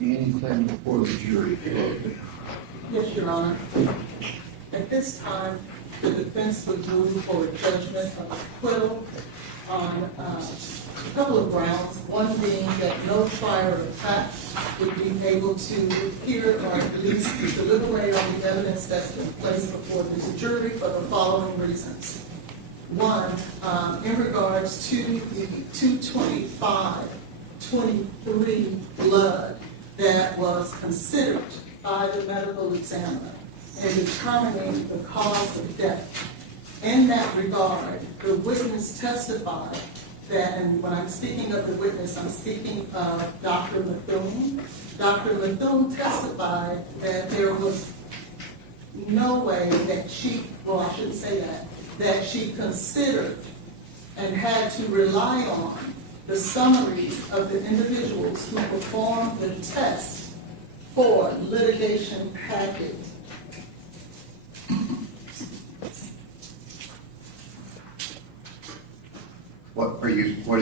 anything before the jury? Yes, Your Honor. At this time, the defense would move for a judgment of acquittal on a couple of grounds. One being that no trier of fact would be able to hear or at least deliberate on the evidence that's been placed before this jury for the following reasons. One, in regards to the 225-23 blood that was considered by the medical examiner in determining the cause of death. In that regard, the witness testified that, and when I'm speaking of the witness, I'm speaking of Dr. Bethune. Dr. Bethune testified that there was no way that she, well, I shouldn't say that she considered and had to rely on the summaries of the individuals who performed the test for litigation packet. What are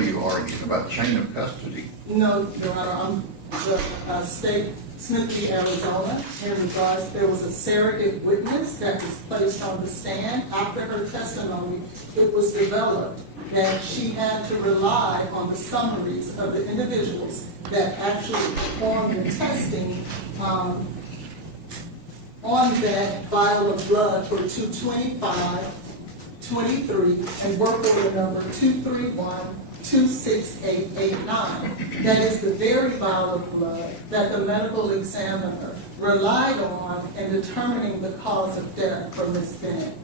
you arguing about? Chain of custody? No, Your Honor, I'm the state, Smith v. Arizona, in regards, there was a surrogate witness that was placed on the stand. After her testimony, it was developed that she had to rely on the summaries of the individuals that actually performed the testing on that vial of blood for 225-23 and work order number 231-26889. That is the very vial of blood that the medical examiner relied on in determining the cause of death for Ms. Benning.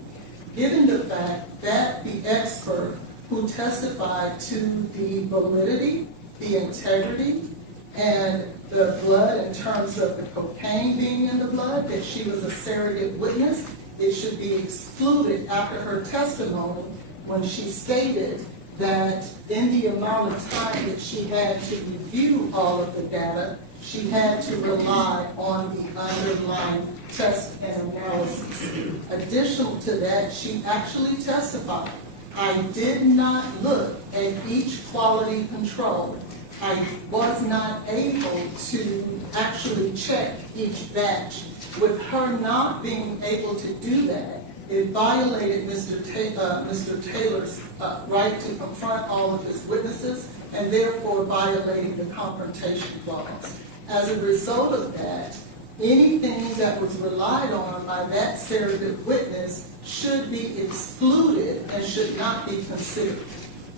Given the fact that the expert who testified to the validity, the integrity, and the blood in terms of the cocaine being in the blood, that she was a surrogate witness, it should be excluded after her testimony when she stated that in the amount of time that she had to review all of the data, she had to rely on the underlying test and analysis. Additional to that, she actually testified, I did not look at each quality control. I was not able to actually check each batch. With her not being able to do that, it violated Mr. Taylor's right to confront all of his witnesses and therefore violating the confrontation clause. As a result of that, anything that was relied on by that surrogate witness should be excluded and should not be considered.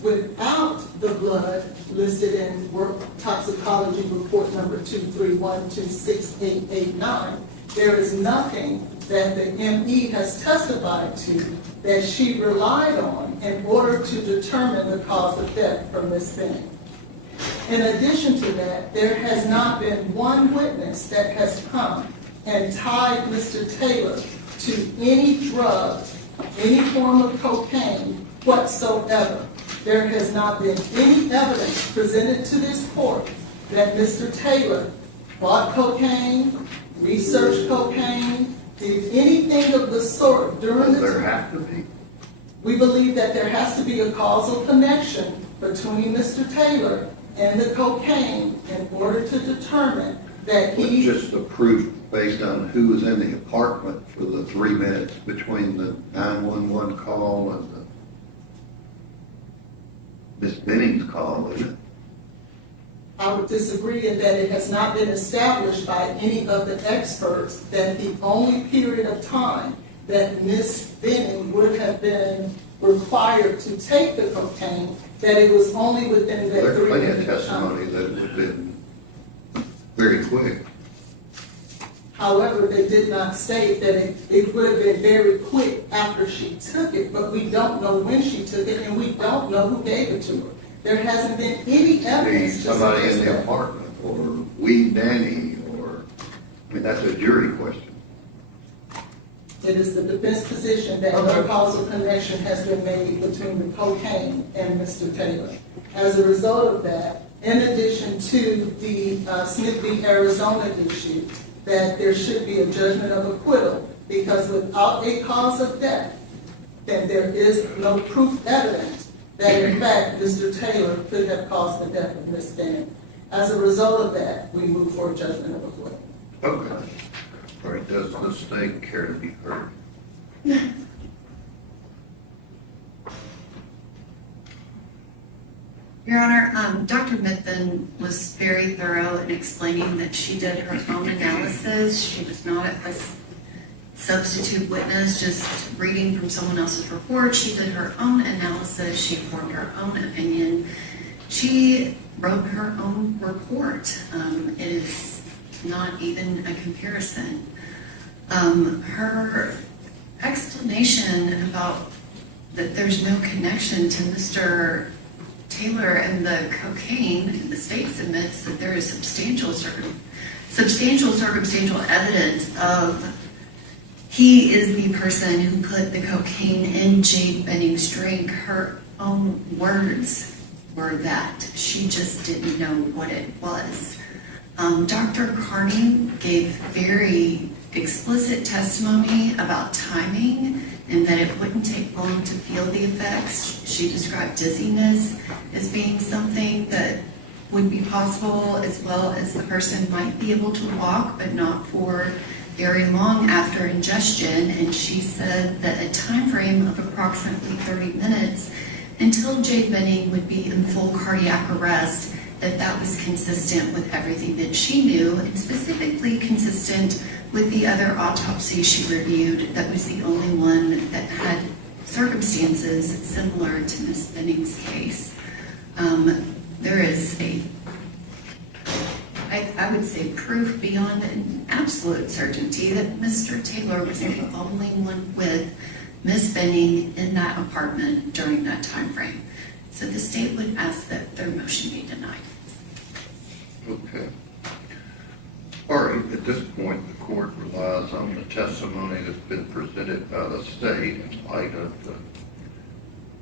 Without the blood listed in work toxicology report number 231-26889, there is nothing that the ME has testified to that she relied on in order to determine the cause of death for Ms. Benning. In addition to that, there has not been one witness that has come and tied Mr. Taylor to any drug, any form of cocaine whatsoever. There has not been any evidence presented to this court that Mr. Taylor bought cocaine, researched cocaine, did anything of the sort during the time. Does there have to be? We believe that there has to be a causal connection between Mr. Taylor and the cocaine in order to determine that he... Just the proof based on who was in the apartment for the 3 minutes between the 911 call and the Ms. Benning's call, isn't it? I would disagree in that it has not been established by any of the experts that the only period of time that Ms. Benning would have been required to take the cocaine, that it was only within that 3 minutes. There's plenty of testimony that it would have been very quick. However, they did not state that it would have been very quick after she took it, but we don't know when she took it, and we don't know who gave it to her. There hasn't been any evidence to somebody in the apartment, or we Danny, or, I mean, that's a jury question. It is the defense position that no causal connection has been made between the cocaine and Mr. Taylor. As a result of that, in addition to the Smith v. Arizona issue, that there should be a judgment of acquittal, because without a cause of death, then there is no proof evidence that in fact Mr. Taylor could have caused the death of Ms. Benning. As a result of that, we move for a judgment of acquittal. Okay. All right, does the state care to be heard? Your Honor, Dr. Mithun was very thorough in explaining that she did her own analysis. She was not a substitute witness, just reading from someone else's report. She did her own analysis. She formed her own opinion. She wrote her own report. It is not even a comparison. Her explanation about that there's no connection to Mr. Taylor and the cocaine, the state submits that there is substantial circumstantial evidence of he is the person who put the cocaine in Jade Benning's drink. Her own words were that she just didn't know what it was. Dr. Carney gave very explicit testimony about timing and that it wouldn't take long to feel the effects. She described dizziness as being something that would be possible, as well as the person might be able to walk, but not for very long after ingestion. And she said that a time frame of approximately 30 minutes until Jade Benning would be in full cardiac arrest, that was consistent with everything that she knew, and specifically consistent with the other autopsy she reviewed. That was the only one that had circumstances similar to Ms. Benning's case. There is I would say proof beyond an absolute certainty that Mr. Taylor was the only one with Ms. Benning in that apartment during that time frame. So the state would ask that their motion be denied. Okay. All right, at this point, the court relies on the testimony that's been presented by the state. In light of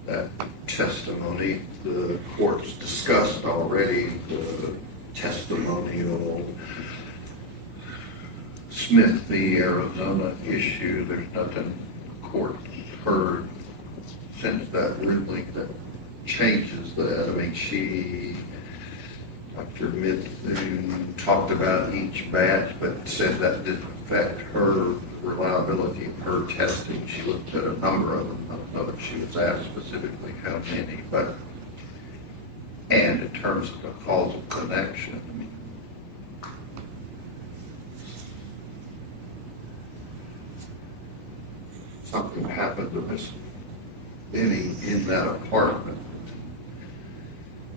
that testimony, the court's discussed already the testimonial Smith v. Arizona issue. There's nothing the court heard since that ruling that changes that. I mean, Dr. Mithun talked about each batch, but said that didn't affect her reliability of her testing. She looked at a number of them. I don't know if she was asked specifically how many, but, and in terms of the causal connection, I mean, something happened to Miss Benning in that apartment.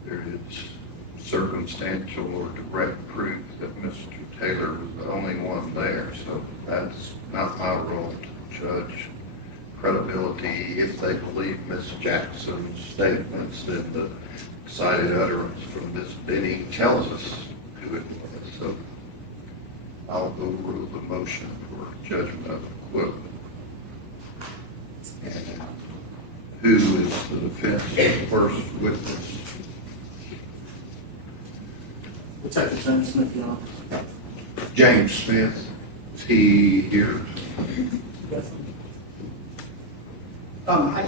There is circumstantial or direct proof that Mr. Taylor was the only one there, so that's not my role to judge credibility. If they believe Ms. Jackson's statements, then the excited utterance from Ms. Benning tells us who it was. So I'll overrule the motion for judgment of acquittal. And who is the defense's first witness? Detective James Smith, Your Honor. James Smith, is he here?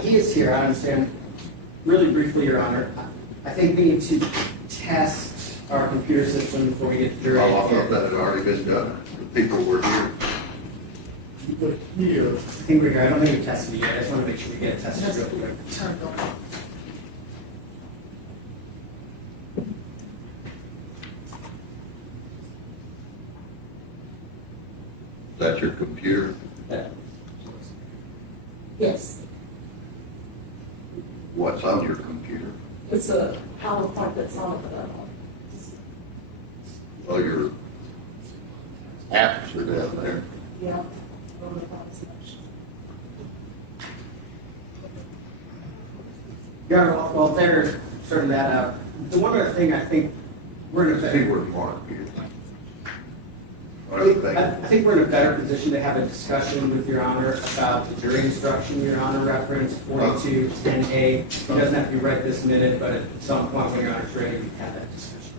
He is here, I understand. Really briefly, Your Honor, I think we need to test our computer system before we get to jury. Oh, I thought that had already been done. The people were here. I think we're here. I don't think we tested it yet. I just want to make sure we get it tested real quick. Turned on. Is that your computer? Yes, What's on your computer? it's a PowerPoint that's on it. Well, your apps are down there. Yeah. Your Honor, while they're sorting that out, the one other thing I think we're in a See better, where Mark is. I think we're in a better position to have a discussion with Your Honor about the jury instruction Your Honor referenced 4210A. It doesn't have to be right this minute, but at some point when Your Honor's ready, we can have that discussion.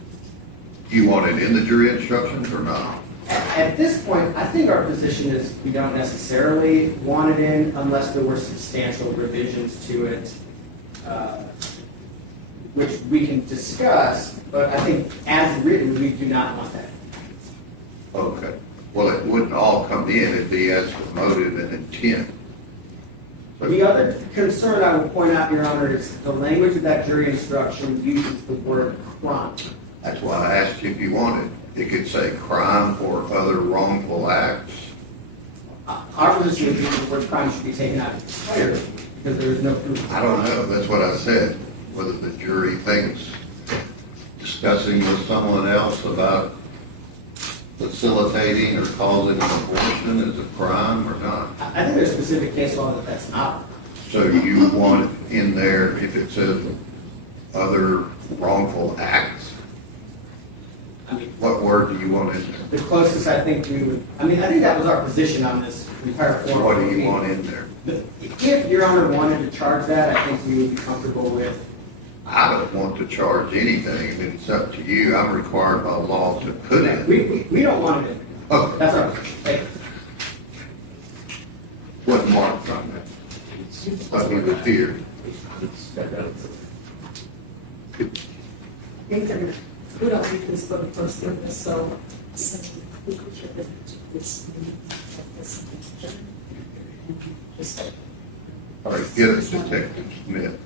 You want it in the jury instructions or not? At this point, I think our position is we don't necessarily want it in unless there were substantial revisions to it. which we can discuss, but I think as written, we do not want that. Okay. Well, it wouldn't all come in, it'd be as to motive and intent. The other concern I would point out, Your Honor, is the language of that jury instruction uses the word crime. That's why I asked you if you wanted. It could say crime or other wrongful acts. Our position is that the word crime should be taken out entirely because there is no proof. I don't know, that's what I said, whether the jury thinks discussing with someone else about facilitating or causing an abortion is a crime or not. I think there's specific case law that that's not. So you want it in there if it says other wrongful acts? I mean, What word do you want in there? the closest I think we would, I think that was our position on this entire form. What do you want in there? If Your Honor wanted to charge that, I think we would be comfortable with. I don't want to charge anything. I mean, it's up to you. I'm required by law to put it. We don't want it in. Okay. That's our position. Thank you. What marked on that? But he was here. We don't need this for the first witness, so. All right, get it, Detective Smith.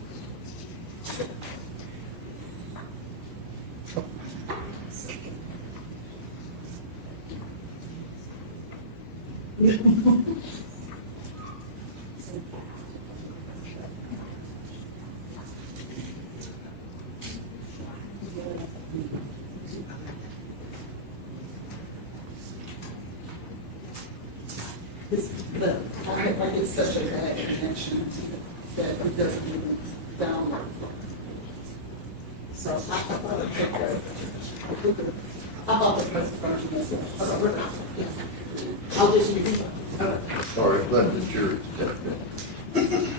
I get such a bad connection that it doesn't even download. So I thought it took I thought the first version was, I'll just use it. Okay. All right, let the jury step in.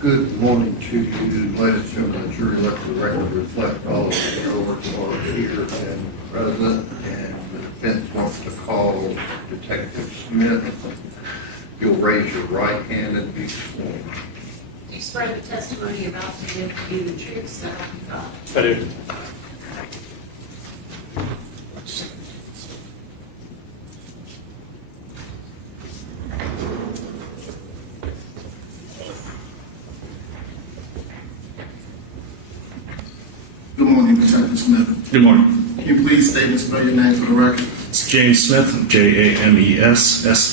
Good morning to you, ladies and gentlemen. The jury, let the record reflect all of the jurors who are here and present, and the defense wants to call Detective Smith. You'll raise your right hand and be sworn. Do you swear the testimony about to give to be the truth, so help you God? I do. Good morning, Detective Smith. Good morning. Can you please state and spell your name for the record? It's James Smith, James Smith.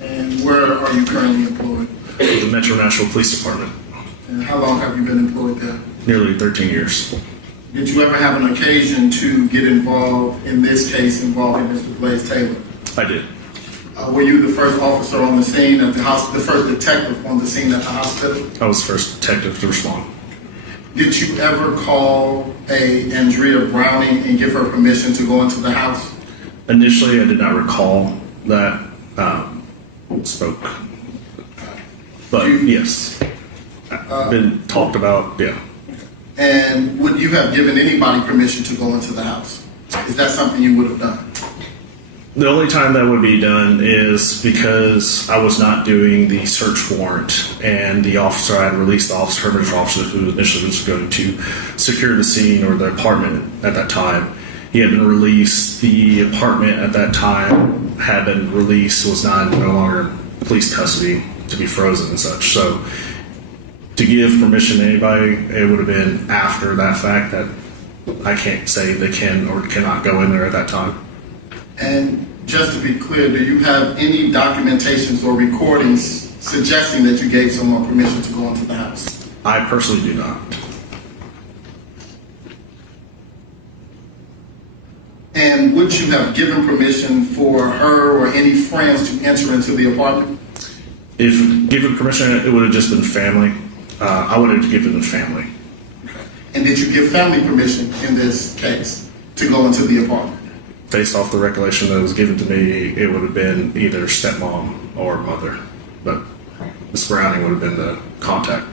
And where are you currently employed? The Metro Nashville Police Department. And how long have you been employed there? Nearly 13 years. Did you ever have an occasion to get involved in this case involving Mr. Blaise Taylor? I did. Were you the first officer on the scene at the hospital, the first detective on the scene at the hospital? I was the first detective to respond. Did you ever call Andrea Browning and give her permission to go into the house? Initially, I did not recall that spoke. But yes, been talked about, yeah. And would you have given anybody permission to go into the house? Is that something you would have done? The only time that would be done is because I was not doing the search warrant, and the officer, I had released the officer, who initially was going to secure the scene or the apartment at that time. He had been released. The apartment at that time had been released, was no longer in police custody to be frozen and such. So to give permission to anybody, it would have been after that fact that I can't say they can or cannot go in there at that time. And just to be clear, do you have any documentations or recordings suggesting that you gave someone permission to go into the house? I personally do not. And would you have given permission for her or any friends to enter into the apartment? If given permission, it would have just been family. I would have given the family. And did you give family permission in this case to go into the apartment? Based off the recollection that was given to me, it would have been either stepmom or mother. But Ms. Browning would have been the contact.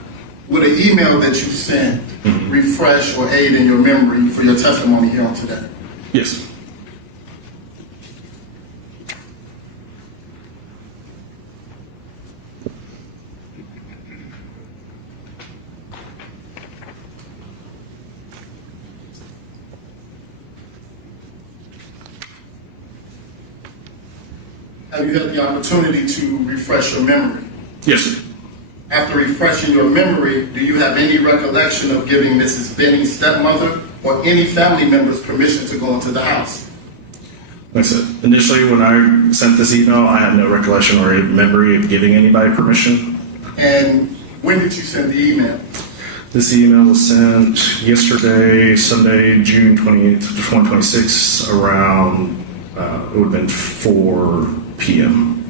Would an email that you sent refresh or aid in your memory for your testimony here on today? Yes. Have you had the opportunity to refresh your memory? Yes, sir. After refreshing your memory, do you have any recollection of giving Mrs. Benning's stepmother or any family members permission to go into the house? Like I said, initially when I sent this email, I had no recollection or memory of giving anybody permission. And when did you send the email? This email was sent yesterday, Sunday, June 28th, 2026, around, it would have been 4 p.m.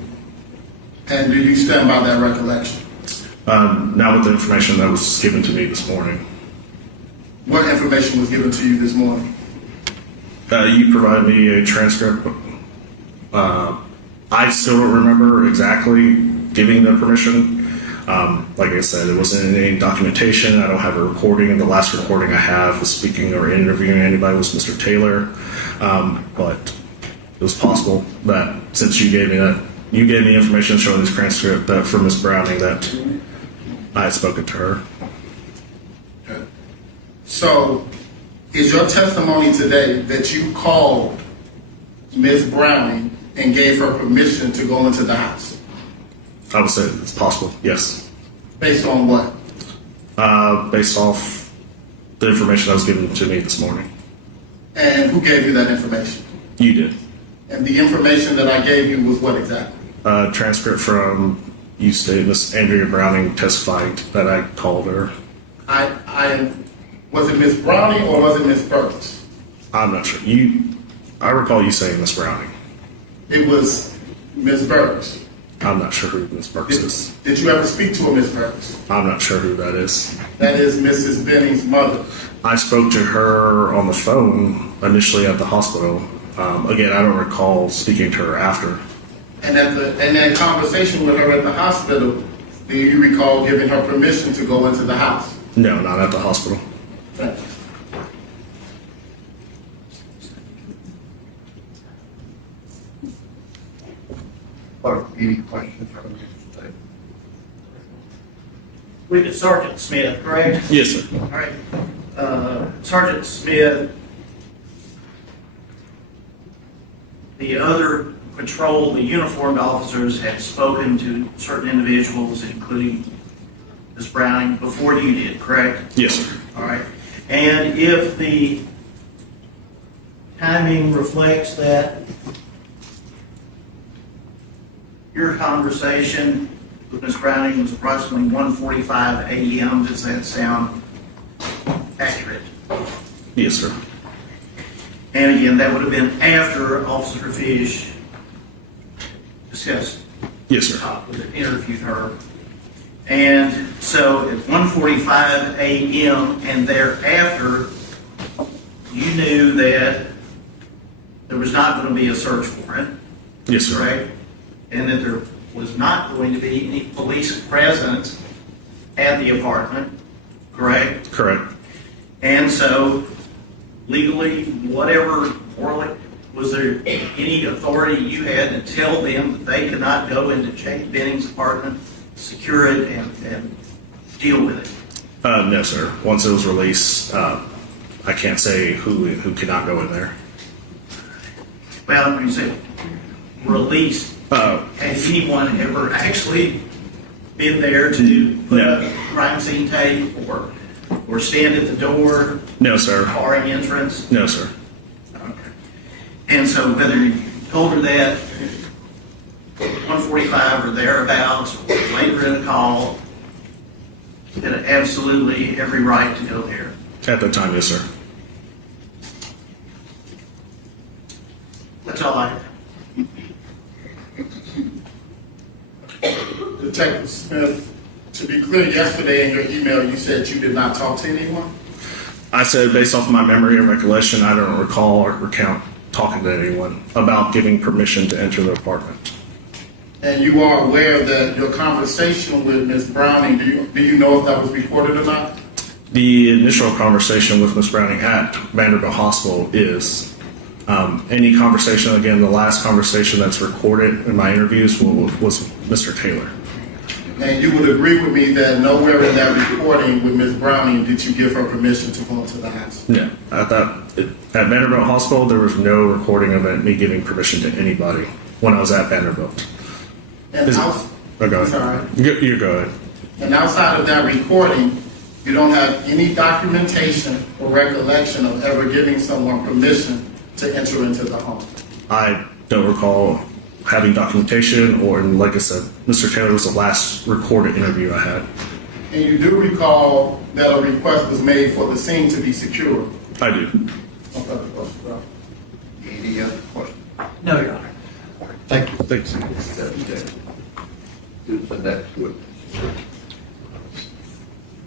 And do you stand by that recollection? Not with the information that was given to me this morning. What information was given to you this morning? You provided me a transcript. I still don't remember exactly giving the permission. Like I said, it wasn't in any documentation. I don't have a recording. The last recording I have was speaking or interviewing anybody was Mr. Taylor. But it was possible that since you gave me information showing this transcript that from Ms. Browning that I had spoken to her. Okay. So, is your testimony today that you called Ms. Browning and gave her permission to go into the house? I would say it's possible, yes. Based on what? Based off the information that was given to me this morning. And who gave you that information? You did. And the information that I gave you was what exactly? Transcript from you stated Miss Andrea Browning testified that I called her. Was it Miss Browning or was it Miss Burks? I'm not sure. I recall you saying Miss Browning. It was Miss Burks. I'm not sure who Miss Burks is. Did you ever speak to a Miss Burks? I'm not sure who that is. That is Mrs. Benning's mother. I spoke to her on the phone initially at the hospital. Again, I don't recall speaking to her after. And that conversation with her at the hospital, do you recall giving her permission to go into the house? No, not at the hospital. Thank you. Clerk, any questions from you today? We get Sergeant Smith, correct? Yes, sir. All right. Sergeant Smith, the other patrol, the uniformed officers had spoken to certain individuals, including Ms. Browning, before you did, correct? Yes, sir. All right. And if the timing reflects that your conversation with Ms. Browning was approximately 1:45 a.m., does that sound accurate? Yes, sir. And again, that would have been after Officer Fish discussed, Yes, sir. interviewed her. And so at 1:45 a.m. and thereafter, you knew that there was not going to be a search warrant, Yes, sir. correct? And that there was not going to be any police presence at the apartment, correct? Correct. And so legally, whatever, morally, was there any authority you had to tell them that they could not go into Jade Benning's apartment, secure it, and deal with it? No, sir. Once it was released, I can't say who cannot go in there. Well, when you say released. Oh, Has anyone ever actually been there to put No. up crime scene tape or stand at the door, no, sir. barring entrance? No, sir. And so whether you told her that 1:45 or thereabouts, or later in a call, you had absolutely every right to go there. At the time, yes, sir. That's all I have. Detective Smith, to be clear, yesterday in your email, you said you did not talk to anyone? I said, based off my memory and recollection, I don't recall or recount talking to anyone about giving permission to enter the apartment. And you are aware that your conversation with Ms. Browning, do you know if that was recorded or not? The initial conversation with Ms. Browning at Vanderbilt Hospital is. Any conversation, again, the last conversation that's recorded in my interviews was Mr. Taylor. And you would agree with me that nowhere in that recording with Ms. Browning did you give her permission to go into the house? Yeah, at Vanderbilt Hospital, there was no recording of me giving permission to anybody when I was at Vanderbilt. And Go ahead. sorry. You go ahead. And outside of that recording, you don't have any documentation or recollection of ever giving someone permission to enter into the home. I don't recall having documentation, or like I said, Mr. Taylor was the last recorded interview I had. And you do recall that a request was made for the scene to be secured. I do. Any other questions? No, Your Honor. Thank you. Thanks. Who's the next witness?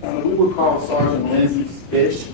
We will call Sergeant Lynsey Fish.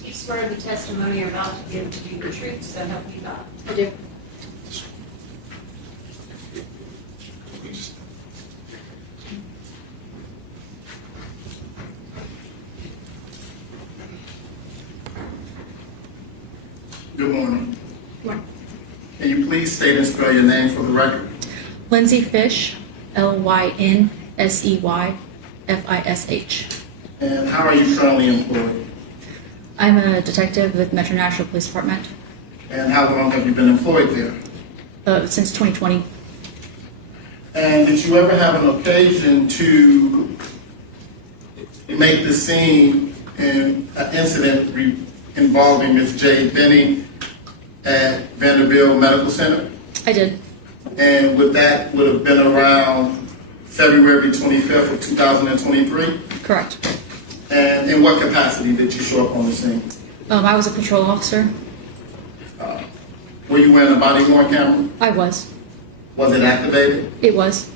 Do you swear the testimony you're about to give to be the truth, so help you God? I do. Good morning. Morning. Can you please state and spell your name for the record? Lynsey Fish, Lynsey Fish. And how are you currently employed? I'm a detective with Metro Nashville Police Department And how long have you been employed there? since 2020. And did you ever have an occasion to make the scene in an incident involving Ms. Jade Benning at Vanderbilt Medical Center? I did. And would have been around February 25th of 2023? Correct. And in what capacity did you show up on the scene? I was a patrol officer. Were you wearing a body worn camera? I was. Was it activated? It was.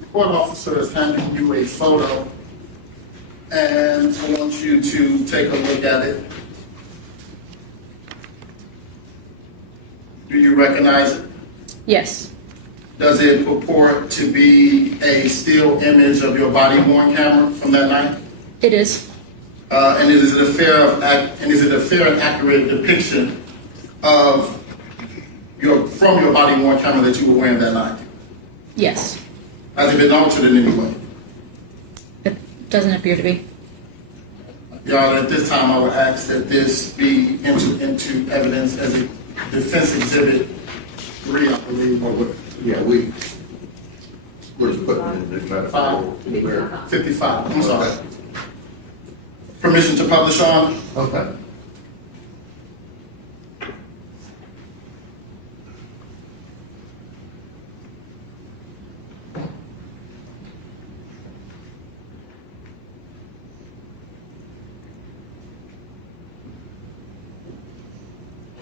The court officer is handing you a photo, and I want you to take a look at it. Do you recognize it? Yes. Does it purport to be a still image of your body worn camera from that night? It is. And is it a fair and accurate depiction of from your body worn camera that you were wearing that night? Yes. Has it been altered in any way? It doesn't appear to be. Your Honor, at this time, I would ask that this be entered into evidence as a defense exhibit 3, I believe. Yeah, we're just putting it in the medical. 55, I'm sorry. Permission to publish on? Okay.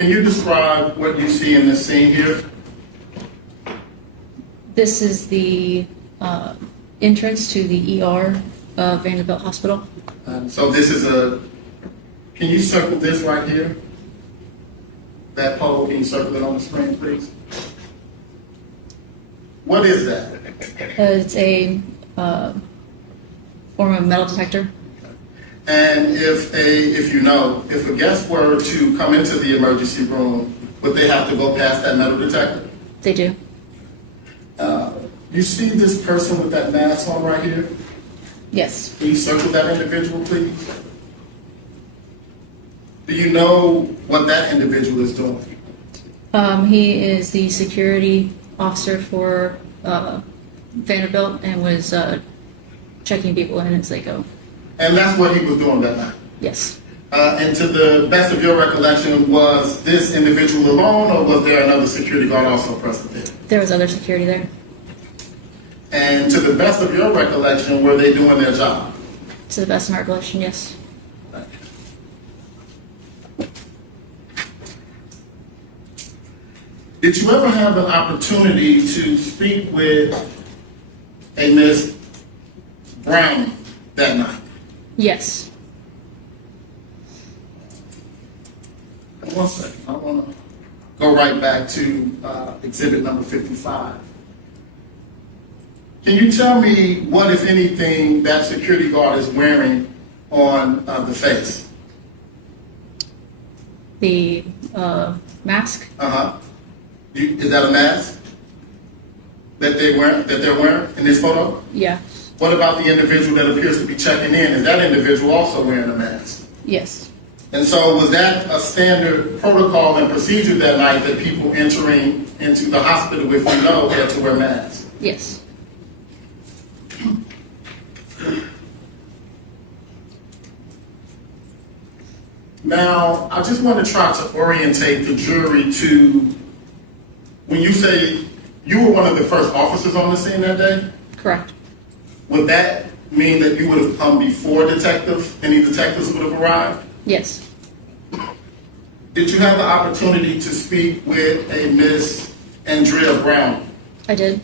Can you describe what you see in this scene here? This is the entrance to the ER of Vanderbilt Hospital. So this is can you circle this right here? That pole, can you circle it on the screen, please? What is that? It's a form of metal detector. And if a guest were to come into the emergency room, would they have to go past that metal detector? They do. You see this person with that mask on right here? Yes. Can you circle that individual, please? Do you know what that individual is doing? He is the security officer for Vanderbilt and was checking people in as they go. And that's what he was doing that night? Yes. And to the best of your recollection, was this individual alone, or was there another security guard also present there? There was other security there. And to the best of your recollection, were they doing their job? To the best of my recollection, yes. Did you ever have an opportunity to speak with a Miss Brown that night? Yes. One second, I want to go right back to exhibit number 55. Can you tell me what, if anything, that security guard is wearing on the face? The mask? Uh-huh. Is that a mask that they're wearing in this photo? Yeah. What about the individual that appears to be checking in? Is that individual also wearing a mask? Yes. And so was that a standard protocol and procedure that night that people entering into the hospital with had to wear masks? Yes. Now, I just want to try to orientate the jury to, when you say you were one of the first officers on the scene that day, Correct. would that mean that you would have come before any detectives would have arrived? Yes. Did you have the opportunity to speak with a Miss Andrea Brown? I did.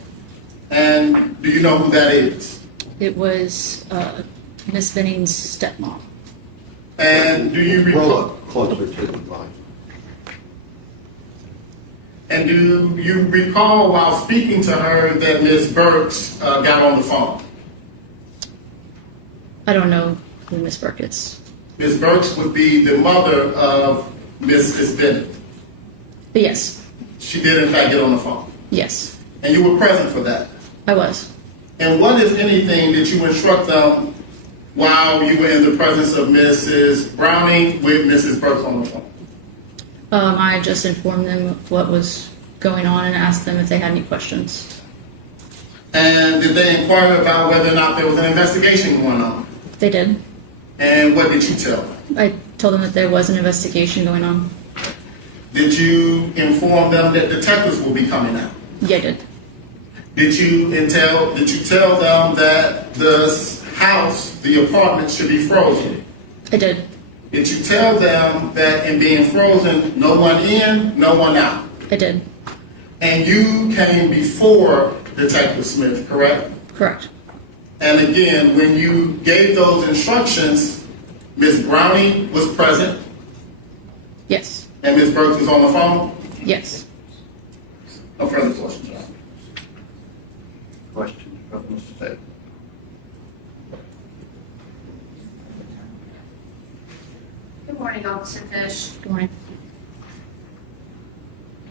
And do you know who that is? It was Miss Benning's stepmom. And do you Roll recall? up closer to the mic. And do you recall while speaking to her that Miss Burks got on the phone? I don't know who Miss Burke is. Miss Burks would be the mother of Mrs. Bennett. But yes. She did in fact get on the phone. Yes. And you were present for that. I was. And what, if anything, did you instruct them while you were in the presence of Mrs. Browning with Mrs. Burks on the phone? I just informed them of what was going on and asked them if they had any questions. And did they inquire about whether or not there was an investigation going on? They did. And what did you tell them? I told them that there was an investigation going on. Did you inform them that detectives will be coming out? Yeah, I did. Did you tell them that the house, the apartment, should be frozen? I did. Did you tell them that in being frozen, no one in, no one out? I did. And you came before Detective Smith, correct? Correct. And again, when you gave those instructions, Ms. Browning was present Yes. and Ms. Burks was on the phone? Yes. No further questions, Your Honor. Questions from Mr. Taylor? Good morning, Officer Fish. Good morning.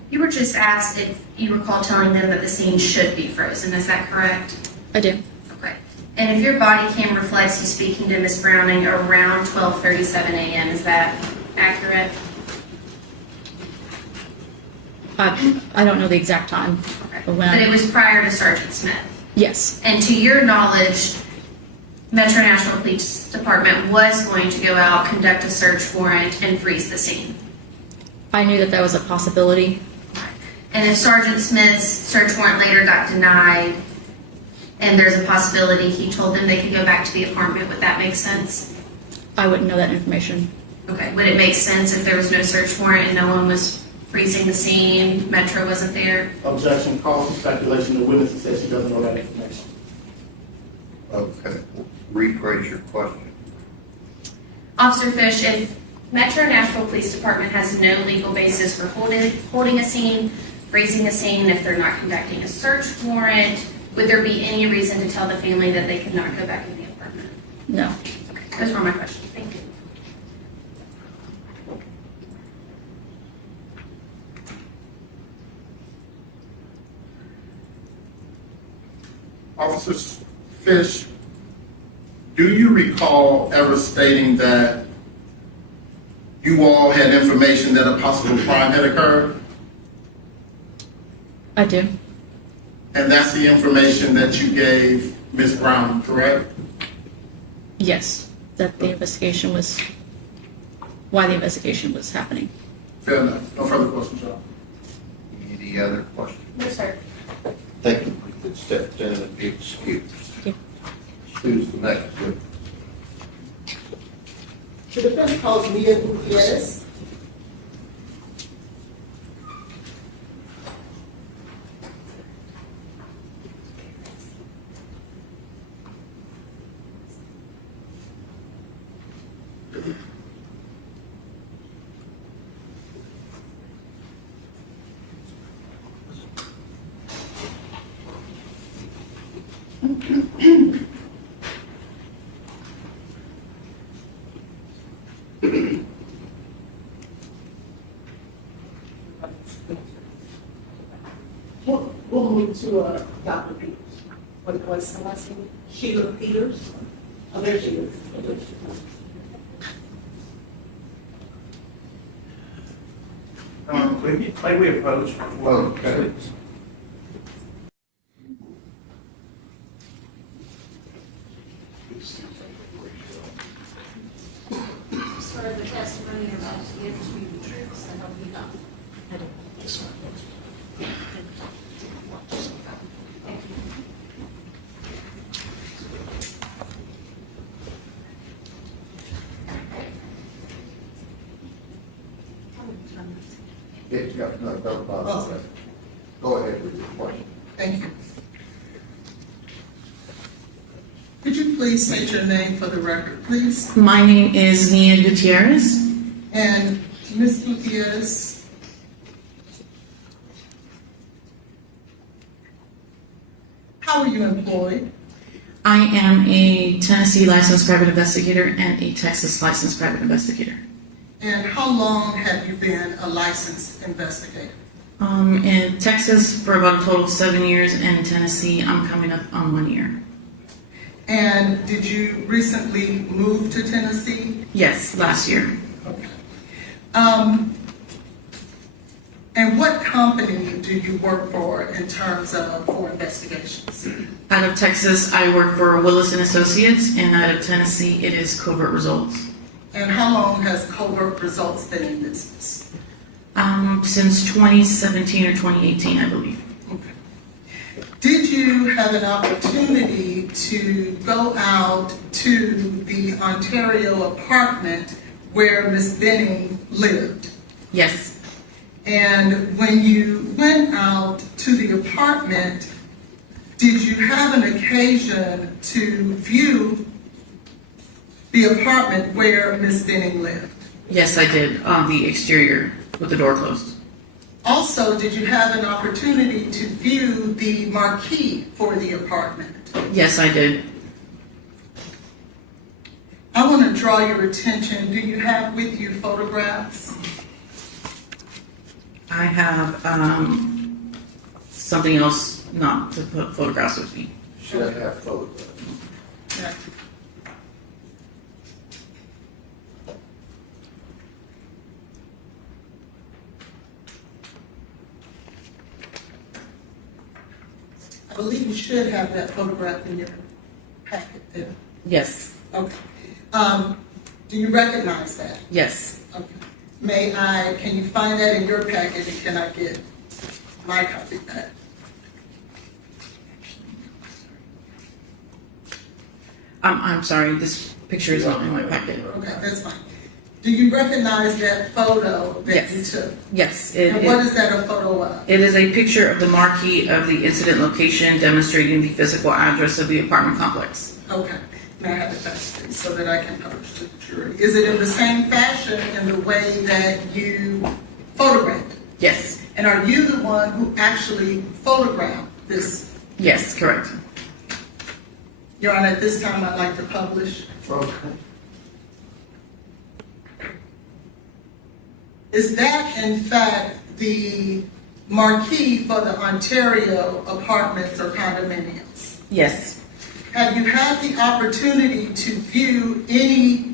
You were just asked if you recall telling them that the scene should be frozen, is that correct? I do. Okay. And if your body cam reflects you speaking to Ms. Browning around 12:37 a.m., is that accurate? I don't know the exact time. Okay. But when But it was prior to Sergeant Smith. Yes. And to your knowledge, Metro Nashville Police Department was going to go out, conduct a search warrant, and freeze the scene. I knew that that was a possibility. And if Sergeant Smith's search warrant later got denied, and there's a possibility he told them they could go back to the apartment, would that make sense? I wouldn't know that information. Okay, would it make sense if there was no search warrant and no one was freezing the scene, Metro wasn't there? Objection, call for speculation. The witness says she doesn't know that information. Okay, rephrase your question. Officer Fish, if Metro Nashville Police Department has no legal basis for holding a scene, freezing a scene, if they're not conducting a search warrant, would there be any reason to tell the family that they could not go back in the apartment? No. Okay, those were my questions. Thank you. Officer Fish, do you recall ever stating that you all had information that a possible crime had occurred? I do. And that's the information that you gave Ms. Brown, correct? Yes. That the investigation was, why the investigation was happening. Fair enough. No further questions, Your Honor. Any other questions? No, sir. Thank you. We could step down and be excused. you. Who's the next one? The defense calls Mia Gutierrez. We'll move to Dr. Peters. What's the last name? Sheila Peters. Oh, there she is. May we approach? Okay. Swear the testimony you're about to give to be the truth, so help you God. No. Go ahead with your question. Thank you. Could you please state your name for the record, please? My name is Nia Gutierrez. And Ms. Gutierrez, how are you employed? I am a Tennessee licensed private investigator and a Texas licensed private investigator. And how long have you been a licensed investigator? In Texas for about a total of 7 years, and in Tennessee, I'm coming up on 1 year. And did you recently move to Tennessee? Yes, last year. Okay. And what company do you work for in terms of for investigations? Out of Texas, I work for Willis and Associates, and out of Tennessee, it is Covert Results. And how long has Covert Results been in business? Since 2017 or 2018, I believe. Okay. Did you have an opportunity to go out to the Ontario apartment where Ms. Benning lived? Yes. And when you went out to the apartment, did you have an occasion to view the apartment where Ms. Benning lived? Yes, I did, on the exterior with the door closed. Also, did you have an opportunity to view the marquee for the apartment? Yes, I did. I want to draw your attention. Do you have with you photographs? I have something else not to put photographs with me. Should I have photographs? Yeah. I believe you should have that photograph in your packet there. Yes. Okay. Do you recognize that? Yes. Okay. Can you find that in your packet, and can I get my copy back? I'm sorry, this picture is not in my packet. Okay, that's fine. Do you recognize that photo that you Yes. took? Yes, And what is that a photo of? it is a picture of the marquee of the incident location demonstrating the physical address of the apartment complex. Okay, may I have it back, please, so that I can publish to the jury? Is it in the same fashion in the way that you photographed it? Yes, And are you the one who actually photographed this? yes, correct. Your Honor, at this time, I'd like to publish. Is that in fact the marquee for the Ontario apartments or condominiums? Yes, Have you had the opportunity to view any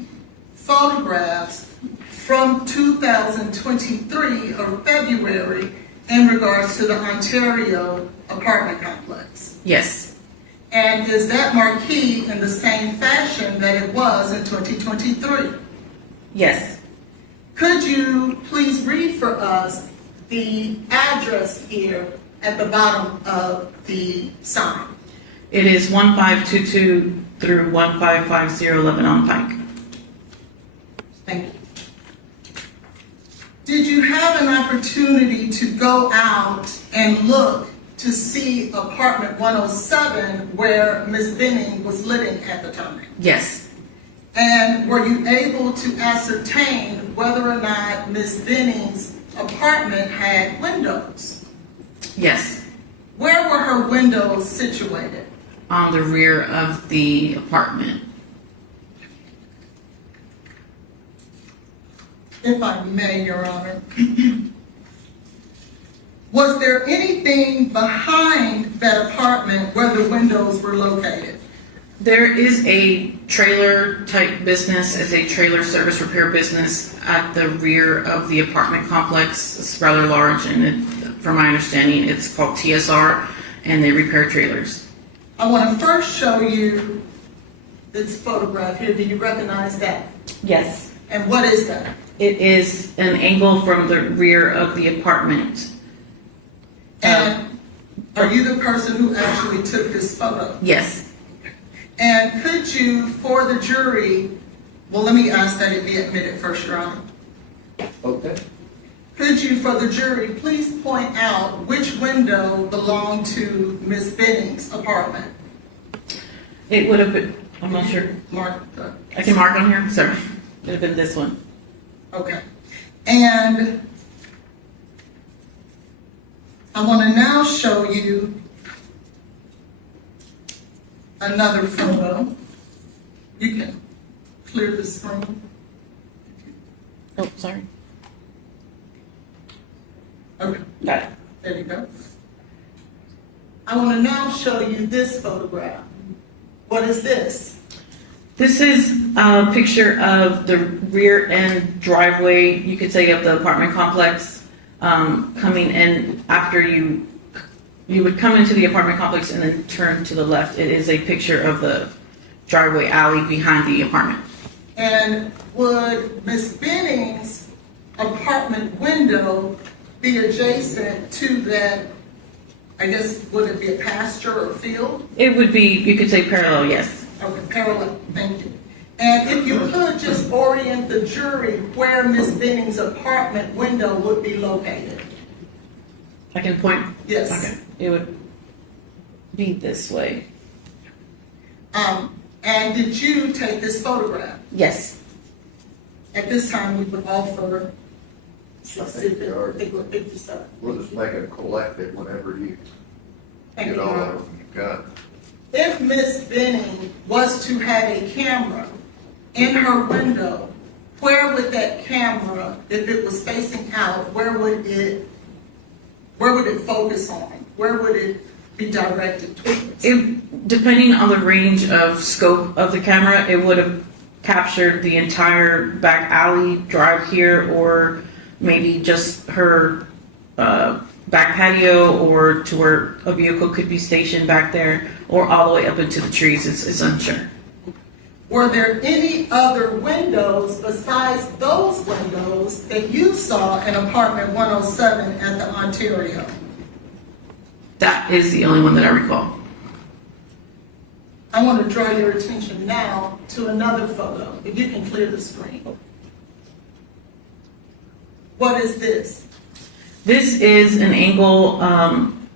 photographs from 2023 or February in regards to the Ontario apartment complex? yes, And is that marquee in the same fashion that it was in 2023? yes. Could you please read for us the address here at the bottom of the sign? It is 1522 through 1550 Lebanon Pike. Thank you. Did you have an opportunity to go out and look to see apartment 107 where Ms. Benning was living at the time? Yes, And were you able to ascertain whether or not Ms. Benning's apartment had windows? yes. Where were her windows situated? On the rear of the apartment. If I may, Your Honor. Was there anything behind that apartment where the windows were located? There is a trailer type business, it's a trailer service repair business at the rear of the apartment complex. It's rather large and from my understanding, it's called TSR and they repair trailers. I want to first show you this photograph here. Do you recognize that? Yes. And what is that? It is an angle from the rear of the apartment. And are you the person who actually took this photo? Yes. And could you, for the jury, well, let me ask that it be admitted first, Your Honor. Okay. Could you, for the jury, please point out which window belonged to Ms. Benning's apartment? It would have been, I'm not sure. Mark, I can mark on here, sorry. It would have been this one. okay. And I want to now show you another photo. You can clear the screen. Oh, sorry. Okay, Got it. there you go. I want to now show you this photograph. What is this? This is a picture of the rear end driveway, you could say, of the apartment complex, coming in after you would come into the apartment complex and then turn to the left. It is a picture of the driveway alley behind the apartment. And would Ms. Benning's apartment window be adjacent to that, I guess, would it be a pasture or field? It would be, you could say parallel, yes. Okay, parallel, thank you. And if you could just orient the jury where Ms. Benning's apartment window would be located. I can point. Yes. Okay. It would be this way. And did you take this photograph? Yes. At this time, we would offer, let's see if it would pick this up. We'll just make it collective whenever you Thank you, get all Your of Honor. them you've got. If Ms. Benning was to have a camera in her window, where would that camera, if it was facing out, where would it focus on? Where would it be directed towards? Depending on the range of scope of the camera, it would have captured the entire back alley drive here, or maybe just her back patio, or to where a vehicle could be stationed back there, or all the way up into the trees. It's unsure. Were there any other windows besides those windows that you saw in apartment 107 at the Ontario? That is the only one that I recall. I want to draw your attention now to another photo, if you can clear the screen. What is this? This is an angle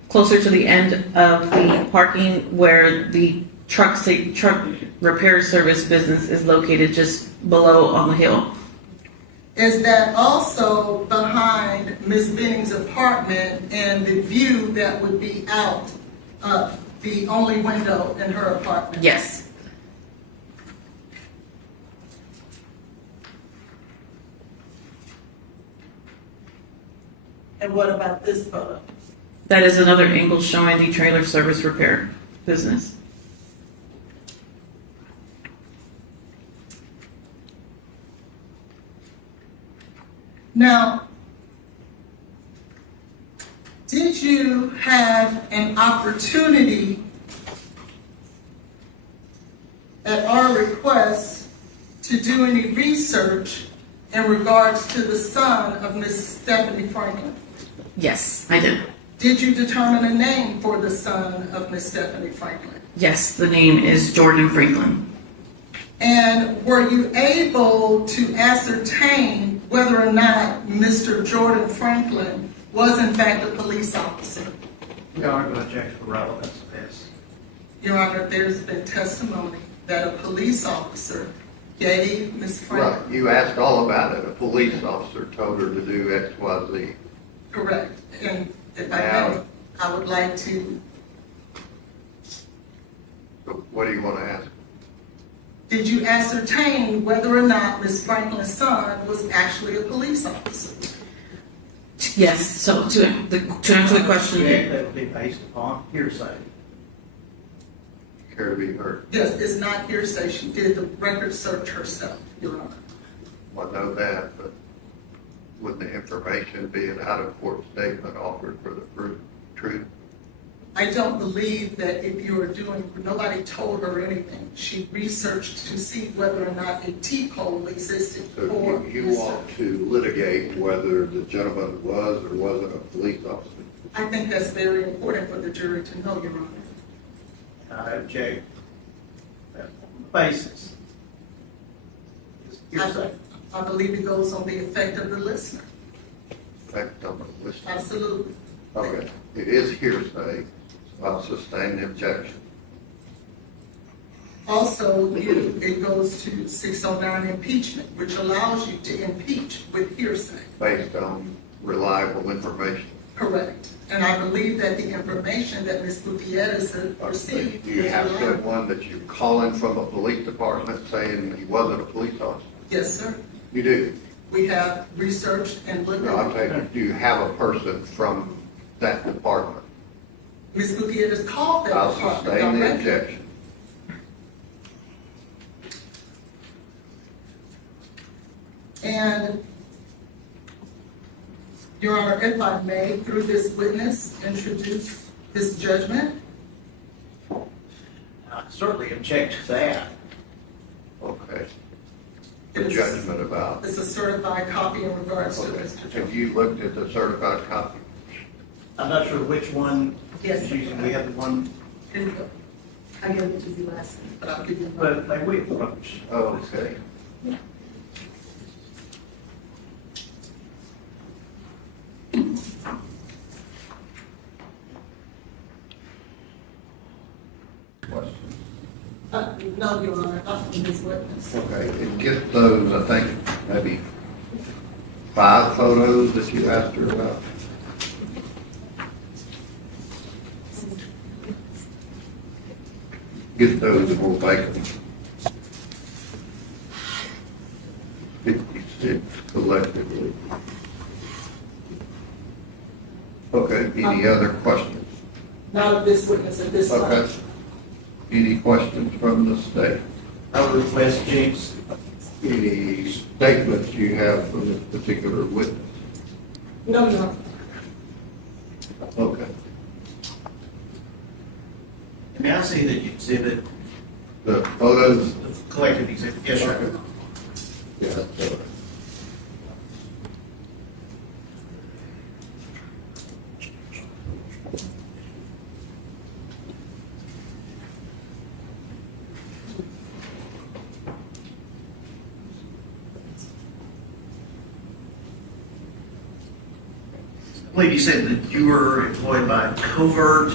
closer to the end of the parking where the truck repair service business is located, just below on the hill. Is that also behind Ms. Benning's apartment and the view that would be out the only window in her apartment? Yes. And what about this photo? That is another angle showing the trailer service repair business. Now, did you have an opportunity at our request to do any research in regards to the son of Miss Stephanie Franklin? Yes, I did. Did you determine a name for the son of Miss Stephanie Franklin? Yes, the name is Jordan Franklin. And were you able to ascertain whether or not Mr. Jordan Franklin was in fact a police officer? Your Honor, going to check for relevance of this. Your Honor, there's been testimony that a police officer gave Ms. Franklin. Right, you asked all about it. A police officer told her to do X, Y, Z. Correct. And if I Now- may, I would like to, So what do you want to ask? did you ascertain whether or not Ms. Franklin's son was actually a police officer? Yes, so to answer the question, That would be based upon hearsay. Care to be heard? Yes, it's not hearsay. She did the record search herself, Your Honor. Well, I know that, but would the information be an out-of-court statement offered for the truth? I don't believe that if you are doing, nobody told her anything. She researched to see whether or not a T-code existed So for you Mr. want to litigate whether the gentleman was or wasn't a police officer? I think that's very important for the jury to know, Your Honor. I object. That's on the basis. It's hearsay. I believe it goes on the effect of the listener. Fact, on the list. Absolutely. Okay, it is hearsay. I'll sustain the objection. Also, it goes to 609 impeachment, which allows you to impeach with hearsay. Based on reliable information. Correct. And I believe that the information that Ms. Gutierrez received. Do you is have reliable. someone that you're calling from a police department saying he wasn't a police officer? Yes, sir. You do? We have researched and looked No, I'm at. saying, do you have a person from that department? Ms. Gutierrez called that I'll department sustain the directly. objection. And, Your Honor, if I may, through this witness, introduce this judgment. I certainly object to that. Okay. It The is- judgment about. It's a certified copy in regards to Okay. Mr. Have Jones. you looked at the certified copy? I'm not sure which one Yes. is using. We have the one, Here you go. I gave it to you last time, but I'll give you another. but we approach. Oh, okay. Questions? No, Your Honor, not from this witness. Okay, and get those, I think, maybe 5 photos that you asked her about. Get those and we'll make them 56 collectively. Okay, any other questions? Not of this witness at this time. Okay. Any questions from the state? I would request James. Any statements you have from this particular witness? No, Your Honor. Okay. May I see the exhibit, The photos? the collective exhibit? Yes, sir. Yeah, that's all right. believe you said that you were employed by Covert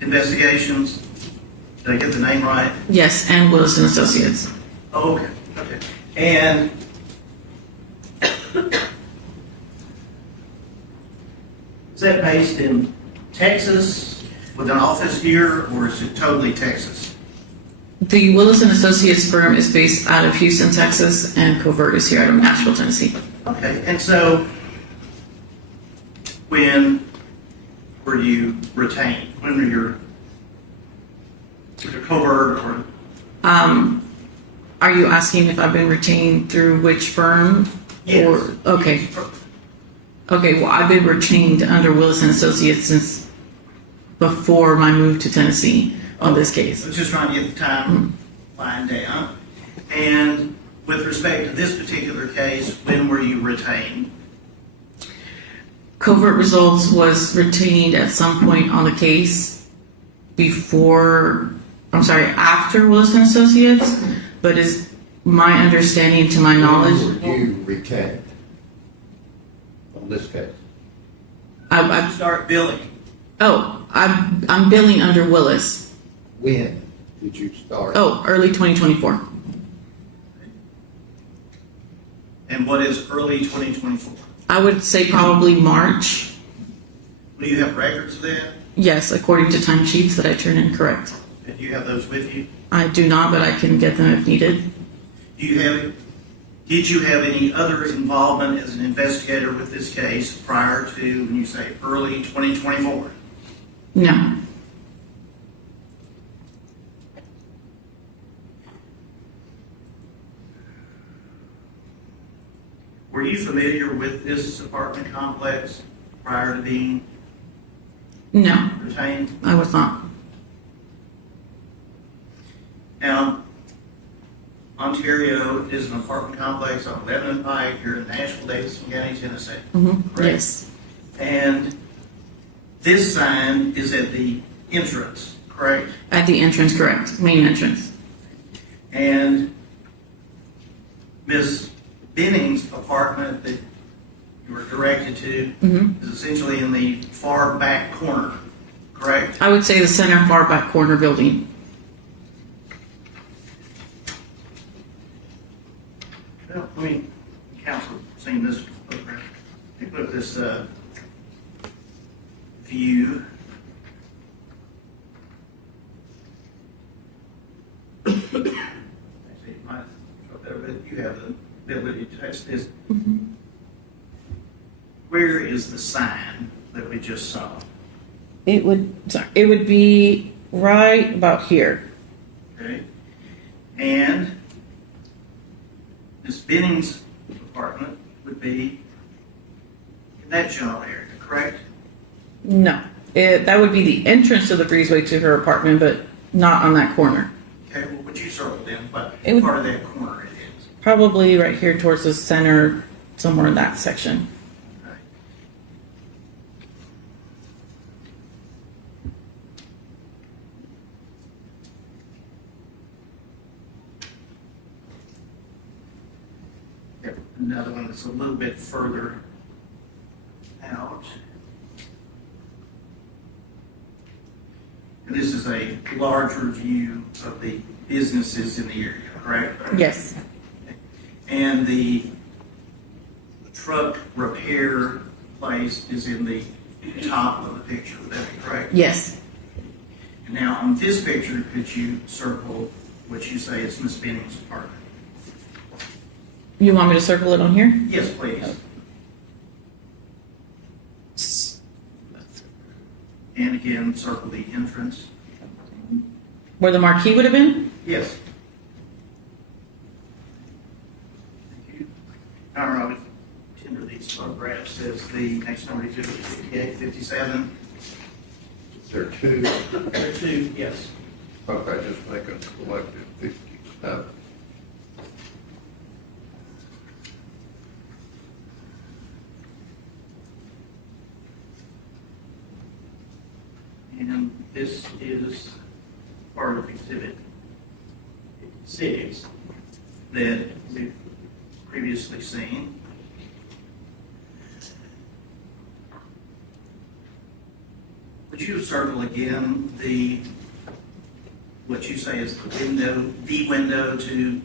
Investigations. Did I get the name right? Yes, and Willis and Associates. Oh, okay, okay. And is that based in Texas with an office here, or is it totally Texas? The Willis and Associates firm is based out of Houston, Texas, and Covert is here out of Nashville, Tennessee. Okay, and so when were you retained? When were your Covert or? Are you asking if I've been retained through which firm? Yes. Or, okay. Okay, well, I've been retained under Willis and Associates since before my move to Tennessee on this case. I was just trying to get the time lined down. And with respect to this particular case, when were you retained? Covert Results was retained at some point on the case after Willis and Associates, but is my understanding, to my knowledge, When were you retained on this case? You start billing. I'm billing under Willis. When did you start? Early 2024. And what is early 2024? I would say probably March. Do you have records of that? Yes, according to timesheets that I turn in correct. And do you have those with you? I do not, but I can get them if needed. Did you have any other involvement as an investigator with this case prior to, when you say early 2024? No. Were you familiar with this apartment complex prior to being No, retained? I was not. Now, Ontario is an apartment complex on Lebanon Pike here in Nashville, Davidson County, Tennessee. Correct? Yes. And this sign is at the entrance, correct? At the entrance, correct. Main entrance. And Miss Benning's apartment that you were directed to is essentially in the far back corner, correct? I would say the center far back corner building. Well, I mean, council seen this photograph. They put this view. Actually, it might show up there, but you have the ability to touch this. Where is the sign that we just saw? It would be right about here. Okay. And Miss Benning's apartment would be in that general area, correct? No. That would be the entrance to the breezeway to her apartment, but not on that corner. Okay, well, would you circle in what It would- part of that corner it is? Probably right here towards the center, somewhere in that section. Okay. Yep, another one that's a little bit further out. And this is a larger view of the businesses in the area, correct? Yes. And the truck repair place is in the top of the picture, would that be correct? Yes. And now on this picture, could you circle what you say is Miss Benning's apartment? You want me to circle it on here? Yes, please. And again, circle the entrance. Where the marquee would have been? Yes. Thank you. All right, tender these photographs as the next number is 58, 57. Is there two? There are two, yes. Okay, just make a collective 57. And this is part of Exhibit 6 that we've previously seen. Would you circle again what you say is the window to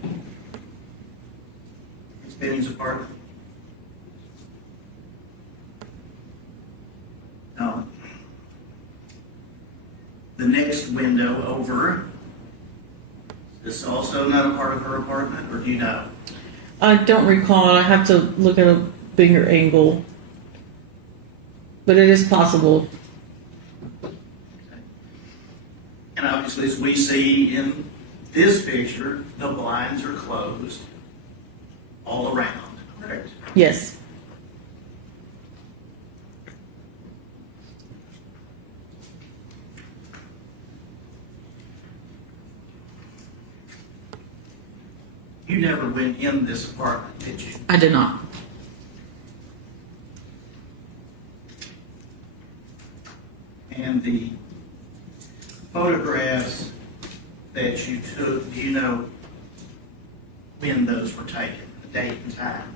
Ms. Benning's apartment? No. The next window over, is this also not a part of her apartment, or do you know? I don't recall. I have to look at a bigger angle, but it is possible. And obviously, as we see in this picture, the blinds are closed all around, correct? Yes. You never went in this apartment, did you? I did not. And the photographs that you took, do you know when those were taken, the date and time?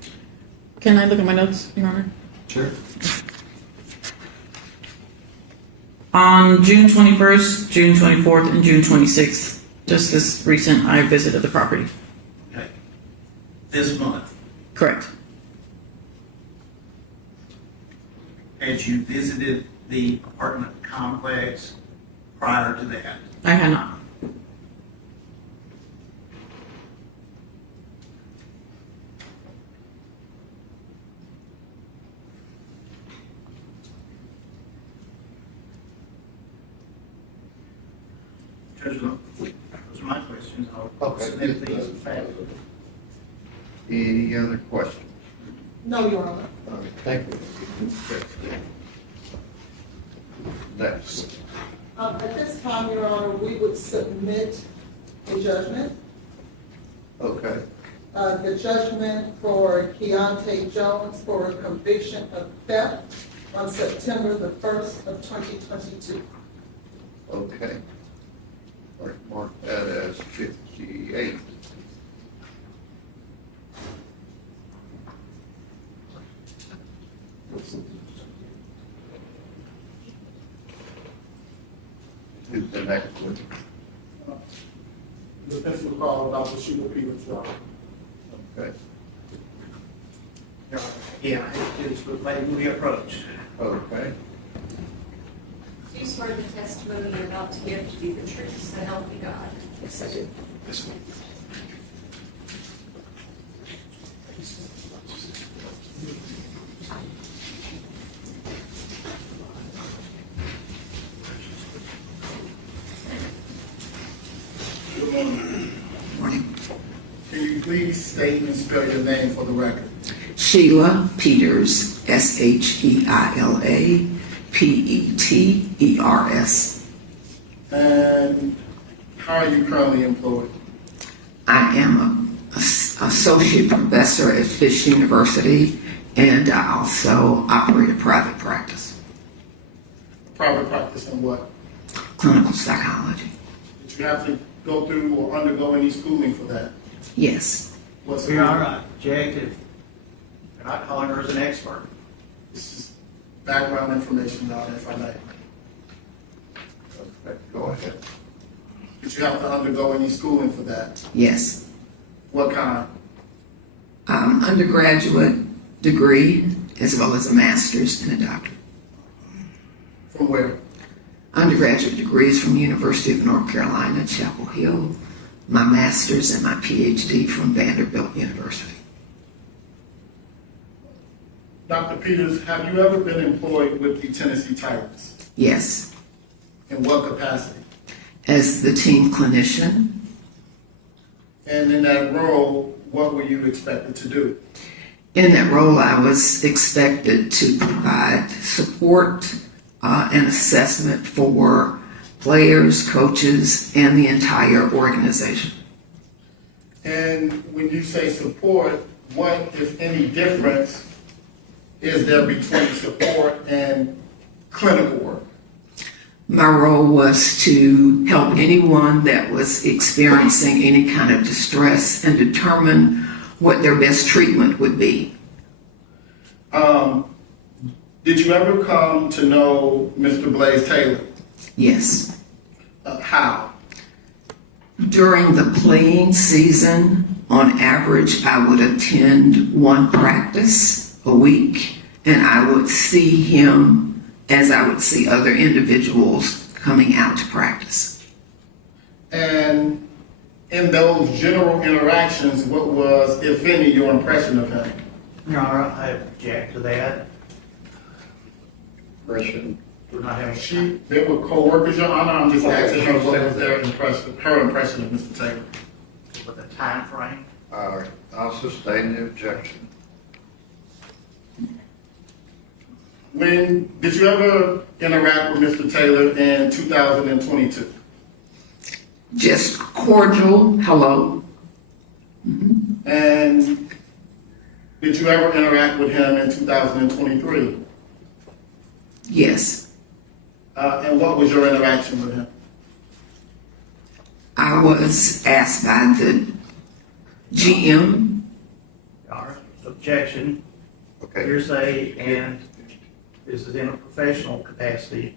Can I look at my notes, Your Honor? Sure. On June 21st, June 24th, and June 26th, just this recent, I visited the property. Okay. This month, Correct. had you visited the apartment complex prior to that? I had not. Judge, those are my questions. I'll Okay. submit these in fact. Any other questions? No, Your Honor. Thank you. Next. At this time, Your Honor, we would submit a judgment. Okay. The judgment for Keontae Jones for a conviction of theft on September the 1st of 2022. Okay. Mark that as 58. Who's the next one? The defense will call Dr. Sheila Peters, Your Honor. Okay. Yeah, I hate to do this, but when we approach. Okay. Do you swear the testimony you're about to give to be the truth, so help you God? Yes, I do. Morning. Can you please state and spell your name for the record? Sheila Peters, Sheila Peters. And how are you currently employed? I am an associate professor at Fish University, and I also operate a private practice, Private practice in what? clinical psychology. Did you have to go through or undergo any schooling for that? Yes. What's We are objective. We're not calling her as an expert. This is background information, Your Honor, if I may. Okay, go ahead. Did you have to undergo any schooling for that? Yes. What kind? Undergraduate degree, as well as a master's and a doctorate. From where? Undergraduate degrees from University of North Carolina, Chapel Hill. My master's and my PhD from Vanderbilt University. Dr. Peters, have you ever been employed with the Tennessee Titans? Yes. In what capacity? As the team clinician, And in that role, what were you expected to do? in that role, I was expected to provide support and assessment for players, coaches, and the entire organization. And when you say support, what, if any, difference is there between support and clinical work? My role was to help anyone that was experiencing any kind of distress and determine what their best treatment would be. Did you ever come to know Mr. Blaise Taylor? Yes. How? During the playing season, on average, I would attend one practice a week, and I would see him as I would see other individuals coming out to practice. And in those general interactions, what was, if any, your impression of him? Your Honor, I object to that. Impression. We're not having. They were co-workers, Your Honor. I'm just asking her what was their impression, her impression of Mr. Taylor. With a time frame. All right, I'll sustain the objection. When did you ever interact with Mr. Taylor in 2022? Just cordial hello. And did you ever interact with him in 2023? Yes. And what was your interaction with him? I was asked by the GM. Your Honor, objection, Okay. hearsay, and this is in a professional capacity.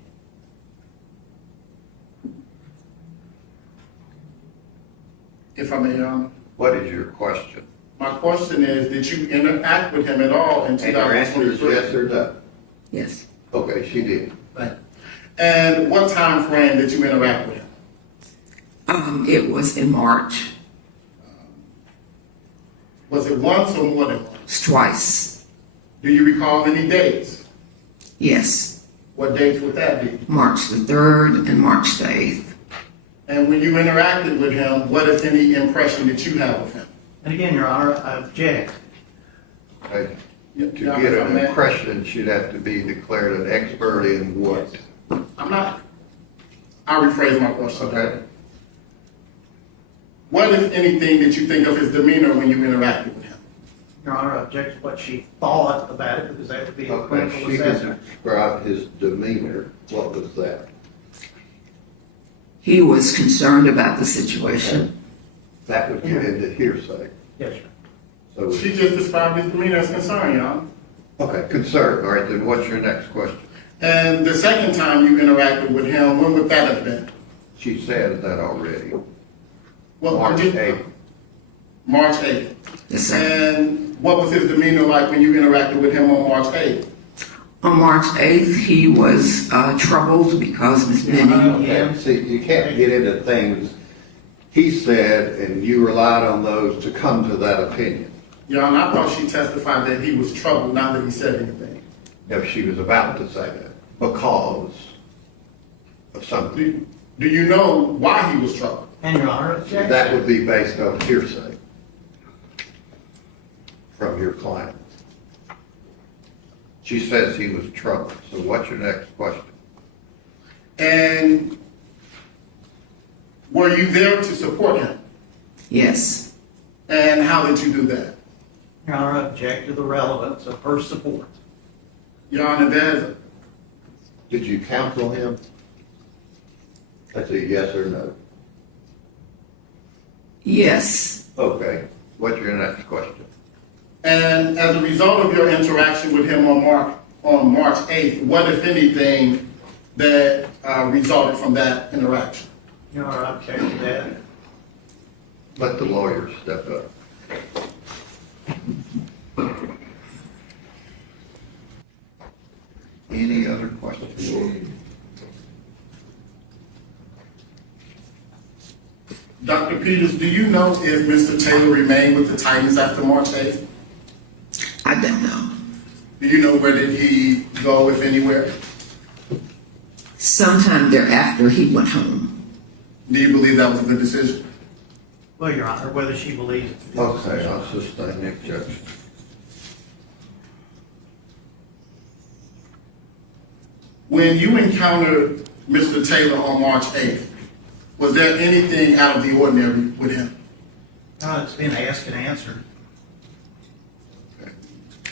If I may, Your Honor. What is your question? My question is, did you interact with him at all in And your answer is 2023? yes or no? Yes. Okay, she did. Thank you. And what time frame did you interact with him? It was in March. Was it once or more than once? It's twice. Do you recall any dates? Yes. What dates would that be? March the 3rd and March the 8th. And when you interacted with him, what, if any, impression did you have of him? And again, Your Honor, I object. Okay. To Your get Honor, if I an may. impression, she'd have to be declared an expert in what? I'll rephrase my question. Okay. What, if anything, did you think of his demeanor when you interacted with him? Your Honor, I object to what she thought about it, because that would be a Okay, clinical she assessment. can describe his demeanor. What was that? He was concerned about the situation. That would get into hearsay. Yes, sir. So, She just described his demeanor as concern, Your Honor. okay, concern. All right, then what's your next question? And the second time you interacted with him, when would that have been? She said that already. Well, March 8th. March 8th. Yes, sir. And what was his demeanor like when you interacted with him on March 8th? On March 8th, he was troubled because Ms. Benning. Okay, see, you can't get into things he said, and you relied on those to come to that opinion. Your Honor, I thought she testified that he was troubled, not that he said anything. If she was about to say that, because of something. Do you know why he was troubled? And Your Honor, objection. That would be based on hearsay from your client. She says he was troubled, so what's your next question? And were you there to support him? Yes. And how did you do that? Your Honor, I object to the relevance of her support. Your Honor, Did you counsel him? That's a yes or no. Yes. Okay, what's your next question? and as a result of your interaction with him on March 8th, what, if anything, that resulted from that interaction? Your Honor, I object to that. Let the lawyer step up. Any other questions? Dr. Peters, do you know if Mr. Taylor remained with the Titans after March 8th? I don't know. Do you know where did he go, if anywhere? Sometime thereafter, he went home. Do you believe that was a good decision? Well, Your Honor, whether she believes it. Okay, I'll sustain the objection. When you encountered Mr. Taylor on March 8th, was there anything out of the ordinary with him? No, it's been asked and answered.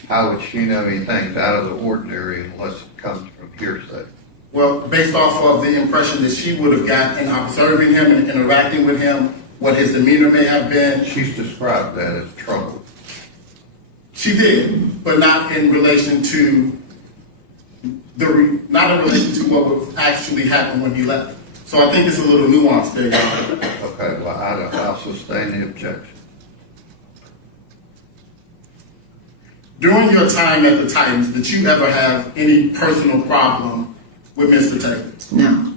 How would she know anything's out of the ordinary unless it comes from hearsay? Well, based off of the impression that she would have got in observing him and interacting with him, what his demeanor may have been. She's described that as trouble. She did, but not in relation to not in relation to what was actually happened when he left. So I think it's a little nuanced there, Your Honor. Okay, well, I'll sustain the objection. During your time at the Titans, did you ever have any personal problem with Mr. Taylor? No.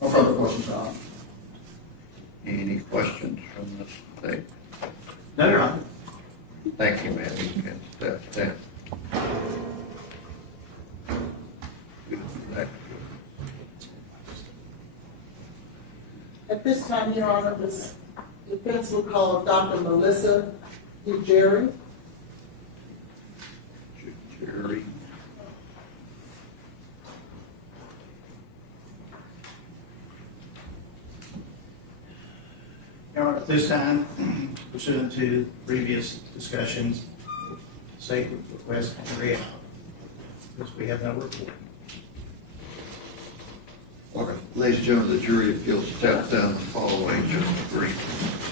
No further questions, Your Honor. Any questions from the state? No, Your Honor. Thank you, ma'am. You can step down. At this time, Your Honor, the defense will call Dr. Melissa Giguere. Jury. Your Honor, at this time, pursuant to previous discussions, state request and react, because we have no report. All right, ladies and gentlemen, the jury appeals step down the following just brief.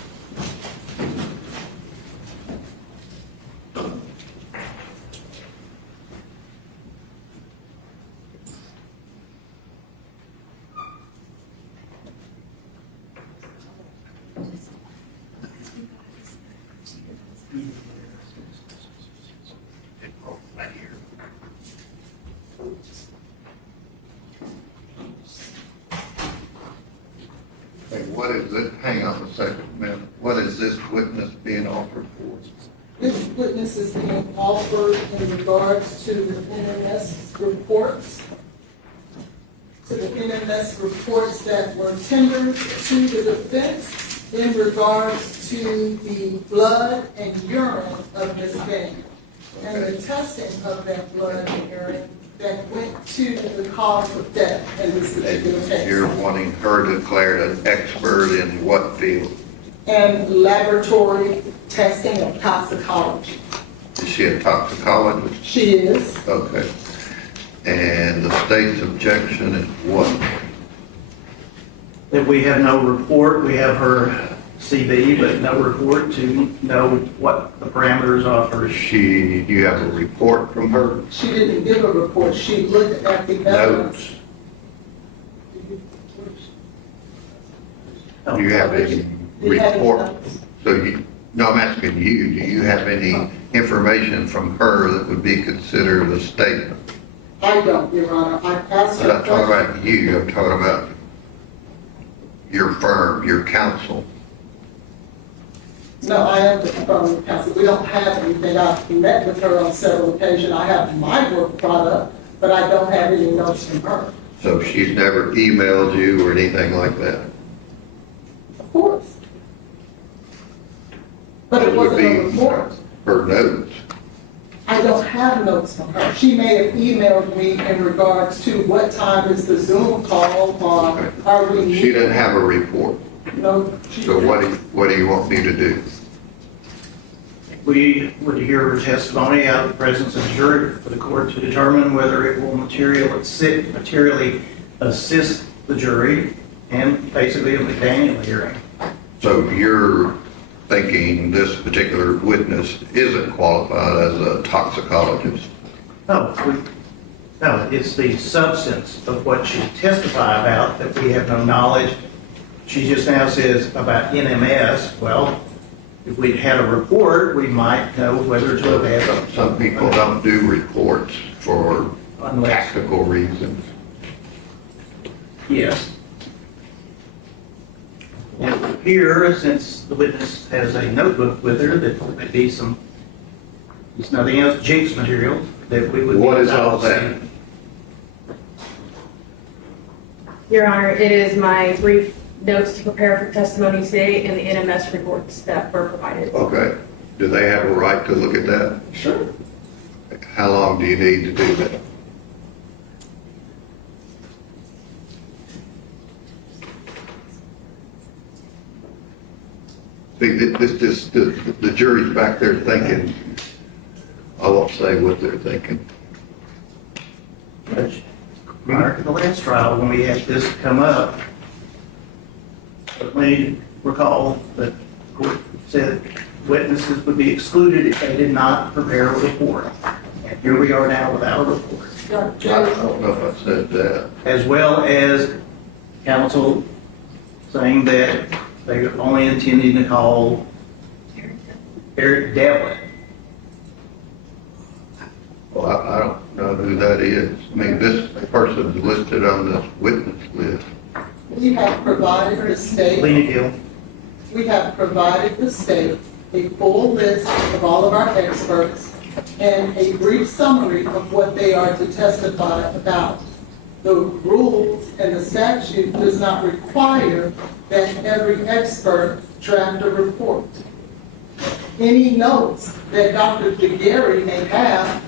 Right here. Hey, what is it? Hang on a second, ma'am. What is this witness being offered for? This witness is being offered in regards to the NMS reports, that were tendered to the defense in regards to the blood and urine of Ms. Benning, and the testing of that blood and urine that went to the cause of death in this particular case. You're wanting her declared an expert in what field? And laboratory testing of toxicology. Is she a toxicologist? She is. Okay. And the state's objection is what? That we have no report, we have her CV, but no report to know what the parameters of her. Do you have a report from her? She didn't give a report. She looked at the evidence. Notes? Do you have any report? No, I'm asking you, do you have any information from her that would be considered a statement? I don't, Your Honor. I asked I'm her. not talking about you, I'm talking about your firm, your counsel. No, I am the firm counsel. We don't have anything. I've met with her on several occasions. I have my work product, but I don't have any notes from her. So she's never emailed you or anything like that? Of course. But it wasn't a report. Her notes. I don't have notes from her. She may have emailed me in regards to what time is the Zoom call, or are we meeting? She doesn't have a report. No. So what do you want me to do? We would hear her testimony out of the presence of the jury for the court to determine whether it will materially assist the jury and basically a McDaniel hearing. So you're thinking this particular witness isn't qualified as a toxicologist? No, it's the substance of what she testified about that we have no knowledge. She just now says about NMS. Well, if we'd had a report, we might know whether to have had. Some people don't do reports for tactical reasons. Yes. And here, since the witness has a notebook with her, that could be some, there's nothing else, jinx material that we would. What is all that? Your Honor, it is my brief notes to prepare for testimony today and the NMS reports that were provided. Okay. Do they have a right to look at that? Sure. How long do you need to do that? See, the jury's back there thinking, I won't say what they're thinking. Judge, prior to the last trial, when we had this come up, certainly recall that the court said witnesses would be excluded if they did not prepare a report. And here we are now without a report. I don't know if I said that. as well as counsel saying that they are only intending to call Eric Devlin. Well, I don't know who that is. I mean, this person is listed on this witness list. We have provided the state. Lena Gill. We have provided the state a full list of all of our experts and a brief summary of what they are to testify about. The rules and the statute does not require that every expert draft a report. Any notes that Dr. Giguere may have,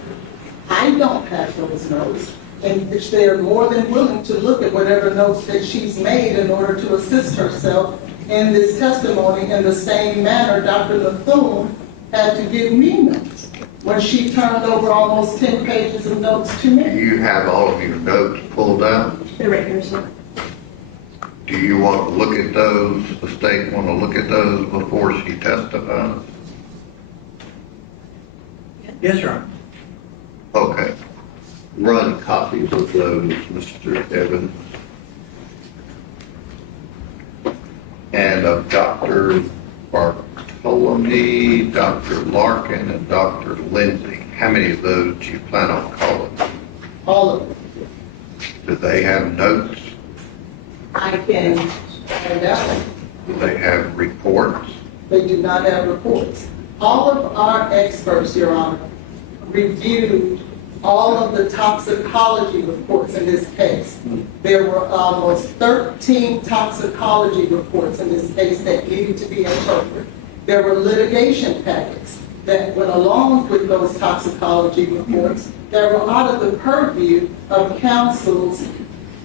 I don't have those notes, and which they are more than willing to look at whatever notes that she's made in order to assist herself in this testimony in the same manner Dr. Bethune had to give me notes when she turned over almost 10 pages of notes to Do me. you have all of your notes pulled out? They're right here, sir. Do you want to look at those, the state want to look at those before she testifies? Yes, Your Honor. Okay. Run copies of those, Mr. Evans. And of Dr. Bartolome, Dr. Larkin, and Dr. Lynsey. How many of those do you plan on calling? All of them. Do they have notes? I can find out. Do they have reports? They do not have reports. All of our experts, Your Honor, reviewed all of the toxicology reports in this case. There were almost 13 toxicology reports in this case that needed to be interpreted. There were litigation packets that went along with those toxicology reports that were out of the purview of counsel's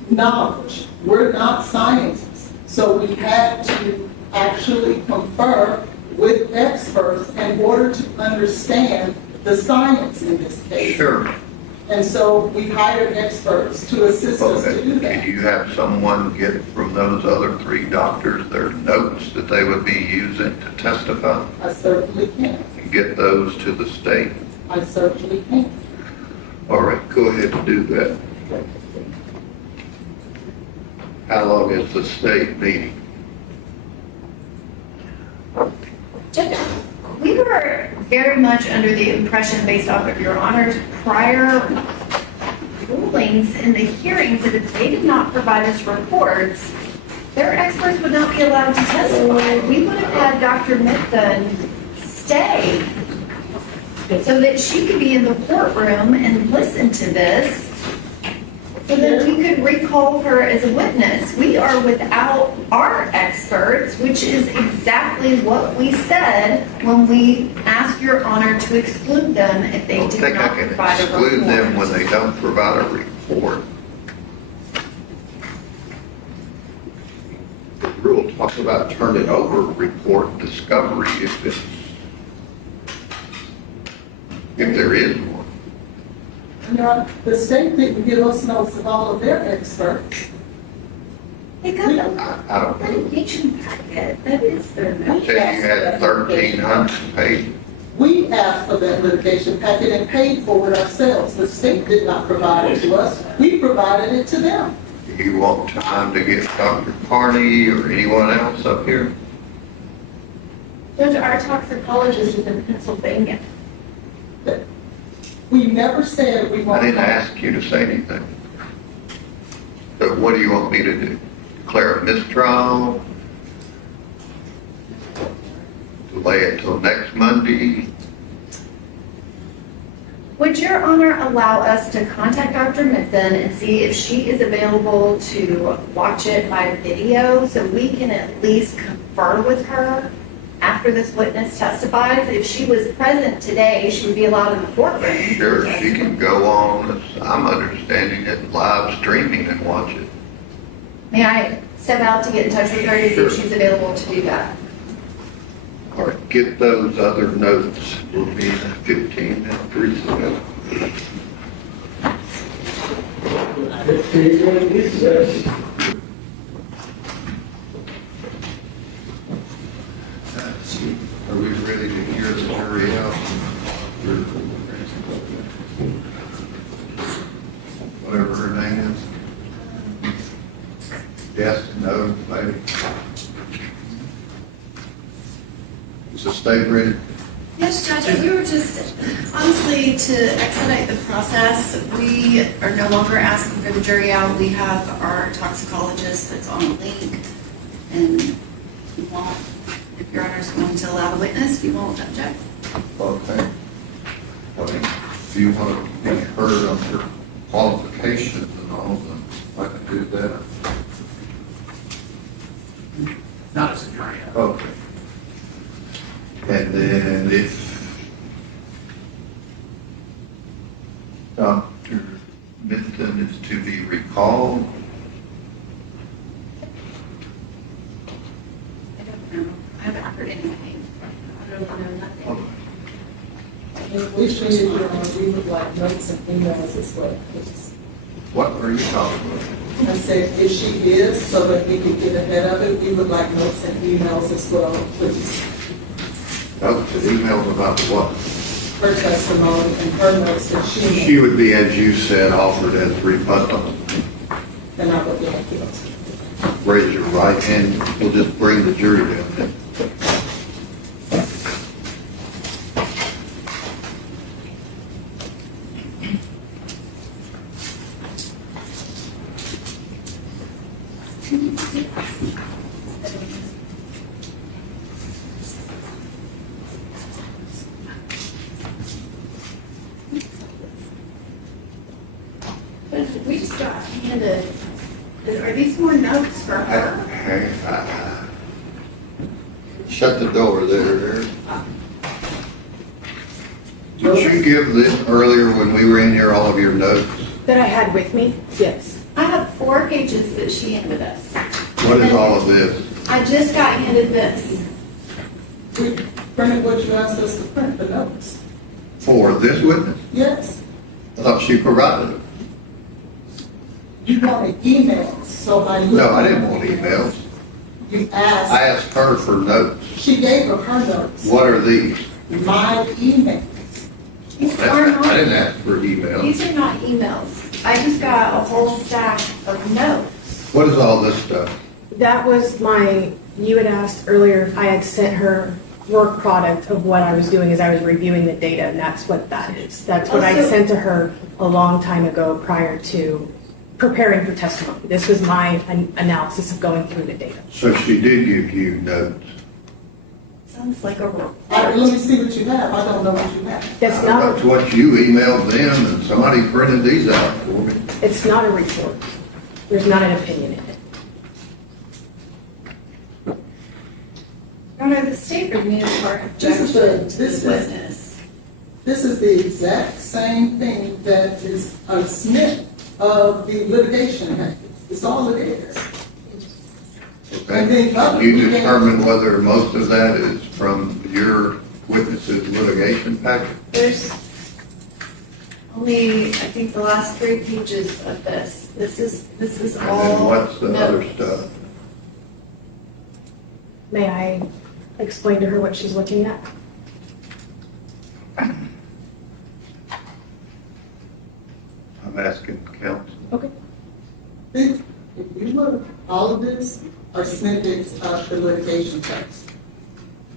knowledge. We're not scientists, so we had to actually confer with experts in order to understand the science in this case. Sure. And so we hired experts to assist us to do Okay. that. Can you have someone get from those other three doctors their notes that they would be using to testify? I certainly can. And get those to the state? I certainly can. All right, go ahead and do that. How long is the state meeting? Judge, we were very much under the impression, based off of Your Honor's prior rulings in the hearings, that if they did not provide us reports, their experts would not be allowed to testify. We would have had Dr. Mithun stay so that she could be in the courtroom and listen to this, so that we could recall her as a witness. We are without our experts, which is exactly what we said when we asked Your Honor to exclude them if they I don't did think I not can provide a report. exclude them when they don't provide a report. The rule talks about turning over a report discovery if there is one. You know, the state didn't give us notes of all of their experts. They got the I don't know. litigation packet, that is their You note. said you had 1,300 pages. We asked for that litigation packet and paid for it ourselves. The state did not provide it to us. We provided it to them. Do you want time to get Dr. Carney or anyone else up here? Judge, our toxicologist is in Pennsylvania. We never said we I wanted. didn't ask you to say anything. So what do you want me to do? Declare a mistrial? Delay it till next Monday? Would Your Honor allow us to contact Dr. Mithun and see if she is available to watch it by video so we can at least confer with her after this witness testifies? If she was present today, she would be allowed in the courtroom. Sure, she can go on, as I'm understanding it, live streaming and watch it. May I step out to get in touch with her to see if Sure. she's available to do that? All right, get those other notes. We'll be in 15 minute recess. Are we ready to hear the jury out? Is the state ready? Yes, Judge, we were just, honestly, to expedite the process, we are no longer asking for the jury out. We have our toxicologist that's on the link, and we won't, if Your Honor is going to allow the witness, we won't object. Okay. I mean, if you want to be heard on your qualifications and all, then I can do that. Not as a jury. Okay. And then if Dr. Minton is to be recalled, I don't know. I haven't heard anything. I don't know nothing. If we should, Your Honor, we would like notes and emails as well, please. what are you talking about? I said, if she is, so that we can get ahead of it, we would like notes and emails as well, please. Notes and emails about what? Her testimony and her notes that she She would be, as you said, offered as rebuttal. and I would like it. Raise your right hand, we'll just bring the jury down. But we just got handed, are these more notes for her? Shut the door there. Did you give this earlier when we were in here, all of your notes? That I had with me? Yes. I have 4 pages that she handed us. What is all of this? I just got handed this. We printed what you asked us to print, the notes. For this witness? Yes. I thought she provided it. You wanted emails, so I. No, I didn't want emails. You I asked, asked her for notes. she gave her her notes. What are these? My emails. These are I not, didn't ask for emails. these are not emails. I just got a whole stack of notes. What is all this stuff? That was you had asked earlier if I had sent her work product of what I was doing as I was reviewing the data, and that's what that is. That's what I sent to her a long time ago prior to preparing for testimony. This was my analysis of going through the data. So she did give you notes. Sounds like a report. Let me see what you have. I don't know what you have. That's not, That's what you emailed them, and somebody printed these out for me. it's not a report. There's not an opinion in it. Your Honor, the state reviewed our This is objection to this the is- witness. This is the exact same thing that is a snip of the litigation package. It's all it is. And Okay? then You determine whether most of that is from your witness's litigation packet? There's only, I think, the last 3 pages of this. This is And all then what's the other notes. stuff? May I explain to her what she's looking at? I'm asking counsel. Okay. If you look, all of this are snippets of the litigation text.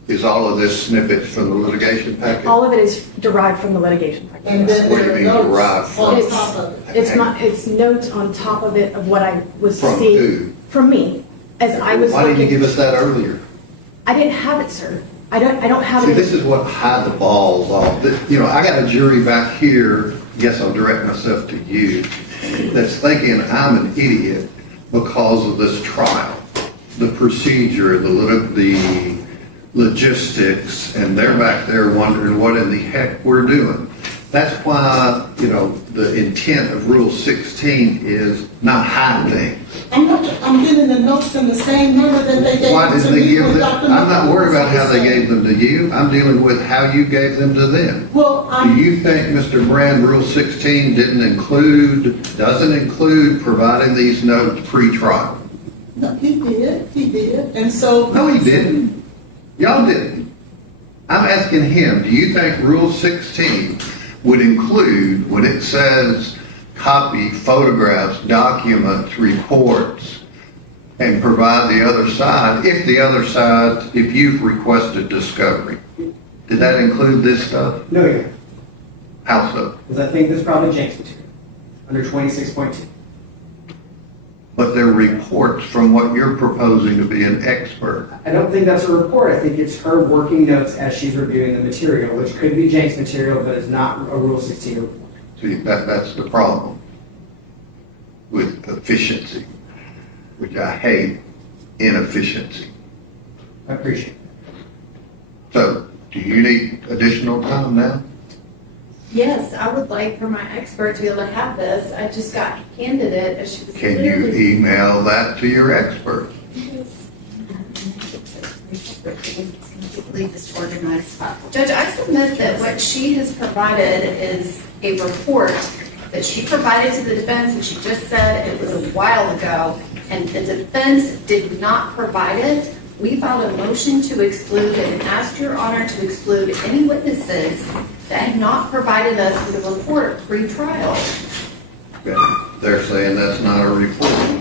Is all of this snippets from the litigation packet? All of it is derived from the litigation package. And then What do you there are mean notes derived from? on top of it. It's notes on top of it of what I was From seeing. who? From me, as I was Why didn't you looking. give us that earlier? I didn't have it, sir. I don't have See, it. this is what hide the balls off. You know, I got a jury back here, guess I'll direct myself to you, that's thinking I'm an idiot because of this trial. The procedure, the logistics, and they're back there wondering what in the heck we're doing. That's why, you know, the intent of Rule 16 is not hide things. I'm getting the notes in the same number that they gave Why to did they me give with them? Dr. I'm not worried about how they McCoy. gave them to you. I'm dealing with how you gave them to them. Well, Do you think, Mr. Brand, Rule 16 doesn't include providing these notes pre-trial? no, he did, and so. No, he didn't. Y'all didn't. I'm asking him, do you think Rule 16 would include, when it says copy, photographs, documents, reports, and provide the other side, if you've requested discovery. Did that include this stuff? No, Your Honor, How so? because I think this is probably Jake's material, under 26.2. But they're reports from what you're proposing to be an expert. I don't think that's a report. I think it's her working notes as she's reviewing the material, which could be Jake's material, but is not a Rule 16 report. See, that's the problem with efficiency, which I hate inefficiency. I appreciate it. So, do you need additional time now? Yes, I would like for my expert to be able to have this. I just got handed it as she was. Can you email that to your expert? It's completely disorganized. Judge, I submit that what she has provided is a report that she provided to the defense, and she just said it was a while ago, and the defense did not provide it. We filed a motion to exclude and asked Your Honor to exclude any witnesses that had not provided us with a report pre-trial. Okay. They're saying that's not a report.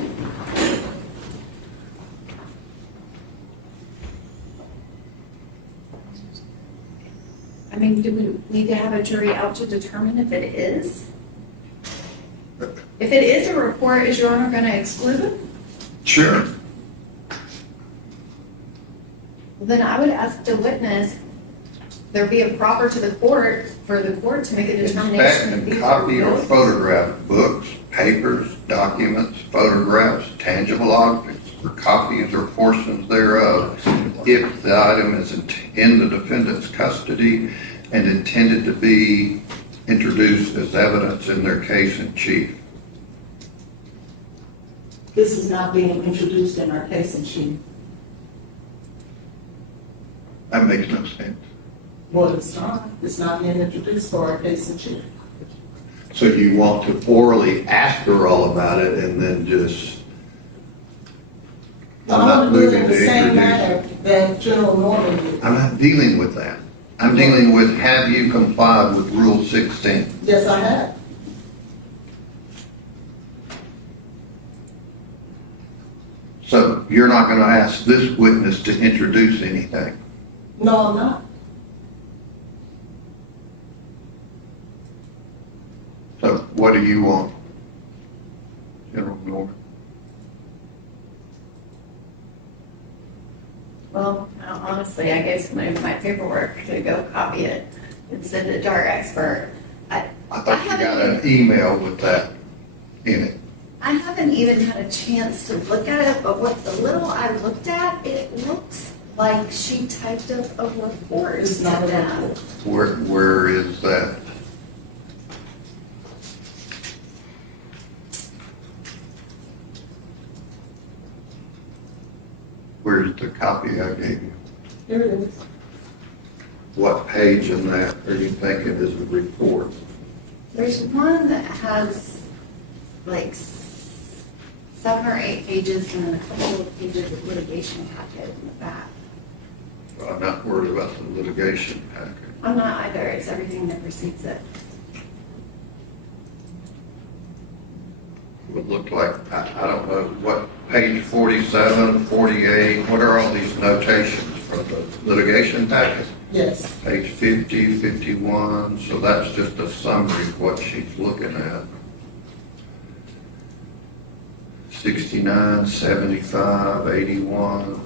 I mean, do we need to have a jury out to determine if it is? If it is a report, is Your Honor going to exclude it? Sure. Well, then I would ask the witness, there be a proffer to the court for the court to make a determination. Inspect if and these copy are or real. photograph books, papers, documents, photographs, tangible objects, or copies or portions thereof, if the item is in the defendant's custody and intended to be introduced as evidence in their case in chief. This is not being introduced in our case in chief. That makes no sense. Well, it's not. It's not being introduced for our case in chief. So you want to orally ask her all about it and then just... I'm not doing the same manner that General Norman did. I'm not dealing with that. I'm dealing with, have you complied with Rule 16? Yes, I have. So you're not going to ask this witness to introduce anything? No, I'm not. So what do you want, General Norman? Well, honestly, I gave somebody my paperwork to go copy it and send it to our expert. I thought you got an email with that in it. I haven't even had a chance to look at it, but what the little I looked at, it looks like she typed up a report. It's not a to them. report. Where is that? Where's the copy I gave you? Here it is. What page in that are you thinking is a report? There's one that has like 7 or 8 pages and then a couple of pages of litigation packet in the back. I'm not worried about the litigation packet. I'm not either. It's everything that precedes it. Would look like, I don't know, what, page 47, 48, what are all these notations for the litigation packet? Yes. Page 50, 51, so that's just a summary of what she's looking at. 69, 75, 81.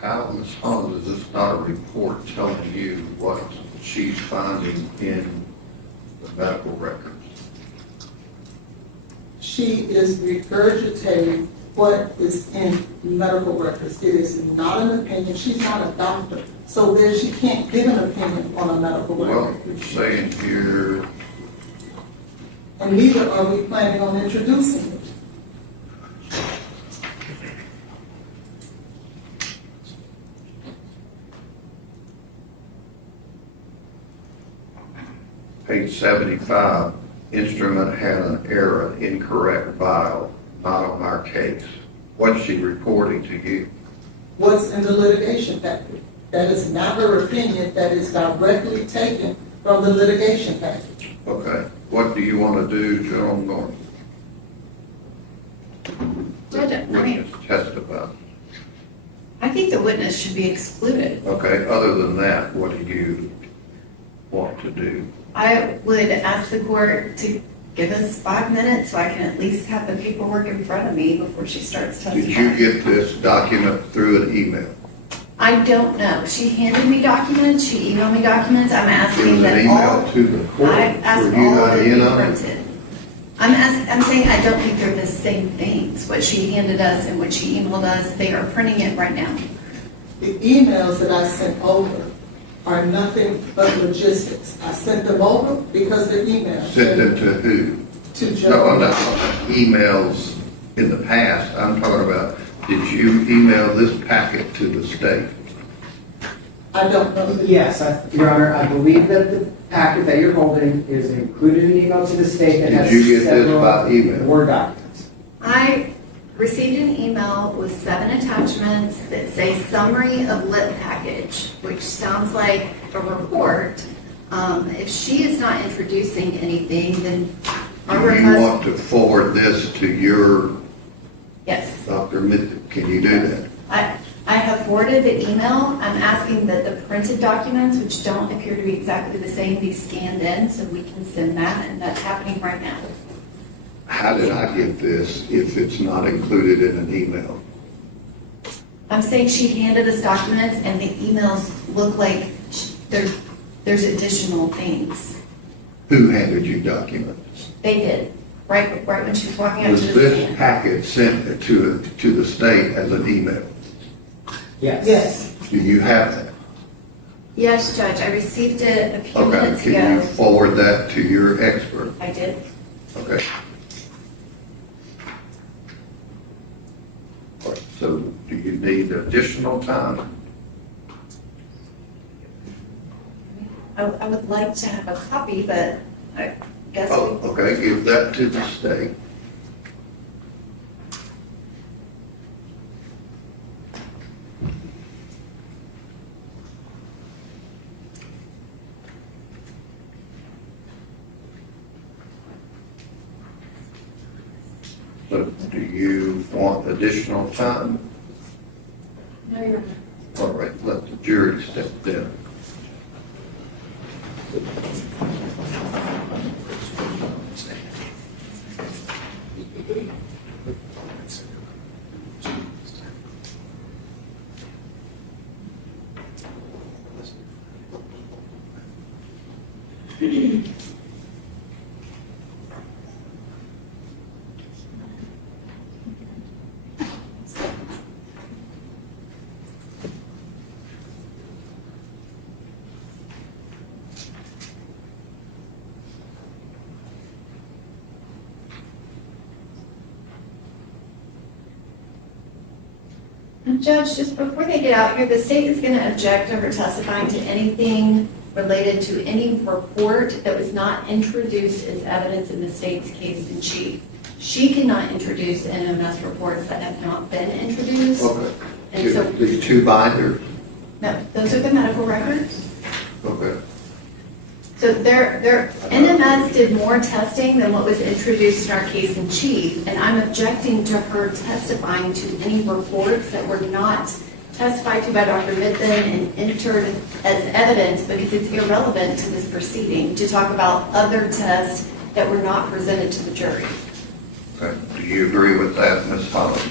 How in this home is this not a report telling you what she's finding in the medical records? She is regurgitating what is in medical records. It is not an opinion. She's not a doctor. So there she can't give an opinion on a medical Well, record. it's saying here, And neither are we planning on introducing it. page page 75, instrument had an error, incorrect vial, not on our case. What's she reporting to you? What's in the litigation package? That is not her opinion, that is directly taken from the litigation package. Okay, what do you want to do, Joan Norton? Judge, I mean, Witness testify. I think the witness should be excluded. Okay, other than that, what do you want to do? I would ask the court to give us 5 minutes so I can at least have the paperwork in front of me before she starts Did testifying. you get this document through an email? I don't know. She handed me documents, she emailed me documents. I'm It asking was that an all, email to the court. I asked Were you all not of it to in be on it? printed. I'm saying I don't think they're the same things. What she handed us and what she emailed us, they are printing it right now. The emails that I sent over are nothing but logistics. I sent them over because they're emails. Sent them to who? To Joe. No, I'm not talking about emails in the past. I'm talking about, did you email this packet to the state? I don't know. Yes, Your Honor, I believe that the packet that you're holding is included in an email to the state that Did has you get this several by email? Word documents. I received an email with 7 attachments that say summary of lit package, which sounds like a report. If she is not introducing anything, then our Do you request, want to forward this to your yes. Dr. Mitchell? Can you do that? I have forwarded the email. I'm asking that the printed documents, which don't appear to be exactly the same, be scanned in so we can send that, and that's happening right now. How did I get this if it's not included in an email? I'm saying she handed us documents and the emails look like there's additional things. Who handed you documents? They did, right when she was walking out to Was the this stand. packet sent to the state as an email? Yes. Yes. Do you have that? Yes, Judge, I received it a few Okay, minutes can you ago. forward that to your expert? I did. Okay. All right, so do you need additional time? I would like to have a copy, but I guess Oh, okay, give that to the state. So do you want additional time? No, you're All right, let the jury step in. Judge, just before they get out here, the state is going to object to her testifying to anything related to any report that was not introduced as evidence in the state's case in chief. She cannot introduce NMS reports that have not been introduced. Okay. And so, These two binders? no, those are the medical records. Okay. So NMS did more testing than what was introduced in our case in chief, and I'm objecting to her testifying to any reports that were not testified to by Dr. Mitten and entered as evidence because it's irrelevant to this proceeding to talk about other tests that were not presented to the jury. Okay. Do you agree with that, Ms. Holland?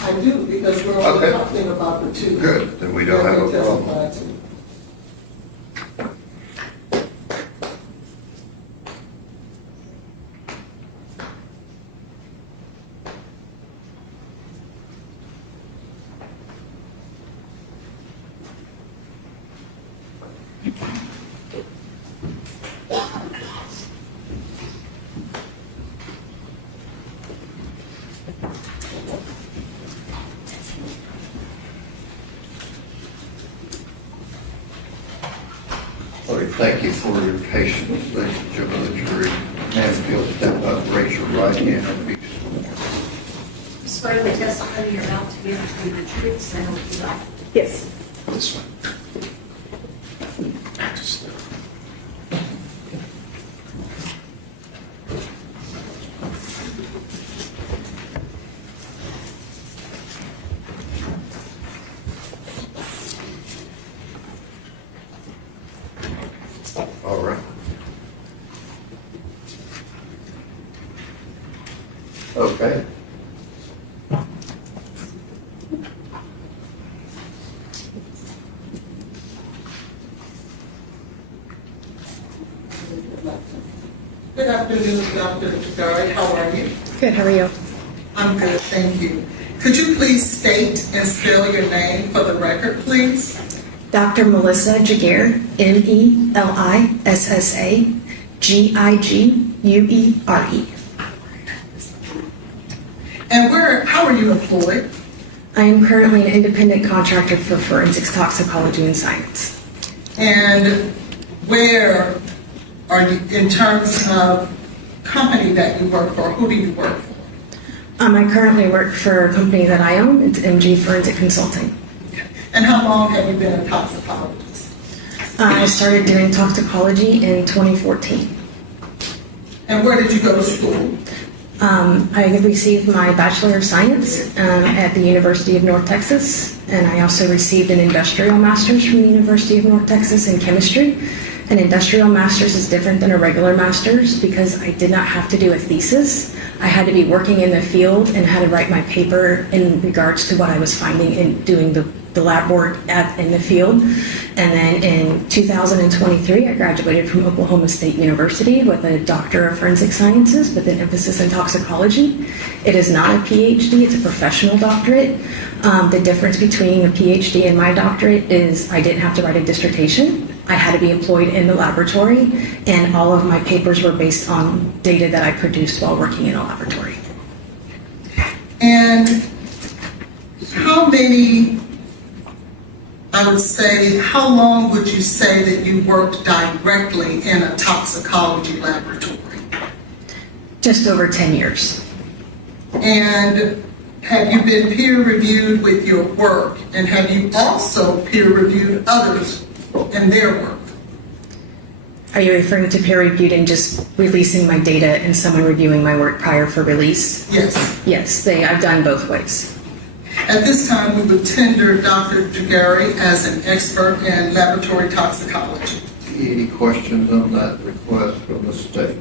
I do, because we're only Okay. talking about the two. Good, then we don't have a that they problem. testified to. Thank you for your patience, ladies and gentlemen of the jury. And if you'll step up, raise your right hand and be sworn. Swear the testimony you're about to give to be the truth, so help you God. Yes. This one. All right. Okay. Good afternoon, Dr. Giguere. How are you? Good, how are you? I'm good, thank you. Could you please state and spell your name for the record, please? Dr. Melissa Giguere, MELISSA Giguere. And how are you employed? I am currently an independent contractor for forensics, toxicology, and science. And where are you, in terms of company that you work for, who do you work for? I currently work for a company that I own. It's MG Forensic Consulting. And how long have you been a toxicologist? I started doing toxicology in 2014. And where did you go to school? I received my Bachelor of Science at the University of North Texas, and I also received an Industrial Master's from the University of North Texas in Chemistry. An Industrial Master's is different than a regular Master's because I did not have to do a thesis. I had to be working in the field and had to write my paper in regards to what I was finding in doing the lab work in the field. And then in 2023, I graduated from Oklahoma State University with a Doctor of Forensic Sciences with an emphasis in toxicology. It is not a PhD, it's a professional doctorate. The difference between a PhD and my doctorate is I didn't have to write a dissertation. I had to be employed in the laboratory, and all of my papers were based on data that I produced while working in a laboratory. And how long would you say that you worked directly in a toxicology laboratory? Just over 10 years. And have you been peer reviewed with your work? And have you also peer reviewed others in their work? Are you referring to peer reviewed and just releasing my data and someone reviewing my work prior for release? Yes. Yes, I've done both ways. At this time, we would tender Dr. Giguere as an expert in laboratory toxicology. Any questions on that request from the state?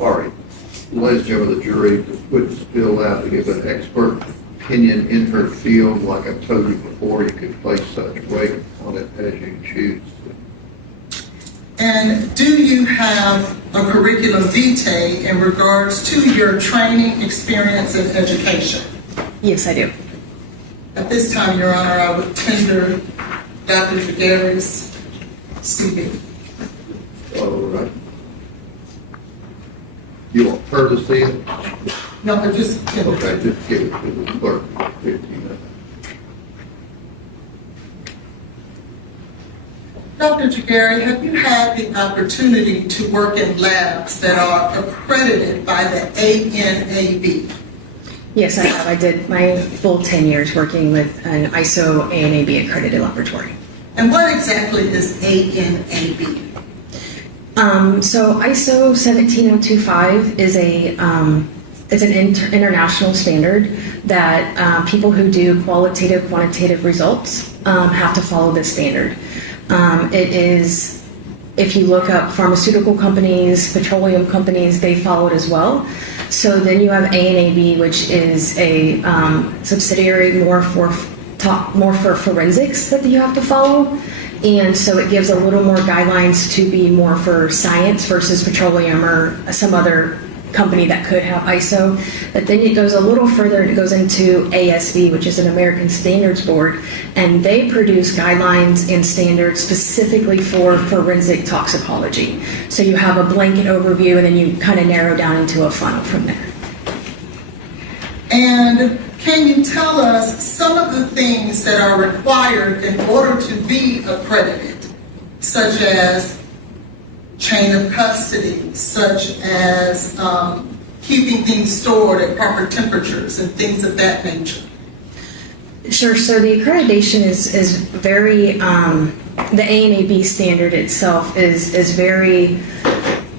All right. Ladies and gentlemen of the jury, the witness be allowed to give an expert opinion in her field. Like I told you before, you can place such weight on it as you choose. And do you have a curriculum vitae in regards to your training, experience, and education? Yes, I do. At this time, Your Honor, I would tender Dr. Giguere's speaking. All right. You want her to see it? No, but just Okay, just give it to the clerk for 15 minutes. Dr. Giguere, have you had the opportunity to work in labs that are accredited by the ANAB? Yes, I have. I did my full 10 years working with an ISO ANAB accredited laboratory. And what exactly is ANAB? So ISO 17025 is it's an international standard that people who do qualitative, quantitative results have to follow this standard. It is, if you look up pharmaceutical companies, petroleum companies, they follow it as well. So then you have ANAB, which is a subsidiary more for forensics that you have to follow. And so it gives a little more guidelines to be more for science versus petroleum or some other company that could have ISO. But then it goes a little further and it goes into ASV, which is an American Standards Board, and they produce guidelines and standards specifically for forensic toxicology. So you have a blanket overview and then you kind of narrow down into a funnel from there. And can you tell us some of the things that are required in order to be accredited? such as chain of custody, such as keeping things stored at proper temperatures and things of that nature? Sure. So the accreditation is very, the ANAB standard itself is very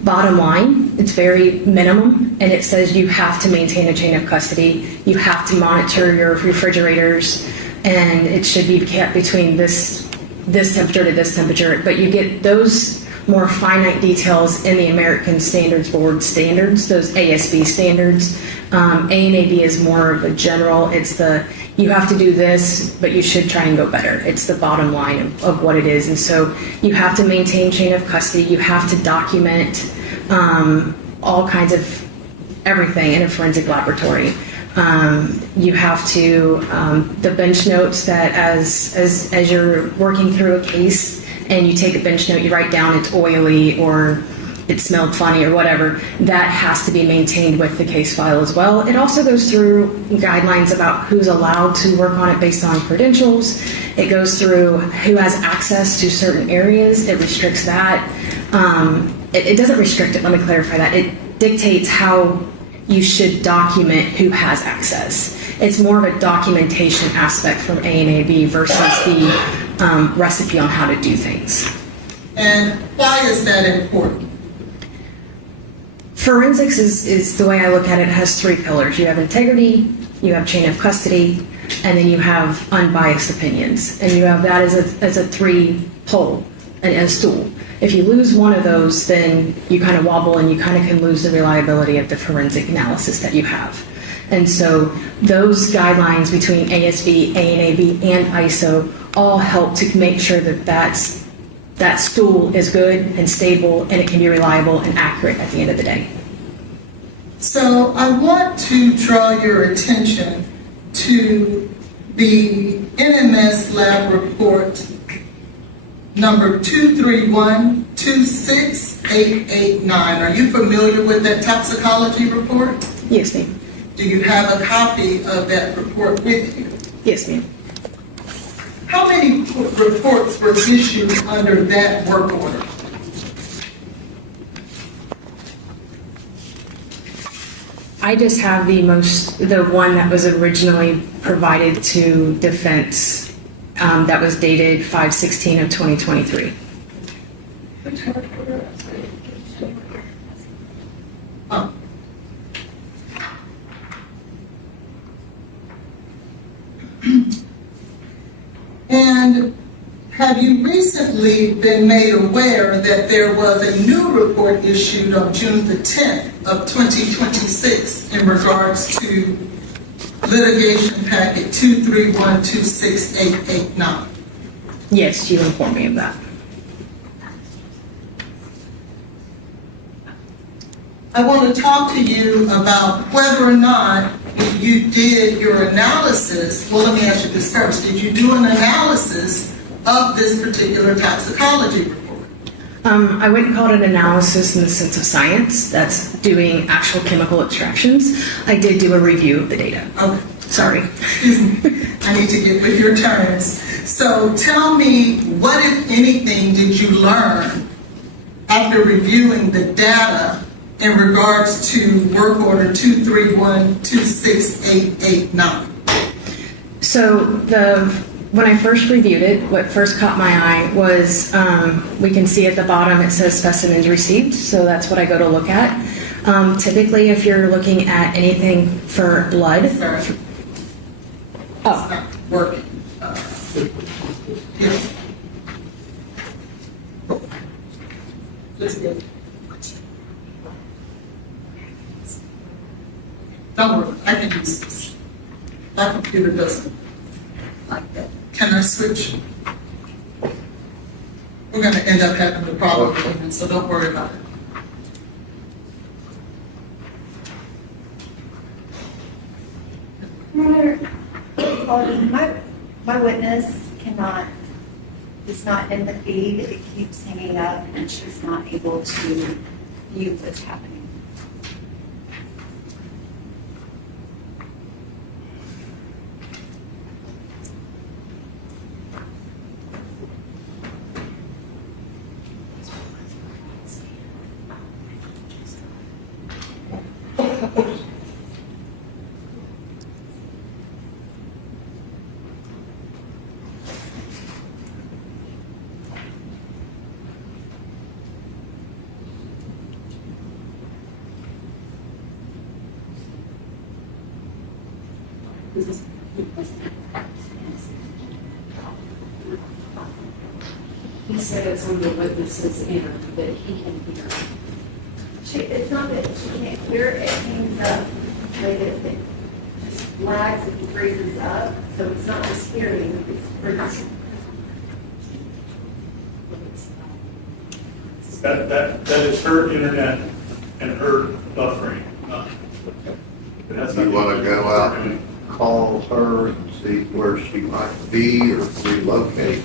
bottom line. It's very minimum, and it says you have to maintain a chain of custody. You have to monitor your refrigerators, and it should be kept between this temperature to this temperature. But you get those more finite details in the American Standards Board standards, those ASB standards. ANAB is more of a general. It's you have to do this, but you should try and go better. It's the bottom line of what it is. And so you have to maintain chain of custody. You have to document all kinds of everything in a forensic laboratory. You have to, the bench notes that as you're working through a case and you take a bench note, you write down it's oily or it smelled funny or whatever, that has to be maintained with the case file as well. It also goes through guidelines about who's allowed to work on it based on credentials. It goes through who has access to certain areas. It restricts that. It doesn't restrict it, let me clarify that. It dictates how you should document who has access. It's more of a documentation aspect from ANAB versus the recipe on how to do things. And why is that important? Forensics is the way I look at it, has three pillars. You have integrity, you have chain of custody, and then you have unbiased opinions. And you have that as a three-pole, and a stool. If you lose one of those, then you kind of wobble and you kind of can lose the reliability of the forensic analysis that you have. And so those guidelines between ASB, ANAB, and ISO all help to make sure that stool is good and stable and it can be reliable and accurate at the end of the day. So I want to draw your attention to the NMS lab report number 231-26889. Are you familiar with that toxicology report? Yes, ma'am. Do you have a copy of that report with you? Yes, ma'am. How many reports were issued under that work order? I just have the one that was originally provided to defense that was dated 5/16 of 2023. Oh. And have you recently been made aware that there was a new report issued on June the 10th of 2026 in regards to litigation packet 231-26889? Yes, you informed me of that. I want to talk to you about whether or not you did your analysis. Well, let me ask you this first. Did you do an analysis of this particular toxicology report? I wouldn't call it an analysis in the sense of science. That's doing actual chemical extractions. I did do a review of the data. Okay. Sorry. Excuse me. I need to get with your terms. So tell me, what, if anything, did you learn after reviewing the data in regards to work order 231-26889? So when I first reviewed it, what first caught my eye was we can see at the bottom it says specimens received, so that's what I go to look at. Typically, if you're looking at anything for blood, Sorry. oh, It's not working. Yes. Let's go. Don't worry, I can use this. My computer doesn't like that. Can I switch? We're going to end up having the problem again, so don't worry about it. My witness is not in the feed. It keeps hanging up and she's not able to view what's happening. He said it's on the witness's end that he can hear. It's not that she can't hear, it hangs up, like it just lags and freezes up, so it's not just hearing, it's freezing. That is her internet and her buffering. That's You want to go out and call her and see where she might be or relocate?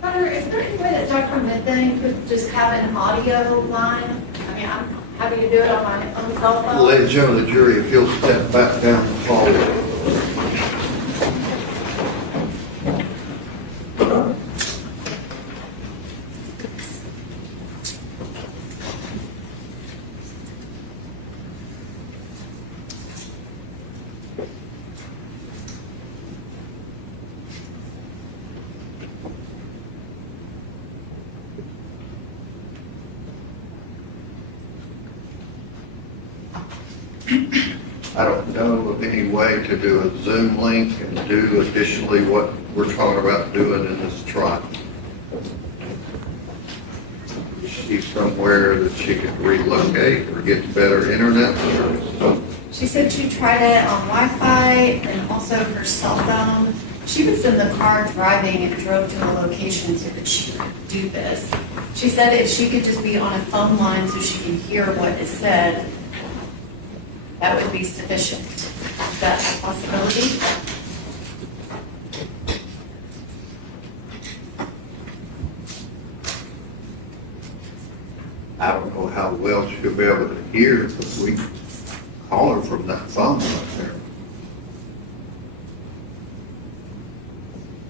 Hunter, is there any way that Dr. Midday could just have an audio line? I mean, I'm happy to do it on my own cell phone. Ladies and gentlemen of the jury, if you'll step back down the hallway. I don't know of any way to do a Zoom link and do additionally what we're talking about doing in this trial. Is she somewhere that she could relocate or get better internet service? She said she tried it on Wi-Fi and also her cell phone. She was in the car driving and drove to a location so that she could do this. She said if she could just be on a phone line so she can hear what is said, that would be sufficient. Is that a possibility? I don't know how well she'll be able to hear, but we call her from that phone up there.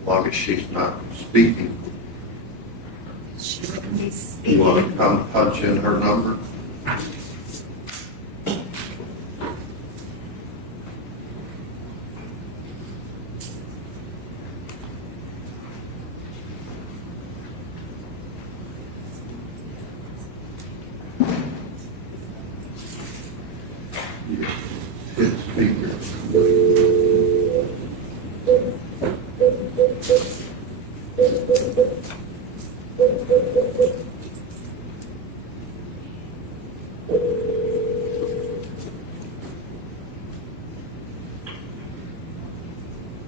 As long as she's not speaking. She wouldn't be You speaking. want to come punch in her number? Hit speaker.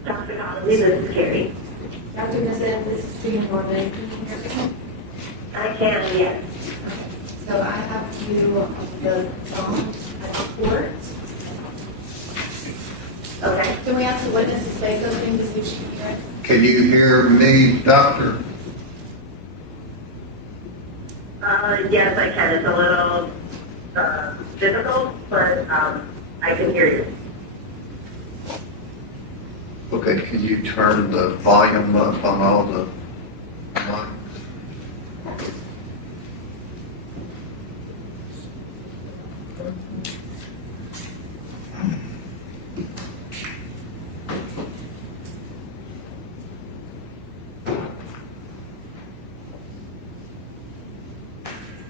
Toxicology, this is Carrie. Dr. Mizzen, this is Jean Norman. Can you hear me? I can, yes. So I have you on the phone at the court. Okay. Can we ask the witness to say something to see if she can hear it? Can you hear me, doctor? Yes, I can. It's a little difficult, but I can hear you. Okay, can you turn the volume up on all the mics?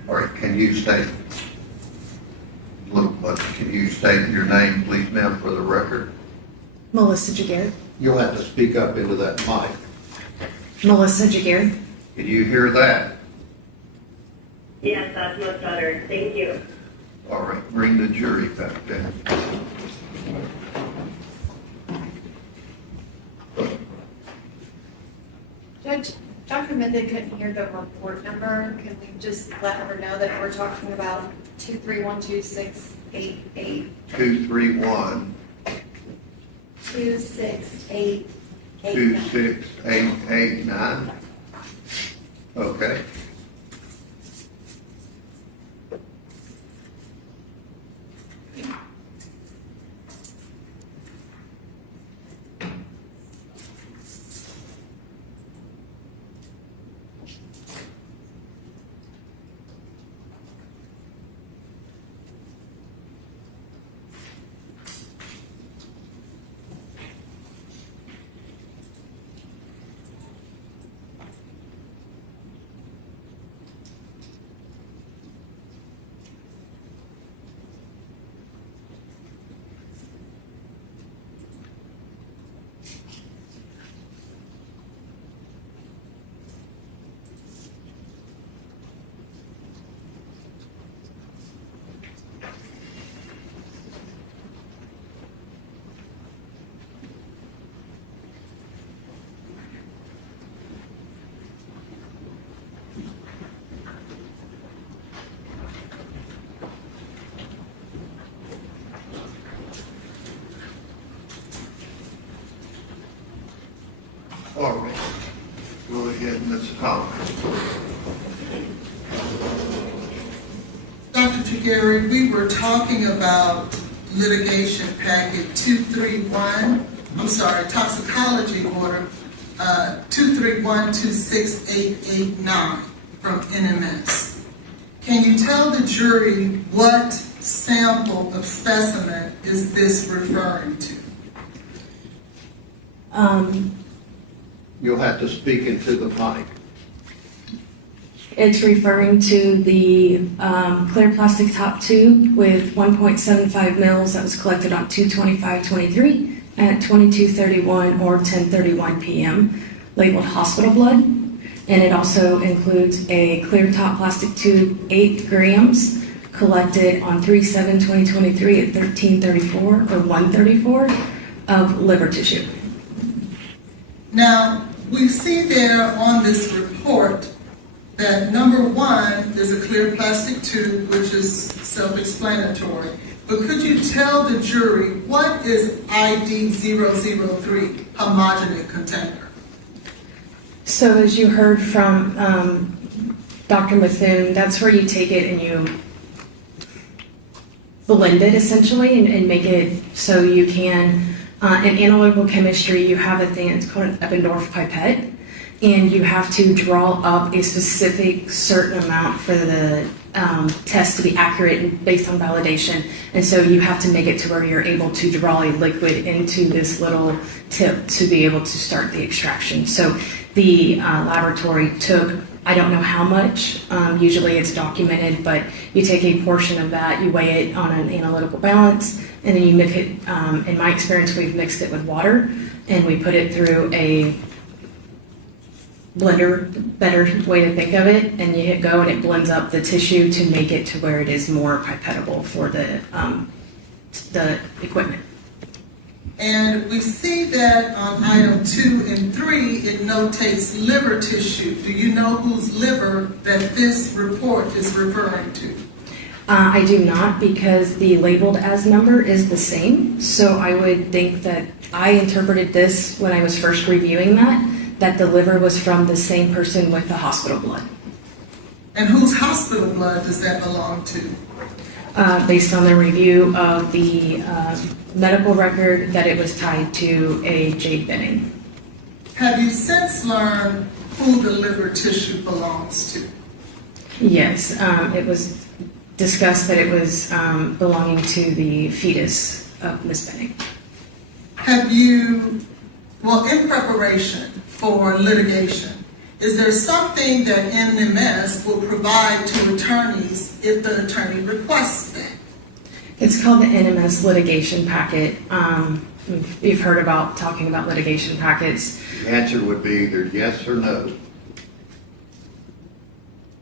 All right, can you state, can you state your name, please, ma'am, for the record? Melissa Giguere. You'll have to speak up into that mic. Melissa Giguere. Can you hear that? Yes, that's much better. Thank you. All right, bring the jury back down. Judge, Dr. Method couldn't hear the report number. Can we just let her know that we're talking about 2312688? 231 26889. 26889. Okay. All right. Go ahead, Ms. Thomas. Dr. Giguere, we were talking about litigation packet 231, toxicology order 231-26889 from NMS. Can you tell the jury what sample of specimen is this referring to? You'll have to speak into the mic. It's referring to the clear plastic top tube with 1.75 mils that was collected on 2/25/23 at 22:31 or 10:31 p.m. labeled hospital blood. And it also includes a clear top plastic tube, 8 grams, collected on 3/7/2023 at 13:34 or 1:34 of liver tissue. Now, we see there on this report that number 1 is a clear plastic tube, which is self-explanatory. But could you tell the jury what is ID 003, homogeneous container? So as you heard from Dr. Methuen, that's where you take it and you blend it essentially and make it so you can, in analytical chemistry, you have a thing, it's called an Eppendorf pipette, and you have to draw up a specific certain amount for the test to be accurate and based on validation. And so you have to make it to where you're able to draw a liquid into this little tip to be able to start the extraction. So the laboratory took, I don't know how much, usually it's documented, but you take a portion of that, you weigh it on an analytical balance, and then you mix it, in my experience, we've mixed it with water, and we put it through a blender, better way to think of it, and you hit go and it blends up the tissue to make it to where it is more pipettable for the equipment. And we see that on item 2 and 3, it notates liver tissue. Do you know whose liver that this report is referring to? I do not, because the labeled as number is the same. So I would think that I interpreted this when I was first reviewing that the liver was from the same person with the hospital blood. And whose hospital blood does that belong to? Based on the review of the medical record, that it was tied to a Jade Benning. Have you since learned who the liver tissue belongs to? Yes, it was discussed that it was belonging to the fetus of Miss Benning. Have you, in preparation for litigation, is there something that NMS will provide to attorneys if the attorney requests that? It's called the NMS litigation packet. You've heard about talking about litigation packets. The answer would be either yes or no.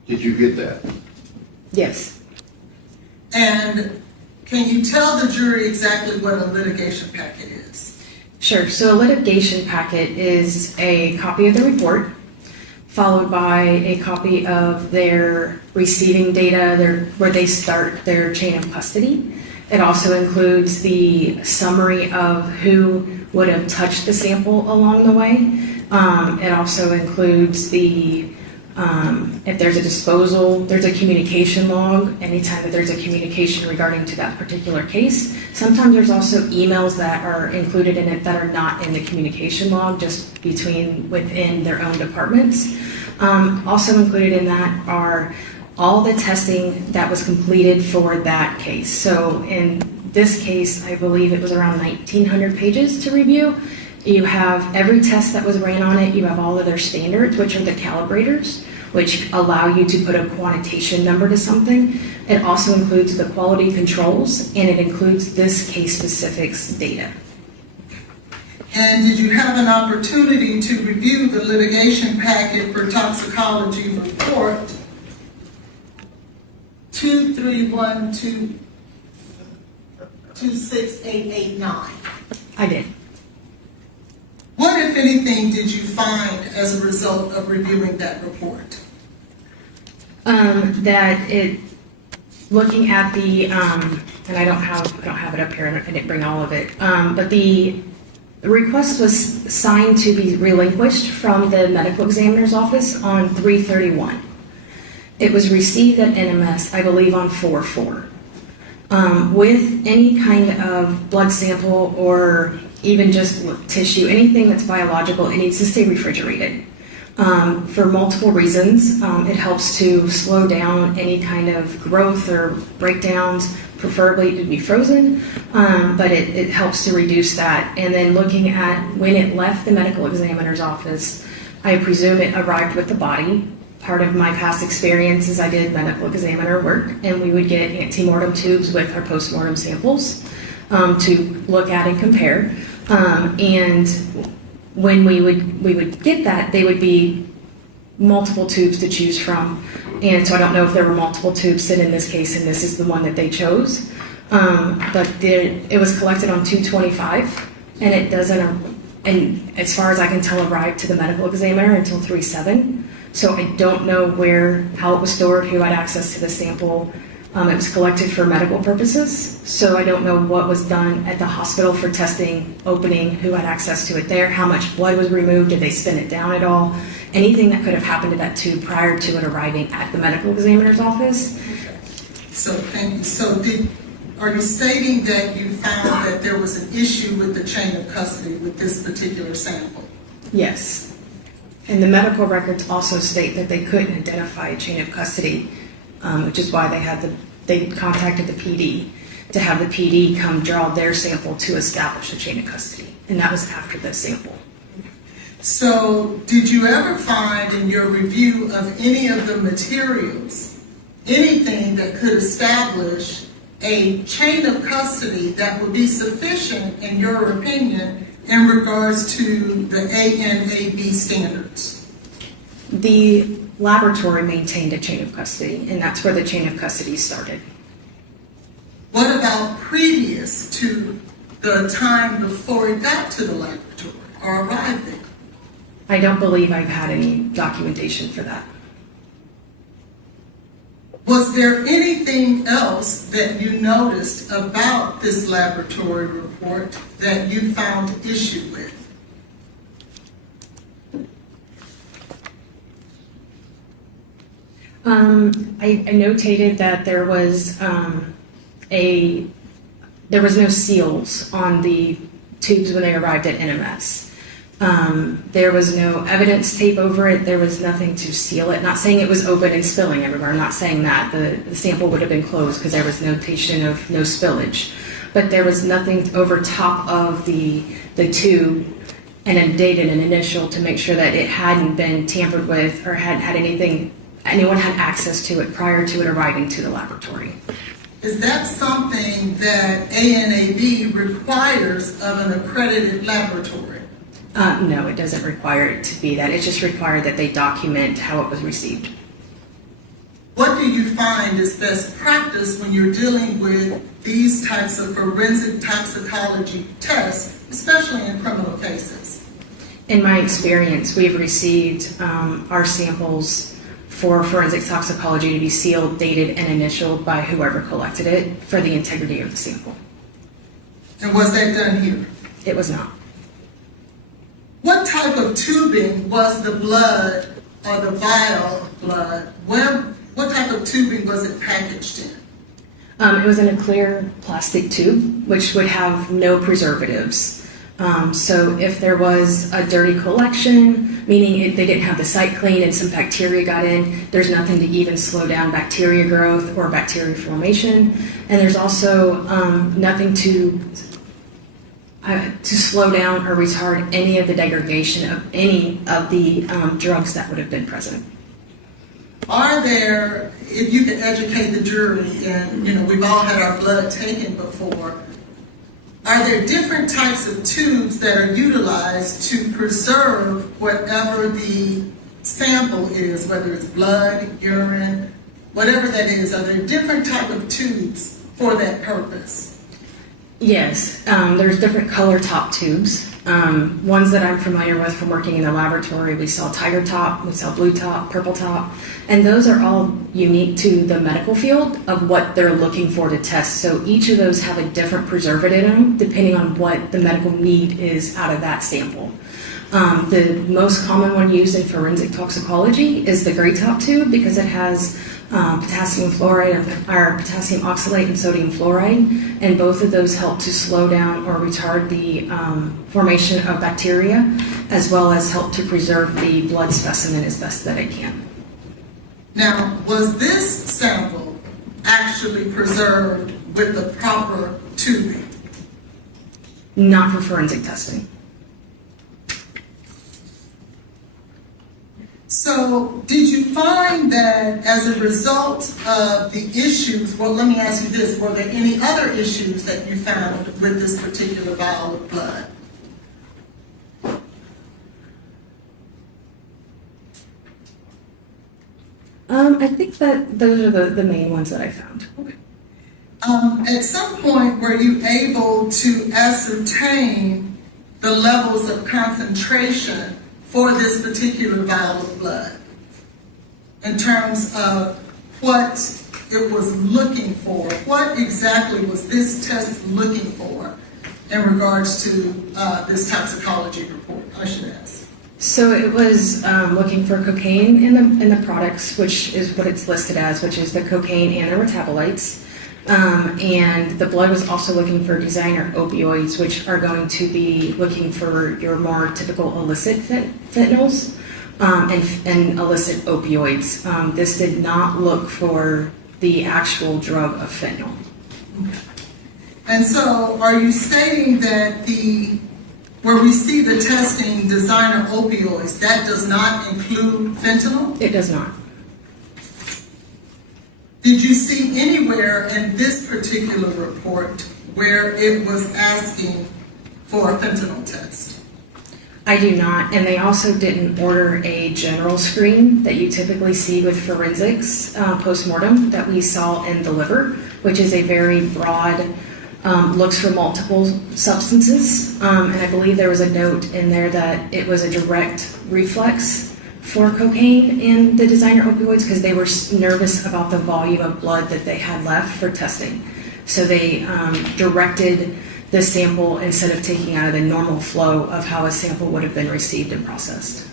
Did you get that? Yes. And can you tell the jury exactly what a litigation packet is? Sure. So a litigation packet is a copy of the report, followed by a copy of their receiving data, where they start their chain of custody. It also includes the summary of who would have touched the sample along the way. It also includes if there's a disposal, there's a communication log, anytime that there's a communication regarding to that particular case. Sometimes there's also emails that are included in it that are not in the communication log, just within their own departments. Also included in that are all the testing that was completed for that case. So in this case, I believe it was around 1,900 pages to review. You have every test that was ran on it. You have all of their standards, which are the calibrators, which allow you to put a quantitation number to something. It also includes the quality controls, and it includes this case specifics data. And did you have an opportunity to review the litigation packet for toxicology report 231268889? I did. What, if anything, did you find as a result of reviewing that report? Looking at the, and I don't have it up here, I didn't bring all of it, but the request was signed to be relinquished from the medical examiner's office on 3/31. It was received at NMS, I believe, on 4/4. With any kind of blood sample or even just tissue, anything that's biological, it needs to stay refrigerated. For multiple reasons. It helps to slow down any kind of growth or breakdowns, preferably to be frozen, but it helps to reduce that. And then looking at when it left the medical examiner's office, I presume it arrived with the body. Part of my past experience is I did medical examiner work, and we would get antemortem tubes with our postmortem samples to look at and compare. And when we would get that, they would be multiple tubes to choose from. And so I don't know if there were multiple tubes in this case, and this is the one that they chose. But it was collected on 2/25, and it doesn't, and as far as I can tell, arrived to the medical examiner until 3/7. So I don't know how it was stored, who had access to the sample. It was collected for medical purposes, so I don't know what was done at the hospital for testing, opening, who had access to it there, how much blood was removed, did they spin it down at all, anything that could have happened to that tube prior to it arriving at the medical examiner's office. So thank you. So are you stating that you found that there was an issue with the chain of custody with this particular sample? Yes. And the medical records also state that they couldn't identify a chain of custody, which is why they contacted the PD to have the PD come draw their sample to establish a chain of custody. And that was after the sample. So did you ever find in your review of any of the materials, anything that could establish a chain of custody that would be sufficient, in your opinion, in regards to the ANAB standards? The laboratory maintained a chain of custody, and that's where the chain of custody started. What about previous to the time before it got to the laboratory or arrived there? I don't believe I've had any documentation for that. Was there anything else that you noticed about this laboratory report that you found issue with? I notated that there was no seals on the tubes when they arrived at NMS. There was no evidence tape over it. There was nothing to seal it. Not saying it was open and spilling everywhere. I'm not saying that. The sample would have been closed because there was notation of no spillage. But there was nothing over top of the tube and a date and an initial to make sure that it hadn't been tampered with or hadn't had anyone had access to it prior to it arriving to the laboratory. is that something that ANAB requires of an accredited laboratory? No, it doesn't require it to be that. It's just required that they document how it was received. What do you find is best practice when you're dealing with these types of forensic toxicology tests, especially in criminal cases? In my experience, we've received our samples for forensic toxicology to be sealed, dated, and initialed by whoever collected it for the integrity of the sample. And was that done here? It was not. What type of tubing was the blood or the vial of blood? What type of tubing was it packaged in? It was in a clear plastic tube, which would have no preservatives. So if there was a dirty collection, meaning they didn't have the site clean and some bacteria got in, there's nothing to even slow down bacteria growth or bacteria formation. And there's also nothing to slow down or retard any of the degradation of any of the drugs that would have been present. Are there, if you could educate the jury, and we've all had our blood taken before, are there different types of tubes that are utilized to preserve whatever the sample is, whether it's blood, urine, whatever that is? Are there different type of tubes for that purpose? Yes, there's different color top tubes. Ones that I'm familiar with from working in the laboratory, we saw tiger top, we saw blue top, purple top, and those are all unique to the medical field of what they're looking for to test. So each of those have a different preservative in them depending on what the medical need is out of that sample. The most common one used in forensic toxicology is the gray top tube because it has potassium fluoride or potassium oxalate and sodium fluoride, and both of those help to slow down or retard the formation of bacteria, as well as help to preserve the blood specimen as best that it can. Now, was this sample actually preserved with the proper tubing? Not for forensic testing. So, did you find that as a result of the issues, well, let me ask you this, were there any other issues that you found with this particular vial of blood? I think that those are the main ones that I found. Okay. At some point, were you able to ascertain the levels of concentration for this particular vial of blood in terms of what it was looking for? What exactly was this test looking for in regards to this toxicology report, I should ask? So it was looking for cocaine in the products, which is what it's listed as, which is the cocaine and the metabolites. And the blood was also looking for designer opioids, which are going to be looking for your more typical illicit fentanyls and illicit opioids. This did not look for the actual drug of fentanyl. And so are you stating that where we see the testing designer opioids, that does not include fentanyl? It does not. Did you see anywhere in this particular report where it was asking for a fentanyl test? I do not, and they also didn't order a general screen that you typically see with forensics post-mortem that we saw in the liver, which is a very broad, looks for multiple substances, and I believe there was a note in there that it was a direct reflex for cocaine in the designer opioids because they were nervous about the volume of blood that they had left for testing. So they directed the sample instead of taking out of the normal flow of how a sample would have been received and processed.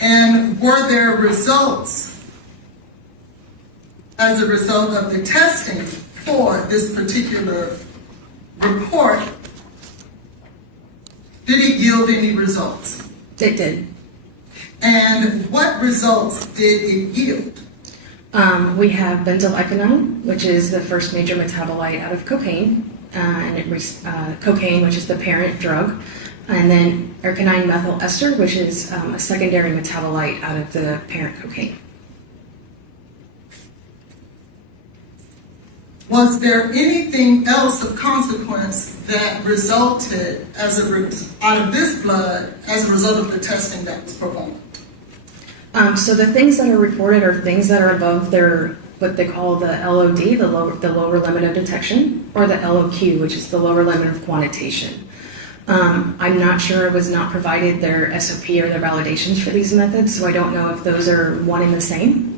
And were there results as a result of the testing for this particular report? Did it yield any results? It did. And what results did it yield? We have benzylecgonine, which is the first major metabolite out of cocaine, and cocaine, which is the parent drug, and then ergonine methyl ester, which is a secondary metabolite out of the parent cocaine. Was there anything else of consequence that resulted out of this blood as a result of the testing that was performed? So the things that are reported are things that are above their, what they call the LOD, the lower limit of detection, or the LOQ, which is the lower limit of quantitation. I'm not sure, it was not provided their SOP or their validations for these methods, so I don't know if those are one and the same.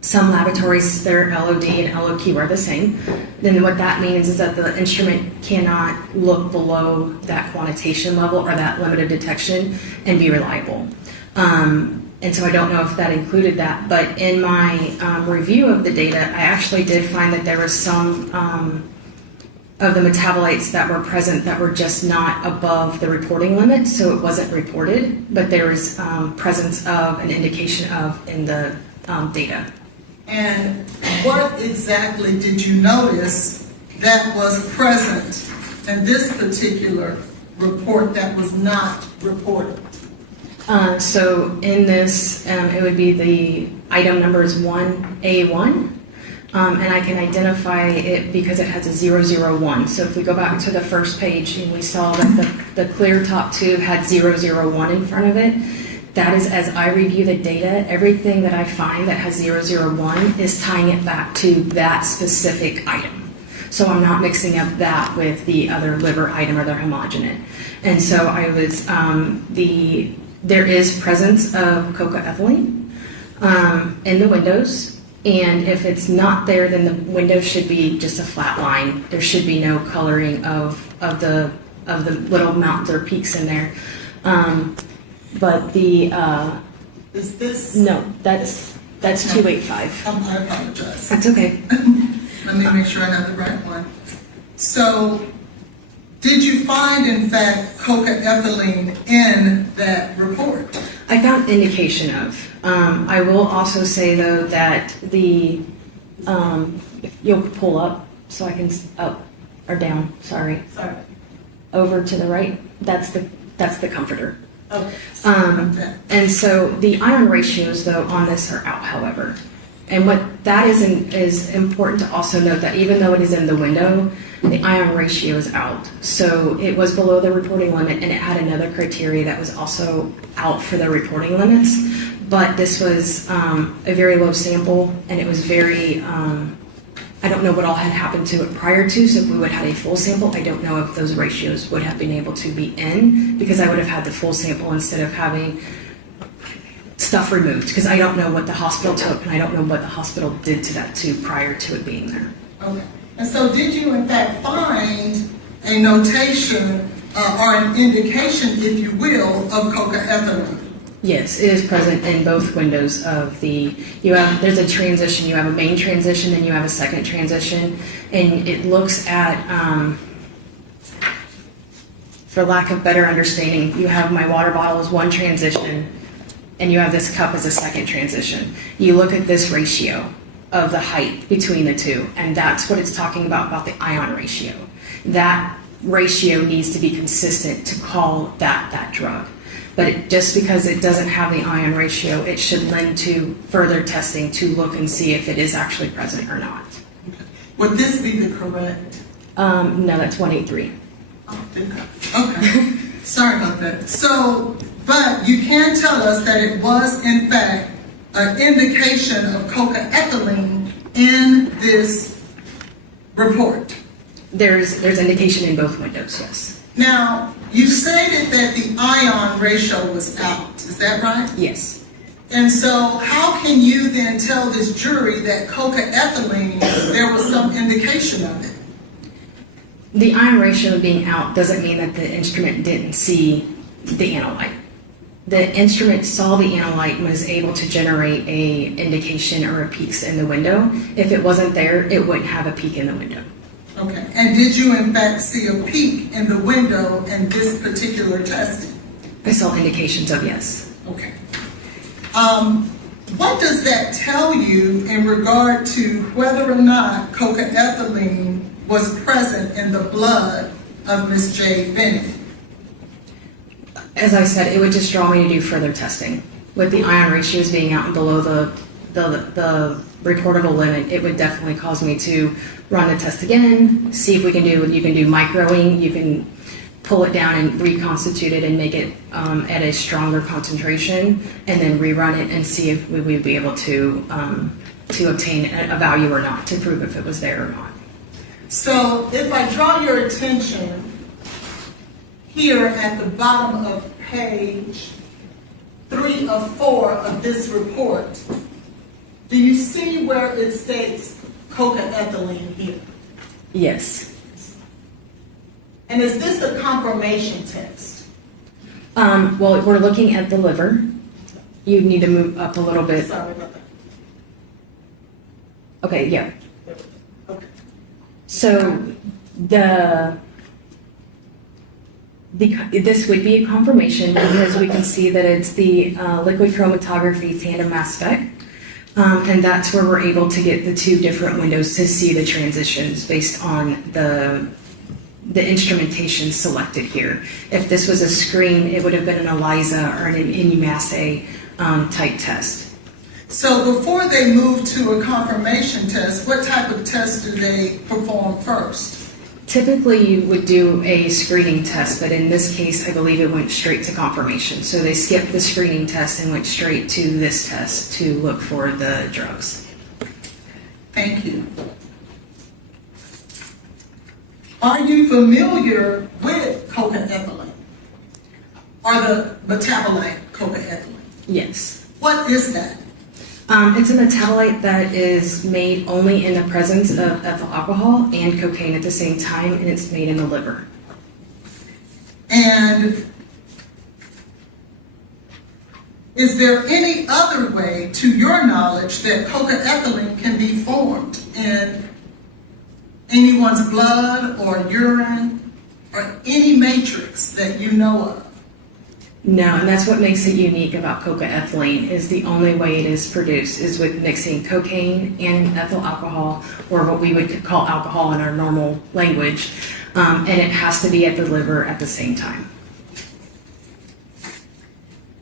Some laboratories, their LOD and LOQ are the same. Then what that means is that the instrument cannot look below that quantitation level or that limit of detection and be reliable. And so I don't know if that included that, but in my review of the data, I actually did find that there was some of the metabolites that were present that were just not above the reporting limit, so it wasn't reported, but there was presence of an indication of in the data. And what exactly did you notice that was present in this particular report that was not reported? So in this, it would be the item number is 1A1, and I can identify it because it has a 001. So if we go back to the first page and we saw that the clear top tube had 001 in front of it, that is, as I review the data, everything that I find that has 001 is tying it back to that specific item. So I'm not mixing up that with the other liver item or their homogenate. And so I was, there is presence of cocaethylene in the windows. And if it's not there, then the window should be just a flat line. There should be no coloring of the little mountains or peaks in there. But the is this? No, that's 285. I apologize. That's okay. Let me make sure I have the right one. So, did you find, in fact, cocaethylene in that report? I found indication of. I will also say though that the if you'll pull up so I can up or down. Sorry. Over to the right. That's the comforter. Okay. And so the ion ratios, though, on this are out, however. And what that is important to also note that even though it is in the window, the ion ratio is out. So it was below the reporting limit, and it had another criteria that was also out for the reporting limits. But this was a very low sample, and it was very, I don't know what all had happened to it prior to, so if we would have had a full sample, I don't know if those ratios would have been able to be in, because I would have had the full sample instead of having stuff removed, because I don't know what the hospital took, and I don't know what the hospital did to that tube prior to it being there. Okay. And so did you in fact find a notation or an indication, if you will, of cocaethylene? Yes, it is present in both windows of the, there's a transition, you have a main transition and you have a second transition, and it looks at, for lack of better understanding, you have my water bottle as one transition and you have this cup as a second transition. You look at this ratio of the height between the two, and that's what it's talking about the ion ratio. That ratio needs to be consistent to call that drug. But just because it doesn't have the ion ratio, it should lend to further testing to look and see if it is actually present or not. Okay. Would this be the correct? No, that's 183. Oh, okay. Sorry about that. So, but you can tell us that it was in fact an indication of cocaethylene in this report. There's indication in both windows, yes. Now, you stated that the ion ratio was out, is that right? Yes. And so how can you then tell this jury that cocaethylene, there was some indication of it? The ion ratio being out doesn't mean that the instrument didn't see the analyte. The instrument saw the analyte and was able to generate a indication or a peaks in the window. If it wasn't there, it wouldn't have a peak in the window. Okay, and did you in fact see a peak in the window in this particular testing? I saw indications of yes. Okay. What does that tell you in regard to whether or not cocaethylene was present in the blood of Ms. Jade Benning? As I said, it would just draw me to do further testing. With the ion ratios being out and below the reportable limit, it would definitely cause me to run the test again, see if we can do, you can do microing, you can pull it down and reconstitute it and make it at a stronger concentration, and then rerun it and see if we would be able to obtain a value or not, to prove if it was there or not. So if I draw your attention here at the bottom of page 3 of 4 of this report, do you see where it states cocaethylene here? Yes. And is this a confirmation test? Well, we're looking at the liver. You need to move up a little bit. Sorry about that. Okay, yeah. Okay. So this would be a confirmation because we can see that it's the liquid chromatography tandem mass spec. And that's where we're able to get the 2 different windows to see the transitions based on the instrumentation selected here. If this was a screen, it would have been an ELISA or an immunoassay type test. So before they move to a confirmation test, what type of test do they perform first? Typically, you would do a screening test, but in this case, I believe it went straight to confirmation. So they skipped the screening test and went straight to this test to look for the drugs. Thank you. Are you familiar with cocaethylene or the metabolite cocaethylene? Yes. What is that? It's a metabolite that is made only in the presence of ethyl alcohol and cocaine at the same time, and it's made in the liver. And is there any other way, to your knowledge, that cocaethylene can be formed in anyone's blood or urine or any matrix that you know of? No, and that's what makes it unique about cocaethylene, is the only way it is produced is with mixing cocaine and ethyl alcohol, or what we would call alcohol in our normal language, and it has to be at the liver at the same time.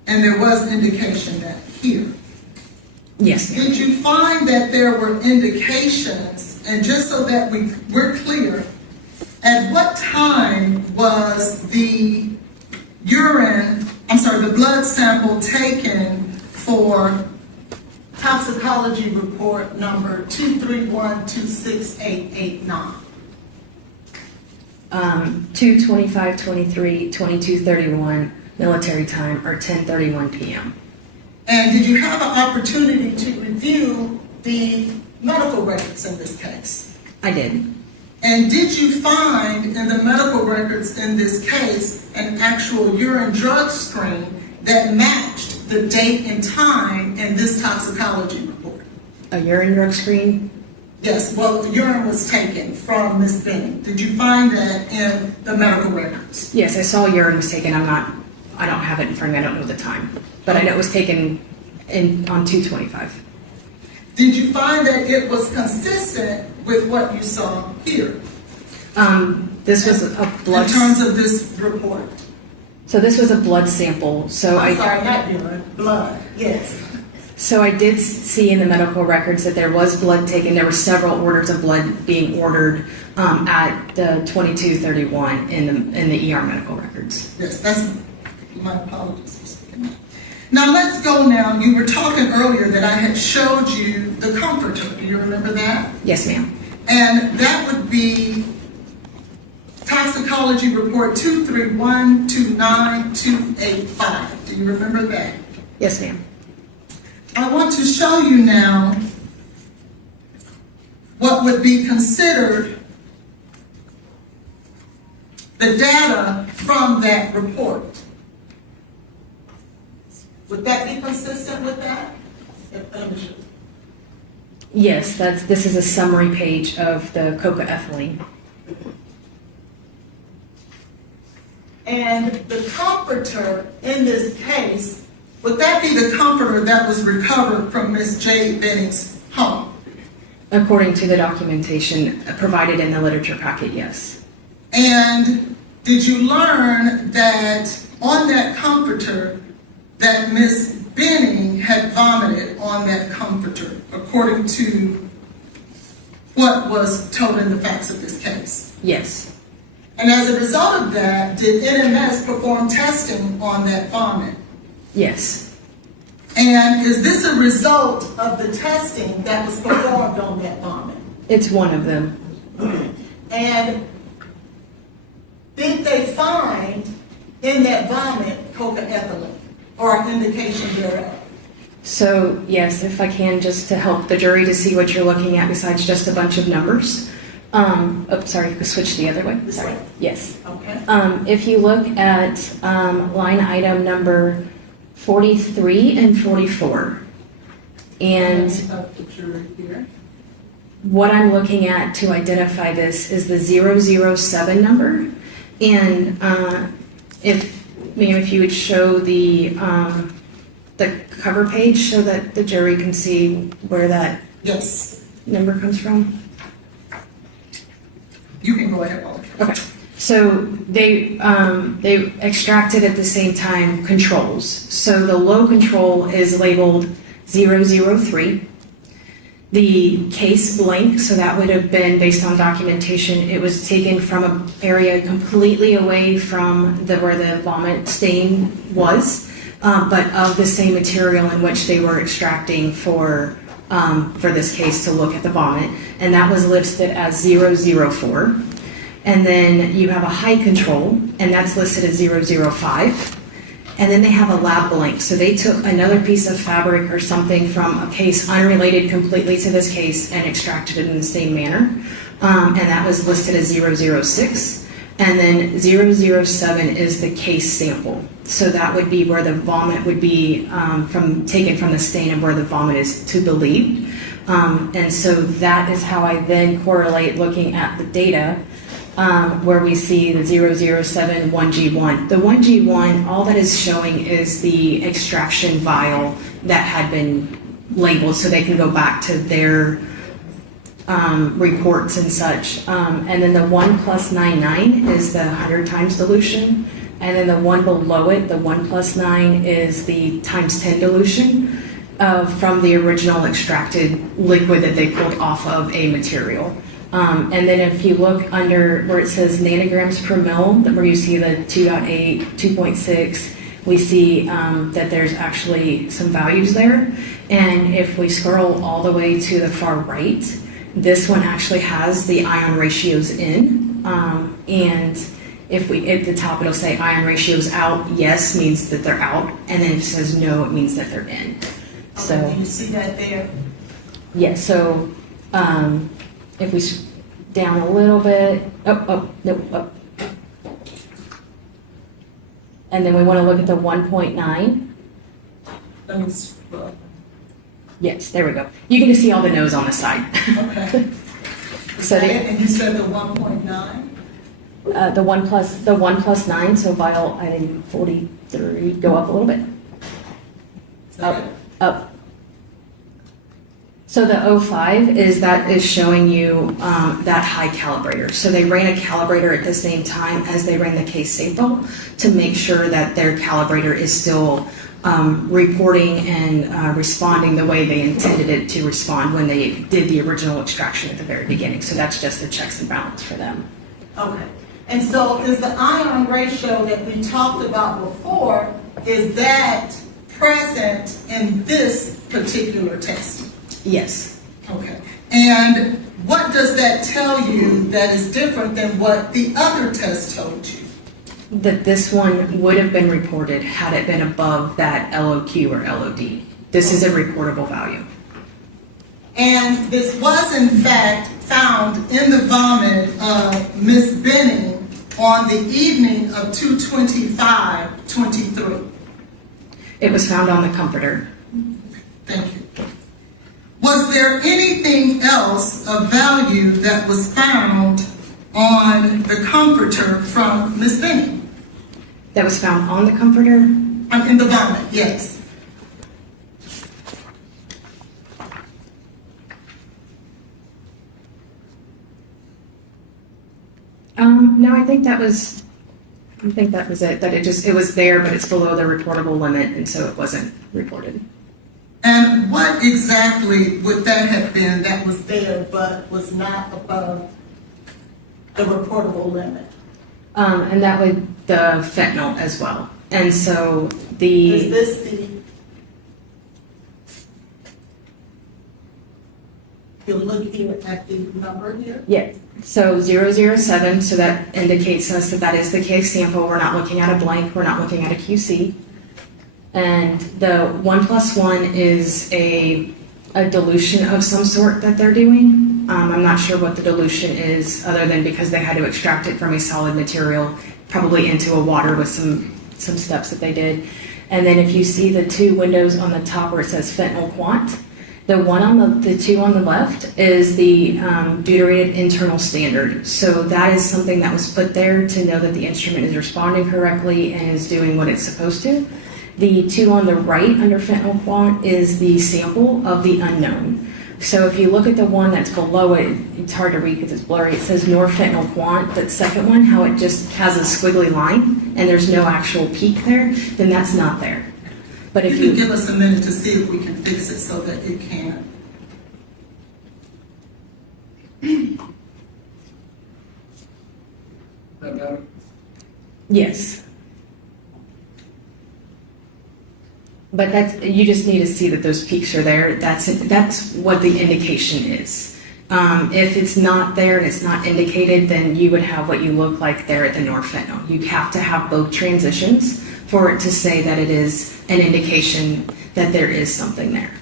And there was indication that here. Yes. Did you find that there were indications, and just so that we're clear, at what time was the blood sample taken for toxicology report number 231-26889? 2:25:23, 22:31 military time, or 10:31 p.m. And did you have an opportunity to review the medical records in this case? I did. And did you find in the medical records in this case an actual urine drug screen that matched the date and time in this toxicology report? A urine drug screen? Yes, well, urine was taken from Ms. Benning. Did you find that in the medical records? Yes, I saw urine was taken. I don't have it in front of me. I don't know the time, but I know it was taken on 2:25. Did you find that it was consistent with what you saw here? This was a blood. In terms of this report? So this was a blood sample. I'm sorry, not urine, blood, yes. So I did see in the medical records that there was blood taken. There were several orders of blood being ordered at the 22:31 in the ER medical records. Yes, that's my apologies for speaking that. Now let's go now. You were talking earlier that I had showed you the comforter. Do you remember that? Yes, ma'am. And that would be toxicology report 231-29285. Do you remember that? Yes, ma'am. I want to show you now what would be considered the data from that report. Would that be consistent with that? Yes, this is a summary page of the cocaethylene. And the comforter in this case, would that be the comforter that was recovered from Ms. Jade Benning's home? According to the documentation provided in the literature packet, yes. And did you learn that on that comforter that Ms. Benning had vomited on that comforter, according to what was told in the facts of this case. Yes. And as a result of that, did NMS perform testing on that vomit? Yes. And is this a result of the testing that was performed on that vomit? It's one of them. And did they find in that vomit cocaethylene or an indication thereof? So, yes, if I can, just to help the jury to see what you're looking at besides just a bunch of numbers. Sorry, you could switch the other way. Sorry. Yes. Okay. If you look at line item number 43 and 44, and Of the jury here. what I'm looking at to identify this is the 007 number. And if you would show the cover page so that the jury can see where that Yes. number comes from. You can go ahead, Molly. Okay. So they extracted at the same time controls. So the low control is labeled 003. The case blank, so that would have been based on documentation. It was taken from an area completely away from where the vomit stain was, but of the same material in which they were extracting for this case to look at the vomit, and that was listed as 004. And then you have a high control, and that's listed as 005. And then they have a lab blank. So they took another piece of fabric or something from a case unrelated completely to this case and extracted it in the same manner. And that was listed as 006. And then 007 is the case sample. So that would be where the vomit would be taken from the stain of where the vomit is to believed. And so that is how I then correlate looking at the data. Where we see the 007 1G1. The 1G1, all that is showing is the extraction vial that had been labeled so they can go back to their reports and such. And then the 1+99 is the 100 times dilution. And then the one below it, the 1+9, is the ×10 dilution from the original extracted liquid that they pulled off of a material. And then if you look under where it says nanograms per mil, where you see the 2.8, 2.6, we see that there's actually some values there. And if we scroll all the way to the far right, this one actually has the ion ratios in. And if we at the top, it'll say ion ratios out. Yes means that they're out. And then if it says no, it means that they're in. So Do you see that there? yeah, so if we down a little bit, up. And then we want to look at the 1.9. Let me scroll. Yes, there we go. You can just see all the no's on the side. Okay. So And you said the 1.9? the 1+9, so vial item 43, go up a little bit. Up. So the 05 is showing you that high calibrator. So they ran a calibrator at the same time as they ran the case sample to make sure that their calibrator is still reporting and responding the way they intended it to respond when they did the original extraction at the very beginning. So that's just the checks and balance for them. Okay. And so is the ion ratio that we talked about before, is that present in this particular testing? Yes. Okay. And what does that tell you that is different than what the other test told you? That this one would have been reported had it been above that LOQ or LOD. This is a reportable value. And this was in fact found in the vomit of Ms. Benning on the evening of 2/25/23. It was found on the comforter. Thank you. Was there anything else of value that was found on the comforter from Ms. Benning? That was found on the comforter? In the vomit, yes. No, I think that was it. That it was there, but it's below the reportable limit, and so it wasn't reported. And what exactly would that have been that was there but was not above the reportable limit? And that would the fentanyl as well. And so Is this the, you look here at the number here? yeah. So 007, so that indicates us that that is the case sample. We're not looking at a blank. We're not looking at a QC. And the 1+1 is a dilution of some sort that they're doing. I'm not sure what the dilution is, other than because they had to extract it from a solid material, probably into a water with some steps that they did. And then if you see the two windows on the top where it says fentanyl quant, the two on the left is the deuterated internal standard. So that is something that was put there to know that the instrument is responding correctly and is doing what it's supposed to. The two on the right under fentanyl quant is the sample of the unknown. So if you look at the one that's below it, it's hard to read because it's blurry. It says norfentanyl quant. That second one, how it just has a squiggly line and there's no actual peak there, then that's not there. But if you can give us a minute to see if we can fix it so that it can. That better? Yes. But that's, you just need to see that those peaks are there. That's what the indication is. If it's not there and it's not indicated, then you would have what you look like there at the norfentanyl. You have to have both transitions for it to say that it is an indication that there is something there.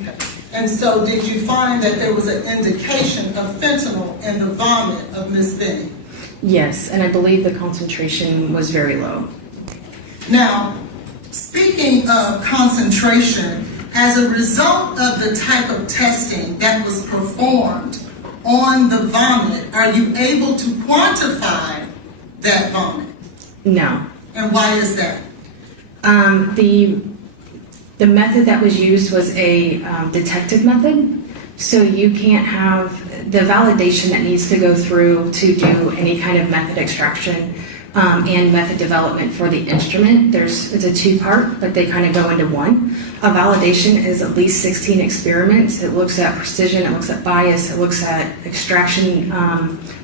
Okay. And so did you find that there was an indication of fentanyl in the vomit of Ms. Benning? Yes, and I believe the concentration was very low. Now, speaking of concentration, as a result of the type of testing that was performed on the vomit, are you able to quantify that vomit? No. And why is that? The method that was used was a detective method, so you can't have the validation that needs to go through to do any kind of method extraction and method development for the instrument. It's a two-part, but they kind of go into one. A validation is at least 16 experiments. It looks at precision, it looks at bias, it looks at extraction,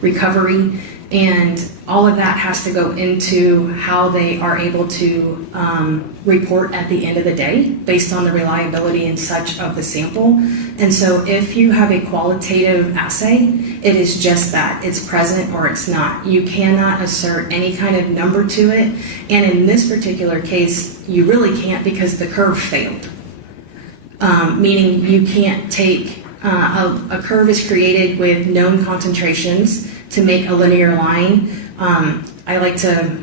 recovery, and all of that has to go into how they are able to report at the end of the day based on the reliability and such of the sample. And so if you have a qualitative assay, it is just that. It's present or it's not. You cannot assert any kind of number to it. And in this particular case, you really can't because the curve failed. Meaning you can't take, a curve is created with known concentrations to make a linear line. I like to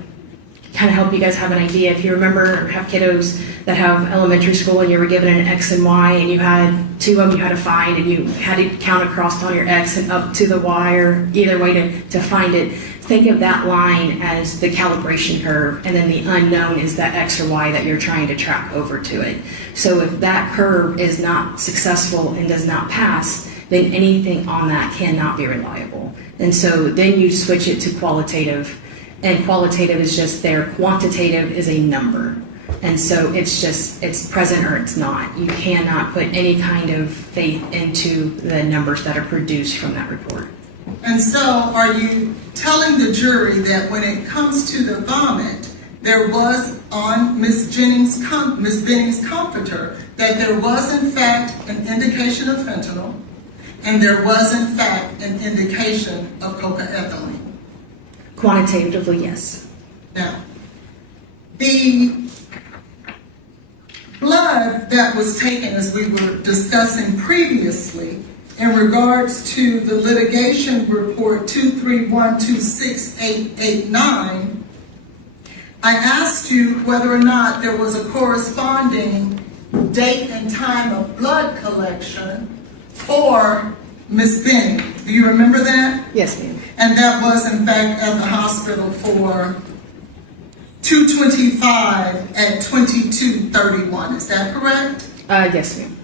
kind of help you guys have an idea. If you remember, have kiddos that have elementary school and you were given an X and Y and you had two of them you had to find and you had to count across on your X and up to the Y or either way to find it. Think of that line as the calibration curve, and then the unknown is that X or Y that you're trying to track over to it. So if that curve is not successful and does not pass, then anything on that cannot be reliable. And so then you switch it to qualitative, and qualitative is just there. Quantitative is a number. And so it's present or it's not. You cannot put any kind of faith into the numbers that are produced from that report. And so are you telling the jury that when it comes to the vomit, there was on Ms. Benning's comforter, that there was in fact an indication of fentanyl, and there was in fact an indication of cocaethylene? Quantitatively, yes. Now, the blood that was taken, as we were discussing previously, in regards to the litigation report 231268889, I asked you whether or not there was a corresponding date and time of blood collection for Ms. Benning. Do you remember that? Yes, ma'am. And that was in fact at the hospital for 225 at 2231. Is that correct? Yes, ma'am.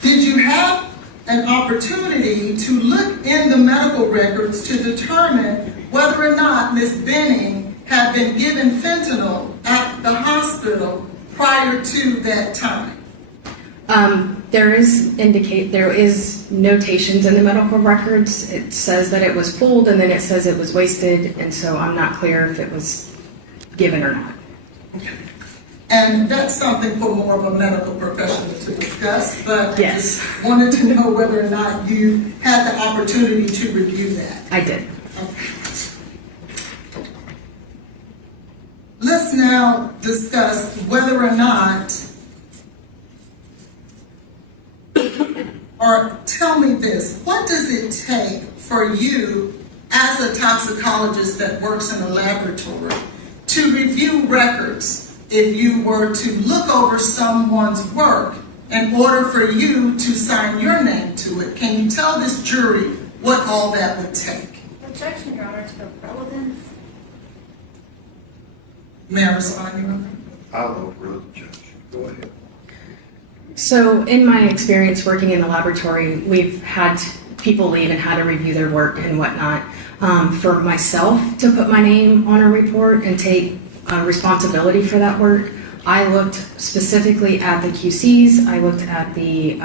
Did you have an opportunity to look in the medical records to determine whether or not Ms. Benning had been given fentanyl at the hospital prior to that time? There is notations in the medical records. It says that it was pulled and then it says it was wasted, and so I'm not clear if it was given or not. And that's something for more of a medical professional to discuss, but Yes. I just wanted to know whether or not you had the opportunity to review that. I did. Let's now discuss whether or not, or tell me this, what does it take for you as a toxicologist that works in a laboratory to review records if you were to look over someone's work in order for you to sign your name to it? Can you tell this jury what all that would take? Objection, Your Honor, to relevance. May I respond, Your Honor? I'll overrule the judge. Go ahead. So in my experience working in the laboratory, we've had people leave and had to review their work and whatnot. For myself to put my name on a report and take responsibility for that work, I looked specifically at the QCs, I looked at the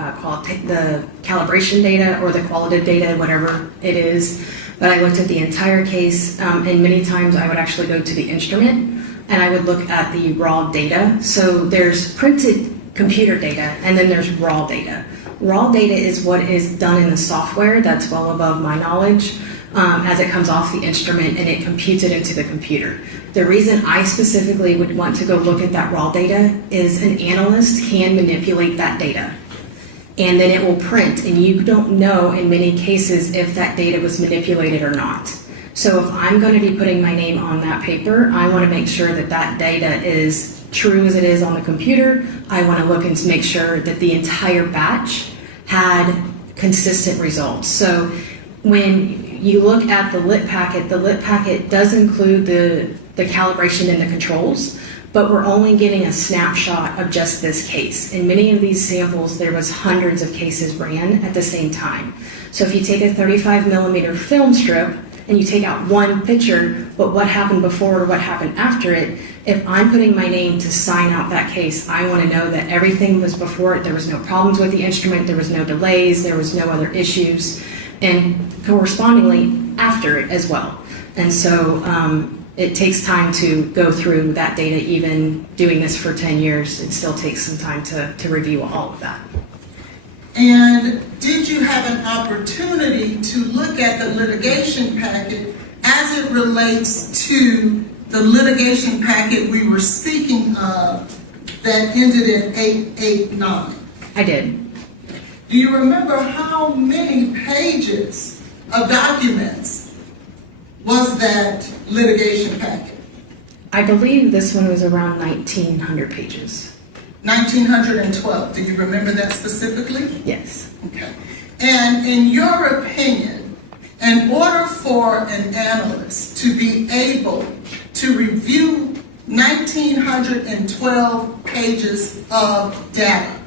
calibration data or the qualitative data, whatever it is, but I looked at the entire case, and many times I would actually go to the instrument and I would look at the raw data. So there's printed computer data and then there's raw data. Raw data is what is done in the software. That's well above my knowledge as it comes off the instrument and it computes it into the computer. The reason I specifically would want to go look at that raw data is an analyst can manipulate that data and then it will print, and you don't know in many cases if that data was manipulated or not. So if I'm going to be putting my name on that paper, I want to make sure that that data is true as it is on the computer. I want to look and make sure that the entire batch had consistent results. So when you look at the lit packet does include the calibration and the controls, but we're only getting a snapshot of just this case. In many of these samples, there was hundreds of cases ran at the same time. So if you take a 35 millimeter film strip and you take out one picture, but what happened before or what happened after it, if I'm putting my name to sign out that case, I want to know that everything was before it, there was no problems with the instrument, there was no delays, there was no other issues, and correspondingly after it as well. And so it takes time to go through that data. Even doing this for 10 years, it still takes some time to review all of that. And did you have an opportunity to look at the litigation packet as it relates to the litigation packet we were speaking of that ended in 889? I did. Do you remember how many pages of documents was that litigation packet? I believe this one was around 1,900 pages. 1,912. Do you remember that specifically? Yes. Okay. And in your opinion, in order for an analyst to be able to review 1,912 pages of data,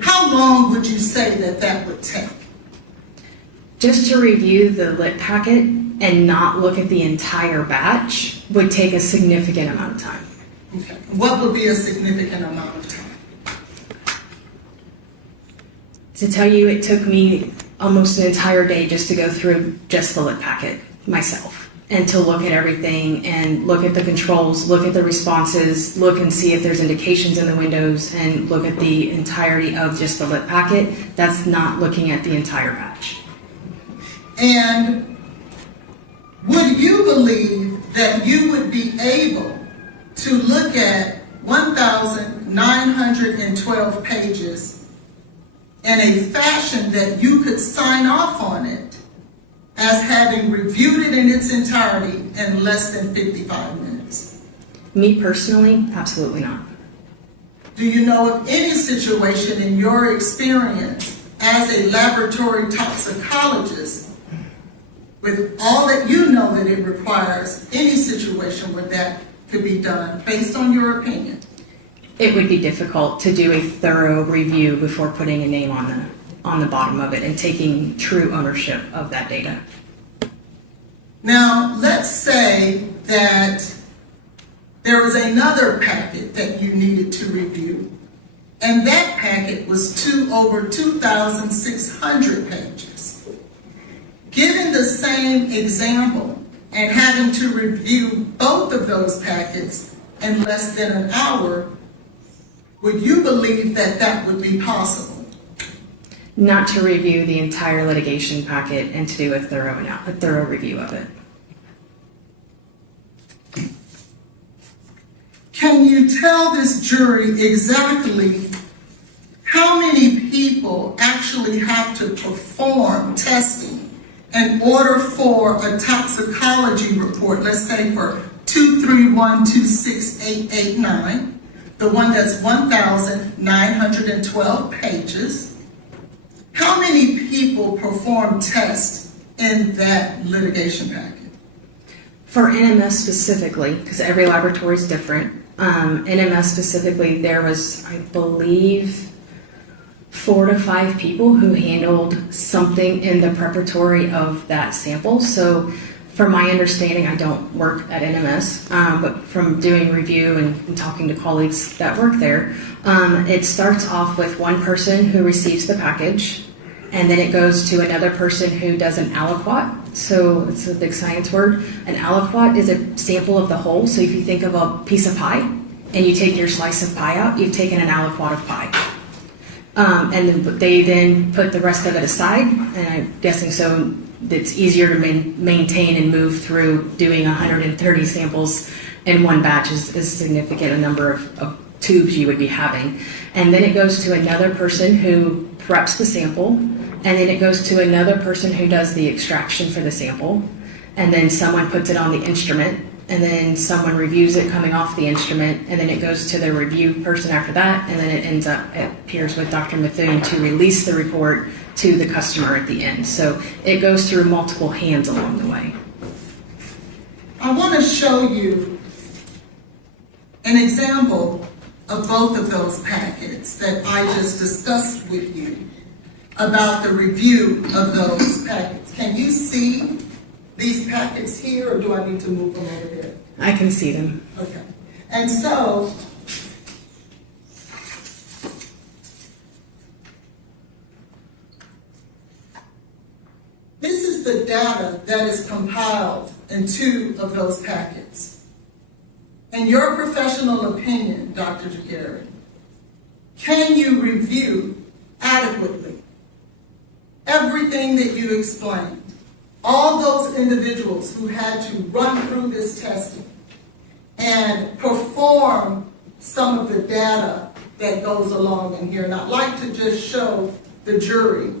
how long would you say that would take? Just to review the lit packet and not look at the entire batch would take a significant amount of time. Okay. What would be a significant amount of time? To tell you, it took me almost an entire day just to go through just the lit packet myself and to look at everything and look at the controls, look at the responses, look and see if there's indications in the windows, and look at the entirety of just the lit packet. That's not looking at the entire batch. And would you believe that you would be able to look at 1,912 pages in a fashion that you could sign off on it as having reviewed it in its entirety in less than 55 minutes? Me personally, absolutely not. Do you know of any situation in your experience as a laboratory toxicologist, with all that you know that it requires, any situation where that could be done based on your opinion? It would be difficult to do a thorough review before putting a name on the bottom of it and taking true ownership of that data. Now, let's say that there was another packet that you needed to review, and that packet was over 2,600 pages. Given the same example and having to review both of those packets in less than an hour, would you believe that that would be possible? Not to review the entire litigation packet and to do a thorough review of it. Can you tell this jury exactly how many people actually have to perform testing in order for a toxicology report, let's say for 231-26889, the one that's 1,912 pages, how many people perform tests in that litigation packet? For NMS specifically, because every laboratory is different, NMS specifically, there was, I believe, 4 to 5 people who handled something in the preparatory of that sample. So from my understanding, I don't work at NMS, but from doing review and talking to colleagues that work there, it starts off with one person who receives the package, and then it goes to another person who does an aliquot. So it's a big science word. An aliquot is a sample of the whole. So if you think of a piece of pie and you take your slice of pie out, you've taken an aliquot of pie. And then they then put the rest of it aside, and I'm guessing so it's easier to maintain and move through. Doing 130 samples in one batch is significant, a number of tubes you would be having. And then it goes to another person who preps the sample, and then it goes to another person who does the extraction for the sample, and then someone puts it on the instrument, and then someone reviews it coming off the instrument, and then it goes to the review person after that, and then it appears with Dr. Methune to release the report to the customer at the end. So it goes through multiple hands along the way. I want to show you an example of both of those packets that I just discussed with you about the review of those packets. Can you see these packets here, or do I need to move them over here? I can see them. Okay. And so, this is the data that is compiled in 2 of those packets. In your professional opinion, Dr. Giguere, can you review adequately everything that you explained? All those individuals who had to run through this testing and perform some of the data that goes along in here. And I'd like to just show the jury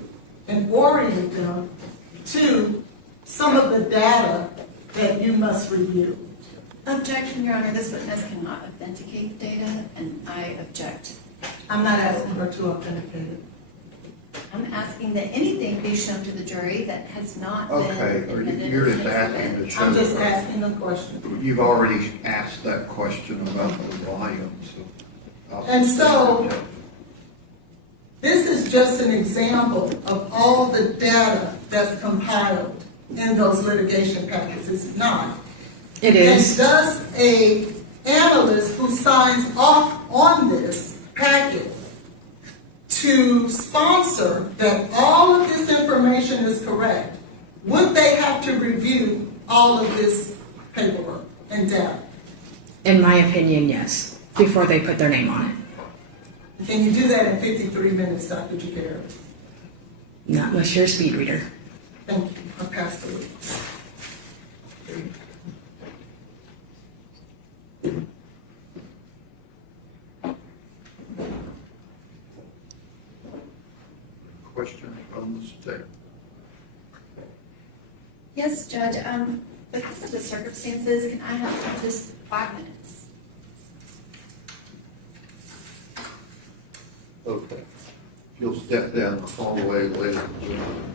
and orient them to some of the data that you must review. Objection, Your Honor. This witness cannot authenticate the data, and I object. I'm not asking her to authenticate it. I'm asking that anything be shown to the jury that has not been Okay, admitted. you're just asking to show. I'm just asking a question. You've already asked that question about the volumes. And so, this is just an example of all the data that's compiled in those litigation packets. It's not. It is. And does a analyst who signs off on this packet to sponsor that all of this information is correct, would they have to review all of this paperwork and data? In my opinion, yes, before they put their name on it. Can you do that in 53 minutes, Dr. Giguere? Not unless you're a speed reader. Thank you. I'll pass the witness. Question from the state. Yes, Judge. Because of the circumstances, can I have just 5 minutes? Okay. If you'll step down the hallway, ladies and gentlemen.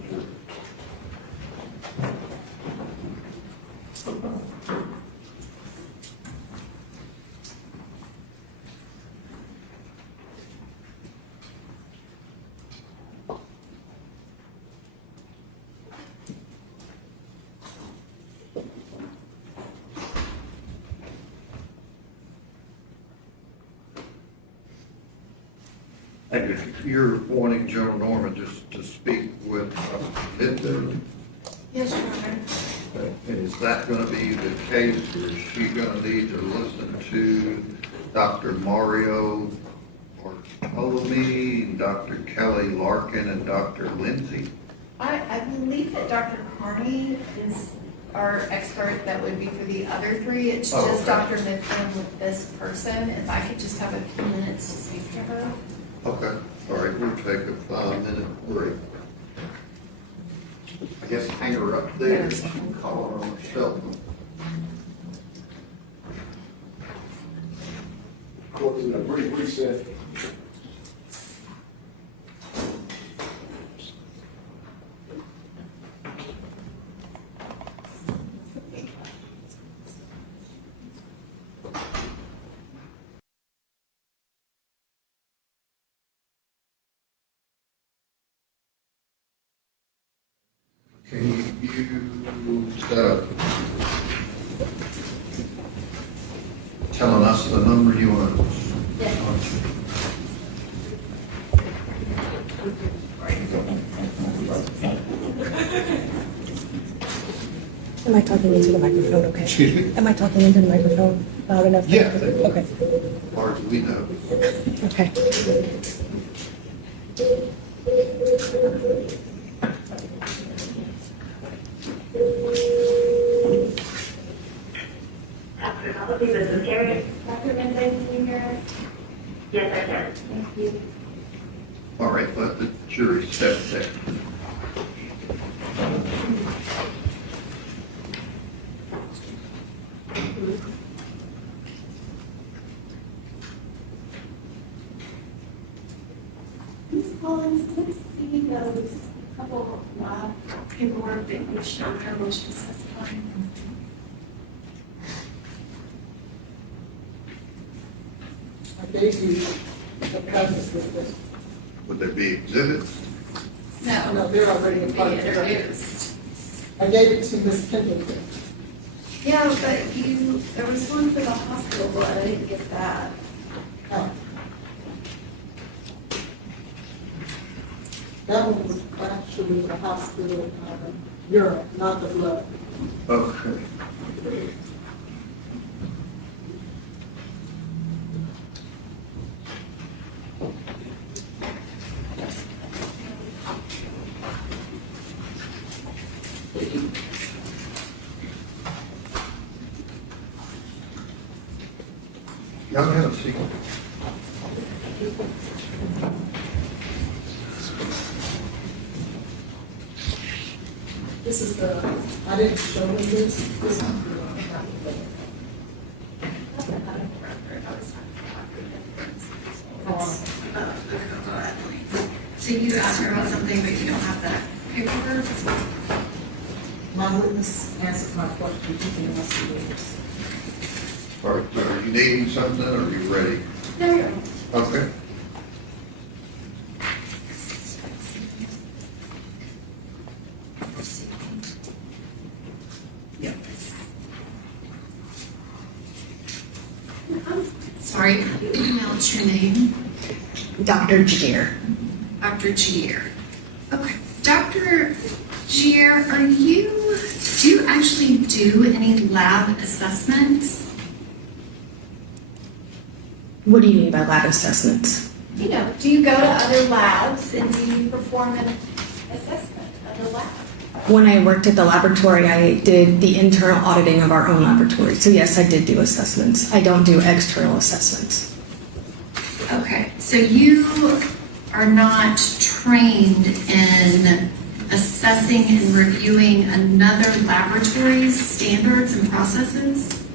You're appointing General Norman just to speak with Midland. Yes, Your Honor. And is that going to be the case, or is she going to need to listen to Dr. Mario Bartolome, Dr. Kelly Larkin, and Dr. Lynsey? I believe that Dr. Carney is our expert that would be for the other three. It's Oh, just okay. Dr. Midland with this person. If I could just have a few minutes to speak to her. Okay, all right, we'll take a 5-minute break. I guess hang her up there, she can call her on her cell phone. Court is in a brief recess. Can you telling us the number you want? Am I talking into the microphone okay? Excuse me? Am I talking into the microphone loud enough? Yeah. Okay. As far as we know. Okay. Toxicology, this is Carrie. Dr. Midland, can you hear us? Yes, I can. Thank you. All right, let the jury step back. Ms. Collins, let's see those couple of lab paperwork that you showed her when she was testifying. I gave you the package with this. Would there be exhibits? No, they're already in part of the record. Introduced. I gave it to Ms. Pendleton. Yeah, but there was one for the hospital, but I didn't get that. Oh. That one was actually the hospital urine, not the blood. Okay. Y'all have a seat. This is the, I didn't show you this. This is So you asked her about something, but you don't have that paperwork? my witness answered my question. You can ask the witness. All right, so are you needing something, or are you ready? No, you're right. Okay. Yep. Sorry, emailed your name? Dr. Giguere. Dr. Giguere. Okay. Dr. Giguere, do you actually do any lab assessments? What do you mean by lab assessments? You know, do you go to other labs and do you perform an assessment of the lab? When I worked at the laboratory, I did the internal auditing of our own laboratory. So yes, I did do assessments. I don't do external assessments. Okay, so you are not trained in assessing and reviewing another laboratory's standards and processes?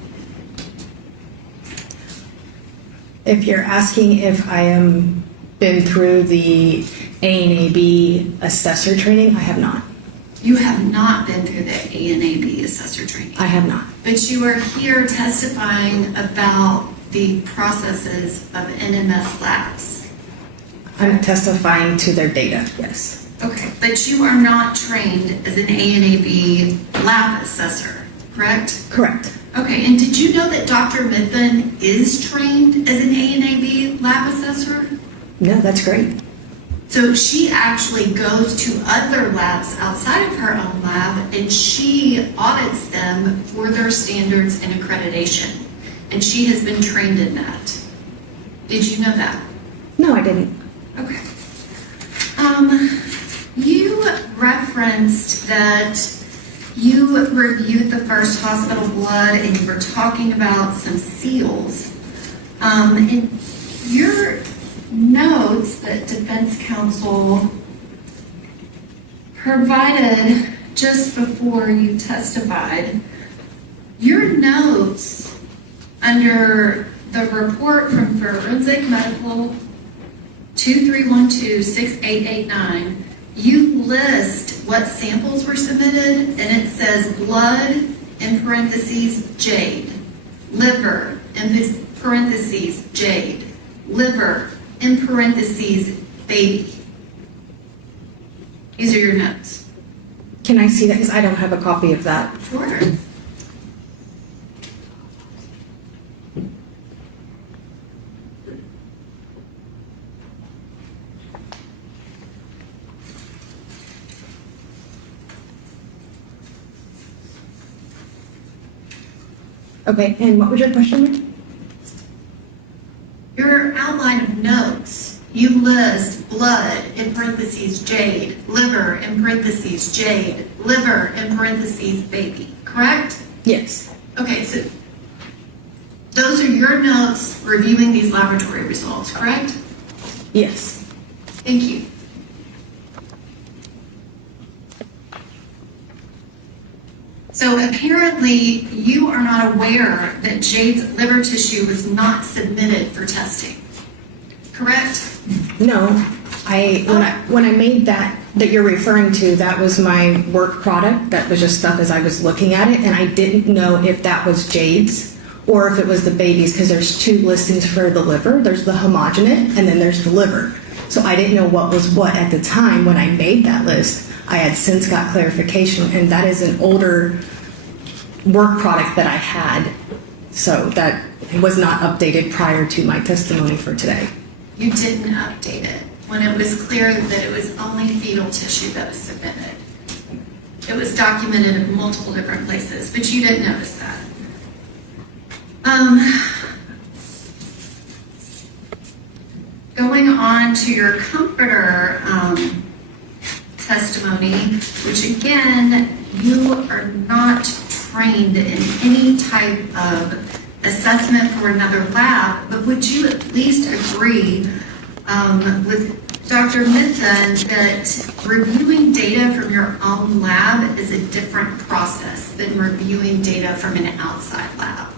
If you're asking if I am been through the ANAB assessor training, I have not. You have not been through the ANAB assessor training. I have not. But you are here testifying about the processes of NMS labs. I'm testifying to their data, yes. Okay, but you are not trained as an ANAB lab assessor, correct? Correct. Okay, and did you know that Dr. Midland is trained as an ANAB lab assessor? No, that's great. So she actually goes to other labs outside of her own lab and she audits them for their standards and accreditation. And she has been trained in that. Did you know that? No, I didn't. Okay. You referenced that you reviewed the first hospital blood and you were talking about some seals. In your notes that defense counsel provided just before you testified, your notes under the report from Forensic Medical 2312-6889, you list what samples were submitted, and it says blood, in parentheses, jade, liver, in parentheses, jade, liver, in parentheses, baby. These are your notes. Can I see that? Because I don't have a copy of that. Sure. Okay, and what was your question? Your outline of notes, you list blood, in parentheses, jade, liver, in parentheses, jade, liver, in parentheses, baby, correct? Yes. Okay, so those are your notes reviewing these laboratory results, correct? Yes. Thank you. So apparently you are not aware that Jade's liver tissue was not submitted for testing, correct? No, when I made that you're referring to, that was my work product. That was just stuff as I was looking at it, and I didn't know if that was Jade's or if it was the baby's, because there's two listings for the liver. There's the homogenate and then there's the liver. So I didn't know what was what at the time when I made that list. I had since got clarification, and that is an older work product that I had, so that was not updated prior to my testimony for today. You didn't update it when it was clear that it was only fetal tissue that was submitted. It was documented in multiple different places, but you didn't notice that. Going on to your comforter testimony, which again, you are not trained in any type of assessment for another lab, but would you at least agree with Dr. Mithun that reviewing data from your own lab is a different process than reviewing data from an outside lab?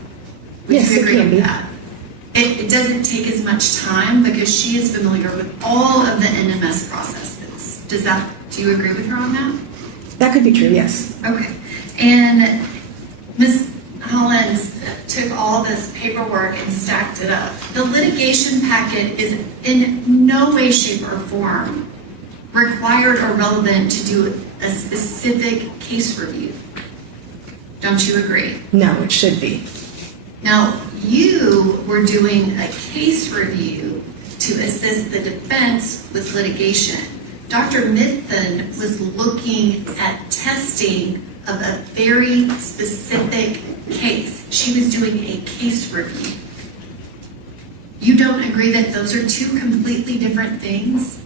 Would Yes, you it agree can with be. that? It doesn't take as much time because she is familiar with all of the NMS processes. Do you agree with her on that? That could be true, yes. Okay. And Ms. Hollins took all this paperwork and stacked it up. The litigation packet is in no way, shape, or form required or relevant to do a specific case review. Don't you agree? No, it should be. Now, you were doing a case review to assist the defense with litigation. Dr. Mithun was looking at testing of a very specific case. She was doing a case review. You don't agree that those are two completely different things?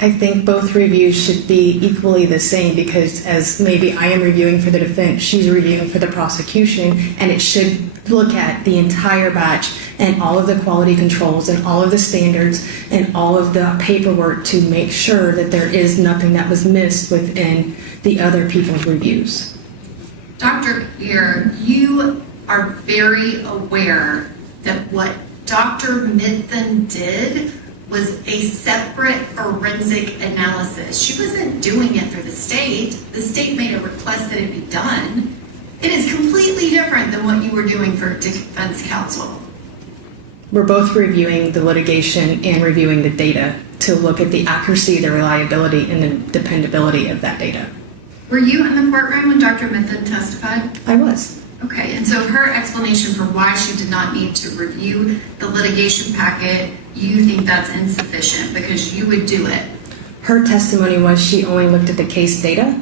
I think both reviews should be equally the same, because as maybe I am reviewing for the defense, she's reviewing for the prosecution, and it should look at the entire batch and all of the quality controls and all of the standards and all of the paperwork to make sure that there is nothing that was missed within the other people's reviews. Dr. Giguere, you are very aware that what Dr. Mithun did was a separate forensic analysis. She wasn't doing it for the state. The state made a request that it be done. It is completely different than what you were doing for defense counsel. We're both reviewing the litigation and reviewing the data to look at the accuracy, the reliability, and the dependability of that data. Were you in the courtroom when Dr. Mithun testified? I was. Okay, and so her explanation for why she did not need to review the litigation packet, you think that's insufficient because you would do it? Her testimony was she only looked at the case data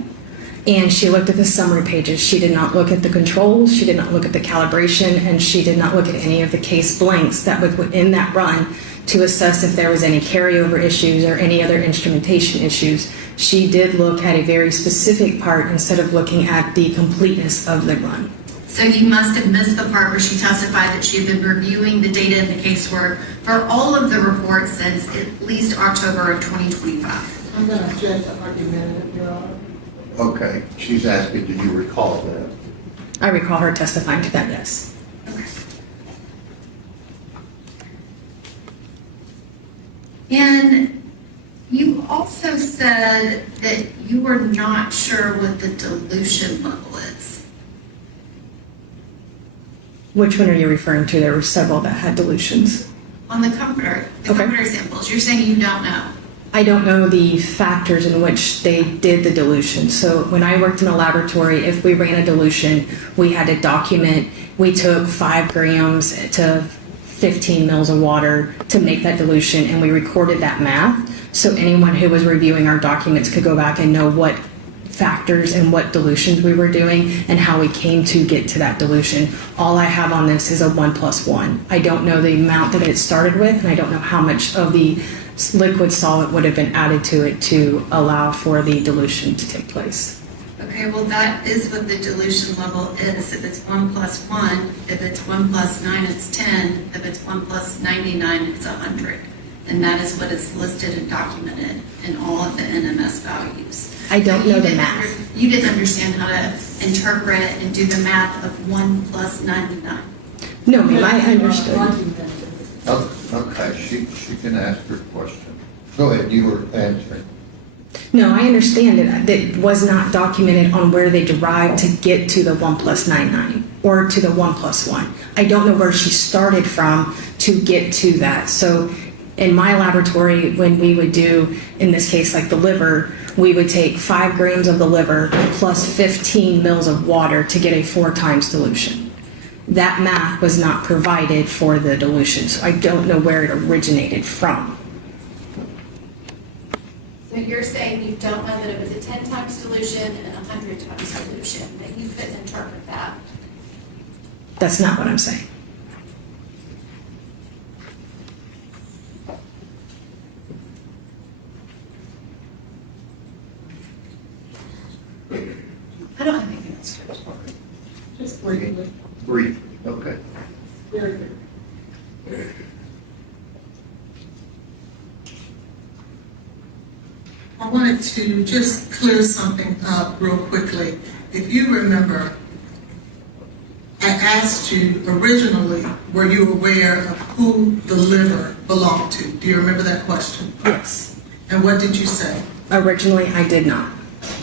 and she looked at the summary pages. She did not look at the controls, she did not look at the calibration, and she did not look at any of the case blanks that was within that run to assess if there was any carryover issues or any other instrumentation issues. She did look at a very specific part instead of looking at the completeness of the run. So you must have missed the part where she testified that she had been reviewing the data in the casework for all of the reports since at least October of 2025. I'm going to object to argument, Your Honor. Okay, she's asking, do you recall that? I recall her testifying to that, yes. And you also said that you were not sure what the dilution level is. Which one are you referring to? There were several that had dilutions. On the comforter samples, you're saying you don't know. I don't know the factors in which they did the dilution. So when I worked in a laboratory, if we ran a dilution, we had to document, we took 5 grams to 15 mils of water to make that dilution, and we recorded that math. So anyone who was reviewing our documents could go back and know what factors and what dilutions we were doing and how we came to get to that dilution. All I have on this is a 1+1. I don't know the amount that it started with, and I don't know how much of the liquid solvent would have been added to it to allow for the dilution to take place. Okay, well that is what the dilution level is. If it's 1+1, if it's 1+9, it's 10. If it's 1+99, it's 100. And that is what is listed and documented in all of the NMS values. I don't know the math. You didn't understand how to interpret and do the math of 1+99. No, ma'am, I understood. Okay, she can ask her question. Go ahead, you were answering. No, I understand it. That was not documented on where they derived to get to the 1+99 or to the 1+1. I don't know where she started from to get to that. So in my laboratory, when we would do, in this case, like the liver, we would take 5 grams of the liver plus 15 mils of water to get a 4 times dilution. That math was not provided for the dilution, so I don't know where it originated from. So you're saying you don't know that it was a 10 times dilution and a 100 times dilution, that you couldn't interpret that? That's not what I'm saying. I don't have anything else to report. Just briefly. Briefly, okay. Very good. I wanted to just clear something up real quickly. If you remember, I asked you originally, were you aware of who the liver belonged to? Do you remember that question? Yes. And what did you say? Originally, I did not.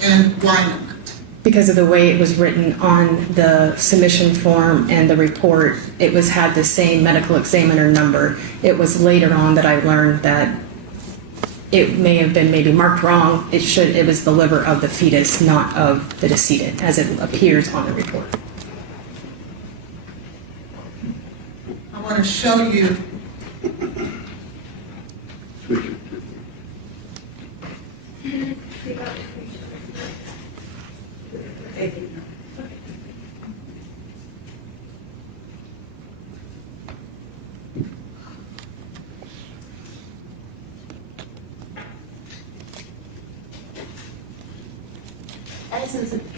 And why not? Because of the way it was written on the submission form and the report, it had the same medical examiner number. It was later on that I learned that it may have been maybe marked wrong. It was the liver of the fetus, not of the decedent, as it appears on the report. I want to show you.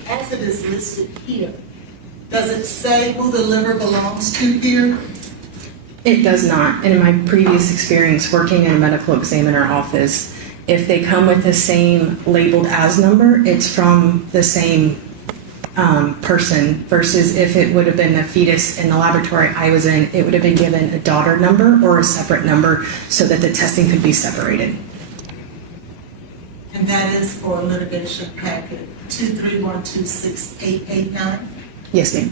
As it is listed here, does it say who the liver belongs to here? It does not. And in my previous experience working in a medical examiner office, if they come with the same labeled as number, it's from the same person, versus if it would have been a fetus in the laboratory I was in, it would have been given a daughter number or a separate number so that the testing could be separated. And that is for litigation packet 231268889? Yes, ma'am.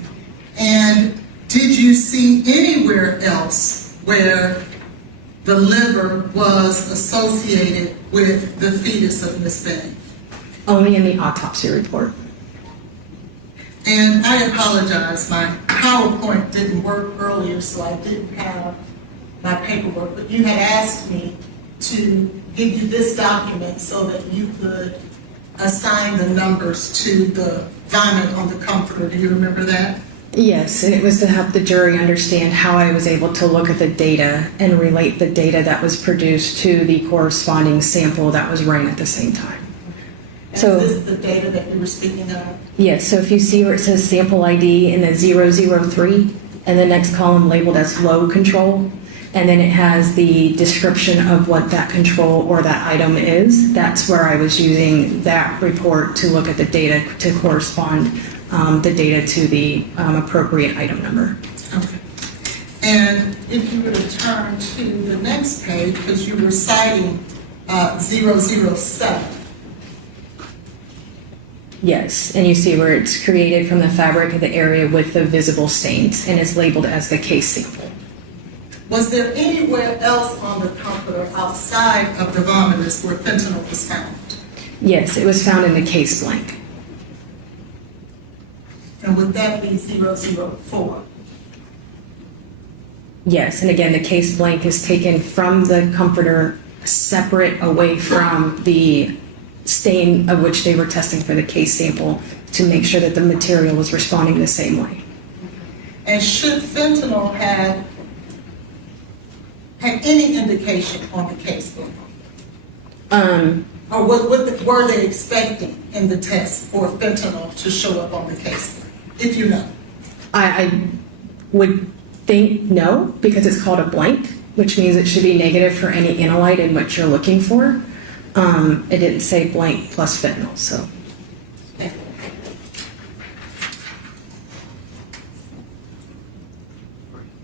And did you see anywhere else where the liver was associated with the fetus of Miss Benning? Only in the autopsy report. And I apologize, my PowerPoint didn't work earlier, so I didn't have my paperwork, but you had asked me to give you this document so that you could assign the numbers to the vomit on the comforter. Do you remember that? Yes, and it was to help the jury understand how I was able to look at the data and relate the data that was produced to the corresponding sample that was ran at the same time. So, is this the data that you were speaking of? yes, so if you see where it says sample ID and then 003, and the next column labeled as low control, and then it has the description of what that control or that item is, that's where I was using that report to look at the data to correspond the data to the appropriate item number. Okay. And if you were to turn to the next page, because you were citing 007. Yes, and you see where it's created from the fabric of the area with the visible stains, and it's labeled as the case sample. Was there anywhere else on the comforter outside of the vomitus where fentanyl was found? Yes, it was found in the case blank. And would that be 004? Yes, and again, the case blank is taken from the comforter, separate away from the stain of which they were testing for the case sample to make sure that the material was responding the same way. And should fentanyl have any indication on the case blank? Or what were they expecting in the test for fentanyl to show up on the case blank, if you know? I would think no, because it's called a blank, which means it should be negative for any analyte in what you're looking for. It didn't say blank plus fentanyl, so.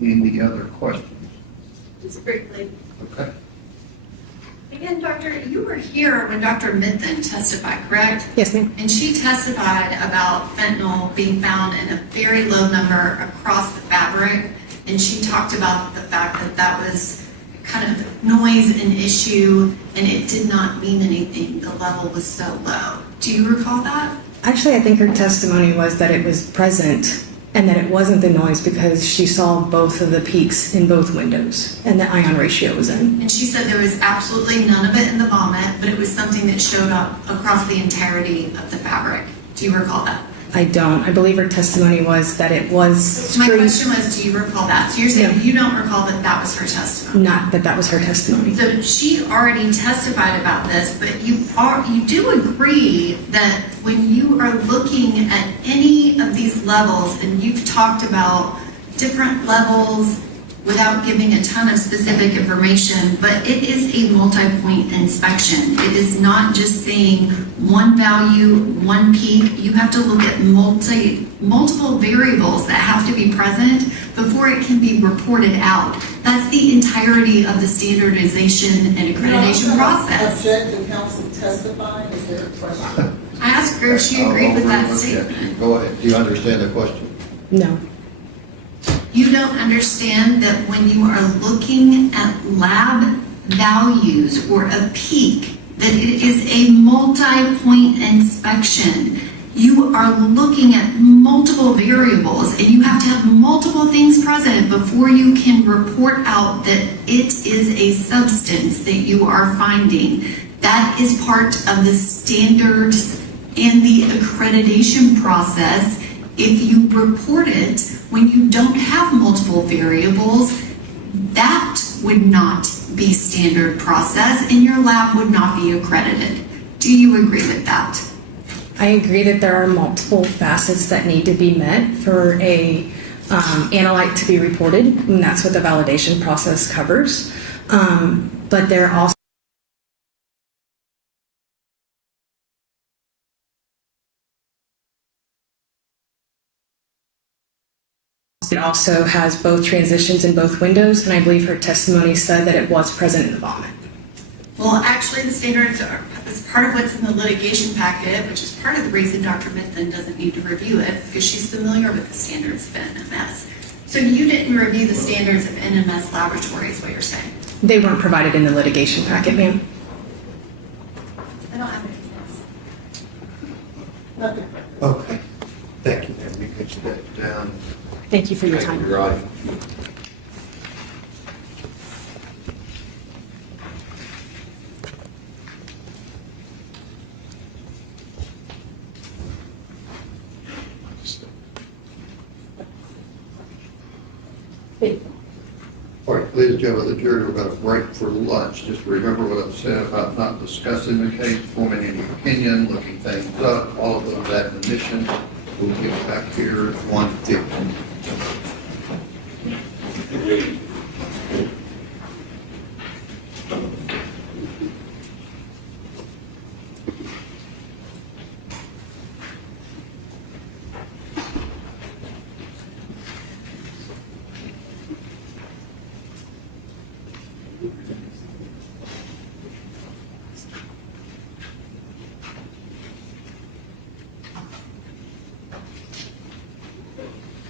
Any other questions? Just briefly. Okay. Again, Doctor, you were here when Dr. Minton testified, correct? Yes, ma'am. And she testified about fentanyl being found in a very low number across the fabric. And she talked about the fact that that was kind of noise an issue and it did not mean anything. The level was so low. Do you recall that? Actually, I think her testimony was that it was present and that it wasn't the noise because she saw both of the peaks in both windows and the ion ratio was in. And she said there was absolutely none of it in the vomit, but it was something that showed up across the entirety of the fabric. Do you recall that? I don't. I believe her testimony was that it was. My question was, do you recall that? So you're saying you don't recall that that was her testimony? Not that that was her testimony. So she already testified about this, but you do agree that when you are looking at any of these levels, and you've talked about different levels without giving a ton of specific information, but it is a multi-point inspection. It is not just saying one value, one peak. You have to look at multiple variables that have to be present before it can be reported out. That's the entirety of the standardization and accreditation process. Object to counsel testifying, is there a question? I asked her if she agreed with that statement. Go ahead. Do you understand the question? No. You don't understand that when you are looking at lab values or a peak, that it is a multi-point inspection. You are looking at multiple variables and you have to have multiple things present before you can report out that it is a substance that you are finding. That is part of the standards and the accreditation process. If you report it when you don't have multiple variables, that would not be standard process and your lab would not be accredited. Do you agree with that? I agree that there are multiple facets that need to be met for a analyte to be reported, and that's what the validation process covers. But there are also it also has both transitions in both windows, and I believe her testimony said that it was present in the vomit. Well, actually, the standards is part of what's in the litigation packet, which is part of the reason Dr. Minton doesn't need to review it, because she's familiar with the standards of NMS. So you didn't review the standards of NMS laboratories, what you're saying? They weren't provided in the litigation packet, ma'am. I don't have anything else. Okay. Thank you, ma'am. Thank you for your time. You're right. All right, ladies and gentlemen of the jury, we're going to break for lunch. Just remember what I've said about not discussing the case, forming any opinion, looking things up, all of those admonitions. We'll get back here at 1:50.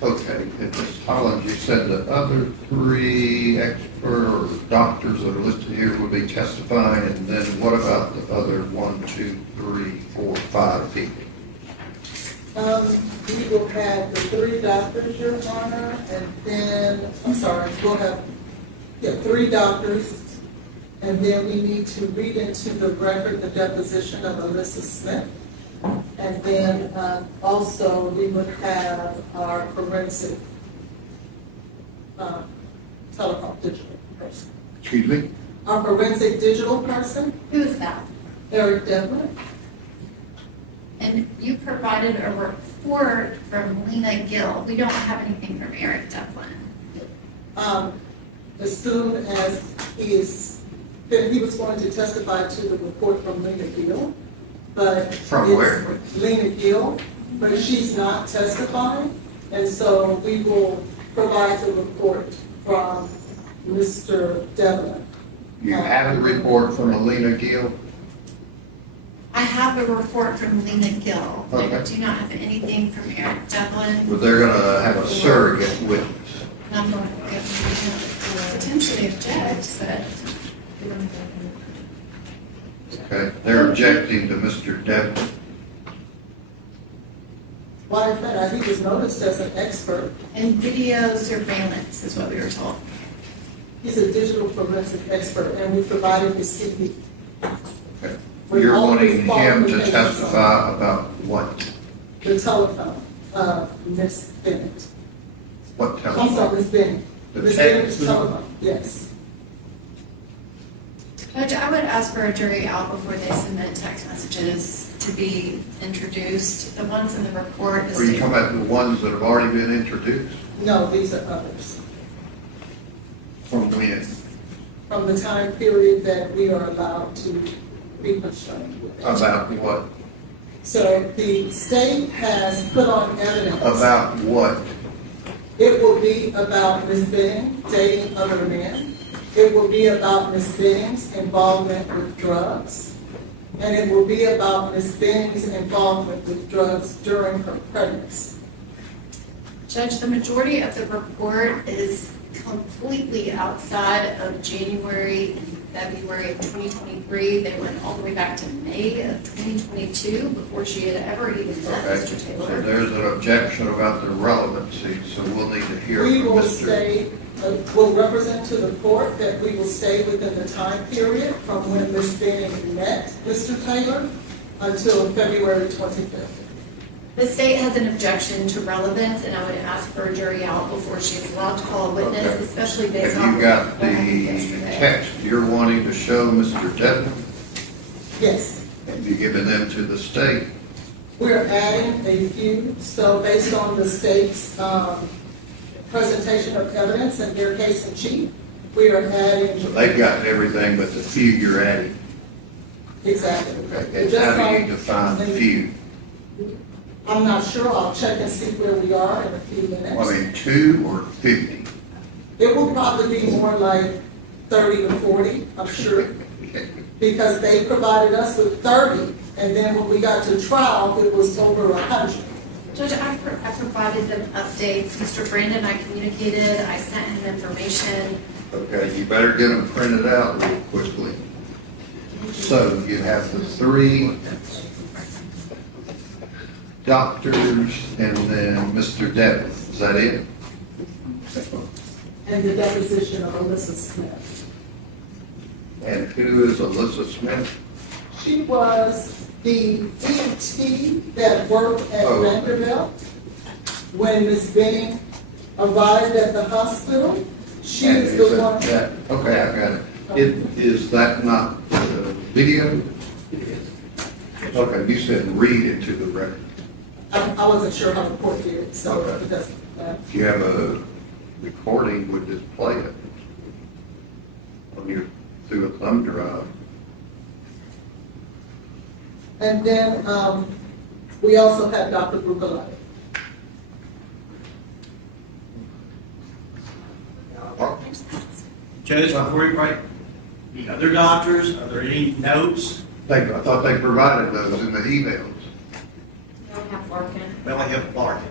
Okay, and Ms. Holland, you said the other three expert or doctors that are listed here will be testifying, and then what about the other 1, 2, 3, 4, 5 people? We will have the 3 doctors, Your Honor, and then, we'll have, 3 doctors, and then we need to read into the record the deposition of Alyssa Smith. And then also we would have our forensic telephone digital person. Excuse me? Our forensic digital person. Who is that? Eric Devlin. And you provided a report from Lena Gill. We don't have anything from Eric Devlin. As soon as he was going to testify to the report from Lena Gill. But From where? Lena Gill, but she's not testifying, and so we will provide the report from Mr. Devlin. You have a report from Alina Gill? I have a report from Lena Gill. I Okay. do not have anything from Eric Devlin. Well, they're gonna have a surrogate witness. And I'm going to potentially object, but Okay, they're objecting to Mr. Devlin. Why is that? He was noticed as an expert. in video surveillance is what we were told. He's a digital forensic expert, and we provided his CV. Okay. With You're all wanting his him to qualifications testify about what? The telephone of Miss Bennett. What I'm telephone? sorry, Miss Bennett. The Miss text? Bennett's telephone, yes. Judge, I would ask for a jury out before they submit text messages to be introduced. The ones in the report. Are you talking about the ones that have already been introduced? No, these are others. From when? From the time period that we are allowed to be constrained with. About what? So the state has put on evidence. About what? It will be about Ms. Benning dating other men. It will be about Ms. Benning's involvement with drugs. And it will be about Ms. Benning's involvement with drugs during her pregnancy. Judge, the majority of the report is completely outside of January and February of 2023. They went all the way back to May of 2022 before she had ever even met Okay, Mr. so Taylor. there's an objection about the relevancy, so we'll need to hear We from will Mr. stay, will represent to the court that we will stay within the time period from when Ms. Benning met Mr. Taylor until February 25th. The state has an objection to relevance, and I would ask for a jury out before she is allowed to call a witness, Okay. especially based Have on you got what happened the yesterday. text you're wanting to show Mr. Devlin? Yes. Have you given them to the state? We're adding a few, so based on the state's presentation of evidence and their case in chief, we are adding. So they've gotten everything but the few you're adding. Exactly. Okay, and Just how do like- you define the few? I'm not sure, I'll check and see where we are in a few minutes. Well, I mean, 2 or 50? It will probably be more like 30 to 40, I'm sure, because they provided us with 30, and then when we got to trial, it was over 100. Judge, I provided them updates. Mr. Brandon, I communicated, I sent him information. Okay, you better get them printed out real quickly. So you have the 3 doctors and then Mr. Devlin, is that it? and the deposition of Alyssa Smith. And who is Alyssa Smith? She was the EMT that worked at Vanderbilt when Ms. Benning arrived at the hospital. She And is the one. Okay, I got it. Is that not the video? Okay, you said read it to the record. I wasn't sure how the court did it, so Okay. it doesn't. If you have a recording, would just play it on your, through a thumb drive. And then we also had Dr. Bruccoleri. Judge, before you break, the other doctors, are there any notes? I thought they provided those in the emails. We only have Larkin. We only have Larkin.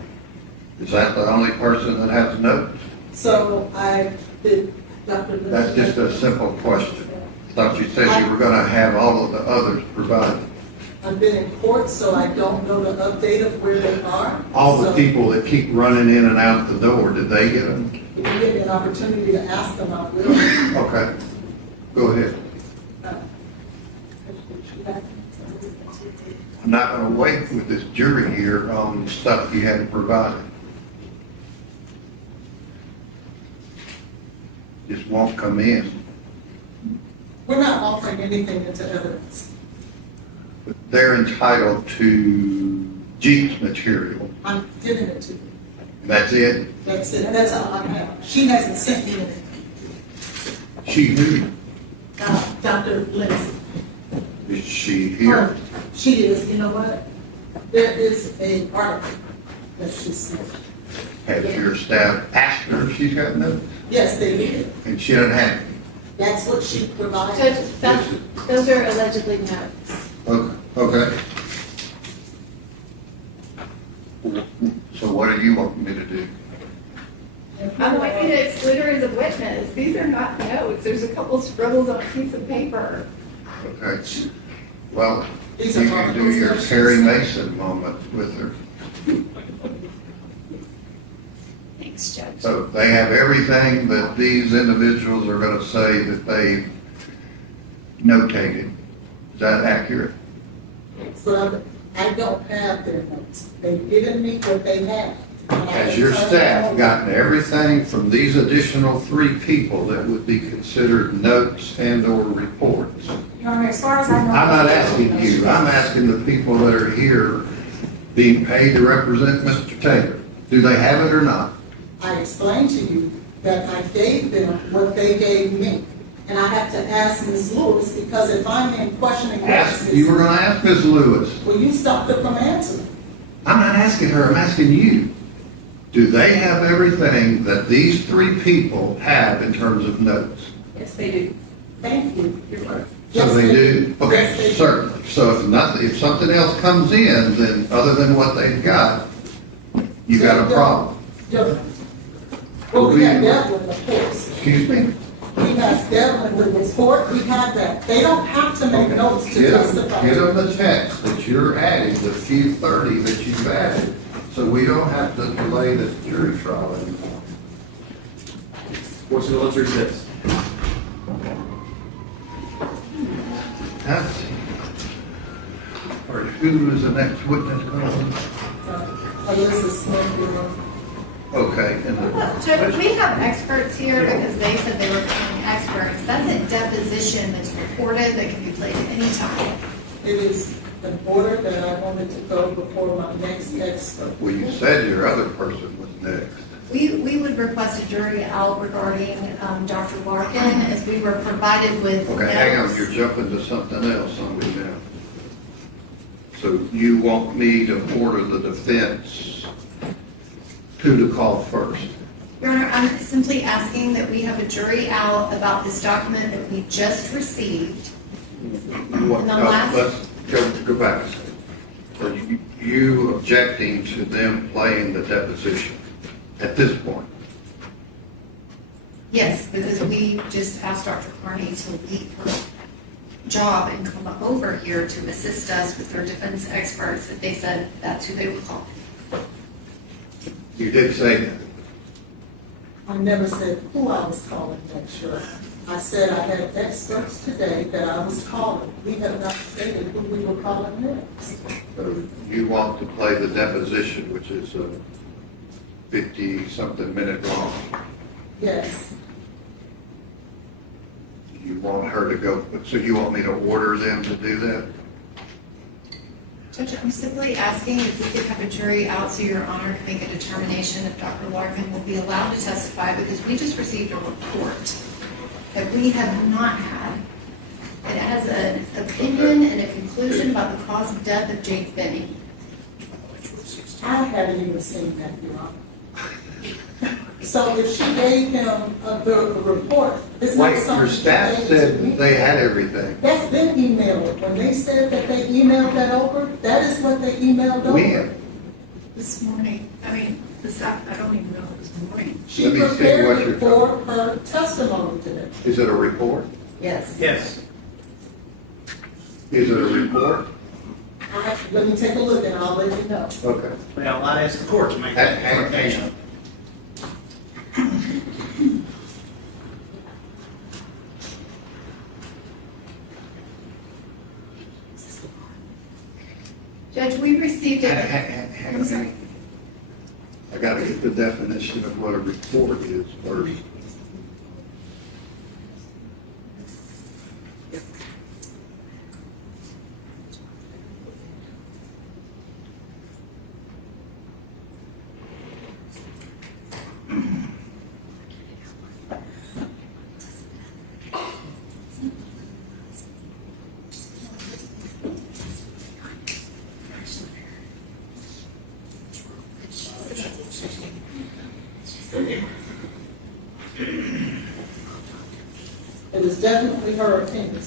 Is that the only person that has notes? So I did, Dr. Lynsey. That's just a simple question. I thought you said you were gonna have all of the others provided. I've been in court, so I don't know the update of where they are. All the So people that keep running in and out the door, did they get them? if you give me an opportunity to ask them, I will. Okay, go ahead. I'm not gonna wait with this jury here on stuff you haven't provided. Just won't come in. We're not offering anything into evidence. But they're entitled to Jeep's material. I'm giving it to you. That's it? That's it. That's all I have. She hasn't sent me anything. She who? Dr. Lynsey. Is she here? She is, you know what? There is a article that she sent. Has your staff asked her if she's got notes? Yes, they did. And she doesn't have it? That's what she provided. Judge, those are allegedly notes. Okay. So what do you want me to do? I want you to exclude her as a witness. These are not notes. There's a couple scribbles on a piece of paper. Okay. Well, you These are can do your Perry Mason moment with her. Thanks, Judge. So they have everything that these individuals are gonna say that they notated. Is that accurate? So I don't have their notes. They've given me what they have. Has your staff gotten everything from these additional 3 people that would be considered notes and or reports? Your Honor, as far as I know. I'm not asking you, I'm asking the people that are here being paid to represent Mr. Taylor. Do they have it or not? I explained to you that I gave them what they gave me. And I have to ask Ms. Lewis, because if I'm in questioning You were gonna ask Ms. Lewis. will you stop her from answering? I'm not asking her, I'm asking you. Do they have everything that these 3 people have in terms of notes? Yes, they do. Thank you. You're right. So they do? Yes, Okay, they do. certainly. So if something else comes in, then other than what they've got, you got a problem. Yeah. Well, we have Devlin, of course. Excuse me? We have Devlin with report, we have that. They don't have to make notes to testify. Get them the text that you're adding, the few 30 that you've added, so we don't have to delay this jury trial anymore. What's the let's recess? That's, or who is the next witness calling? Alyssa Smith. Okay, and Judge, we have experts here because they said they were paying experts. That's a deposition that's recorded that can be played at any time. It is an order that I wanted to go before my next expert. well, you said your other person was next. We would request a jury out regarding Dr. Larkin as we were provided with Okay, hang on, notes. you're jumping to something else on me now. So you want me to order the defense who to call first? Your Honor, I'm simply asking that we have a jury out about this document that we just received. What, And the last- let's go back a second. So you objecting to them playing the deposition at this point? Yes, because we just asked Dr. Carney to leave her job and come over here to assist us with their defense experts, that they said that's who they would call. You did say that. I never said who I was calling next, sure. I said I had experts today that I was calling. We have not stated who we were calling next. So you want to play the deposition, which is a 50-something minute long. Yes. You want her to go, so you want me to order them to do that? Judge, I'm simply asking if we could have a jury out so Your Honor can make a determination if Dr. Larkin will be allowed to testify, because we just received a report that we have not had. It has an opinion and a conclusion about the cause of death of Jade Benning. I haven't even seen that, Your Honor. So if she gave him the report, it's not Wait, something. your staff she gave said to me. they had everything. That's been emailed. When they said that they emailed that over, that is what they emailed over. When? This morning, I don't even know it was morning. She Let me see prepared what it you're for her testimony today. Is it a report? Yes. Yes. Is it a report? Let me take a look and I'll let you know. Okay. Well, I'd ask the court to make that determination. Judge, we received it. I'm sorry. I gotta get the definition of what a report is first. It is definitely her opinion,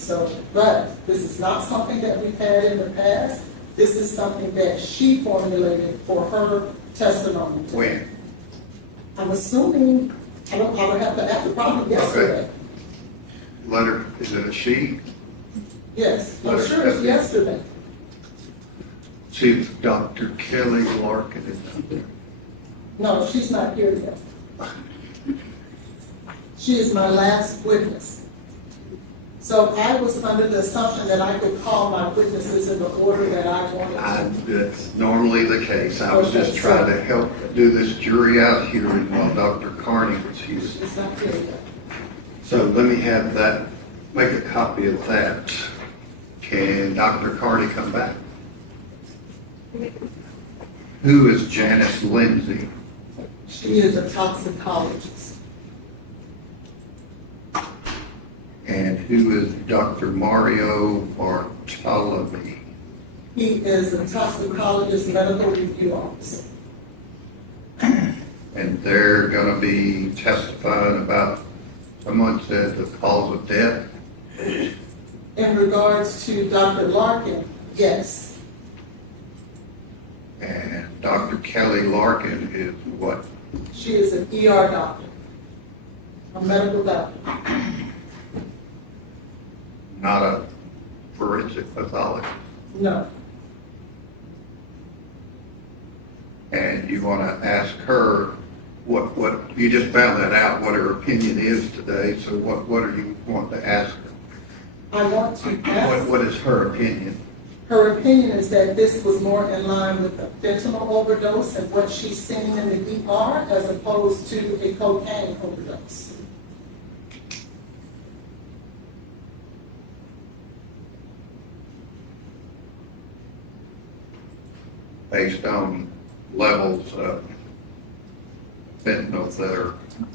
but this is not something that we've had in the past. This is something that she formulated for her testimony. When? I'm assuming, I don't have to ask the problem yesterday. Letter, is it a she? Yes, I'm sure it's yesterday. See if Dr. Kelly Larkin is out there. No, she's not here yet. She is my last witness. So I was under the assumption that I could call my witnesses in the order that I wanted to. That's normally the case. I was just trying to help do this jury out here while Dr. Carney was here. She's not here yet. So let me have that, make a copy of that. Can Dr. Carney come back? Who is Janice Lynsey? She is a toxicologist. And who is Dr. Mario Bartolome? He is a toxicologist medical review officer. And they're gonna be testifying about, someone said the cause of death? In regards to Dr. Larkin, yes. And Dr. Kelly Larkin is what? She is an ER doctor, a medical doctor. Not a forensic pathologist. No. And you want to ask her what, you just found that out, what her opinion is today, so what do you want to ask her? I want to ask. What is her opinion? Her opinion is that this was more in line with a fentanyl overdose and what she's seen in the ER as opposed to a cocaine overdose. Based on levels of fentanyl that are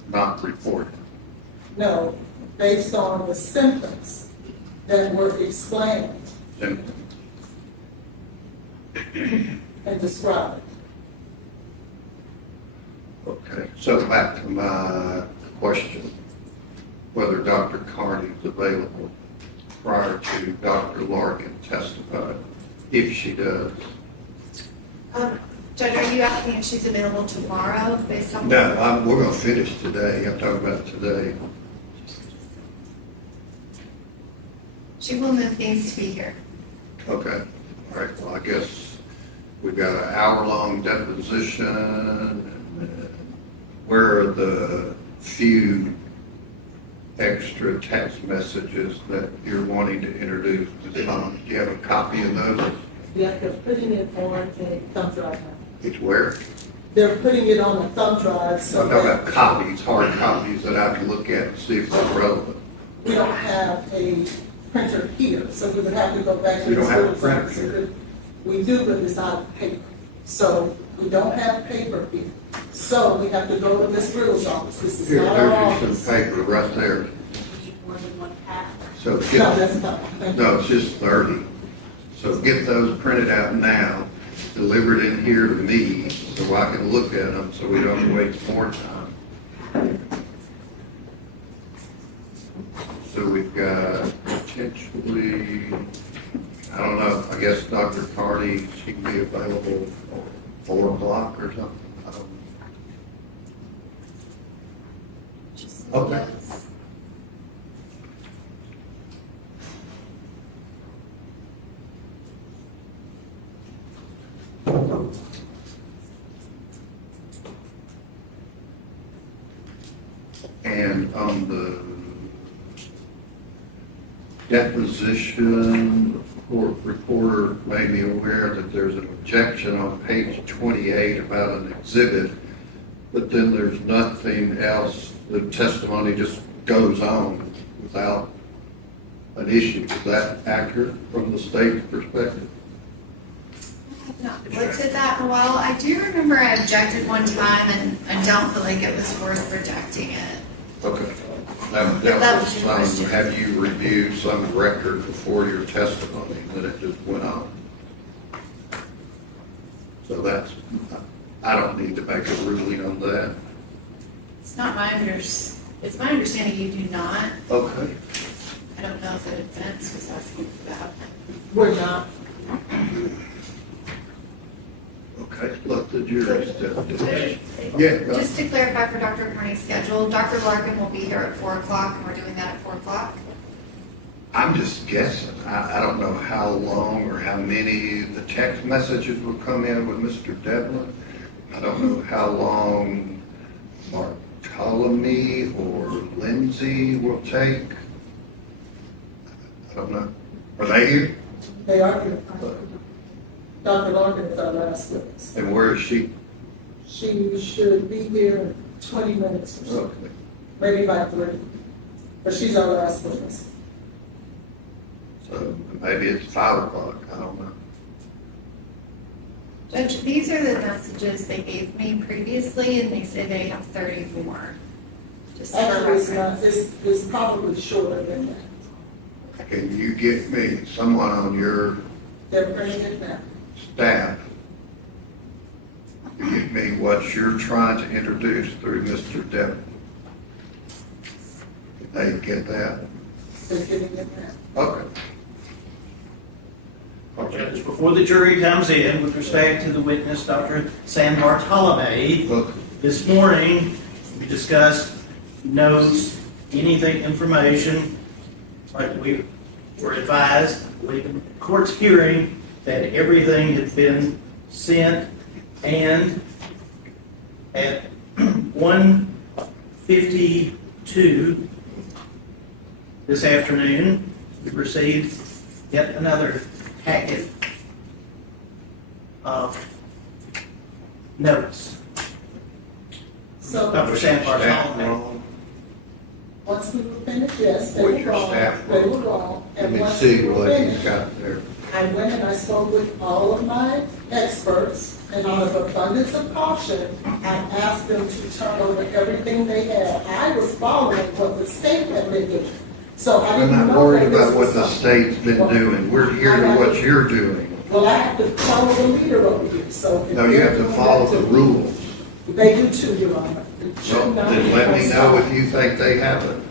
not reported. No, based on the symptoms that were explained Symptoms. and described. Okay, so back to my question, whether Dr. Carney is available prior to Dr. Larkin testifying, if she does. Judge, are you asking if she's available tomorrow based on? No, we're gonna finish today, I'm talking about today. She will move things to be here. Okay, all right, well, I guess we've got an hour-long deposition. Where are the few extra text messages that you're wanting to introduce. Do you have a copy of those? Yeah, they're putting it on a thumb drive now. It's where? They're putting it on a thumb drive, so I'm talking about copies, hard copies that I can look at and see if they're relevant. we don't have a printer here, so we would have to go back to We the don't have a school printer office. here. We do, but it's out of paper. So we don't have paper here. So we have to go to Ms. Riddle's office. This is Here, not our there's office. some paper right there. So No, get, that's not. Thank you. no, it's just 30. So get those printed out now, delivered in here to me, so I can look at them, so we don't waste more time. So we've got potentially, I don't know, I guess Dr. Carney, she can be available for 4 o'clock or something. I don't know. Okay. And on the deposition, the court reporter made me aware that there's an objection on page 28 about an exhibit, but then there's nothing else. The testimony just goes on without an issue. Is that accurate from the state perspective? Not looked at that in a while. I do remember I objected one time, and I don't feel like it was worth rejecting it. Okay. That was some, have you reviewed some record before your testimony that it just went on? So that's, I don't need to make a ruling on that. It's not my it's my understanding you do not. Okay. I don't know if the defense was asking for that. We're not. Okay, let the jury step in. Yeah, go. Just to clarify for Dr. Carney's schedule, Dr. Larkin will be here at 4 o'clock, and we're doing that at 4 o'clock. I'm just guessing. I don't know how long or how many the text messages will come in with Mr. Devlin. I don't know how long Bartolome or Lynsey will take. I don't know. Are they here? They are here. Dr. Larkin is our last witness. And where is she? She should be here in 20 minutes or so, Okay. maybe by 3. But she's our last witness. So maybe it's 5 o'clock. I don't know. Judge, these are the messages they gave me previously, and they say they have 30 more. Just for Actually, it's reference. not, it's probably shorter than that. Can you get me someone on your They're bringing it now. staff to give me what you're trying to introduce through Mr. Devlin? Did they get that? They're getting it now. Okay. Judge, before the jury comes in with respect to the witness, Dr. San Bartolome, this morning we discussed notes, anything, information, like we were advised, in the court's hearing, that everything had been sent, and at 1:52 this afternoon, we received yet another packet of notes. So, Dr. San Bartolome. once we were finished, yes, they What's were your wrong. staff They roll? were wrong. Let And me once see we were what he's finished, got there. I went and I spoke with all of my experts, and out of abundance of caution, I asked them to turn over everything they had. I was following what the state had been doing. So I I'm didn't not know worried that this about what was the something. state's been doing. We're here to what you're doing. Well, I have to follow the leader over here, so. if No, you they're have to doing follow that the to- rules. They do too, Your Honor. It should So not then be let me on know stop. if you think they haven't.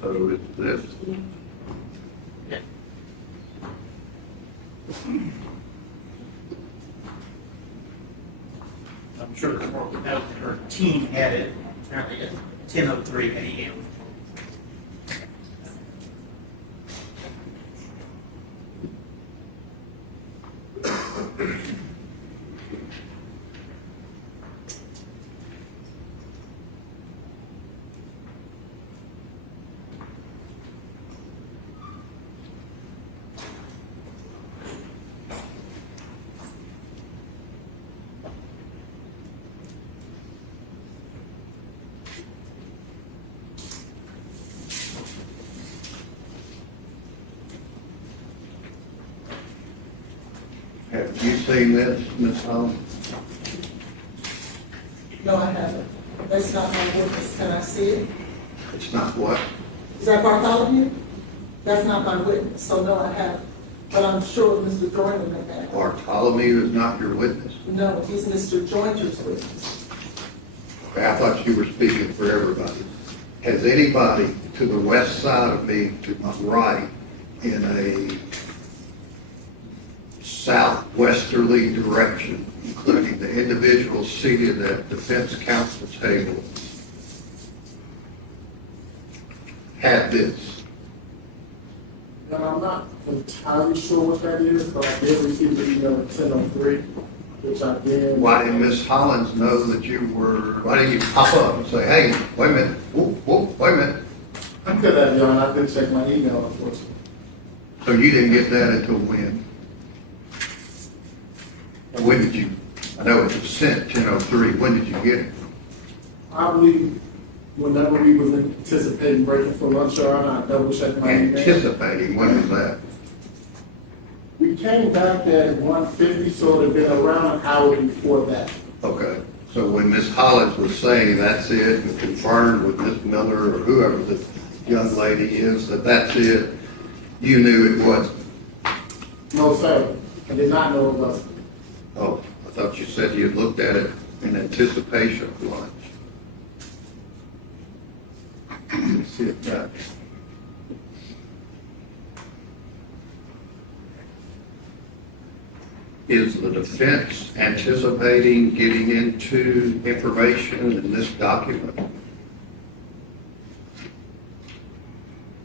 So it's this. I'm sure the court would note that her team had it apparently at 10:03 a.m. Have you seen this, Ms. Holmes? No, I haven't. That's not my witness. Can I see it? It's not what? Is that Bartolome? That's not my witness, so no, I haven't. But I'm sure Mr. Joyner may have. Bartholomew is not your witness? No, he's Mr. Joyner's witness. Okay, I thought you were speaking for everybody. Has anybody to the west side of me, to my right, in a southwesterly direction, including the individuals seated at defense counsel table, had this? And I'm not entirely sure what that is, but I did receive the email at 10:03, which I did. Why didn't Ms. Hollins know that you were, why didn't you pop up and say, hey, wait a minute, whoop, wait a minute? I could have, Your Honor, I didn't check my email, unfortunately. So you didn't get that until when? When did you, I know it was sent 10:03, when did you get it? I believe whenever we was anticipating breaking for lunch, Your Honor, I double checked my email. Anticipating, when was that? We came back at 1:50, so it had been around an hour before that. Okay, so when Ms. Hollins was saying that's it, and confirmed with Ms. Miller or whoever the young lady is, that that's it, you knew it wasn't? No, sir, I did not know it was. Oh, I thought you said you had looked at it in anticipation of lunch. Let me see if that. Is the defense anticipating getting into information in this document?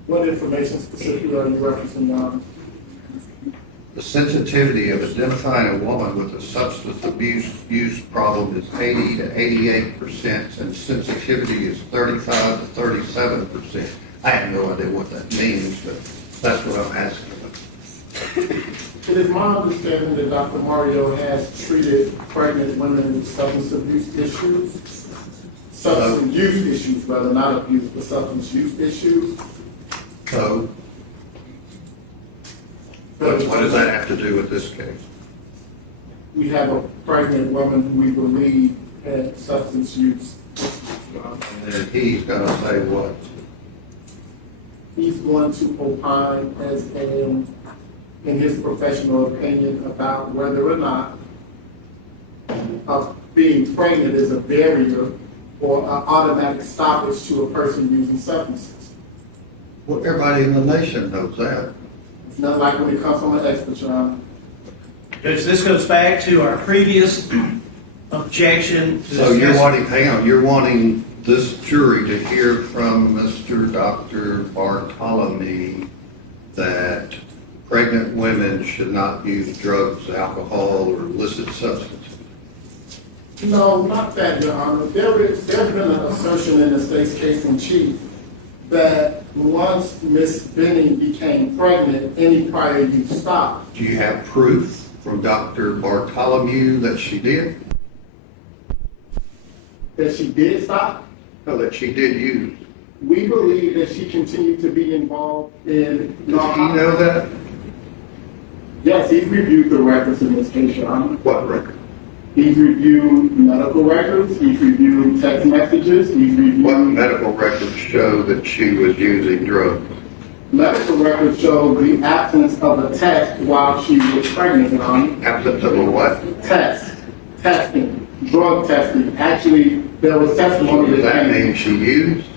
What information specifically are you referencing, Your Honor? The sensitivity of identifying a woman with a substance abuse use problem is 80 to 88%, and sensitivity is 35 to 37%. I have no idea what that means, but that's what I'm asking. It is my understanding that Dr. Mario has treated pregnant women with substance abuse issues. Substance use issues, rather, not abuse, but substance use issues. So, what does that have to do with this case? We have a pregnant woman who we believe had substance use. And he's going to say what? He's going to opine as in his professional opinion about whether or not being pregnant is a barrier or an automatic stoppage to a person using substances. Well, everybody in the nation knows that. It's not like when it comes from an expert, Your Honor. Judge, this goes back to our previous objection. So you're wanting, hang on, you're wanting this jury to hear from Mr. Dr. Bartolome that pregnant women should not use drugs, alcohol, or illicit substances. No, not that, Your Honor. There's been an assertion in the state's case in chief that once Ms. Benning became pregnant, any prior use stopped. Do you have proof from Dr. Bartolome that she did? That she did stop? No, that she did use. We believe that she continued to be involved in... Does he know that? Yes, he's reviewed the records in this case, Your Honor. What record? He's reviewed medical records, he's reviewed text messages, he's reviewed... What medical records show that she was using drugs? Medical records show the absence of a test while she was pregnant, Your Honor. Absence of a what? Testing, drug testing. Actually, there was testimony Does that mean she used?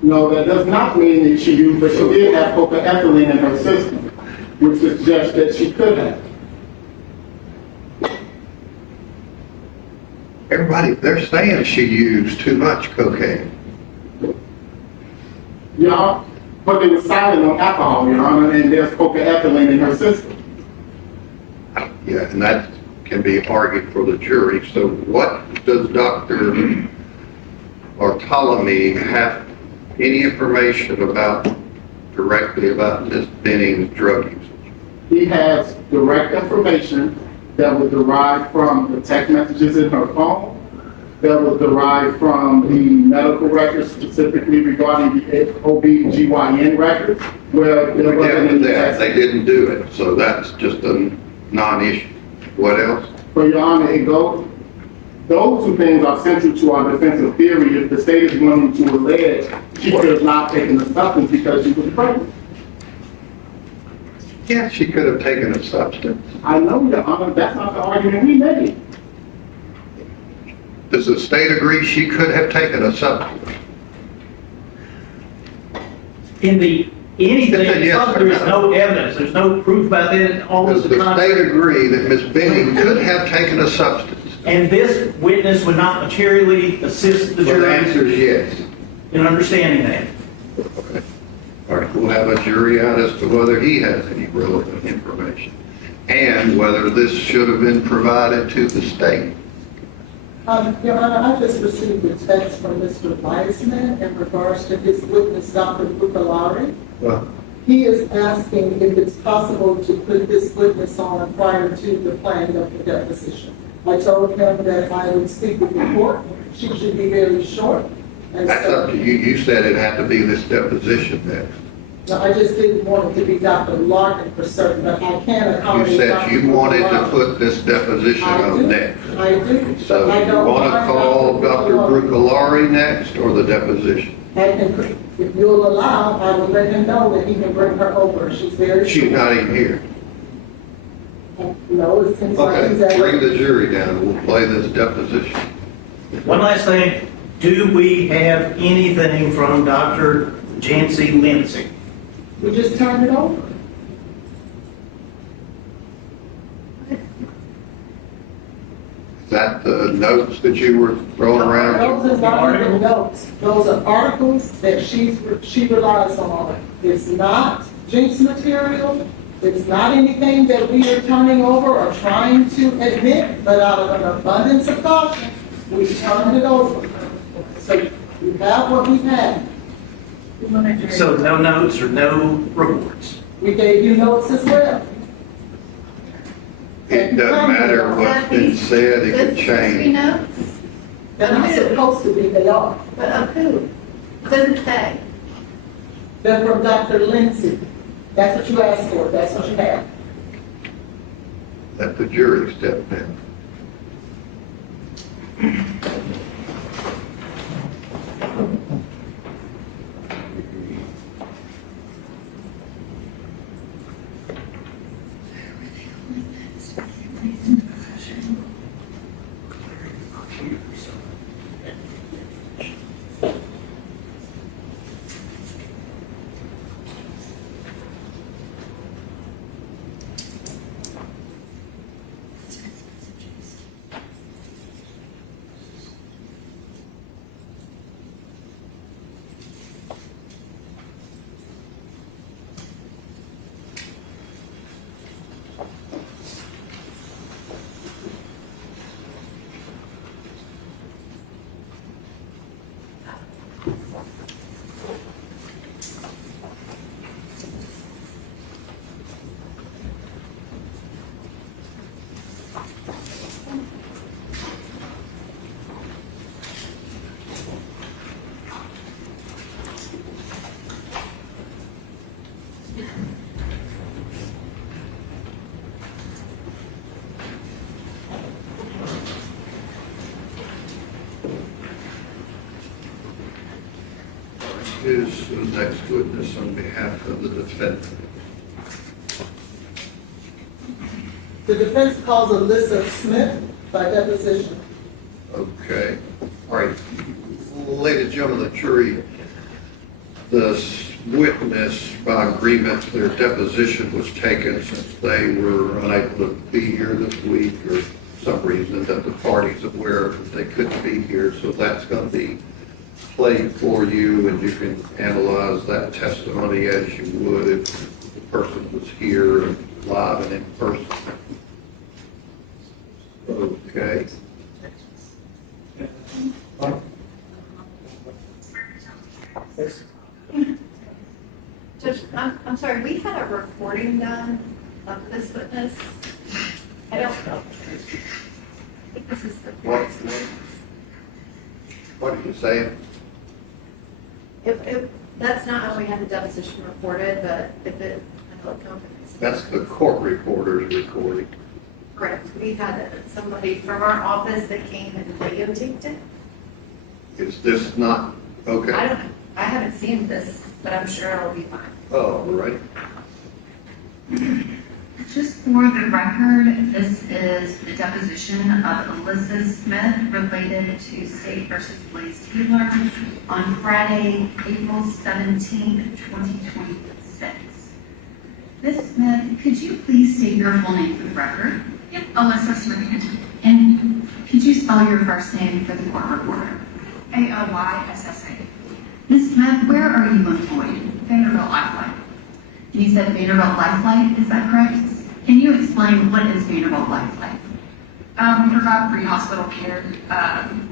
No, that does not mean that she used, but she did have cocaethylene in her system, which suggests that she could have. Everybody, they're saying she used too much cocaine. Yeah, but they were silent on alcohol, Your Honor, and there's cocaethylene in her system. Yeah, and that can be argued for the jury. So what does Dr. Bartolome have any information directly about Ms. Benning's drug usage? He has direct information that was derived from the text messages in her phone, that was derived from the medical records, specifically regarding the OB/GYN records, where there wasn't any text. They didn't do it, so that's just a non-issue. What else? For Your Honor, those two things are central to our defensive theory. If the state is willing to allege she could have not taken the substance because she was pregnant. Yeah, she could have taken a substance. I know, Your Honor, that's not the argument we made. Does the state agree she could have taken a substance? Anything, Yes, there's no evidence, there's no proof about that, all Does of the the state agree that Ms. Benning could have taken a substance? And this witness would not materially assist the Well, the jury answer is yes. in understanding that. Okay. All right, we'll have a jury out as to whether he has any relevant information and whether this should have been provided to the state. Your Honor, I just received a text from Mr. Weissman in regards to his witness, Dr. Bruccoleri. Well, He is asking if it's possible to put this witness on prior to the planning of the deposition. I told him that I would speak with the court. She should be very short. And that's so, up to you. You said it had to be this deposition next. no, I just didn't want it to be Dr. Larkin for certain, but I can accommodate. You said Dr. you wanted to Larkin. put this deposition on next. I do. So I you don't want to mind call Dr. Bruccoleri. Bruccoleri next or the deposition? I can, if you'll allow, I will let him know that he can bring her over. She's very She's short. not even here. No, it seems like he's Okay, at. bring the jury down. We'll play this deposition. One last thing, do we have anything from Dr. Jancy Lynsey? We just turned it over. Is that the notes that you were throwing around? Those are not even notes. Those are articles that she relies on. It's not jinx material. It's not anything that we are turning over or trying to admit, but out of an abundance of caution, we turned it over. So we have what we have. So no notes or no reports? We gave you notes as well. It doesn't matter what's been said, it could Three change. notes? They're not supposed to be, they are. But of who? Doesn't say. They're from Dr. Lynsey. That's what you asked for, that's what you have. Let the jury step in. Who's the next witness on behalf of the defendant? The defense calls Alyssa Smith by deposition. Okay. All right. Ladies and gentlemen of the jury, the witness, by agreement, their deposition was taken since they were unable to be here this week or some reason that the party's aware that they couldn't be here. So that's going to be played for you, and you can analyze that testimony as you would if the person was here live and in person. a recording done of this witness? I don't know. I think this is the fourth witness. What did you say? That's not how we had the deposition recorded, but if it, I know it comes. That's the court reporter's recording. Correct. We had somebody from our office that came and videotaped it. Is this not, okay? I don't know. I haven't seen this, but I'm sure it'll be fine. Oh, right. Just for the record, this is the deposition of Alyssa Smith related to State versus Blaise Taylor on Friday, April 17th, 2026. Ms. Smith, could you please state your full name for the record? Yep, Alyssa Smith. And could you spell your first name for the court reporter? ALYSSA. Ms. Smith, where are you employed? Vanderbilt Lifeline. You said Vanderbilt Lifeline, is that correct? Can you explain what is Vanderbilt Lifeline? We provide pre-hospital care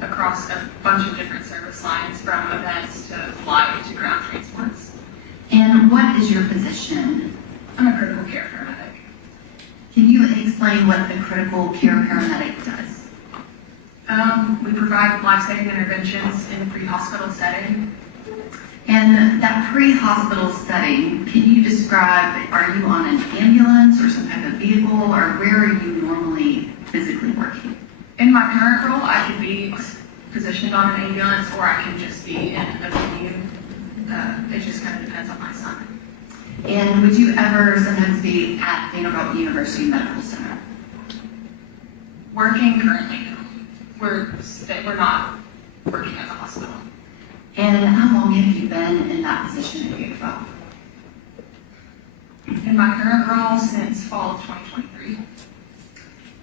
across a bunch of different service lines, from events to flight to ground transports. And what is your position? I'm a critical care paramedic. Can you explain what the critical care paramedic does? We provide life-saving interventions in a pre-hospital setting. And that pre-hospital setting, can you describe, are you on an ambulance or some type of vehicle, or where are you normally physically working? In my current role, I could be positioned on an ambulance, or I can just be in a venue. It just kind of depends on my assignment. And would you ever sometimes be at Vanderbilt University Medical Center? Working currently, no. We're not working at the hospital. And how long have you been in that position at Vanderbilt? In my current role since fall of 2023.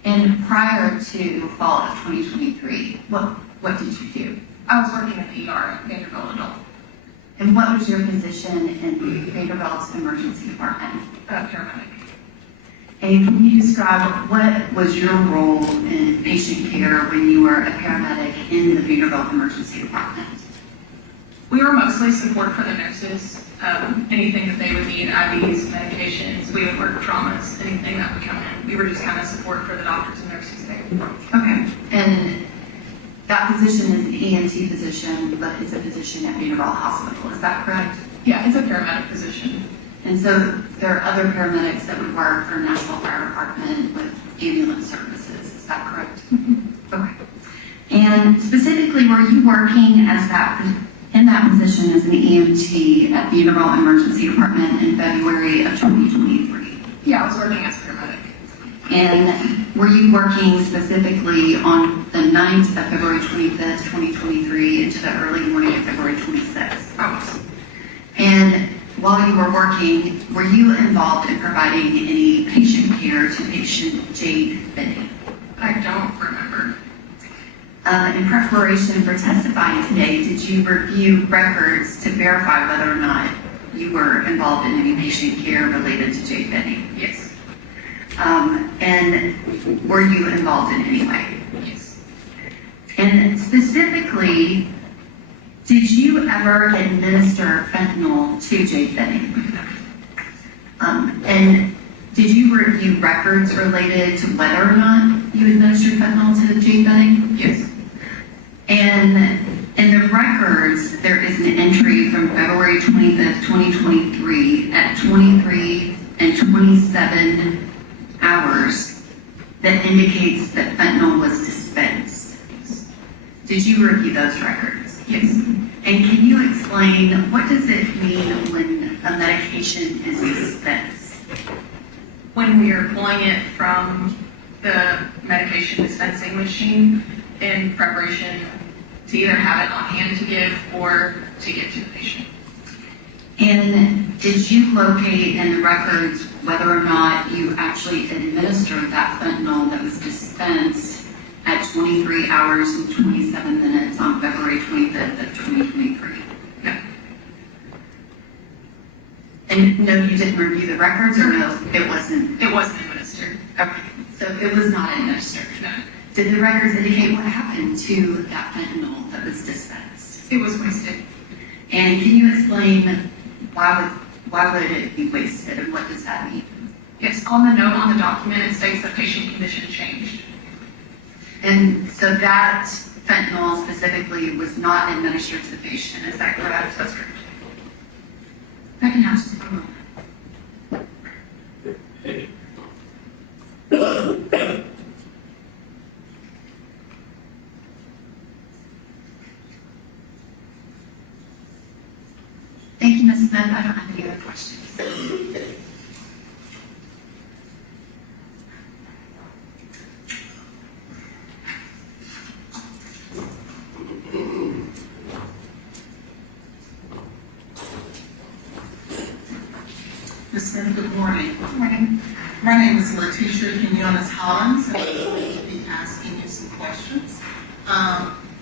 And prior to fall of 2023, what did you do? I was working in the ER at Vanderbilt Adult. And what was your position in Vanderbilt's emergency department? Paramedic. And can you describe what was your role in patient care when you were a paramedic in the Vanderbilt emergency department? We were mostly support for the nurses. Anything that they would need, IVs, medications, we would work traumas, anything that would come in. We were just kind of support for the doctors and nurses there. Okay. And that position is an EMT position, but it's a position at Vanderbilt Hospital. Is that correct? Yeah, it's a paramedic position. And so there are other paramedics that would work for Nashville Fire Department with ambulance services. Is that correct? Mm-hmm. Okay. And specifically, were you working in that position as an EMT at Vanderbilt Emergency Department in February of 2023? Yeah, I was working as a paramedic. And were you working specifically on the 9th of February 25th, 2023 into the early morning of February 26th? I was. And while you were working, were you involved in providing any patient care to patient Jade Benning? I don't remember. In preparation for testifying today, did you review records to verify whether or not you were involved in any patient care related to Jade Benning? Yes. And were you involved in any way? Yes. And specifically, did you ever administer fentanyl to Jade Benning? And did you review records related to whether or not you administered fentanyl to Jade Benning? Yes. And in the records, there is an entry from February 25th, 2023 at 23 and 27 hours that indicates that fentanyl was dispensed. Did you review those records? Yes. And can you explain, what does it mean when a medication is dispensed? When we are pulling it from the medication dispensing machine in preparation to either have it on hand to give or to give to the patient. And did you locate in the records whether or not you actually administered that fentanyl that was dispensed at 23 hours and 27 minutes on February 25th of 2023? No. And no, you didn't review the records, or no, it wasn't? It wasn't administered. Okay, so it was not administered. No. Did the records indicate what happened to that fentanyl that was dispensed? It was wasted. And can you explain why Why would it be wasted, and what does that mean? Yes, on the note on the document, it states that patient condition changed. And so that fentanyl specifically was not administered to the patient, is that correct? That's correct. I can ask you for a moment. Thank you, Ms. Smith. I don't have any other questions. Ms. Smith, good morning. Good morning. My name is Letitia Quinones Hollins, and I'm going to be asking you some questions.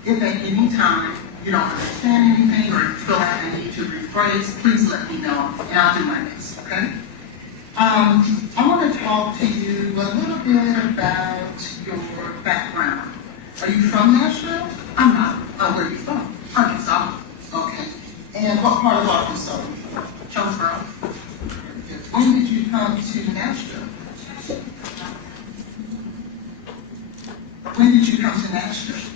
If at any time you don't understand anything or feel like I need to rephrase, please let me know, and I'll do my best, okay? I want to talk to you a little bit about your background. Are you from Nashville? I'm not. Oh, where are you from? Arkansas. Okay. And what part of Arkansas are you from? Jonesboro. When did you come to Nashville? When did you come to Nashville?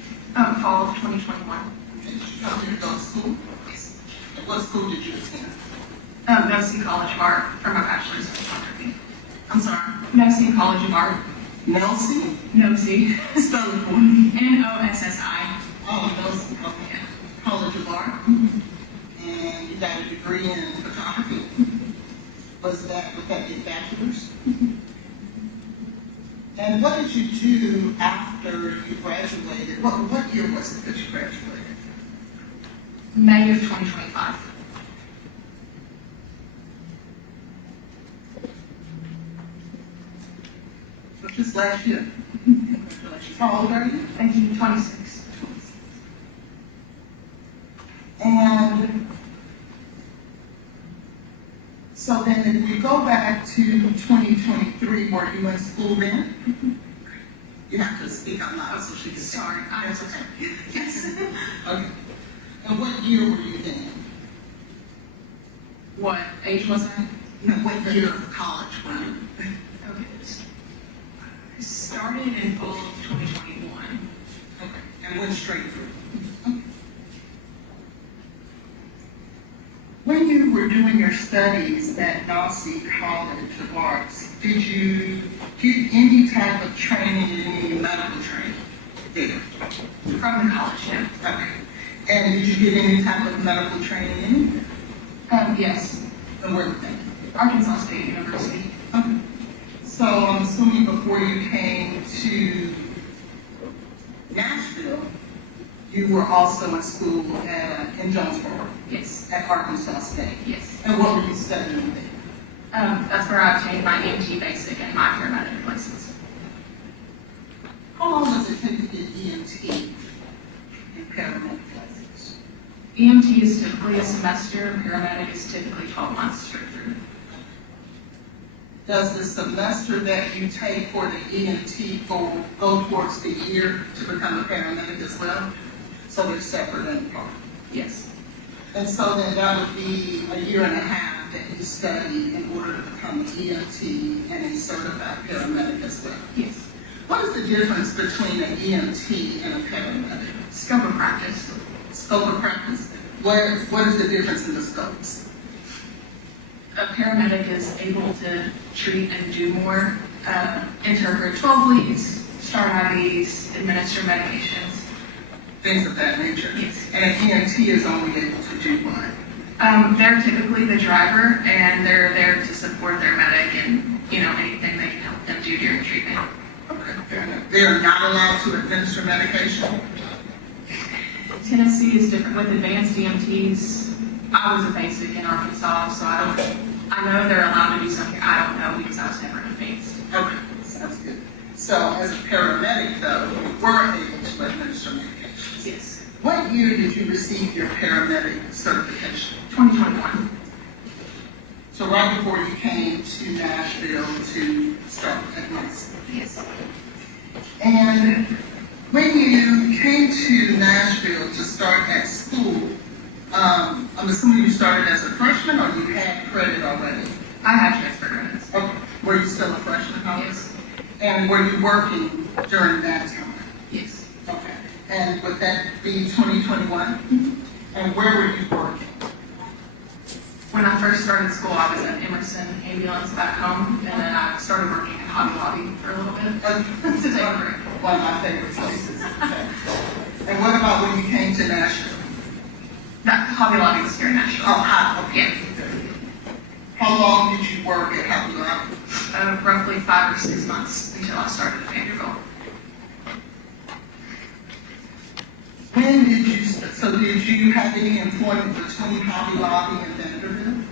Fall of 2021. Did you come here to go to school? Yes. And what school did you attend? Nelson College of Art for my bachelor's in photography. I'm sorry? Nelson College of Art. Nelson? Nosy. Spell it for me. N-O-S-S-I. Oh, Nelson, okay. College of Art. And you got a degree in photography? Would that be a bachelor's? And what did you do after you graduated? What year was it that you graduated? May of 2025. So just last year. Congratulations. How old are you? Thank you, 26. And so then if we go back to 2023, were you in school then? You have to speak out loud so she can. Sorry, That's okay. Yes. Okay. And what year were you then? What age was I? No, what year of college were you? Okay. I started in fall of 2021. Okay. And went straight through. Okay. When you were doing your studies at Nassau College of Arts, did you get any type of training in any medical training there? From the college, yeah. Okay. And did you get any type of medical training in? Yes. And where was that? Arkansas State University. Okay. So I'm assuming before you came to Nashville, you were also in school in Jonesboro? Yes. At Arkansas State? Yes. And what were you studying there? That's where I obtained my EMT basic and my paramedic license. How long does it take to get EMT and paramedic license? EMT is typically a semester, paramedic is typically 12 months straight through. Does the semester that you take for the EMT go towards the year to become a paramedic as well? So they're separate and apart? Yes. And so then that would be a year and a half that you study in order to become an EMT and a certified paramedic as well? Yes. What is the difference between an EMT and a paramedic? Scope of practice. Scope of practice? What is the difference in the scopes? A paramedic is able to treat and do more, interpret 12 leads, start IVs, administer medications. Things of that nature? Yes. And an EMT is only able to do what? They're typically the driver, and they're there to support their medic and, anything they can help them do during treatment. Okay, fair enough. They are not allowed to administer medication? Tennessee is different with advanced EMTs. I was a basic in Arkansas, so I know they're allowed to do something. I don't know because I was never an advanced. Okay, sounds good. So as a paramedic, though, you were able to administer medications? Yes. What year did you receive your paramedic certification? 2021. So right before you came to Nashville to start at Lynsey? Yes. And when you came to Nashville to start at school, I'm assuming you started as a freshman or you had credit already? I had transfer credits. Okay. Were you still a freshman? Yes. And were you working during that time? Yes. Okay. And would that be 2021? And where were you working? When I first started school, I was at Emerson Ambulance back home, and then I started working at Hobby Lobby for a little bit to take a break. One of my favorite places. Okay. And what about when you came to Nashville? That Hobby Lobby was here in Nashville. Oh, okay. Yeah. How long did you work at Hobby Lobby? Roughly 5 or 6 months until I started at Vanderbilt. When did you, so did you have any employment between Hobby Lobby and Vanderbilt?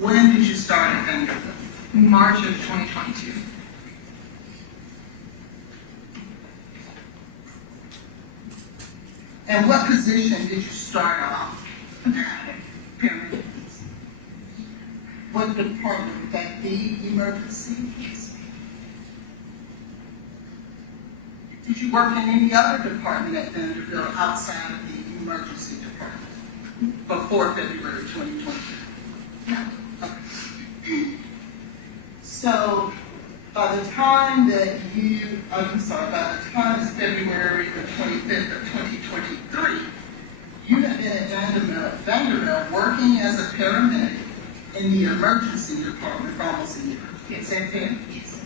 When did you start at Vanderbilt? March of 2022. And what position did you start off at Paramedic? What department? Would that be emergency? Yes. Did you work in any other department at Vanderbilt outside of the emergency department before February 2020? No. Okay. So by the time that you, I'm sorry, by the time it's February the 25th of 2023, you have been at Vanderbilt working as a paramedic in the emergency department for almost a year. Is that fair? Yes.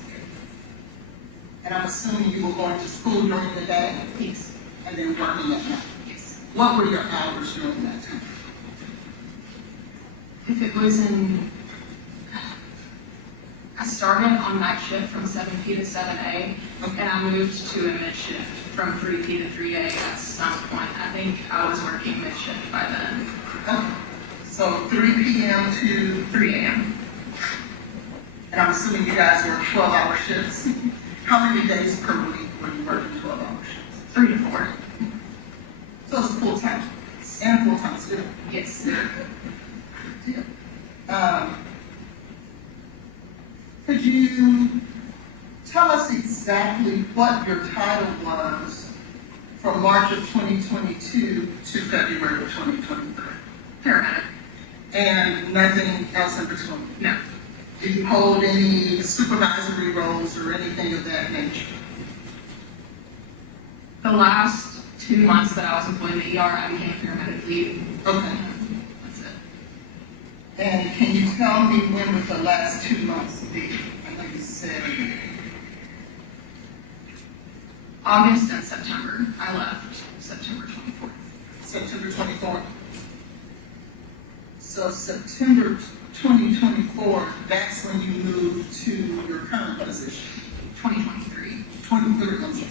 And I'm assuming you were going to school during the day? Yes. And then working at night? Yes. What were your hours during that time? If it was in, I started on night shift from 7P to 7A, and I moved to a mid shift from 3P to 3A at some point. I think I was working mid shift by then. Okay. So 3 p.m. to 3 a.m. And I'm assuming you guys work 12-hour shifts. How many days per week were you working 12-hour shifts? 3 to 4. So it's full-time and full-time still? Yes. Could you tell us exactly what your title was from March of 2022 to February of 2023? Paramedic. And nothing else in between? No. Did you hold any supervisory roles or anything of that nature? The last 2 months that I was employed in the ER, I became paramedic lead. Okay. That's it. And can you tell me when was the last 2 months be? I know you said August and September. I left September 24th. September 24th. So September 2024, that's when you moved to your current position? 2023. 23, I'm sorry.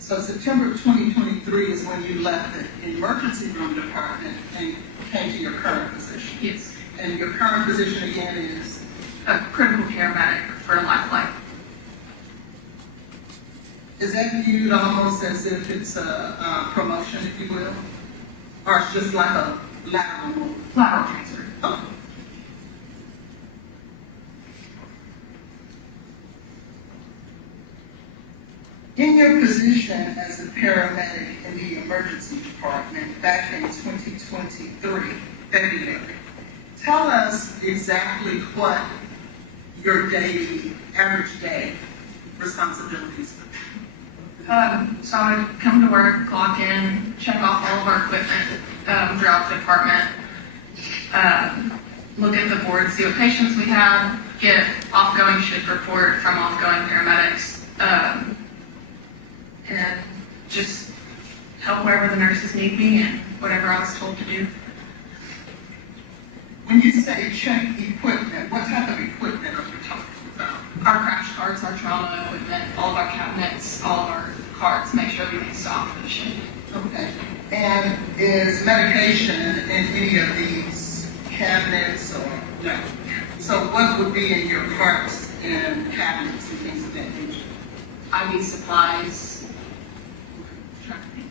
So September 2023 is when you left the emergency room department and came to your current position? Yes. And your current position again is? A critical care medic for lifeline. Is that viewed almost as if it's a promotion, if you will? Or it's just like a lateral move? Lateral transfer. Oh. In your position as a paramedic in the emergency department back in 2023, February, tell us exactly what your daily, average day responsibilities were. So I would come to work, clock in, check off all of our equipment throughout the department, look at the board, see what patients we have, get off-going shift report from off-going paramedics, and just help wherever the nurses need me and whatever I was told to do. When you say check equipment, what type of equipment are you talking about? Our crash carts, our trauma equipment, all of our cabinets, all of our carts, make sure everything's stocked for the shift. Okay. And is medication in any of these cabinets or no? So what would be in your carts and cabinets and things of that nature? IV supplies,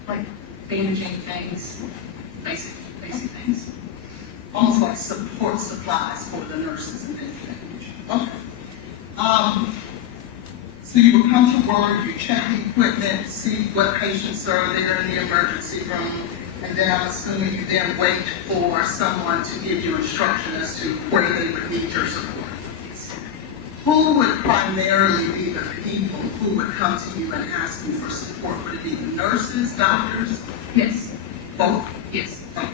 like bandaging things, basic things. Almost like support supplies for the nurses and things of that nature. Okay. So you would come to work, you check the equipment, see what patients are there in the emergency room, and then I'm assuming you then wait for someone to give you instruction as to where they would need your support. Who would primarily be the people who would come to you and ask you for support? Would it be the nurses, doctors? Yes. Both? Yes. Okay.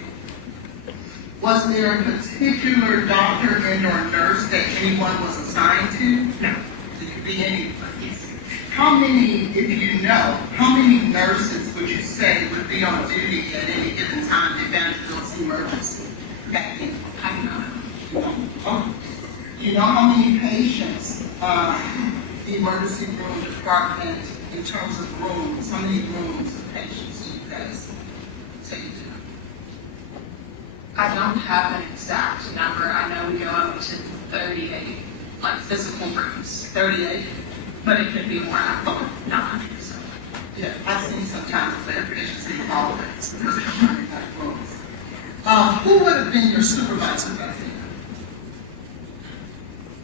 Was there a particular doctor and or nurse that anyone was assigned to? No. It could be anyone. Yes. How many, if you know, how many nurses would you say would be on duty at any given time at Vanderbilt's emergency back then? I do not know. Oh. You know how many patients the emergency room department, in terms of rooms, how many rooms of patients do you guys take to? I don't have an exact number. I know we go up to 38, like physical rooms. 38? But it could be more. I'm not 100%. Yeah, I've seen sometimes that patients in always because they're running out of rooms. Who would have been your supervisor back then?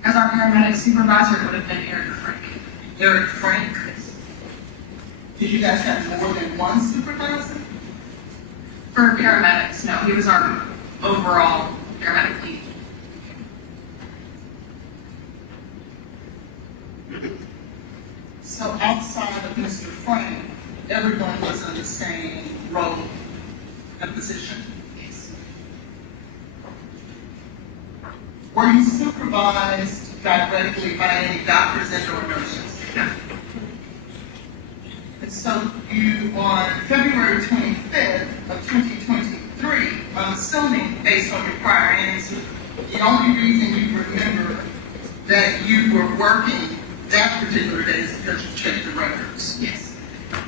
As our paramedic supervisor, it would have been Eric Frank. Eric Frank? Did you guys have more than one supervisor? For paramedics, no. He was our overall paramedic lead. So outside of Mr. Frank, everyone was in the same role and position? Yes. Were you supervised directly by any doctors and or nurses? No. And so you, on February 25th of 2023, I'm assuming based on your prior answer, the only reason you remember that you were working that particular day is because you checked the records. Yes.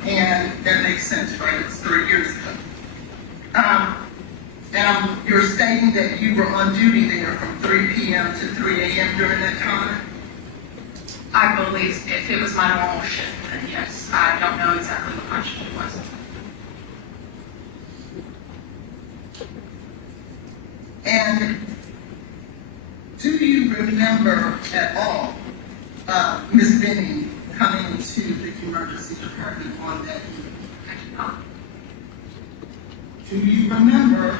And that makes sense, right? It's 3 years ago. You're stating that you were on duty there from 3 p.m. to 3 a.m. during that time? I believe if it was my normal shift, then yes. I don't know exactly what my shift was. And do you remember at all Ms. Benning coming to the emergency department on that evening? I do not. Do you remember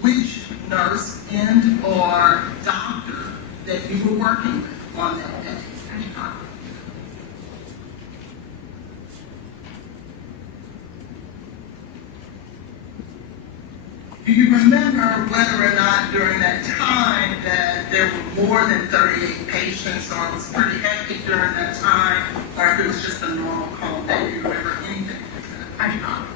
which nurse and or doctor that you were working with on that day? I do not. Do you remember whether or not during that time that there were more than 38 patients, or it was pretty hectic during that time, or if it was just a normal call day? Do you remember anything like that? I do not.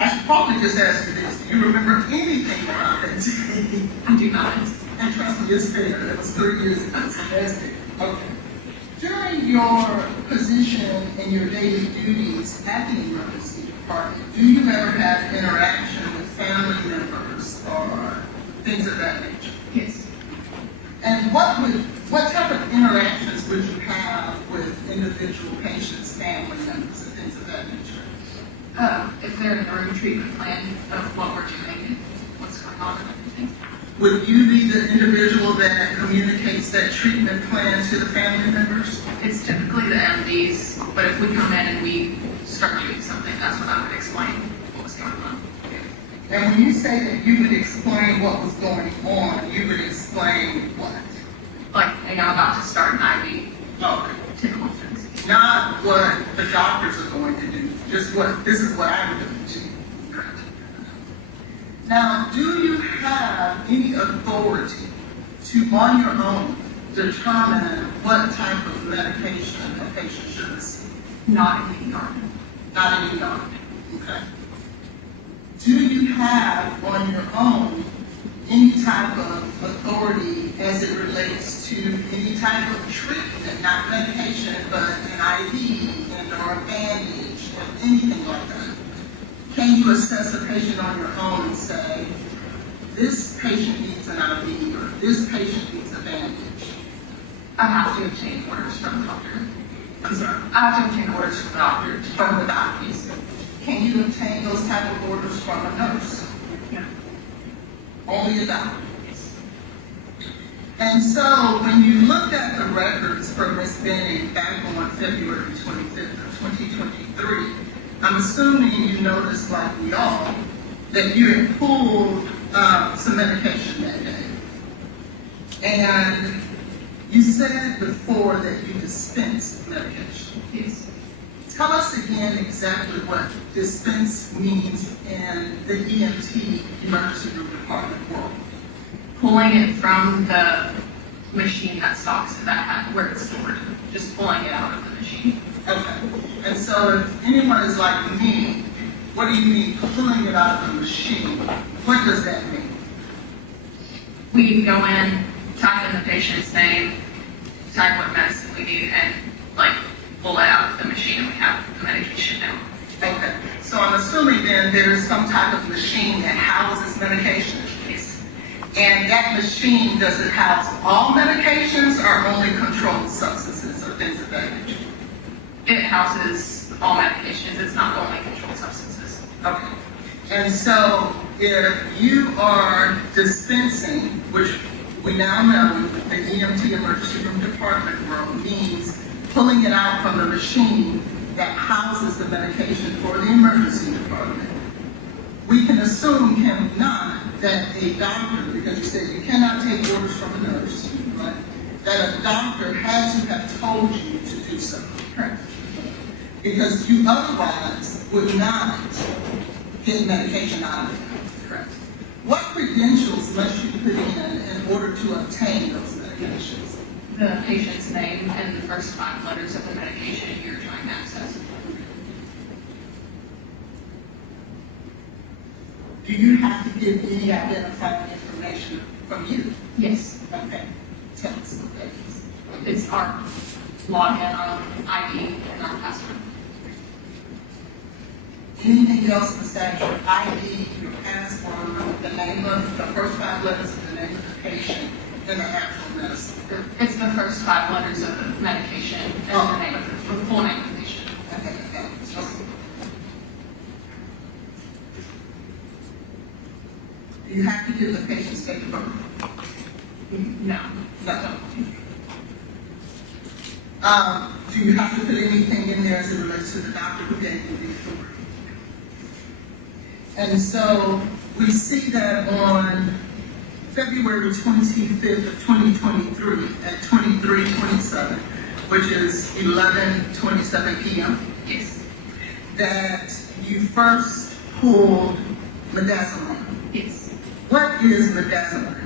I should probably just ask you this. Do you remember anything about that day? I do not. And trust me, it's fair. That was 3 years ago. So that's fair. Okay. During your position and your daily duties at the emergency department, do you ever have interaction with family members or things of that nature? Yes. And what type of interactions would you have with individual patients, family members, and things of that nature? If they're in the room treatment plan of what we're doing and what's going on and everything. Would you be the individual that communicates that treatment plan to the family members? It's typically the MDs, but if we come in and we start doing something, that's when I would explain what was going on. And when you say that you would explain what was going on, you would explain what? Like, hey, I'm about to start an IV. Okay. Typical things. Not what the doctors are going to do, just this is what I'm doing to you. Now, do you have any authority to, on your own, determine what type of medication a patient should receive? Not in the ER. Not in the ER. Okay. Do you have on your own any type of authority as it relates to any type of treatment, not medication, but an IV and or a bandage or anything like that? Can you assess a patient on your own and say, this patient needs an IV or this patient needs a bandage? I have to obtain orders from the doctor. I'm sorry? I have to obtain orders from the doctor. From the doctors. Can you obtain those type of orders from a nurse? No. Only a doctor? Yes. And so when you looked at the records for Ms. Benning back on February 25th of 2023, I'm assuming you noticed, like we all, that you had pulled some medication that day. And you said before that you dispensed medication. Yes. Tell us again exactly what dispense means in the EMT emergency room department world. Pulling it from the machine that stocks that where it's stored. Just pulling it out of the machine. Okay. And so if anyone is like me, what do you mean pulling it out of the machine? What does that mean? We go in, type in the patient's name, type what medicine we need, and pull it out of the machine, and we have the medication now. Okay. So I'm assuming then there's some type of machine that houses medication. Yes. And that machine, does it house all medications or only controlled substances or things of that nature? It houses all medications. It's not only controlled substances. Okay. And so if you are dispensing, which we now know the EMT emergency room department world means pulling it out from the machine that houses the medication for the emergency department, we can assume, can we not, that a doctor, because you said you cannot take orders from a nurse, right? That a doctor had to have told you to do so, correct? Because you otherwise would not get medication out of it, correct? What credentials must you put in order to obtain those medications? The patient's name and the first 5 letters of the medication you're trying to access. Do you have to give any identifying information from you? Yes. Okay. Tell us what that is. It's our login, our ID, and our password. Anything else besides your ID, your password, the name of the first 5 letters of the name of the patient, and the actual medicine? It's the first 5 letters of the medication and the name of the full name of the patient. Okay. Do you have to give the patient's date of birth? No. No. Do you have to put anything in there as it relates to the doctor who gave you the authority? And so we see that on February 25th of 2023 at 23:27, which is 11:27 p.m. Yes. That you first pulled midazolam. Yes. What is midazolam?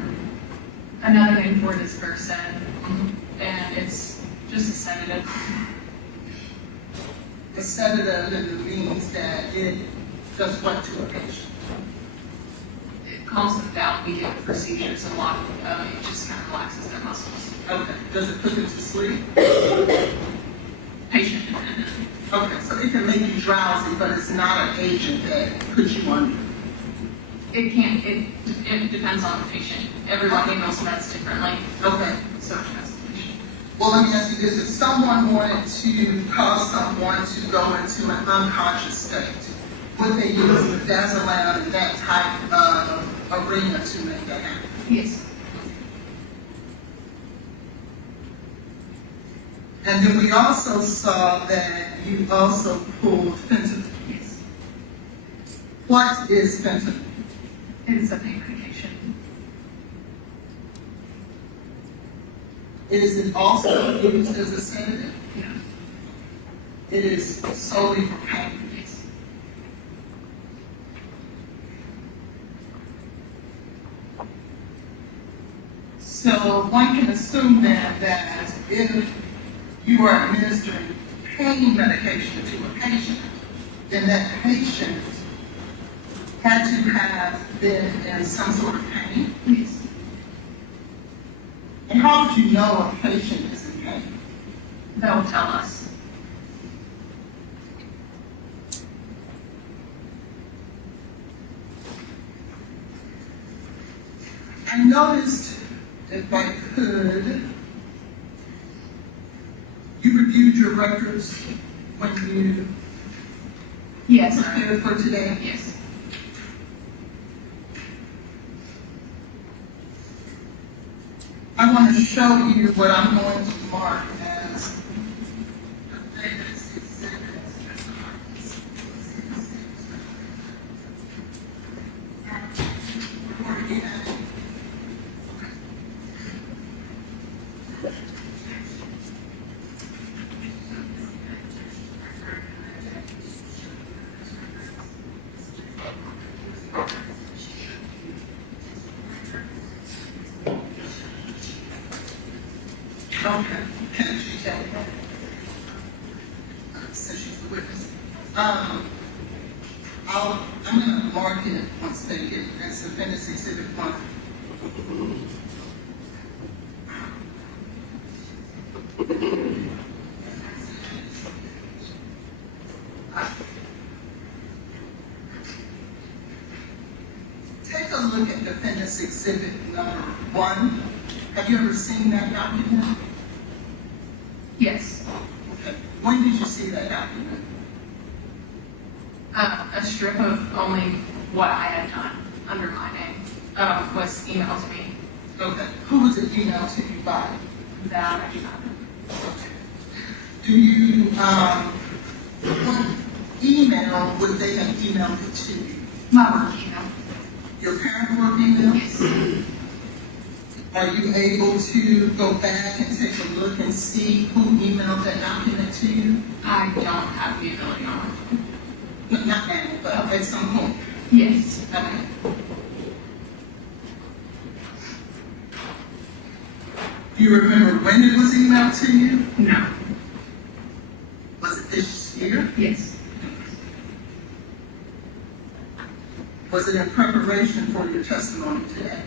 Another name for this person, and it's just a sedative. A sedative, and it means that it does what to a patient? It calms them down. We give procedures a lot. It just kind of relaxes their muscles. Okay. Does it put them to sleep? Patient dependent. Okay, so it can make you drowsy, but it's not an agent that puts you under. It can't. It depends on the patient. Everyone handles meds differently. Okay. So it depends on the patient. Well, let me ask you this. If someone wanted to cause someone to go into an unconscious state, would they use midazolam in that type of arena to make that happen? Yes. And then we also saw that you also pulled fentanyl. Yes. What is fentanyl? It is a pain medication. Is it also used as a sedative? Yeah. It is solely for pain. Yes. So one can assume then that if you are administering pain medication to a patient, then that patient had to have been in some sort of pain. Yes. And how would you know a patient is in pain? They'll tell us. I noticed, if I could, you reviewed your records when you Yes. prepared for today? Yes. I want to show you what I'm going to mark as Okay, can she tell me? Since she's the witness. I'm gonna mark it once they get, as Appendix Exhibit 1. Take a look at Appendix Exhibit number 1. Have you ever seen that document? Yes. Okay. When did you see that document? A strip of only what I had done under my name was emailed to me. Okay. Who was it emailed to you by? That I do not know. Do you, what email would they have emailed it to you? My work email. Your parent work email? Yes. Are you able to go back and take a look and see who emailed that document to you? I don't have the ability on my phone. Not now, but at some point. Yes. Okay. Do you remember when it was emailed to you? No. Was it this year? Yes. Was it in preparation for your testimony today?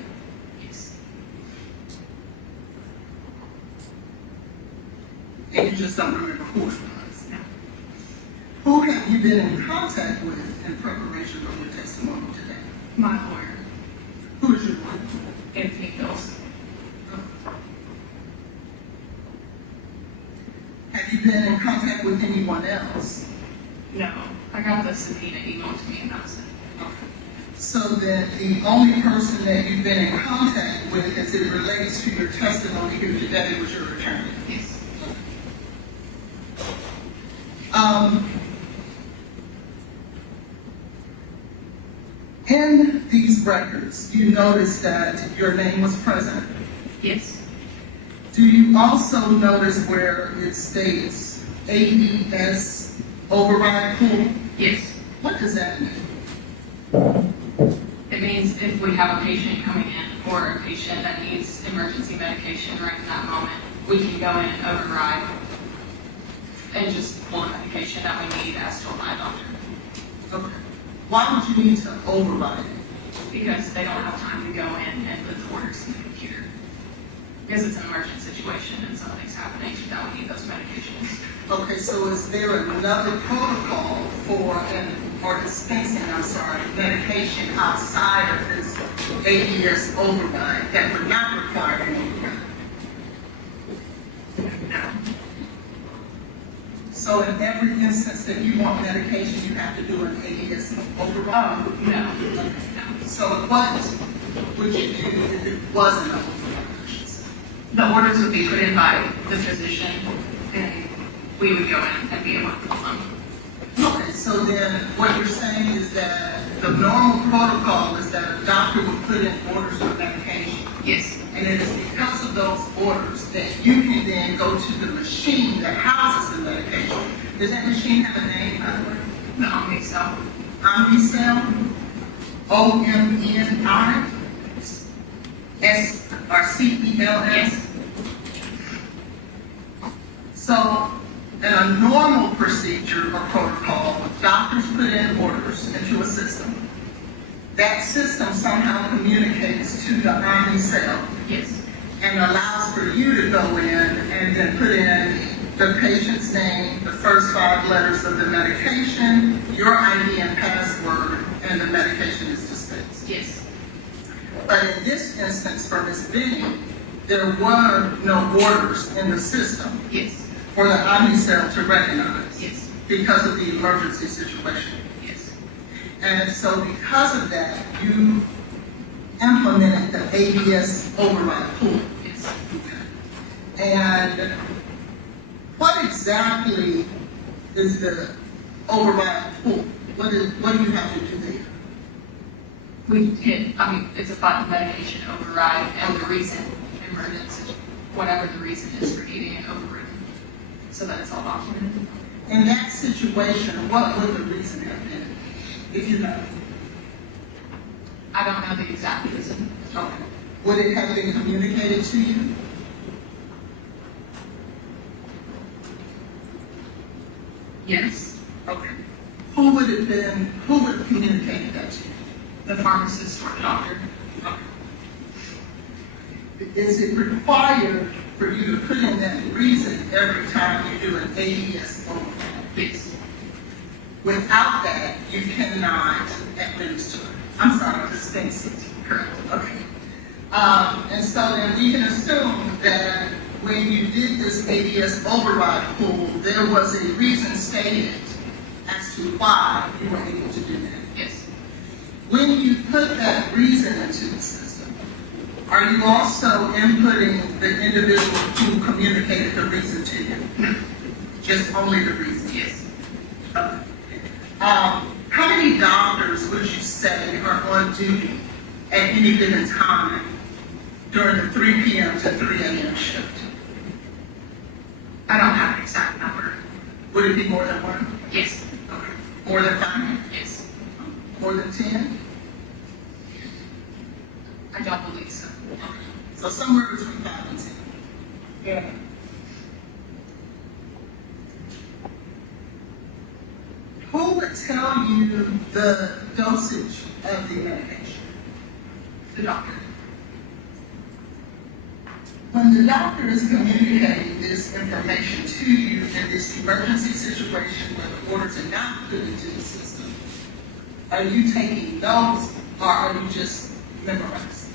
Yes. And you just don't remember who it was? No. Who have you been in contact with in preparation for your testimony today? My lawyer. Who is your lawyer? Anthony Hills. Have you been in contact with anyone else? No. I got the subpoena emailed to me and that was it. So that the only person that you've been in contact with as it relates to your testimony here today was your attorney? Yes. In these records, you notice that your name was present. Yes. Do you also notice where it states AES override pool? Yes. What does that mean? It means if we have a patient coming in or a patient that needs emergency medication right in that moment, we can go in and override and just pull the medication that we need as told by a doctor. Okay. Why would you need to override it? Because they don't have time to go in and put the orders in the computer. Because it's an emergent situation and something's happening that we need those medications. Okay, so is there another protocol for dispensing, medication outside of this AES override that would not require an override? No. So in every instance that you want medication, you have to do an AES override? No. So what would you do if it wasn't an override? The orders would be put in by the physician and we would go in and be able to fill them. Okay, so then what you're saying is that the normal protocol is that a doctor would put in orders for medication. Yes. And it is because of those orders that you can then go to the machine that houses the medication. Does that machine have a name, by the way? The Omnicell. Omnicell? O-M-N-I? S-R-C-E-L-S? Yes. So, in a normal procedure or protocol, doctors put in orders into a system. That system somehow communicates to the Omnicell. Yes. And allows for you to go in and then put in the patient's name, the first 5 letters of the medication, your ID and password, and the medication is dispensed. Yes. But in this instance, for Ms. Benning, there were no orders in the system. Yes. For the Omnicell to recognize. Yes. Because of the emergency situation. Yes. And so because of that, you implemented the ABS override pool. Yes. Okay. And what exactly is the override pool? What do you have to do there? It's a button medication override and the recent emergency. whatever the reason is for needing it overridden, so that it's all documented. In that situation, what would the reason have been, if you know? I don't know the exact reason. Okay. Would it have been communicated to you? Yes. Okay. Who would have communicated that to you? The pharmacist or the doctor. Okay. Is it required for you to put in that reason every time you do an AES override? Yes. Without that, you cannot administer. I'm sorry, dispense it. Correct. Okay. And so then we can assume that when you did this AES override pool, there was a reason stated as to why you were able to do that. Yes. When you put that reason into the system, are you also inputting the individual who communicated the reason to you? No. Just only the reason? Yes. Okay. How many doctors would you say are on duty at any given time during the 3 p.m. to 3 a.m. shift? I don't have an exact number. Would it be more than one? Yes. Okay. More than 5? Yes. More than 10? I don't believe so. Okay. So somewhere between 5 and 10. Yeah. Who would tell you the dosage of the medication? The doctor. When the doctor is communicating this information to you in this emergency situation where the orders are not put into the system, are you taking notes or are you just memorizing?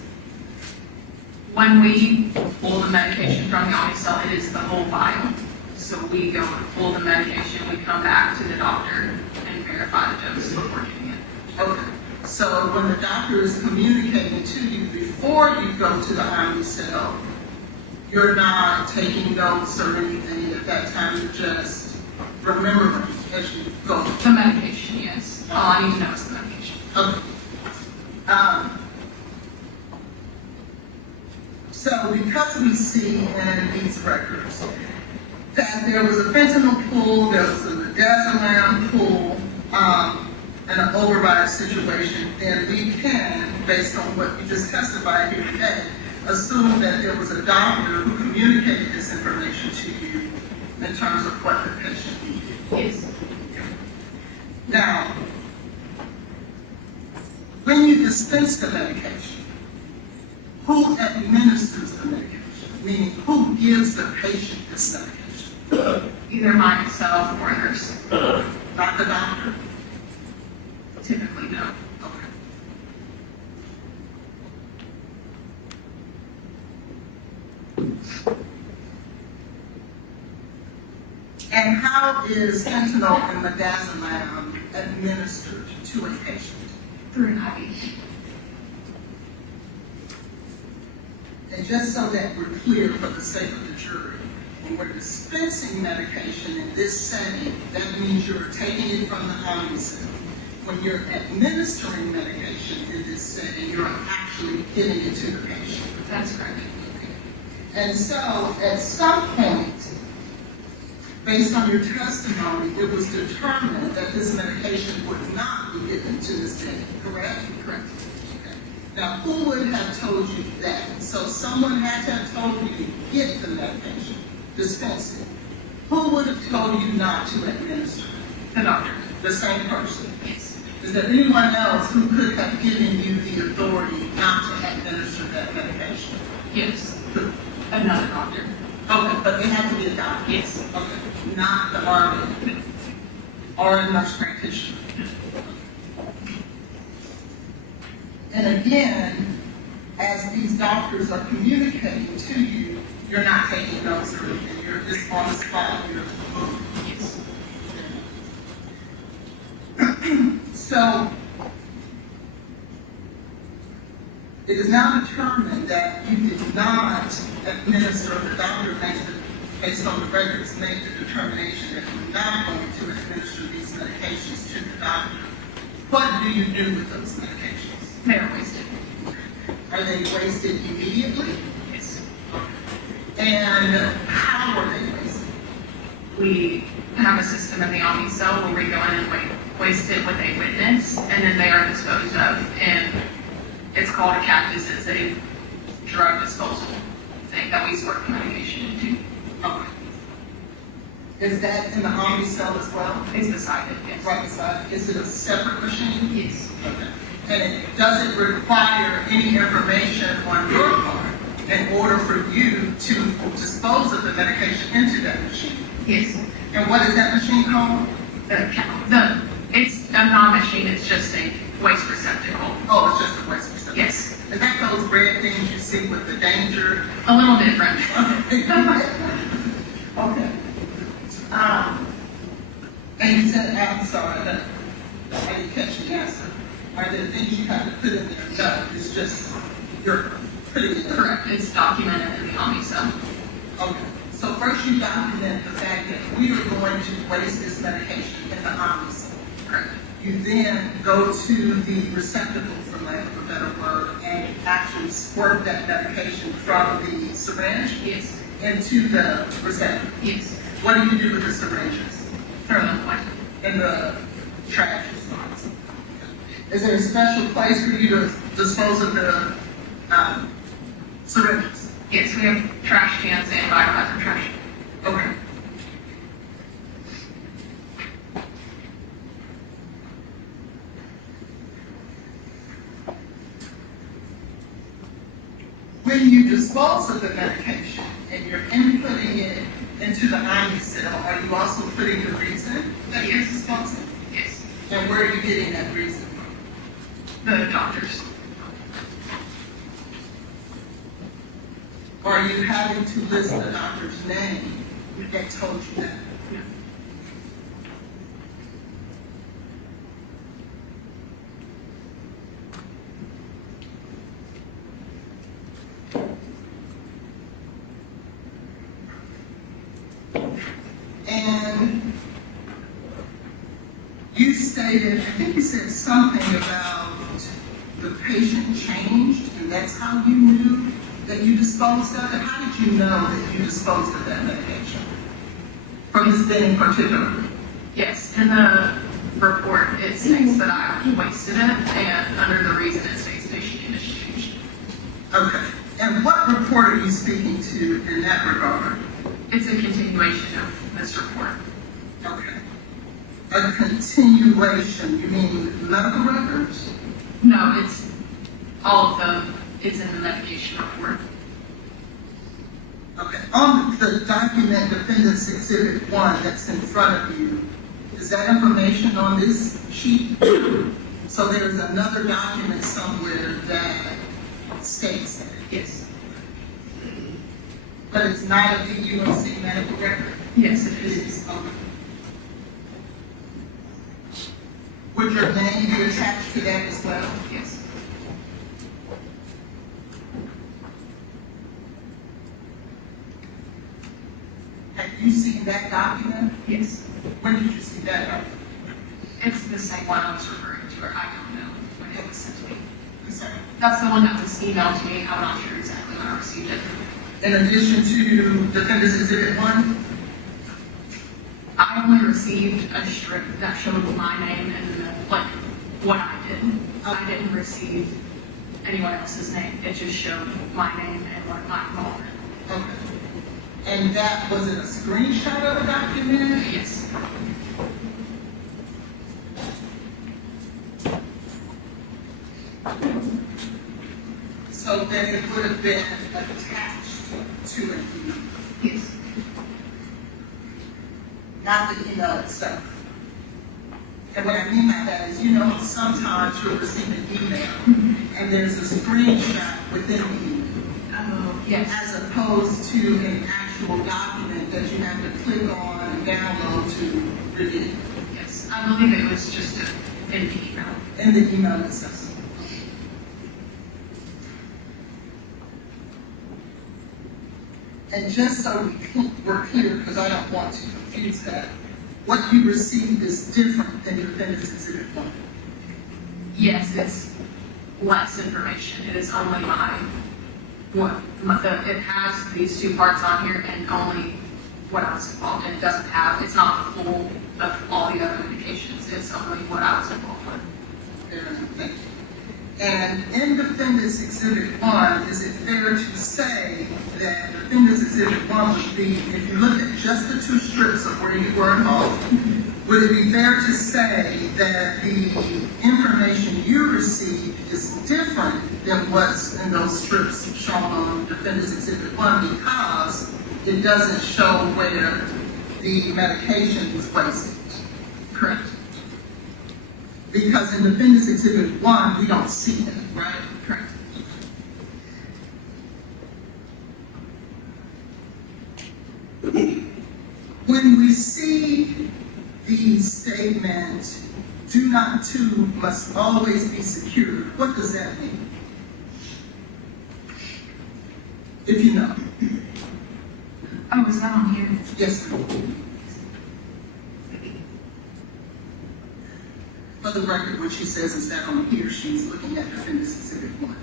When we pull the medication from the Omnicell, it is the whole vial. So we go and pull the medication, we come back to the doctor and verify the dose before getting it. Okay. So when the doctor is communicating to you before you go to the Omnicell, you're not taking notes or anything at that time, you're just remembering as you go. The medication, yes. All I need to know is the medication. Okay. So because we see in these records that there was a fentanyl pool, there was a midazolam pool, and an override situation, then we can, based on what you just testified here today, assume that there was a doctor who communicated this information to you in terms of what the patient needed. Yes. Now, when you dispense the medication, who administers the medication? Meaning, who gives the patient this medication? Either myself or a nurse. Not the doctor? Typically, no. Okay. And how is fentanyl and midazolam administered to a patient? Through an IV. And just so that we're clear for the sake of the jury, when we're dispensing medication in this setting, that means you're taking it from the Omnicell. When you're administering medication in this setting, you're actually giving it to the patient. That's correct. And so, at some point, based on your testimony, it was determined that this medication would not be given to this patient, correct? Correct. Okay. Now, who would have told you that? So someone had to have told you to get the medication, dispense it. Who would have told you not to administer it? The doctor. The same person? Yes. Is there anyone else who could have given you the authority not to administer that medication? Yes. Another doctor. Okay, but they have to be a doctor? Yes. Okay, not the RN or a nurse practitioner. And again, as these doctors are communicating to you, you're not taking notes or anything, you're just on the spot, you're moving. Yes. So, it is now determined that you did not administer, the doctor based on the records, made the determination that you're not going to administer these medications to the doctor. What do you do with those medications? They are wasted. Are they wasted immediately? Yes. And how were they wasted? We have a system in the Omni cell where we go in and waste it with a witness, and then they are disposed of. And it's called a cactus. It's a drug disposal thing that we sort the medication into. Okay. Is that in the Omni cell as well? It's beside it, yes. Right beside it. Is it a separate machine? Yes. Okay. And does it require any information on your part in order for you to dispose of the medication into that machine? Yes. And what is that machine called? It's a non-machine, it's just a waste receptacle. Oh, it's just a waste receptacle? Yes. Is that those red things you see with the danger? A little different. Okay. And you said, I'm sorry, I didn't catch the answer. Are there things you have to put in there? No, it's just, you're putting it in. Correct, it's documented in the Omni cell. Okay. So first you document the fact that we are going to waste this medication in the Omni cell. Correct. You then go to the receptacle, for lack of a better word, and actually squirt that medication from the syringe into the receptacle. Yes. What do you do with the syringes? Throw them away. In the trash. Is there a special place for you to dispose of the syringes? Yes, we have trash cans and biohazard trash. Okay. When you dispose of the medication and you're inputting it into the Omni cell, are you also putting the reason that you're disposing? Yes. And where are you getting that reason from? The doctors. Are you having to list the doctor's name that told you that? No. And you stated, I think you said something about the patient changed, and that's how you knew that you disposed of it. How did you know that you disposed of that medication? From this Benning particularly? Yes, in the report, it states that I wasted it, and under the reason it states patient condition changed. Okay. And what report are you speaking to in that regard? It's a continuation of this report. Okay. A continuation, you mean medical records? No, it's all of them. It's in the medication report. Okay. On the document Defendant's Exhibit 1 that's in front of you, is that information on this sheet? So there's another document somewhere that states that? Yes. But it's not a VUMC medical record? Yes, it is. Okay. Would your name be attached to that as well? Yes. Have you seen that document? Yes. When did you see that document? It's the same one I was referring to, or I don't know when it was sent to me. I'm sorry. That's the one that was emailed to me. I'm not sure exactly when I received it. In addition to Defendant's Exhibit 1? I only received a strip that showed my name and like what I did. I didn't receive anyone else's name. It just showed my name and what my involvement. Okay. And that, was it a screenshot of the document? Yes. So then it would have been attached to an email? Yes. Not the email itself. And what I mean by that is, you know, sometimes you'll receive an email and there's a screenshot within the email. Oh, yes. As opposed to an actual document that you have to click on and download to review. Yes. I believe it was just in the email. In the email itself. And just so we're clear, because I don't want to confuse that, what you received is different than Defendant's Exhibit 1. Yes, it's less information. It is only my it has these two parts on here and only what I was involved in. It doesn't have, it's not the full of all the other medications. It's only what I was involved with. Fair enough, thank you. And in Defendant's Exhibit 1, is it fair to say that Defendant's Exhibit 1 would be, if you look at just the two strips of where you were involved, would it be fair to say that the information you received is different than what's in those strips shown on Defendant's Exhibit 1 because it doesn't show where the medication was wasted? Correct. Because in Defendant's Exhibit 1, we don't see that, right? Correct. When we see the statement, "Do not tube must always be secured," what does that mean? If you know. Oh, is that on here? Yes, sir. For the record, what she says is that on here, she's looking at Defendant's Exhibit 1.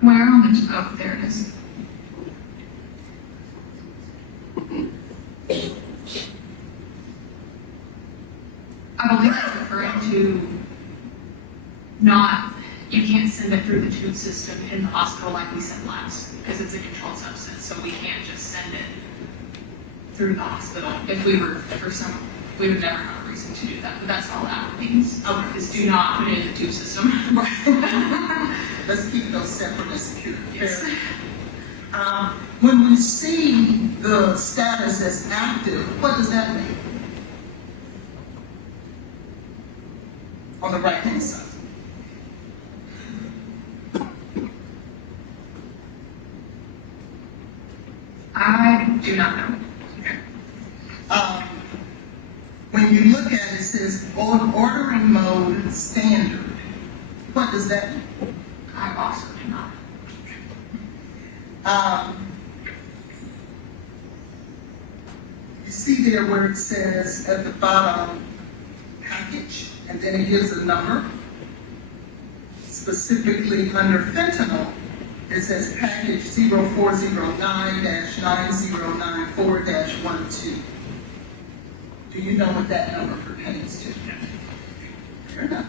Where on the, oh, there it is. I believe it's referring to not, you can't send it through the tube system in the hospital like we send labs, because it's a controlled substance, so we can't just send it through the hospital. If we were, for some, we would never have a reason to do that, but that's all that means. Okay. Is do not put it in the tube system. Let's keep those separate and secure. Yes. When we see the status as active, what does that mean? On the right-hand side. I do not know. When you look at it, it says ordering mode standard. What does that mean? I also do not. You see there where it says at the bottom package, and then it gives a number. Specifically under fentanyl, it says package 0409-9094-12. Do you know what that number pertains to? Fair enough.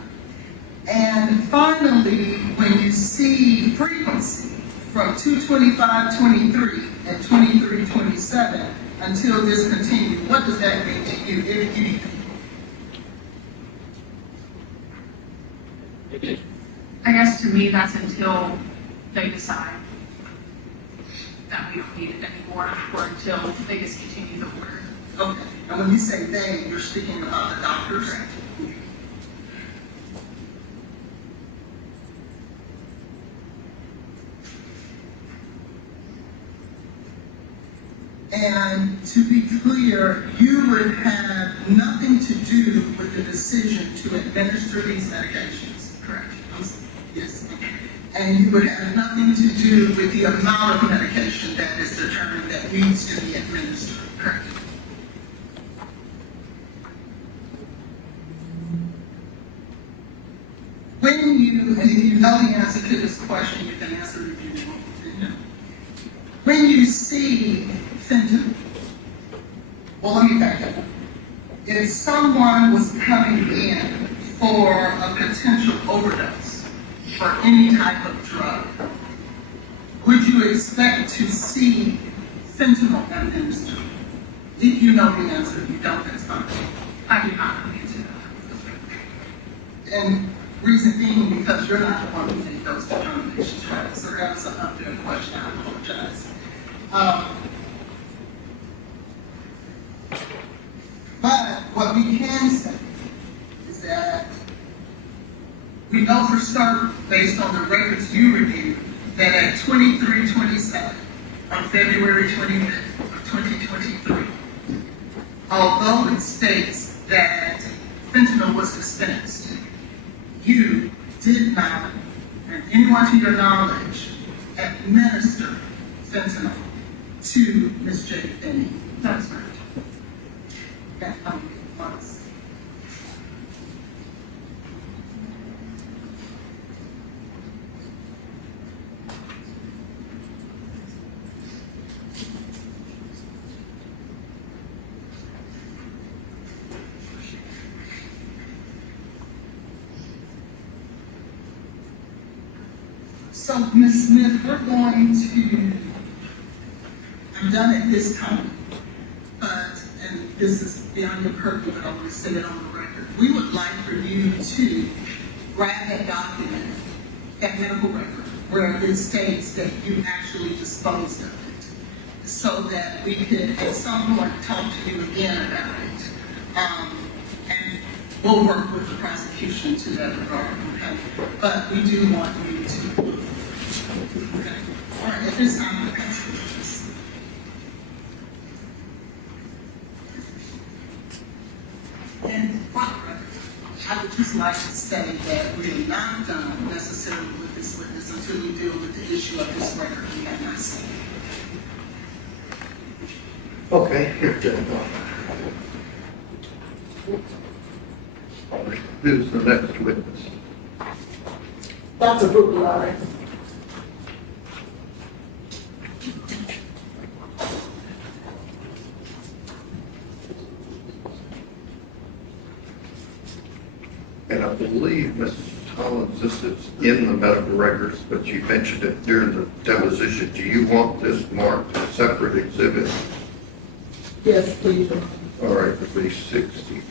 And finally, when you see frequency from 225.23 and 23.27 until discontinued, what does that mean to you, if anything? I guess to me, that's until they decide that we don't need it anymore, or until they discontinue the order. Okay, and when you say they, you're speaking about the doctors? Correct. And to be clear, you would have nothing to do with the decision to administer these medications? Correct. Yes. And you would have nothing to do with the amount of medication that is determined that needs to be administered? Correct. When you, and if you know the answer to this question, you can answer it if you don't. When you see fentanyl, well, let me back up. If someone was coming in for a potential overdose for any type of drug, would you expect to see fentanyl administered? If you know the answer, if you don't, that's fine. I do not know the answer to that. And reason being, because you're not the one who made those determinations, right? So that was an unfair question, I apologize. But what we can say is that we know for certain, based on the records you reviewed, that at 23:27 on February 25th of 2023, although it states that fentanyl was dispensed, you did not, and anyone to your knowledge, administer fentanyl to Ms. Jade Benning. That's right. That months. So, Ms. Smith, we're going to, I'm done at this time, but, and this is beyond your purview, but I want to say it on the record. We would like for you to grab that document, that medical record, where it states that you actually disposed of it, so that we could at some point talk to you again about it. And we'll work with the prosecution to that regard, okay? But we do want you to, okay? All right, at this time, the pass it, please. And for the record, I would just like to say that we are not done necessarily with this witness until we deal with the issue of this record we have not seen. Okay, here, Jane. Who's the next witness? Dr. Bruccoleri. And I believe, Ms. Collins, this is in the medical records, but you mentioned it during the deposition. Do you want this marked a separate exhibit? Yes, please. All right, it'll be 60.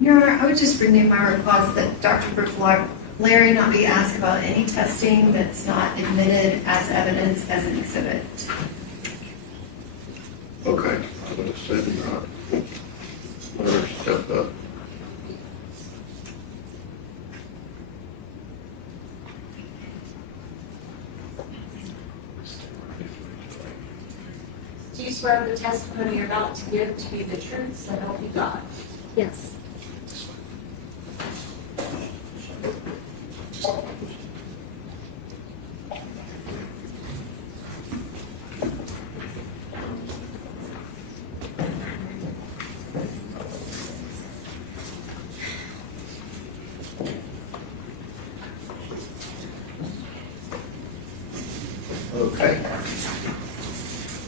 Your Honor, I would just renew my request that Dr. Bruccoleri not be asked about any testing that's not admitted as evidence as an exhibit. Okay, I would have said not. Let her step up. Do you swear the testimony you're about to give to be the truth, so help you God? Yes. Okay.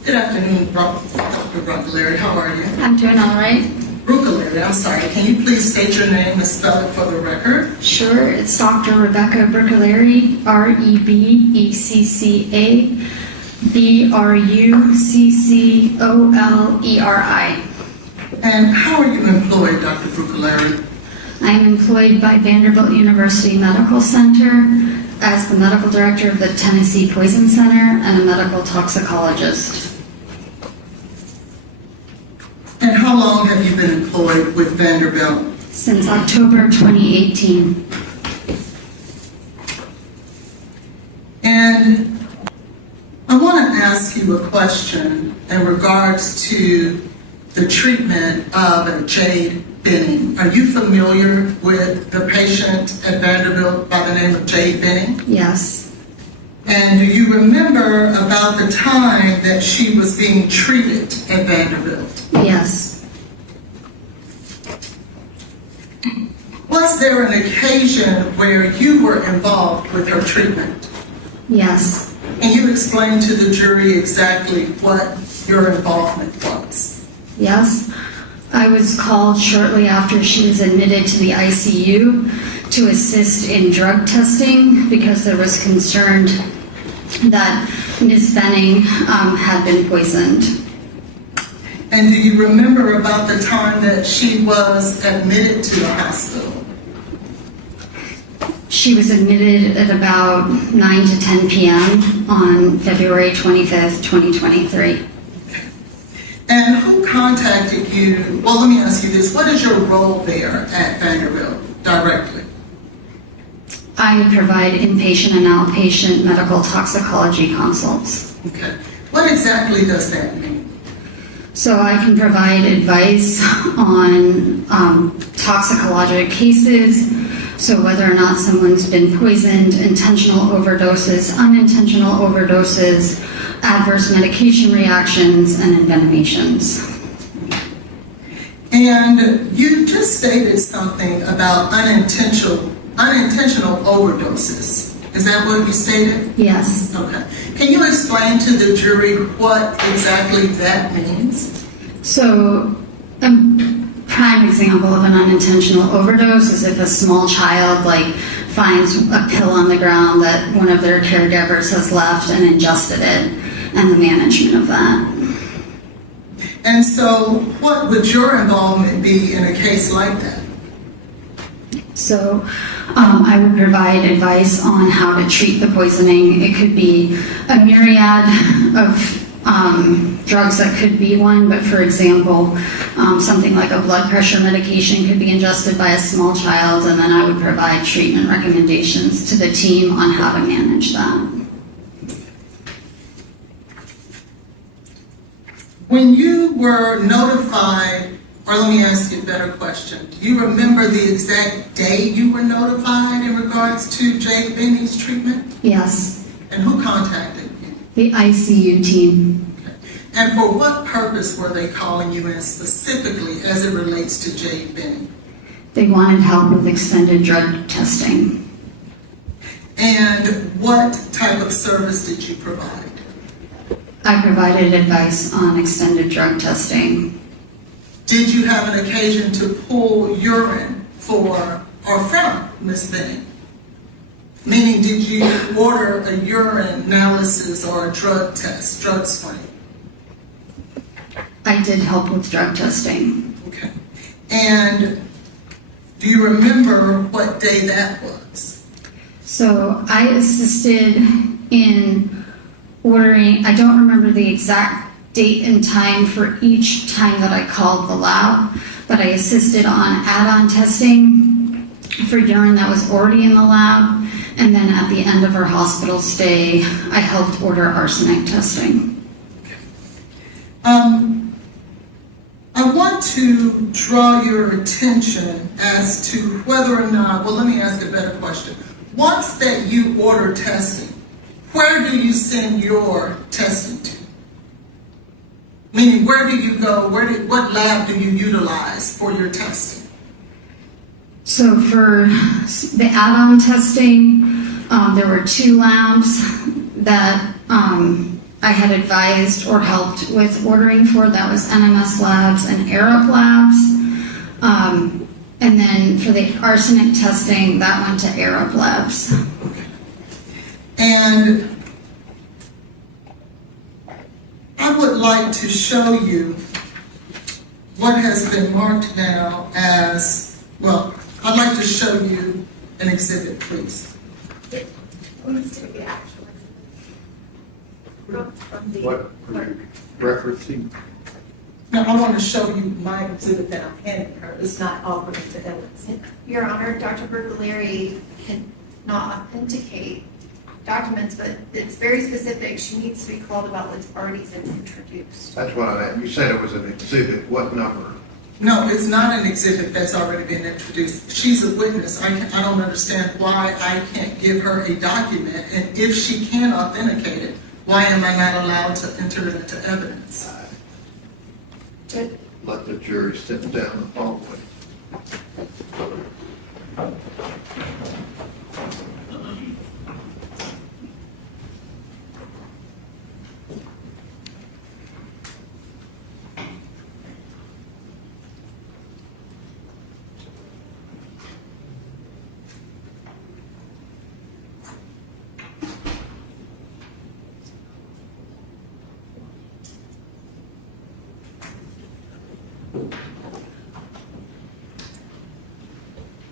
Good afternoon, Dr. Bruccoleri. How are you? I'm doing all right. Bruccoleri, I'm sorry. Can you please state your name and spell it for the record? Sure, it's Dr. Rebecca Bruccoleri, Rebecca Bruccoleri. And how are you employed, Dr. Bruccoleri? I'm employed by Vanderbilt University Medical Center as the medical director of the Tennessee Poison Center and a medical toxicologist. And how long have you been employed with Vanderbilt? Since October 2018. And I want to ask you a question in regards to the treatment of Jade Benning. Are you familiar with the patient at Vanderbilt by the name of Jade Benning? Yes. And do you remember about the time that she was being treated at Vanderbilt? Yes. Was there an occasion where you were involved with her treatment? Yes. Can you explain to the jury exactly what your involvement was? Yes. I was called shortly after she was admitted to the ICU to assist in drug testing because there was concern that Ms. Benning had been poisoned. And do you remember about the time that she was admitted to the hospital? She was admitted at about 9 to 10 p.m. on February 25th, 2023. And who contacted you? Well, let me ask you this. What is your role there at Vanderbilt directly? I provide inpatient and outpatient medical toxicology consults. Okay. What exactly does that mean? So I can provide advice on toxicologic cases, so whether or not someone's been poisoned, intentional overdoses, unintentional overdoses, adverse medication reactions, and envenomations. And you just stated something about unintentional overdoses. Is that what you stated? Yes. Okay. Can you explain to the jury what exactly that means? So prime example of an unintentional overdose is if a small child finds a pill on the ground that one of their caregivers has left and ingested it, and the management of that. And so what would your involvement be in a case like that? So I would provide advice on how to treat the poisoning. It could be a myriad of drugs that could be one, but for example, something like a blood pressure medication could be ingested by a small child, and then I would provide treatment recommendations to the team on how to manage that. When you were notified, or let me ask you a better question, do you remember the exact day you were notified in regards to Jade Benning's treatment? Yes. And who contacted you? The ICU team. Okay. And for what purpose were they calling you in specifically as it relates to Jade Benning? They wanted help with extended drug testing. And what type of service did you provide? I provided advice on extended drug testing. Did you have an occasion to pull urine for or from Ms. Benning? Meaning, did you order a urine analysis or a drug test, drug screen? I did help with drug testing. Okay. And do you remember what day that was? So I assisted in ordering, I don't remember the exact date and time for each time that I called the lab, but I assisted on add-on testing for urine that was already in the lab, and then at the end of her hospital stay, I helped order arsenic testing. I want to draw your attention as to whether or not, well, let me ask a better question. Once that you order testing, where do you send your testing to? Meaning, where do you go? What lab do you utilize for your testing? So for the add-on testing, there were 2 labs that I had advised or helped with ordering for. That was NMS Labs and Arup Labs. And then for the arsenic testing, that went to Arup Labs. And I would like to show you what has been marked now as, well, I'd like to show you an exhibit, please. What are you referencing? No, I want to show you my exhibit that I'm handing her. It's not offered to evidence. Your Honor, Dr. Bruccoleri cannot authenticate documents, but it's very specific. She needs to be called about what's already been introduced. That's what I, you said it was an exhibit. What number? No, it's not an exhibit that's already been introduced. She's a witness. I don't understand why I can't give her a document, and if she can authenticate it, why am I not allowed to enter it into evidence? Let the jury sit down and follow it.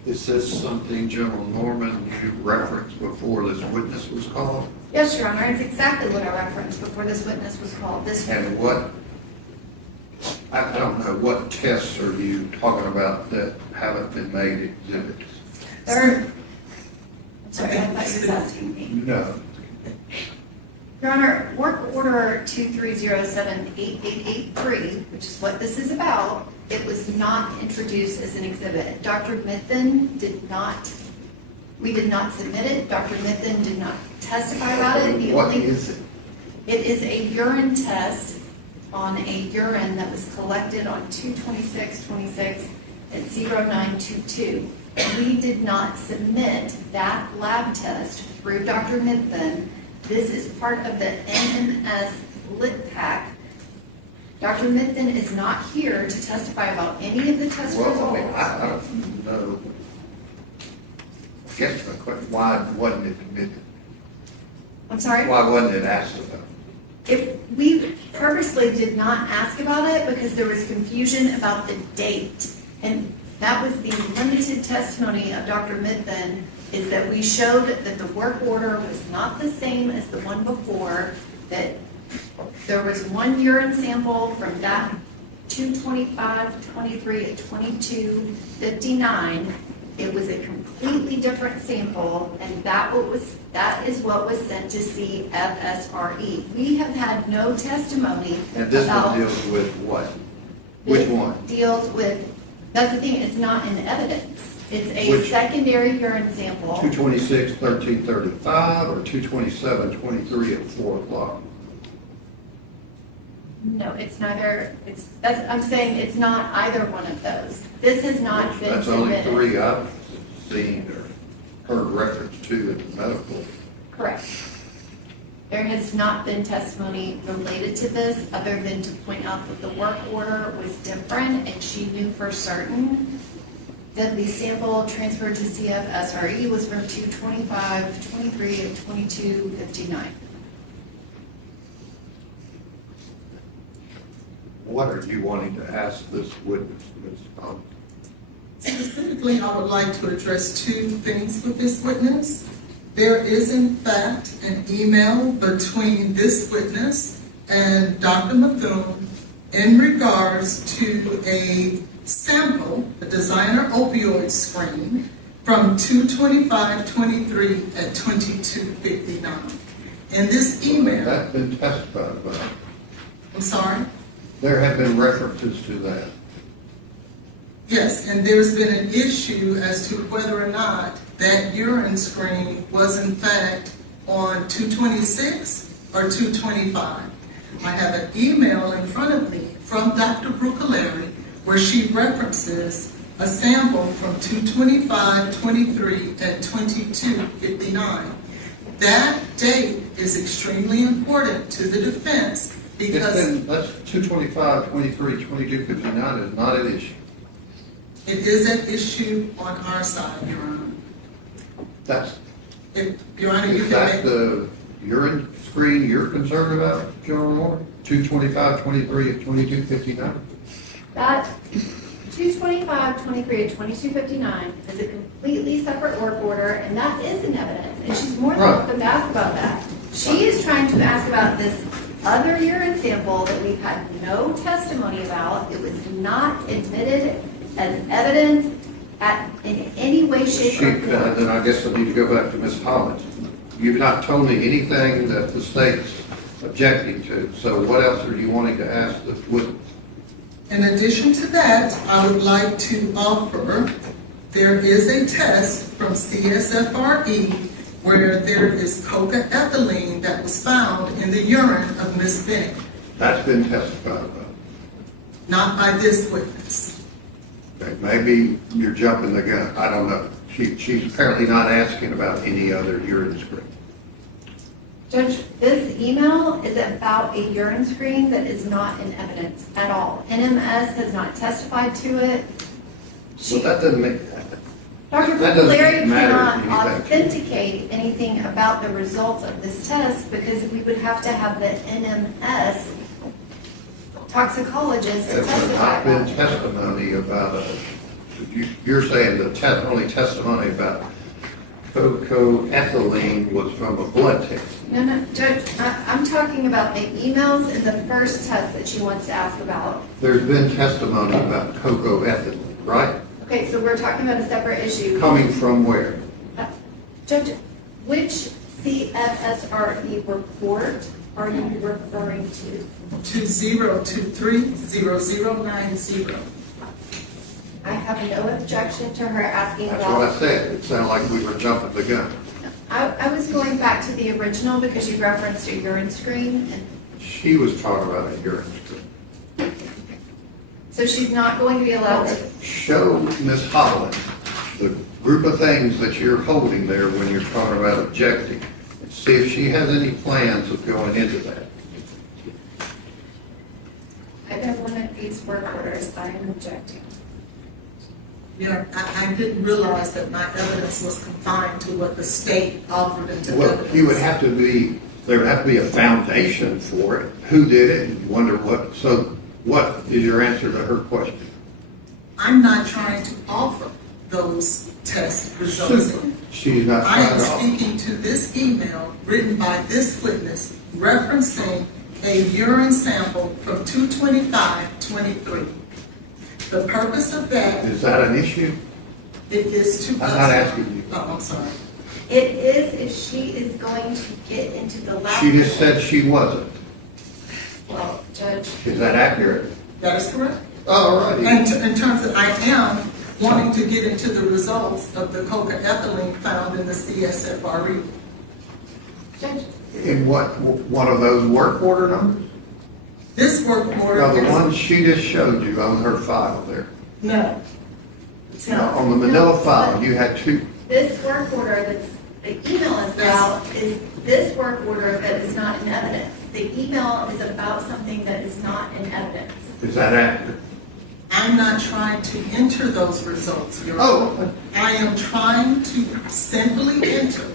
Is this something, General Norman, you referenced before this witness was called? Yes, Your Honor, it's exactly what I referenced before this witness was called. And what, I don't know, what tests are you talking about that haven't been made exhibits? I'm sorry, I thought you were asking me. No. Your Honor, work order 23078883, which is what this is about, it was not introduced as an exhibit. Dr. Mithen we did not submit it. Dr. Mithen did not testify about it. What is it? It is a urine test on a urine that was collected on 2/26/26 at 0922. We did not submit that lab test through Dr. Mithen. This is part of the NMS lit pack Dr. Mitten is not here to testify about any of the test Well, results. I mean, I don't know. I guess my question, why wasn't it admitted? I'm sorry? Why wasn't it asked about? We purposely did not ask about it because there was confusion about the date. And that was the limited testimony of Dr. Mitten, is that we showed that the work order was not the same as the one before, that there was one urine sample from that 2/25, 23, and 22/59. It was a completely different sample, and that is what was sent to CFSRE. We have had no testimony And this one about. deals with what? Which one? Deals with, that's the thing, it's not in evidence. It's a Which- secondary urine sample. 226, 1335, or 227, 23 at 4 o'clock? No, it's neither, I'm saying it's not either one of those. This has not been That's only submitted. 3 I've seen or heard reference to in the medical. Correct. There has not been testimony related to this, other than to point out that the work order was different, and she knew for certain that the sample transferred to CFSRE was from 2/25, 23, and 22/59. What are you wanting to ask this witness, Ms. Thompson? Specifically, I would like to address two things with this witness. There is in fact an email between this witness and Dr. Methune in regards to a sample, a designer opioid screen from 2/25/23 at 22/59. In this email, That's been testified about. I'm sorry? There have been references to that. Yes, and there's been an issue as to whether or not that urine screen was in fact on 226 or 225. I have an email in front of me from Dr. Bruccoleri where she references a sample from 2/25/23 at 22/59. That date is extremely important to the defense because That's 225/23, 22/59 is not an issue. it is an issue on our side, Your Honor. Your Honor, you Is can that the urine screen you're concerned about, General Moore? 225/23 at 22/59? That 2/25/23 to 22/59 is a completely separate work order, and that is in evidence, and she's more than Right. welcome to ask about that. She is trying to ask about this other urine sample that we've had no testimony about. It was not admitted as evidence in any way, shape, or form. Then I guess I need to go back to Ms. Hollins. You've not told me anything that the state's objecting to, so what else are you wanting to ask the witness? In addition to that, I would like to offer, there is a test from CSFRE where there is cocaethylene that was found in the urine of Ms. Benning, That's been testified about. not by this witness. Okay, maybe you're jumping the gun, I don't know. She's apparently not asking about any other urine screen. Judge, this email is about a urine screen that is not in evidence at all. NMS has not testified to it. So that doesn't make, Dr. that doesn't Larry matter cannot if you have- authenticate anything about the results of this test because we would have to have the NMS toxicologist Has there testify not been about it. testimony about you're saying the only testimony about cocaethylene was from a blood test? No, Judge, I'm talking about the emails and the first test that she wants to ask about. There's been testimony about cocaethylene, right? Okay, so we're talking about a separate issue. Coming from where? Judge, which CFSRE report are you referring to? 2023-0090. I have no objection to her asking That's about. what I said. It sounded like we were jumping the gun. I was going back to the original because you referenced a urine screen, and She was talking about a urine screen. so she's not going to be allowed to. Show Ms. Holland the group of things that you're holding there when you're talking about objecting. And see if she has any plans of going into that. I these work orders, I am objecting. Yeah, I didn't realize that my evidence was confined to what the state offered into Well, evidence. you would have to be, there would have to be a foundation for it. Who did it? And you wonder what, so what is your answer to her question? I'm not trying to offer those test results. Super. She's not I trying am to offer. speaking to this email written by this witness referencing a urine sample from 2/25/23. The purpose of that, Is that an issue? it is to. I'm not asking you. Oh, I'm sorry. It is if she is going to get into the lab. She just said she wasn't. Well, Judge, Is that accurate? That is correct. All righty. And in terms of, I am wanting to get into the results of the cocaethylene found in the CSFRE. Judge, In what, one of those work order numbers? This work order No, the is, one she just showed you on her file there. no, it's not. On the manila file, you had two. this work order that's, the email is about, is this work order that is not in evidence. The email is about something that is not in evidence. Is that accurate? I'm not trying to enter those results, Your Oh. Honor. I am trying to simply enter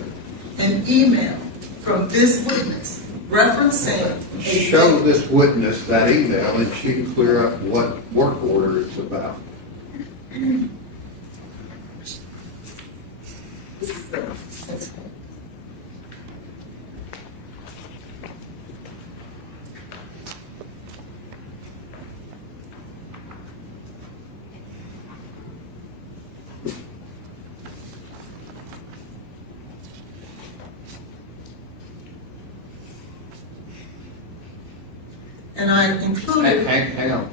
an email from this witness referencing a Show this witness that email and she can clear up what work order it's about. And I included. Hang on.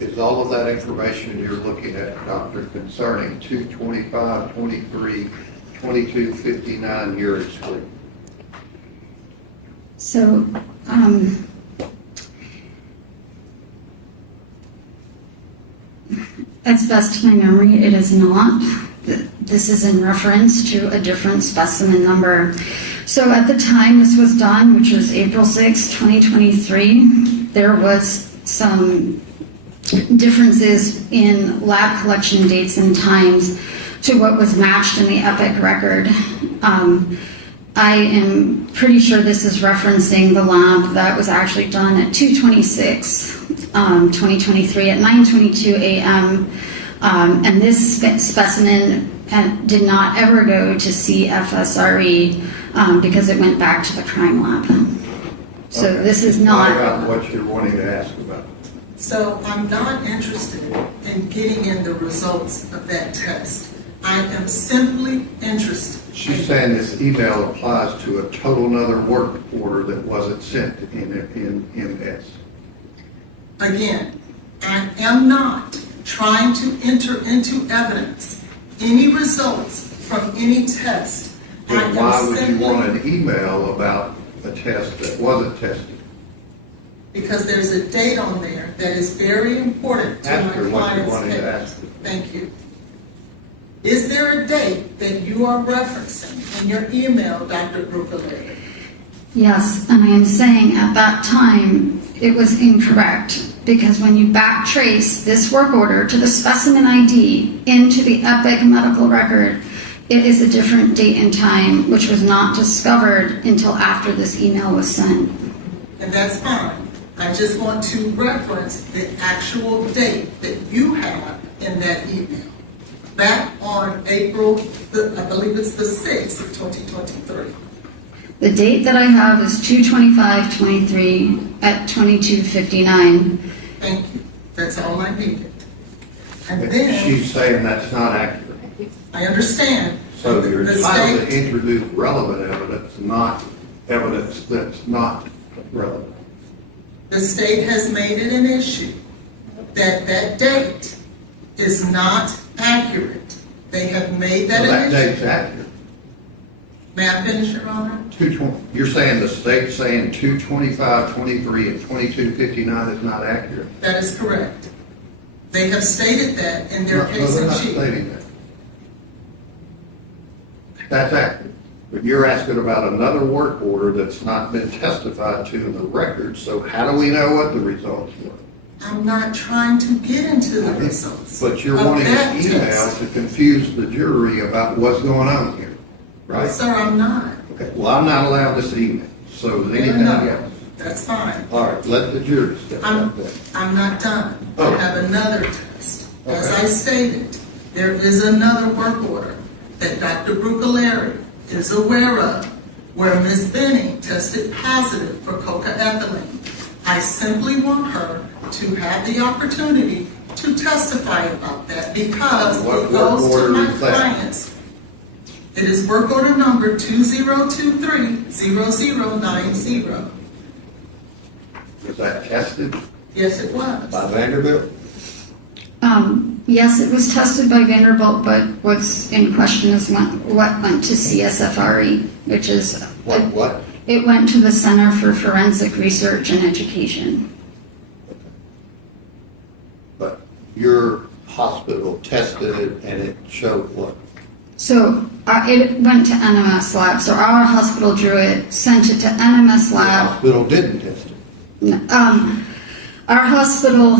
Is all of that information you're looking at, Doctor, concerning 2/25/23, 22/59 urine split? So, as best to my memory, it is not. This is in reference to a different specimen number. So at the time this was done, which was April 6, 2023, there was some differences in lab collection dates and times to what was matched in the EPIC record. I am pretty sure this is referencing the lab that was actually done at 2/26/2023 at 9:22 a.m. And this specimen did not ever go to CFSRE because it went back to the crime lab. So Okay. this is Find not. out what you're wanting to ask about. So I'm not interested in getting in the results of that test. I am simply interested. She's saying this email applies to a total another work order that wasn't sent in MS. Again, I am not trying to enter into evidence any results from any test. I Then am why would you simply- want an email about a test that wasn't tested? Because there's a date on there that is very important to Ask my her what you client's wanted to case. ask her. Thank you. Is there a date that you are referencing in your email, Dr. Bruccoleri? Yes, and I am saying at that time it was incorrect because when you backtrace this work order to the specimen ID into the EPIC medical record, it is a different date and time, which was not discovered until after this email was sent. And that's fine. I just want to reference the actual date that you have in that email. Back on April, I believe it's the 6th of 2023. The date that I have is 2/25/23 at 22:59. Thank you. That's all I needed. And then, She's saying that's not accurate. I understand. So you're The entitled to state- introduce relevant evidence, not evidence that's not relevant. The state has made it an issue that that date is not accurate. They have made that Well, an that issue. date's accurate. May I finish, Your Honor? 220, you're saying the state's saying 2/25/23 and 22/59 is not accurate? That is correct. They have stated that in their No, case they're in not chief. stating that. That's accurate. But you're asking about another work order that's not been testified to in the record, so how do we know what the results were? I'm not trying to get into the results. But you're of wanting that an email test. to confuse the jury about what's going on here, right? Sir, I'm not. Okay, well, I'm not allowed this email, so is anything No, else? that's fine. All right, let the jury step up there. I'm not done. Oh. I have another test. As Okay. I stated, there is another work order that Dr. Bruccoleri is aware of where Ms. Benning tested positive for cocaethylene. I simply want her to have the opportunity to testify about that because What it goes work to order my is that? clients. It is work order number 2023-0090. Was that tested Yes, it was. by Vanderbilt? Yes, it was tested by Vanderbilt, but what's in question is what went to CSFRE, which is. What? It went to the Center for Forensic Research and Education. But your hospital tested it and it showed what? So it went to NMS lab. So our hospital drew it, sent it to NMS The lab. hospital didn't test it. Our hospital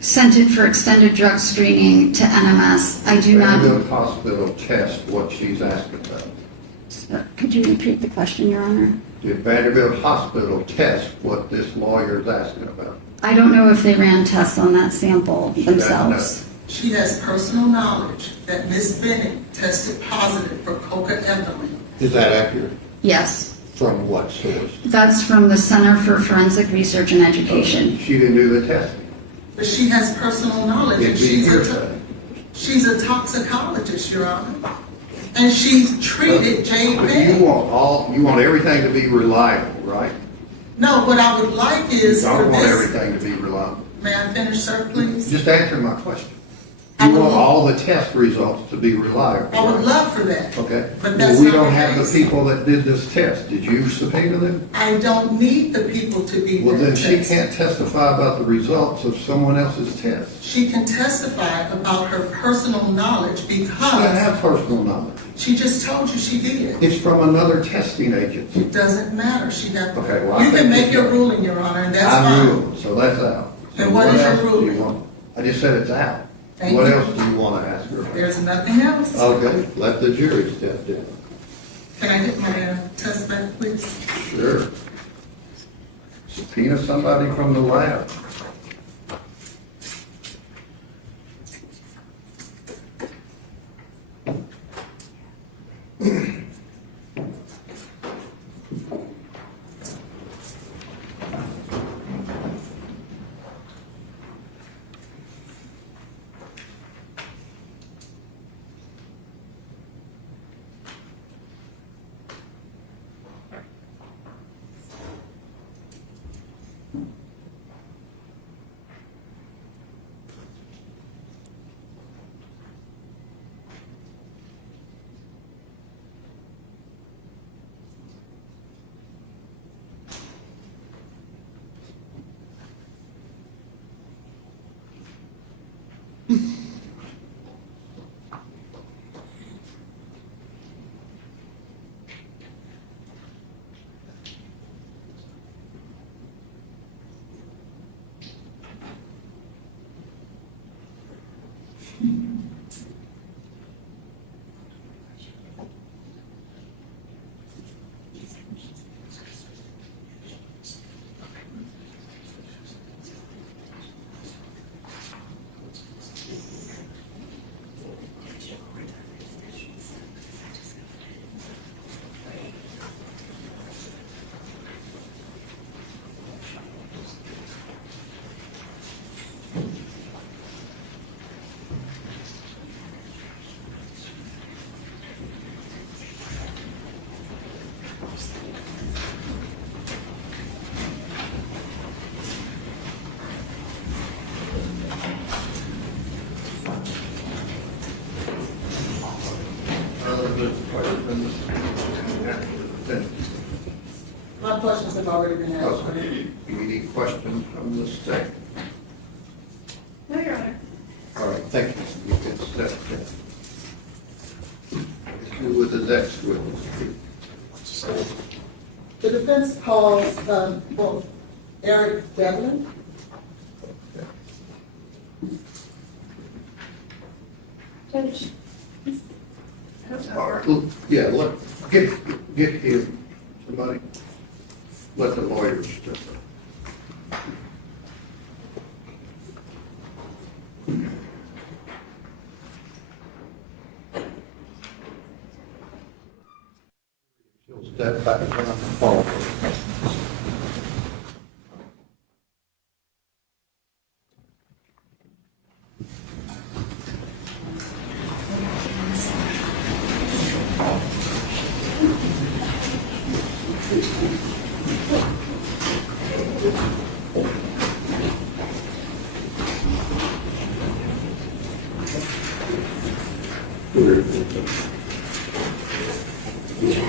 sent it for extended drug screening to NMS. I do not. Vanderbilt Hospital test what she's asking about. Could you repeat the question, Your Honor? Did Vanderbilt Hospital test what this lawyer is asking about? I don't know if they ran tests on that sample themselves. She has personal knowledge that Ms. Benning tested positive for cocaethylene. Is that accurate? Yes, From what source? that's from the Center for Forensic Research and Education. She didn't do the testing. But she has personal knowledge and It'd be hearsay. she's a toxicologist, Your Honor. And she's treated Jade But Benning. you want everything to be reliable, right? No, what I would like You is for don't want this, everything to be reliable. may I finish, sir, please? Just answer my question. You want all the test results to be reliable. I would right? love for that. Okay. But that's Well, we not don't the have case. the people that did this test. Did you subpoena them? I don't need the people to be Well, then that she test. can't testify about the results of someone else's test. She can testify about her personal knowledge She doesn't because have personal knowledge. she just told you she did. It's from another testing agency. It doesn't matter. She got. Okay, well, I You can think make it's your right. ruling, Your Honor, and that's I fine. ruled, so that's out. So And what is your else do you ruling? want? I just said it's out. Thank What you. else do you want to ask her about? There's nothing else. Okay, let the jury step down. Can I get my test back, please? Sure. Subpoena somebody from the lab. My questions have already been asked. Okay. Any questions from the state? No, Your Honor. All right, thank you. You can step down. Who was the next witness? The defense calls, Eric Devlin. Judge. Yeah, get him, somebody. Let the lawyers step up. He'll step back around the phone.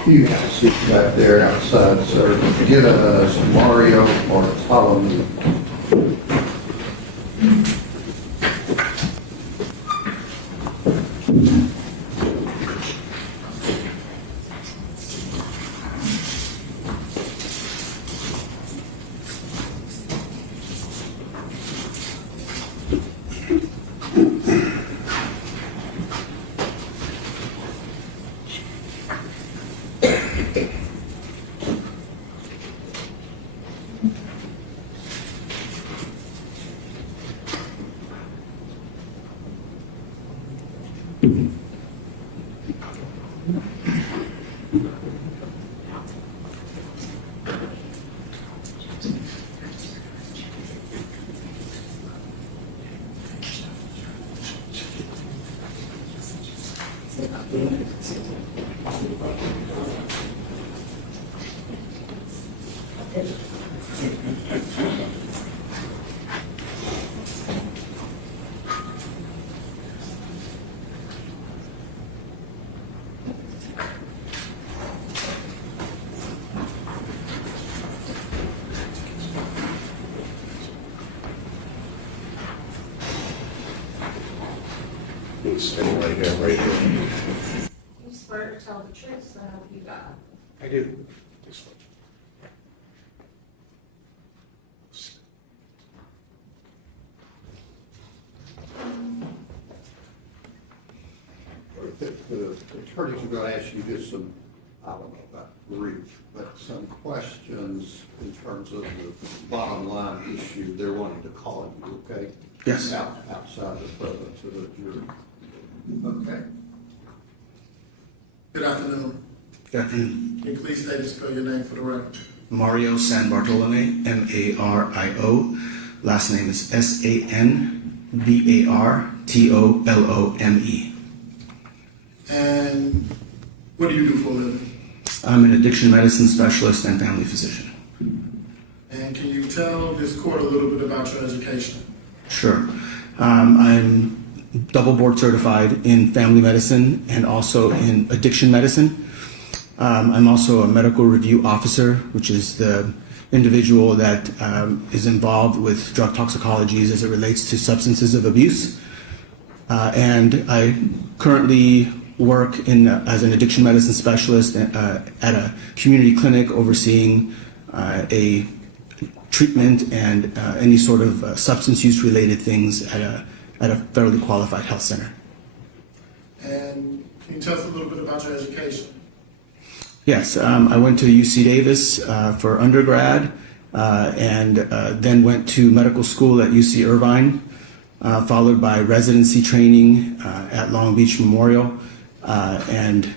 You can sit back there outside, sir. Get us Mario Bartolome. You swear to tell the truth, so help you God. I do. The attorneys are going to ask you just some, I don't know about brief, but some questions in terms of the bottom line issue they're wanting to call you, okay? Yes. Outside the presence of the jury. Okay. Good afternoon. Good afternoon. Can you please state and spell your name for the record? Mario San Bartolome, Mario. Last name is Sanbartolome. And what do you do for a living? I'm an addiction medicine specialist and family physician. And can you tell this court a little bit about your education? Sure. I'm double board certified in family medicine and also in addiction medicine. I'm also a medical review officer, which is the individual that is involved with drug toxicologies as it relates to substances of abuse. And I currently work as an addiction medicine specialist at a community clinic overseeing a treatment and any sort of substance use related things at a federally qualified health center. And can you tell us a little bit about your education? Yes, I went to UC Davis for undergrad and then went to medical school at UC Irvine, followed by residency training at Long Beach Memorial, and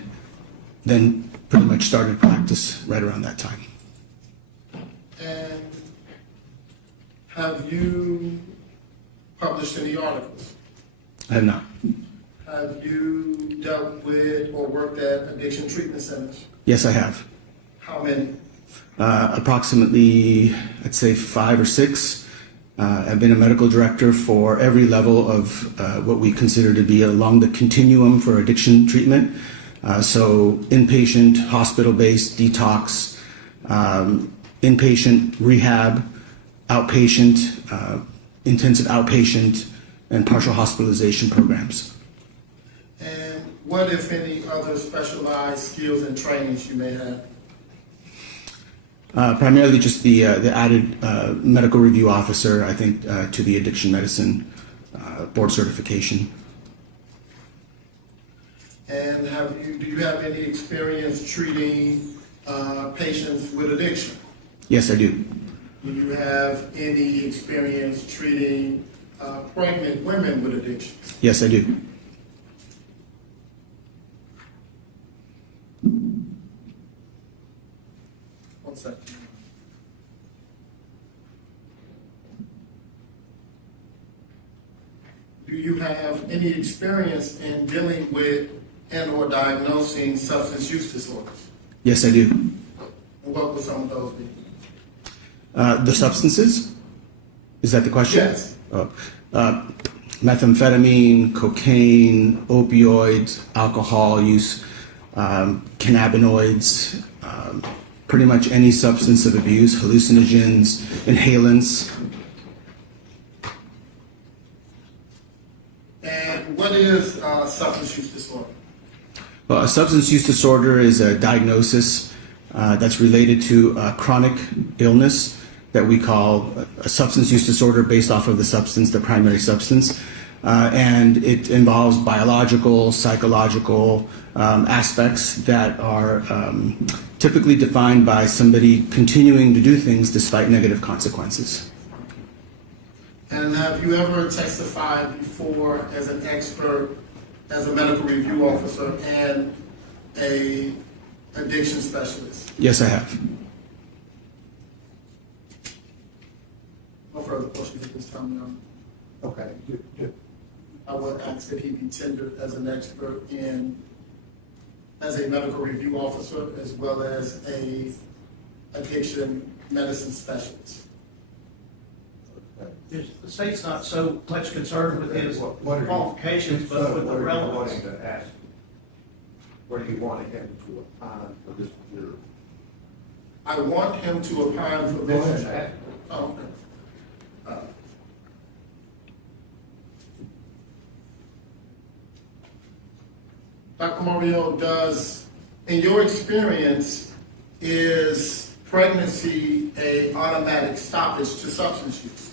then pretty much started practice right around that time. And have you published any articles? I have not. Have you dealt with or worked at addiction treatment centers? Yes, I have. How many? Approximately, I'd say 5 or 6. I've been a medical director for every level of what we consider to be along the continuum for addiction treatment. So inpatient, hospital-based detox, inpatient rehab, outpatient, intensive outpatient, and partial hospitalization programs. And what, if any, other specialized skills and trainings you may have? Primarily just the added medical review officer, I think, to the addiction medicine board certification. And do you have any experience treating patients with addiction? Yes, I do. Do you have any experience treating pregnant women with addictions? Yes, I do. One second. Do you have any experience in dealing with and or diagnosing substance use disorders? Yes, I do. And what would some of those be? The substances? Is that the question? Yes. Methamphetamine, cocaine, opioids, alcohol use, cannabinoids, pretty much any substance of abuse, hallucinogens, inhalants. And what is substance use disorder? Well, a substance use disorder is a diagnosis that's related to a chronic illness that we call a substance use disorder based off of the substance, the primary substance. And it involves biological, psychological aspects that are typically defined by somebody continuing to do things despite negative consequences. And have you ever testified before as an expert, as a medical review officer and a addiction specialist? Yes, I have. No further questions at this time, Your Honor. Okay. I would ask that he be tendered as an expert as a medical review officer as well as a addiction medicine specialist. The state's not so much concerned with his qualifications, but with the relevance. What do you want him to opine for this year? I want him to opine for this. Oh, okay. Dr. Mario, in your experience, is pregnancy a automatic stoppage to substance use?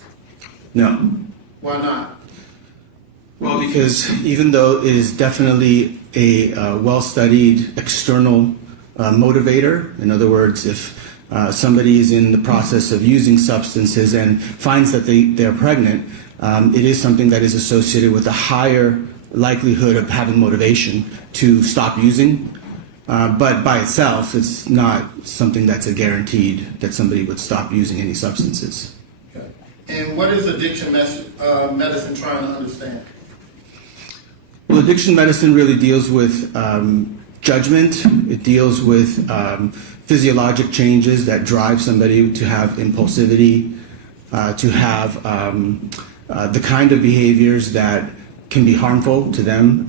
No. Why not? Well, because even though it is definitely a well-studied external motivator, in other words, if somebody is in the process of using substances and finds that they're pregnant, it is something that is associated with a higher likelihood of having motivation to stop using. But by itself, it's not something that's a guaranteed that somebody would stop using any substances. Okay. And what is addiction medicine trying to understand? Well, addiction medicine really deals with judgment. It deals with physiologic changes that drive somebody to have impulsivity, to have the kind of behaviors that can be harmful to them.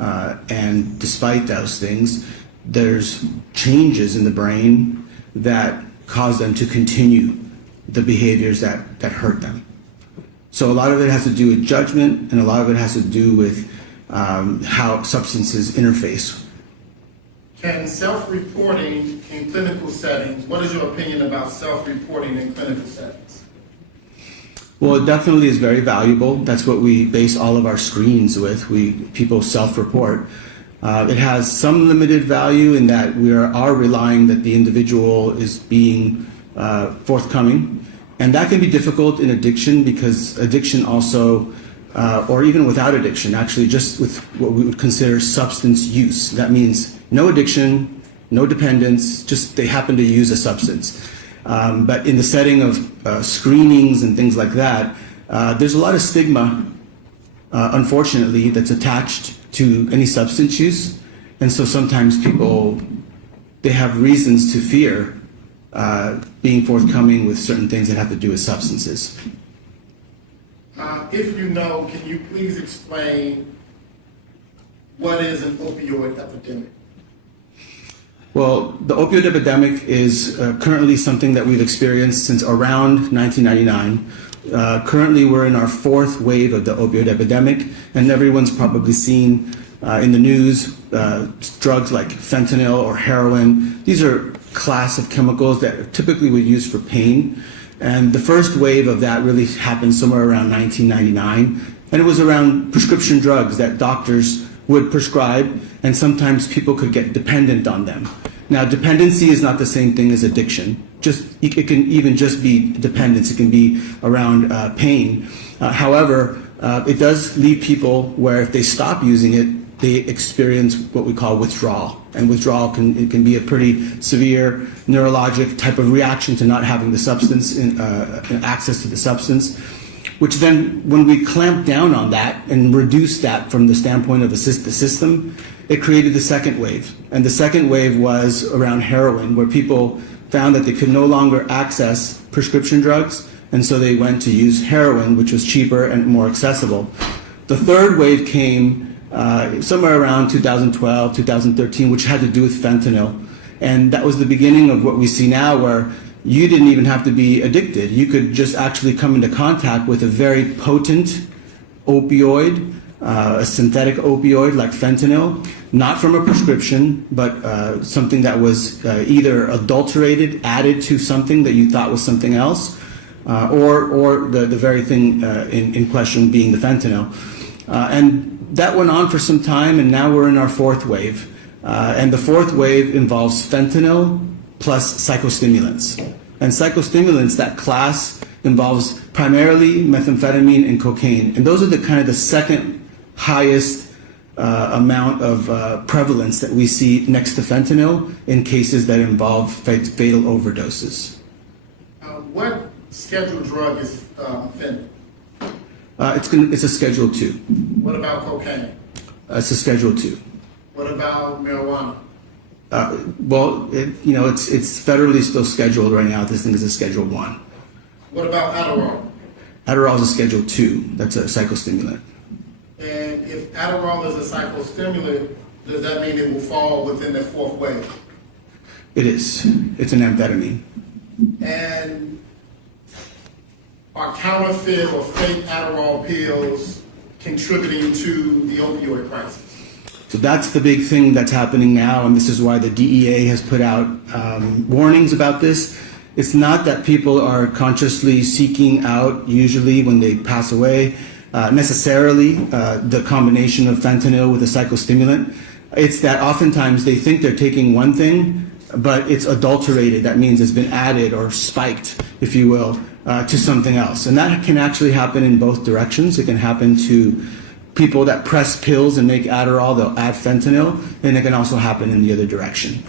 And despite those things, there's changes in the brain that cause them to continue the behaviors that hurt them. So a lot of it has to do with judgment, and a lot of it has to do with how substances interface. Can self-reporting in clinical settings, what is your opinion about self-reporting in clinical settings? Well, it definitely is very valuable. That's what we base all of our screens with. People self-report. It has some limited value in that we are relying that the individual is being forthcoming. And that can be difficult in addiction because addiction also, or even without addiction, actually just with what we would consider substance use. That means no addiction, no dependence, just they happen to use a substance. But in the setting of screenings and things like that, there's a lot of stigma, unfortunately, that's attached to any substance use. And so sometimes people, they have reasons to fear being forthcoming with certain things that have to do with substances. If you know, can you please explain what is an opioid epidemic? Well, the opioid epidemic is currently something that we've experienced since around 1999. Currently, we're in our fourth wave of the opioid epidemic, and everyone's probably seen in the news drugs like fentanyl or heroin. These are class of chemicals that typically we use for pain. And the first wave of that really happened somewhere around 1999. And it was around prescription drugs that doctors would prescribe, and sometimes people could get dependent on them. Now, dependency is not the same thing as addiction. It can even just be dependence. It can be around pain. However, it does leave people where if they stop using it, they experience what we call withdrawal. And withdrawal can be a pretty severe neurologic type of reaction to not having the substance, access to the substance, which then, when we clamp down on that and reduce that from the standpoint of the system, it created the second wave. And the second wave was around heroin, where people found that they could no longer access prescription drugs, and so they went to use heroin, which was cheaper and more accessible. The third wave came somewhere around 2012, 2013, which had to do with fentanyl. And that was the beginning of what we see now, where you didn't even have to be addicted. You could just actually come into contact with a very potent opioid, a synthetic opioid like fentanyl, not from a prescription, but something that was either adulterated, added to something that you thought was something else, or the very thing in question being the fentanyl. And that went on for some time, and now we're in our fourth wave. And the fourth wave involves fentanyl plus psychostimulants. And psychostimulants, that class, involves primarily methamphetamine and cocaine. And those are the second highest amount of prevalence that we see next to fentanyl in cases that involve fatal overdoses. What scheduled drug is fentanyl? It's a Schedule 2. What about cocaine? It's a Schedule 2. What about marijuana? It's federally still scheduled right now. This thing is a Schedule 1. What about Adderall? Adderall is a Schedule 2. That's a psychostimulant. And if Adderall is a psychostimulant, does that mean it will fall within the fourth wave? It is. It's an amphetamine. And are counterfeit or fake Adderall pills contributing to the opioid crisis? So that's the big thing that's happening now, and this is why the DEA has put out warnings about this. It's not that people are consciously seeking out, usually when they pass away, necessarily the combination of fentanyl with a psychostimulant. It's that oftentimes they think they're taking one thing, but it's adulterated. That means it's been added or spiked, if you will, to something else. And that can actually happen in both directions. It can happen to people that press pills and make Adderall, they'll add fentanyl, and it can also happen in the other direction.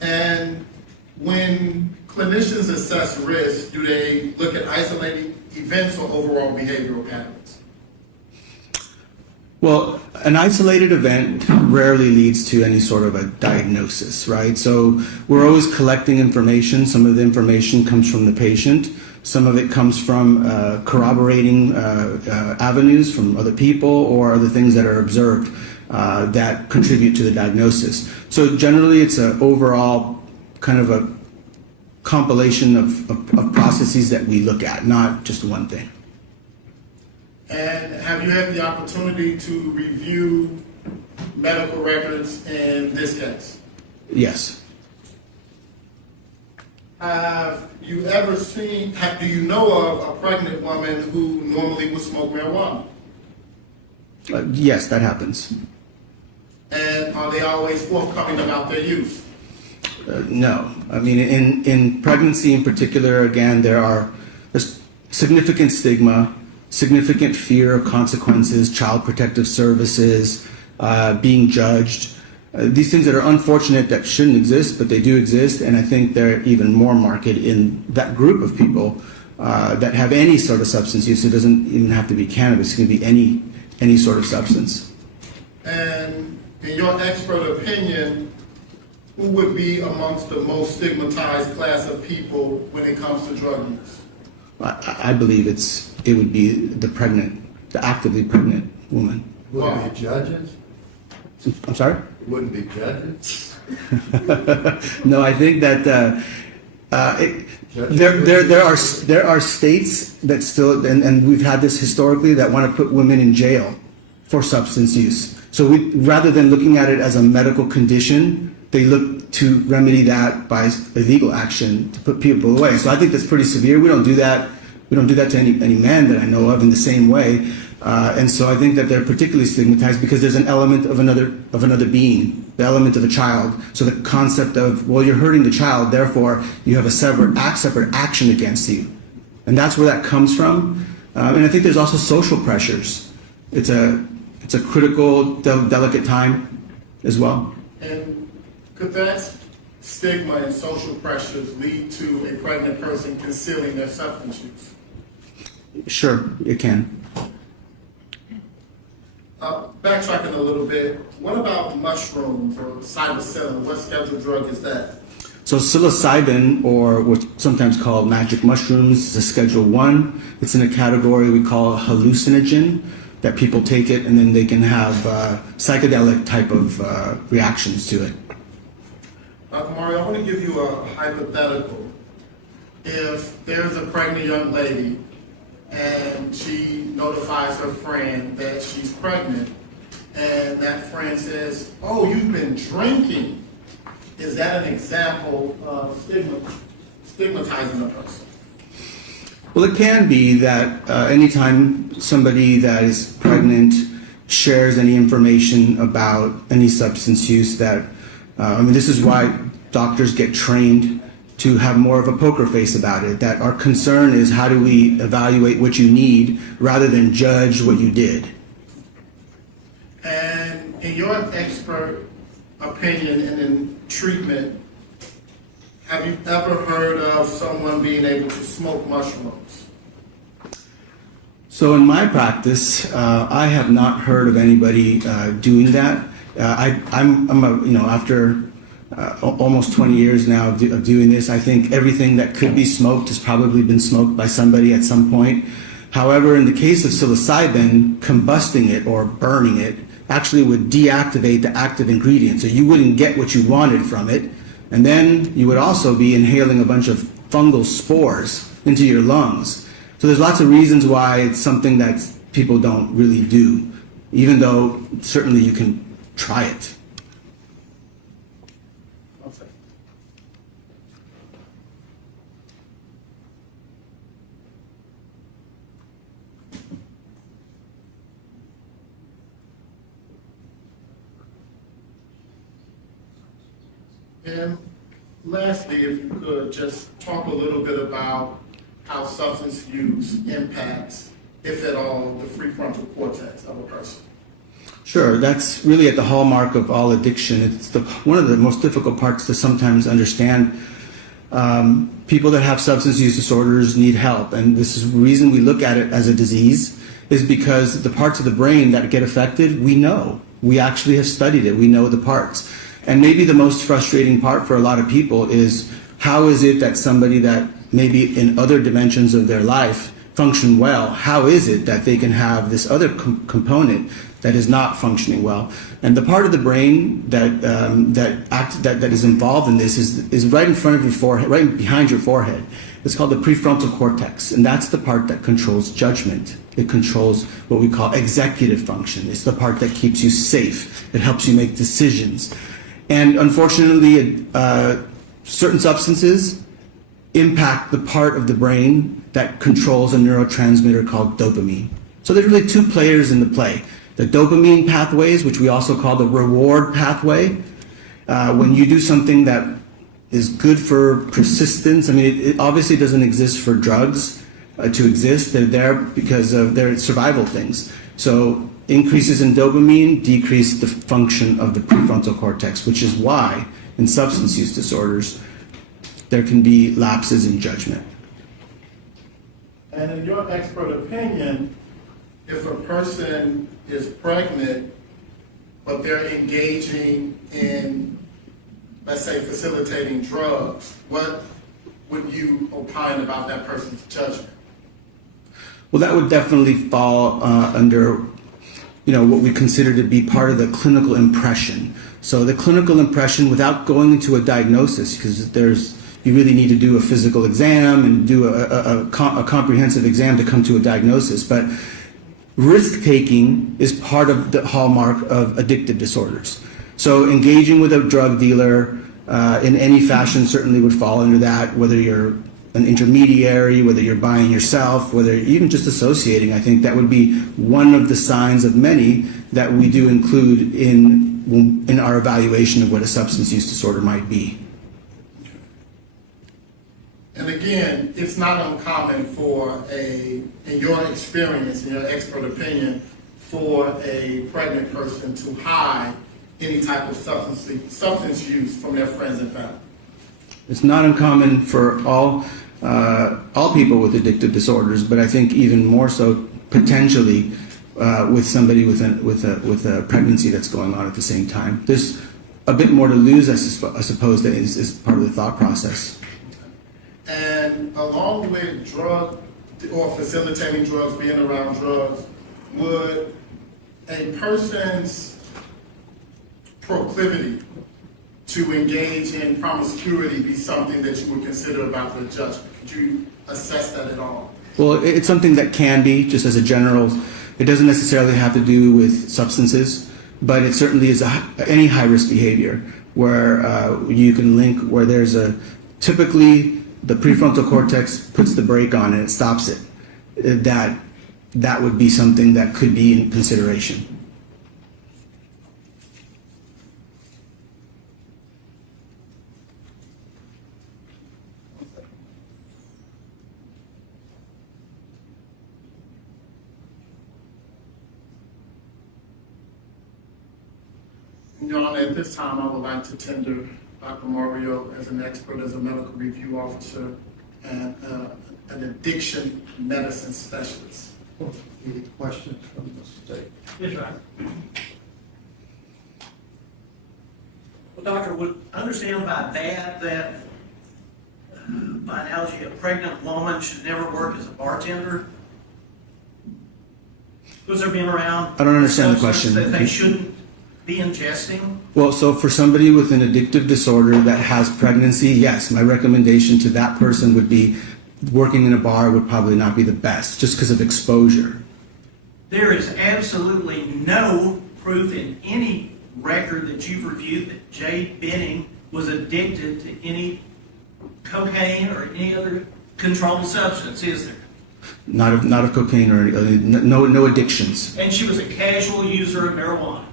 And when clinicians assess risk, do they look at isolated events or overall behavioral patterns? Well, an isolated event rarely leads to any sort of a diagnosis, right? So we're always collecting information. Some of the information comes from the patient. Some of it comes from corroborating avenues from other people or other things that are observed that contribute to the diagnosis. So generally, it's an overall kind of a compilation of processes that we look at, not just one thing. And have you had the opportunity to review medical records in this case? Yes. Have you ever seen, do you know of a pregnant woman who normally would smoke marijuana? Yes, that happens. And are they always forthcoming about their use? No. I mean, in pregnancy in particular, again, there's significant stigma, significant fear of consequences, child protective services, being judged. These things that are unfortunate that shouldn't exist, but they do exist, and I think they're even more marked in that group of people that have any sort of substance use. It doesn't even have to be cannabis. It can be any sort of substance. And in your expert opinion, who would be amongst the most stigmatized class of people when it comes to drug use? I believe it would be the actively pregnant woman. Would it be judges? I'm sorry? It wouldn't be judges? No, I think that there are states that still, and we've had this historically, that want to put women in jail for substance use. So rather than looking at it as a medical condition, they look to remedy that by illegal action to put people away. So I think that's pretty severe. We don't do that. We don't do that to any man that I know of in the same way. And so I think that they're particularly stigmatized because there's an element of another being, the element of a child. So the concept of, well, you're hurting the child, therefore you have a separate action against you. And that's where that comes from. And I think there's also social pressures. It's a critical, delicate time as well. And could that stigma and social pressures lead to a pregnant person concealing their substance use? Sure, it can. Backtracking a little bit, what about mushrooms or psilocybin? What scheduled drug is that? So psilocybin, or what's sometimes called magic mushrooms, is a Schedule 1. It's in a category we call hallucinogen, that people take it and then they can have psychedelic type of reactions to it. Dr. Mario, I want to give you a hypothetical. If there's a pregnant young lady and she notifies her friend that she's pregnant, and that friend says, "Oh, you've been drinking," is that an example of stigmatizing a person? Well, it can be that anytime somebody that is pregnant shares any information about any substance use, that this is why doctors get trained to have more of a poker face about it, that our concern is how do we evaluate what you need rather than judge what you did. And in your expert opinion and in treatment, have you ever heard of someone being able to smoke mushrooms? So in my practice, I have not heard of anybody doing that. After almost 20 years now of doing this, I think everything that could be smoked has probably been smoked by somebody at some point. However, in the case of psilocybin, combusting it or burning it actually would deactivate the active ingredient, so you wouldn't get what you wanted from it, and then you would also be inhaling a bunch of fungal spores into your lungs. So there's lots of reasons why it's something that people don't really do, even though certainly you can try it. And lastly, if you could just talk a little bit about how substance use impacts, if at all, the prefrontal cortex of a person. Sure, that's really at the hallmark of all addiction. It's one of the most difficult parts to sometimes understand. People that have substance use disorders need help, and this is the reason we look at it as a disease, is because the parts of the brain that get affected, we know. We actually have studied it. We know the parts. And maybe the most frustrating part for a lot of people is how is it that somebody that maybe in other dimensions of their life function well, how is it that they can have this other component that is not functioning well? And the part of the brain that is involved in this is right in front of your forehead, right behind your forehead. It's called the prefrontal cortex, and that's the part that controls judgment. It controls what we call executive function. It's the part that keeps you safe. It helps you make decisions. And unfortunately, certain substances impact the part of the brain that controls a neurotransmitter called dopamine. So there's really two players in the play. The dopamine pathways, which we also call the reward pathway. When you do something that is good for persistence, it obviously doesn't exist for drugs to exist. They're there because of their survival things. So increases in dopamine decrease the function of the prefrontal cortex, which is why in substance use disorders there can be lapses in judgment. And in your expert opinion, if a person is pregnant, but they're engaging in, let's say, facilitating drugs, what would you opine about that person's judgment? Well, that would definitely fall under what we consider to be part of the clinical impression. So the clinical impression, without going into a diagnosis, because you really need to do a physical exam and do a comprehensive exam to come to a diagnosis. But risk-taking is part of the hallmark of addictive disorders. So engaging with a drug dealer in any fashion certainly would fall under that, whether you're an intermediary, whether you're buying yourself, whether even just associating. I think that would be one of the signs of many that we do include in our evaluation of what a substance use disorder might be. And again, it's not uncommon in your experience, in your expert opinion, for a pregnant person to hide any type of substance use from their friends and family. It's not uncommon for all people with addictive disorders, but I think even more so potentially with somebody with a pregnancy that's going on at the same time. There's a bit more to lose, I suppose, that is part of the thought process. And along with drug or facilitating drugs, being around drugs, would a person's proclivity to engage in promiscuity be something that you would consider about the judgment? Could you assess that at all? Well, it's something that can be, just as a general, it doesn't necessarily have to do with substances, but it certainly is any high-risk behavior where you can link, where there's typically the prefrontal cortex puts the brake on and it stops it. That would be something that could be in consideration. Your Honor, at this time, I would like to tender Dr. Mario as an expert, as a medical review officer, and an addiction medicine specialist. Any questions from the state? Yes, Your Honor. Well, Doctor, would understand by that by analogy, a pregnant woman should never work as a bartender? Because they're being around. I don't understand the question. That they shouldn't be ingesting? Well, so for somebody with an addictive disorder that has pregnancy, yes, my recommendation to that person would be working in a bar would probably not be the best, just because of exposure. There is absolutely no proof in any record that you've reviewed that Jade Benning was addicted to any cocaine or any other controlled substance, is there? Not of cocaine or no addictions. And she was a casual user of marijuana,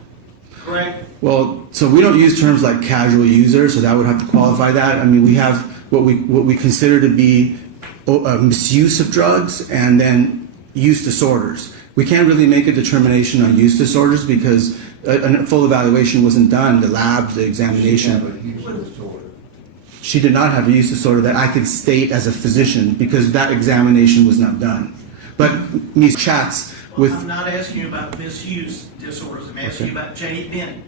correct? Well, so we don't use terms like casual user, so that would have to qualify that. I mean, we have what we consider to be misuse of drugs and then use disorders. We can't really make a determination on use disorders because a full evaluation wasn't done. The labs, the examination. She did not have a use disorder that I could state as a physician because that examination was not done. But these chats with... I'm not asking you about misuse disorders. I'm asking you about Jade Benning.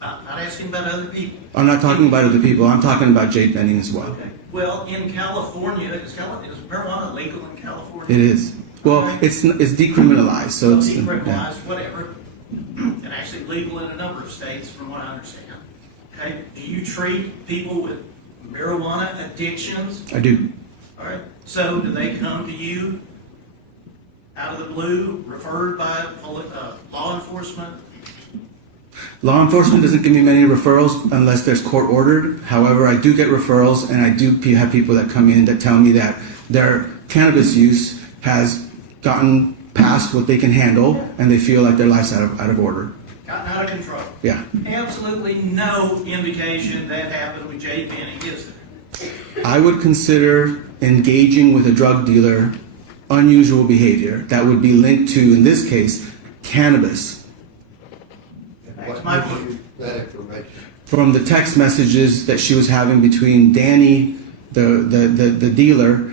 I'm not asking about other people. I'm not talking about other people. I'm talking about Jade Benning as well. Okay. Well, in California, is marijuana legal in California? It is. Well, it's decriminalized, so it's decriminalized, whatever, and actually legal in a number of states, from what I understand. Okay, do you treat people with marijuana addictions? I do. All right. So do they come to you out of the blue, referred by law enforcement? Law enforcement doesn't give me many referrals unless there's court ordered. However, I do get referrals, and I do have people that come in that tell me that their cannabis use has gotten past what they can handle, and they feel like their life's out of order. Gotten out of control. Yeah. Absolutely no indication that happened with Jade Benning, is there? I would consider engaging with a drug dealer unusual behavior that would be linked to, in this case, cannabis. That's my point. That information. From the text messages that she was having between Danny, the dealer,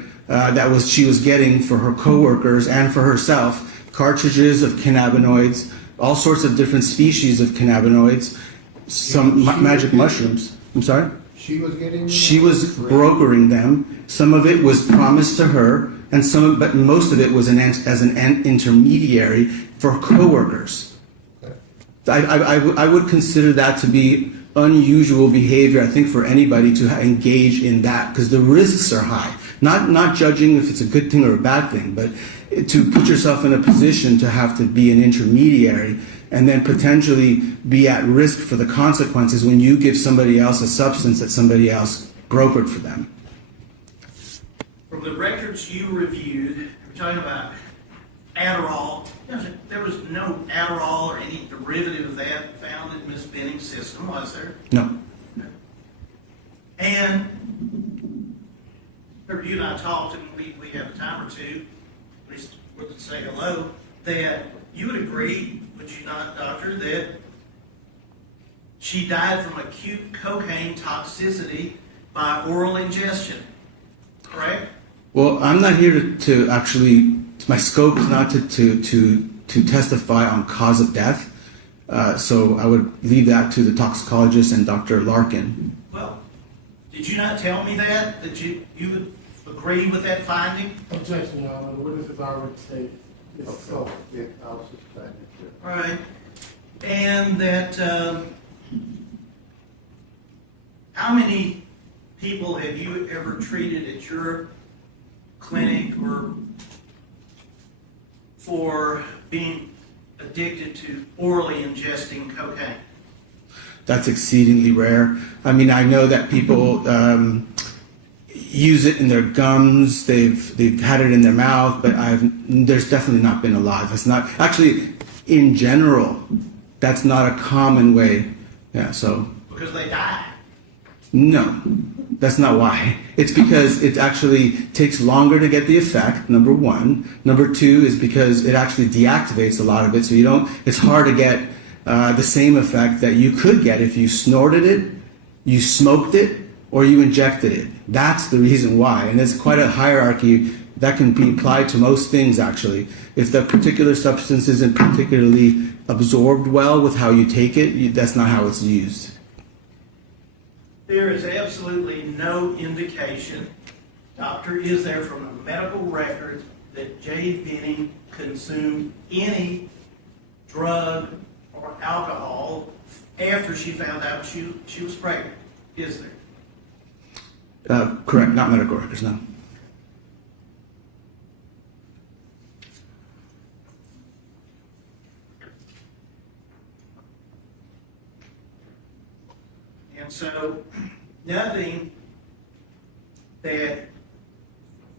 she was getting for her coworkers and for herself, cartridges of cannabinoids, all sorts of different species of cannabinoids, some magic mushrooms. I'm sorry? She was getting them? She was brokering them. Some of it was promised to her, but most of it was as an intermediary for coworkers. I would consider that to be unusual behavior, I think, for anybody to engage in that, because the risks are high. Not judging if it's a good thing or a bad thing, but to put yourself in a position to have to be an intermediary and then potentially be at risk for the consequences when you give somebody else a substance that somebody else brokered for them. From the records you reviewed, we're talking about Adderall. There was no Adderall or any derivative of that found in Ms. Benning's system, was there? No. And you and I talked, and we have a time or two, at least we'll say hello, that you would agree, would you not, doctor, that she died from acute cocaine toxicity by oral ingestion, correct? Well, I'm not here to actually, my scope is not to testify on cause of death, so I would leave that to the toxicologist and Dr. Larkin. Well, did you not tell me that you would agree with that finding? Objection, Your Honor. The witness has already stated it's so. Yeah, I was explaining it. All right. And that, how many people have you ever treated at your clinic or for being addicted to orally ingesting cocaine? That's exceedingly rare. I mean, I know that people use it in their gums. They've had it in their mouth, but there's definitely not been a lot. That's not actually, in general, that's not a common way. Yeah. So. Because they die. No, that's not why. It's because it actually takes longer to get the effect, number one. Number two is because it actually deactivates a lot of it, so it's hard to get the same effect that you could get if you snorted it, you smoked it, or you injected it. That's the reason why. And there's quite a hierarchy that can be applied to most things, actually. If the particular substance isn't particularly absorbed well with how you take it, that's not how it's used. There is absolutely no indication, doctor, is there from the medical records that Jade Benning consumed any drug or alcohol after she found out she was pregnant, is there? Correct, not medical records, no. And so, nothing that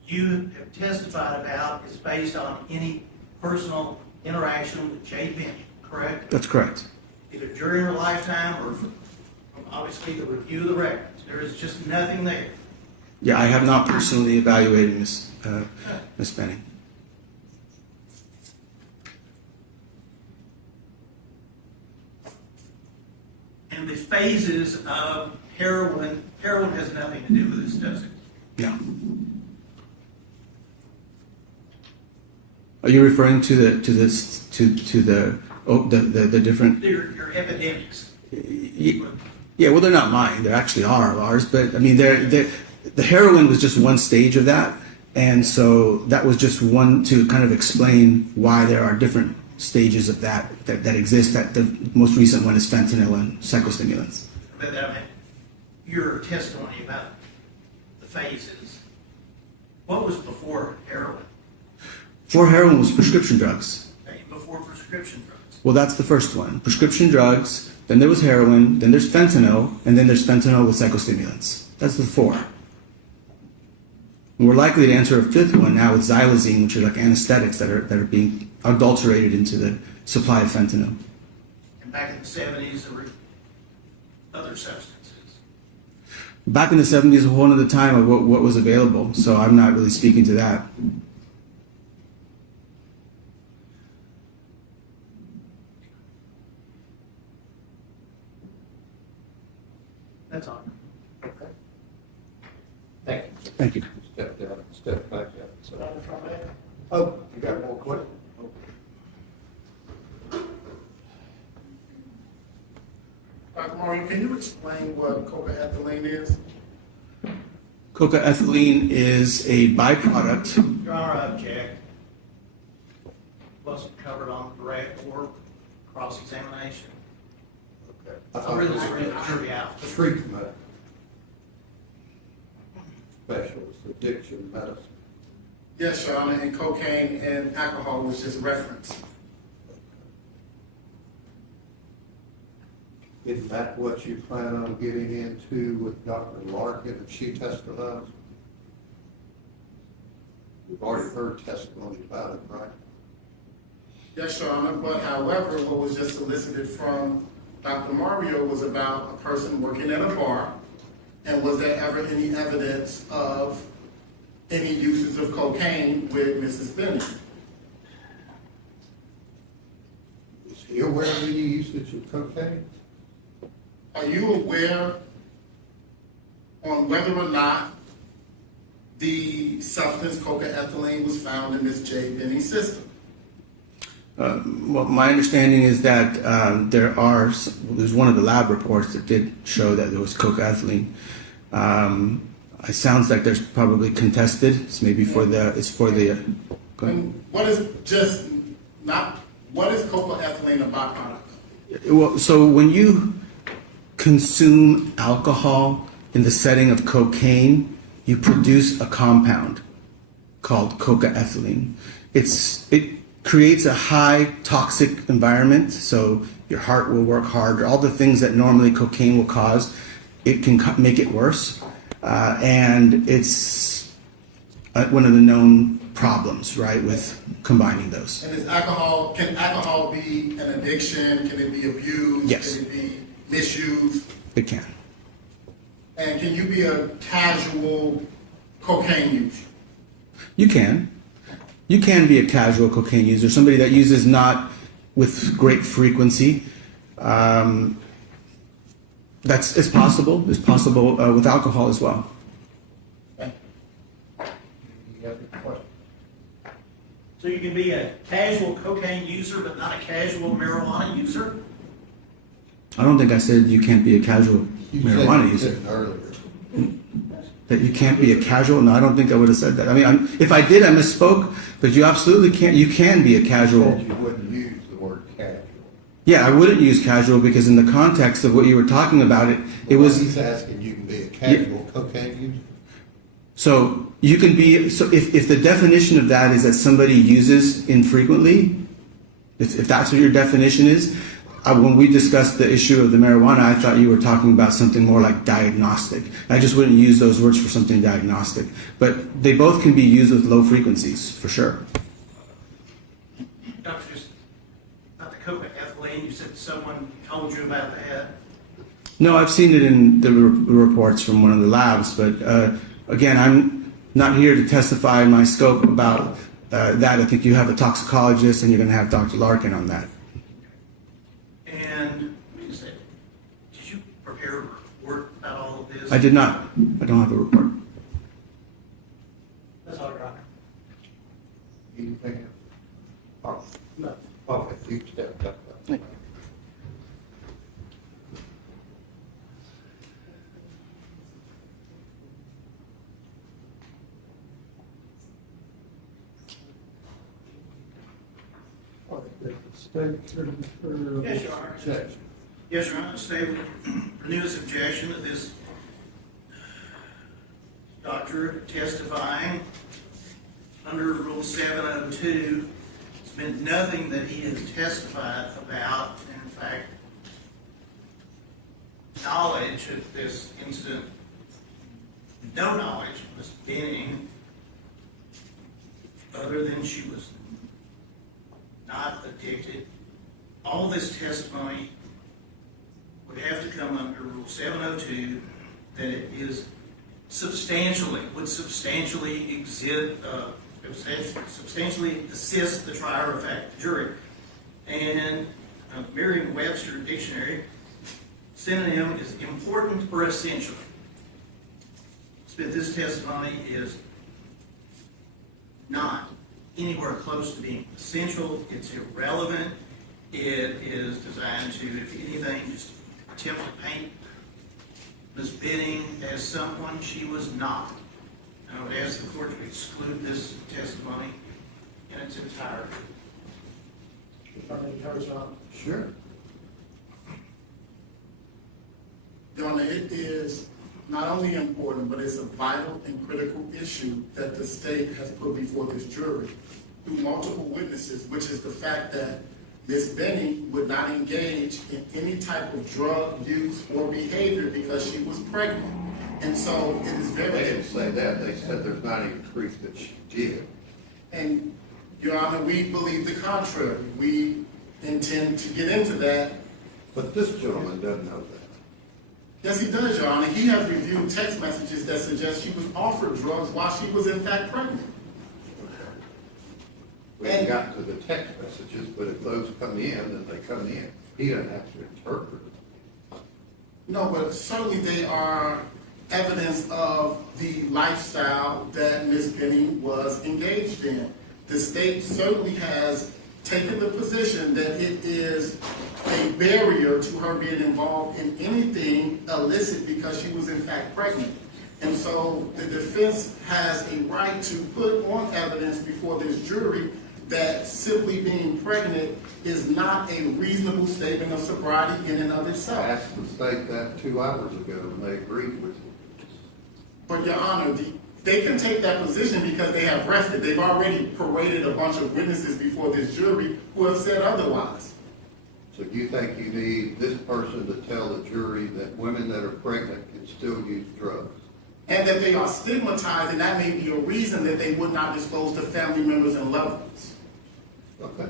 you have testified about is based on any personal interaction with Jade Benning, correct? That's correct. Either during her lifetime or from obviously the review of the records. There is just nothing there. Yeah, I have not personally evaluated Miss Benning. And the phases of heroin has nothing to do with this, does it? No. Are you referring to the different? Your epidemics. Yeah, well, they're not mine. They actually are ours. But I mean, the heroin was just one stage of that, and so that was just one to kind of explain why there are different stages of that exist. That the most recent one is fentanyl and psychostimulants. But your testimony about the phases. What was before heroin? Before heroin was prescription drugs. Okay, before prescription drugs. Well, that's the first one. Prescription drugs. Then there was heroin. Then there's fentanyl, and then there's fentanyl with psychostimulants. That's the four. And we're likely to enter a fifth one now with xylazine, which are like anesthetics that are being adulterated into the supply of fentanyl. And back in the 70s, there were other substances. Back in the 70s, a whole other time of what was available, so I'm not really speaking to that. That's all. Okay. Thank you. Thank you. Step down, step back up. Oh, you got more questions? Dr. Mario, can you explain what cocaethylene is? Cocaethylene is a byproduct. Your Honor, I object. Wasn't covered on direct or cross-examination. Okay. I really read the jury out. Treatment specialist, addiction medicine. Yes, Your Honor, and cocaine and alcohol was just referenced. Is that what you plan on getting into with Dr. Larkin if she testifies? We've already heard testimony about it, right? Yes, Your Honor, but however, what was just elicited from Dr. Mario was about a person working at a bar, and was there ever any evidence of any uses of cocaine with Mrs. Benning? Is he aware of any usage of cocaine? Are you aware on whether or not the substance cocaethylene was found in Ms. Jade Benning's system? Well, my understanding is that there's one of the lab reports that did show that there was cocaethylene. It sounds like there's probably contested. It's maybe for the. And what is cocaethylene a byproduct? Well, so when you consume alcohol in the setting of cocaine, you produce a compound called cocaethylene. It creates a high toxic environment, so your heart will work harder. All the things that normally cocaine will cause, it can make it worse. And it's one of the known problems, right, with combining those. And can alcohol be an addiction? Can it be abused? Yes. Can it be misused? It can. And can you be a casual cocaine user? You can. You can be a casual cocaine user, somebody that uses not with great frequency. It's possible. It's possible with alcohol as well. Any other questions? So you can be a casual cocaine user, but not a casual marijuana user? I don't think I said you can't be a casual marijuana user. Said it earlier. That you can't be a casual? No, I don't think I would have said that. I mean, if I did, I misspoke. But you absolutely can't. You can be a casual. You wouldn't use the word casual. Yeah, I wouldn't use casual because in the context of what you were talking about, it was. He's asking you can be a casual cocaine user. So you can be. So if the definition of that is that somebody uses infrequently, if that's what your definition is. When we discussed the issue of the marijuana, I thought you were talking about something more like diagnostic. I just wouldn't use those words for something diagnostic. But they both can be used with low frequencies, for sure. Doctor, just about the cocaethylene, you said someone told you about that? No, I've seen it in the reports from one of the labs. But again, I'm not here to testify in my scope about that. I think you have a toxicologist and you're going to have Dr. Larkin on that. And did you prepare a report about all of this? I did not. I don't have a report. That's all, Your Honor. Anything else? No. Okay, you stepped up. Yes, Your Honor. Yes, Your Honor. Stay with renew his objection to this doctor testifying under Rule 702. It's been nothing that he has testified about. In fact, knowledge of this incident, no knowledge of Ms. Benning, other than she was not addicted. All this testimony would have to come under Rule 702, that it is would substantially assist the trier of fact, the jury. And Merriam-Webster dictionary, synonym is important or essential. But this testimony is not anywhere close to being essential. It's irrelevant. It is designed to, if anything, just attempt to paint Ms. Benning as someone she was not. I would ask the court to exclude this testimony in its entirety. If I may encourage y'all. Sure. Your Honor, it is not only important, but it's a vital and critical issue that the state has put before this jury through multiple witnesses, which is the fact that Ms. Benning would not engage in any type of drug use or behavior because she was pregnant. And so it is very... They didn't say that. They said there's not any proof that she did. And, Your Honor, we believe the contrary. We intend to get into that. But this gentleman doesn't know that. Yes, he does, Your Honor. He has reviewed text messages that suggest she was offered drugs while she was in fact pregnant. We haven't gotten to the text messages, but if those come in, then they come in. He doesn't have to interpret it. No, but certainly they are evidence of the lifestyle that Ms. Benning was engaged in. The state certainly has taken the position that it is a barrier to her being involved in anything illicit because she was in fact pregnant. And so the defense has a right to put on evidence before this jury that simply being pregnant is not a reasonable statement of sobriety in and of I itself. asked the state that 2 hours ago, and they agreed with you. But Your Honor, they can take that position because they have rested. They've already paraded a bunch of witnesses before this jury who have said otherwise. So you think you need this person to tell the jury that women that are pregnant can still use drugs? And that they are stigmatized, and that may be a reason that they would not disclose to family members and loved ones. Okay.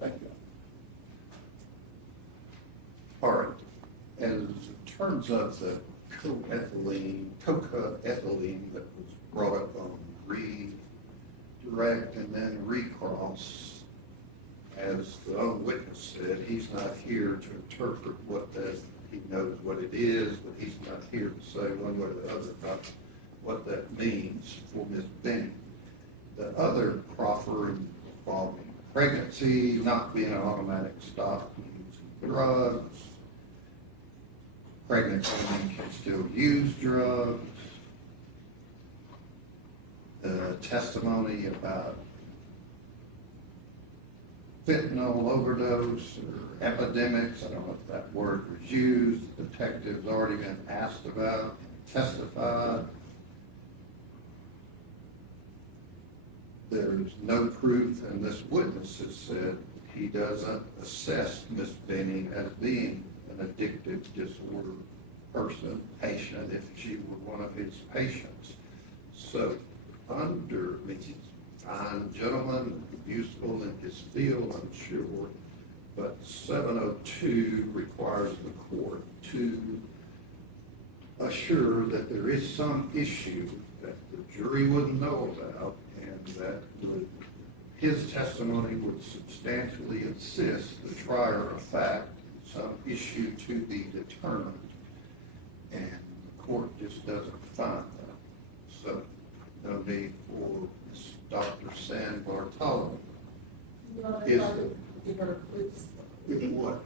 Thank you. All right. And in terms of the cocaethylene that was brought up on redirect and then recross, as the own witness said, he's not here to interpret what that, he knows what it is, but he's not here to say one way or the other about what that means for Ms. Benning. The other proffer involving pregnancy, not being an automatic stop using drugs, pregnant women can still use drugs, the testimony about fentanyl overdose or epidemics, I don't know if that word was used, the detective's already been asked about, testified. There's no proof, and this witness has said he doesn't assess Ms. Benning as being an addictive disorder person, patient, if she were one of his patients. So under, I mean, he's a fine gentleman, useful in his field, I'm sure, but 702 requires the court to assure that there is some issue that the jury wouldn't know about, and that his testimony would substantially assist the trier of fact in some issue to be determined. And the court just doesn't find that. So no need for Dr. San Bartolome. Is what?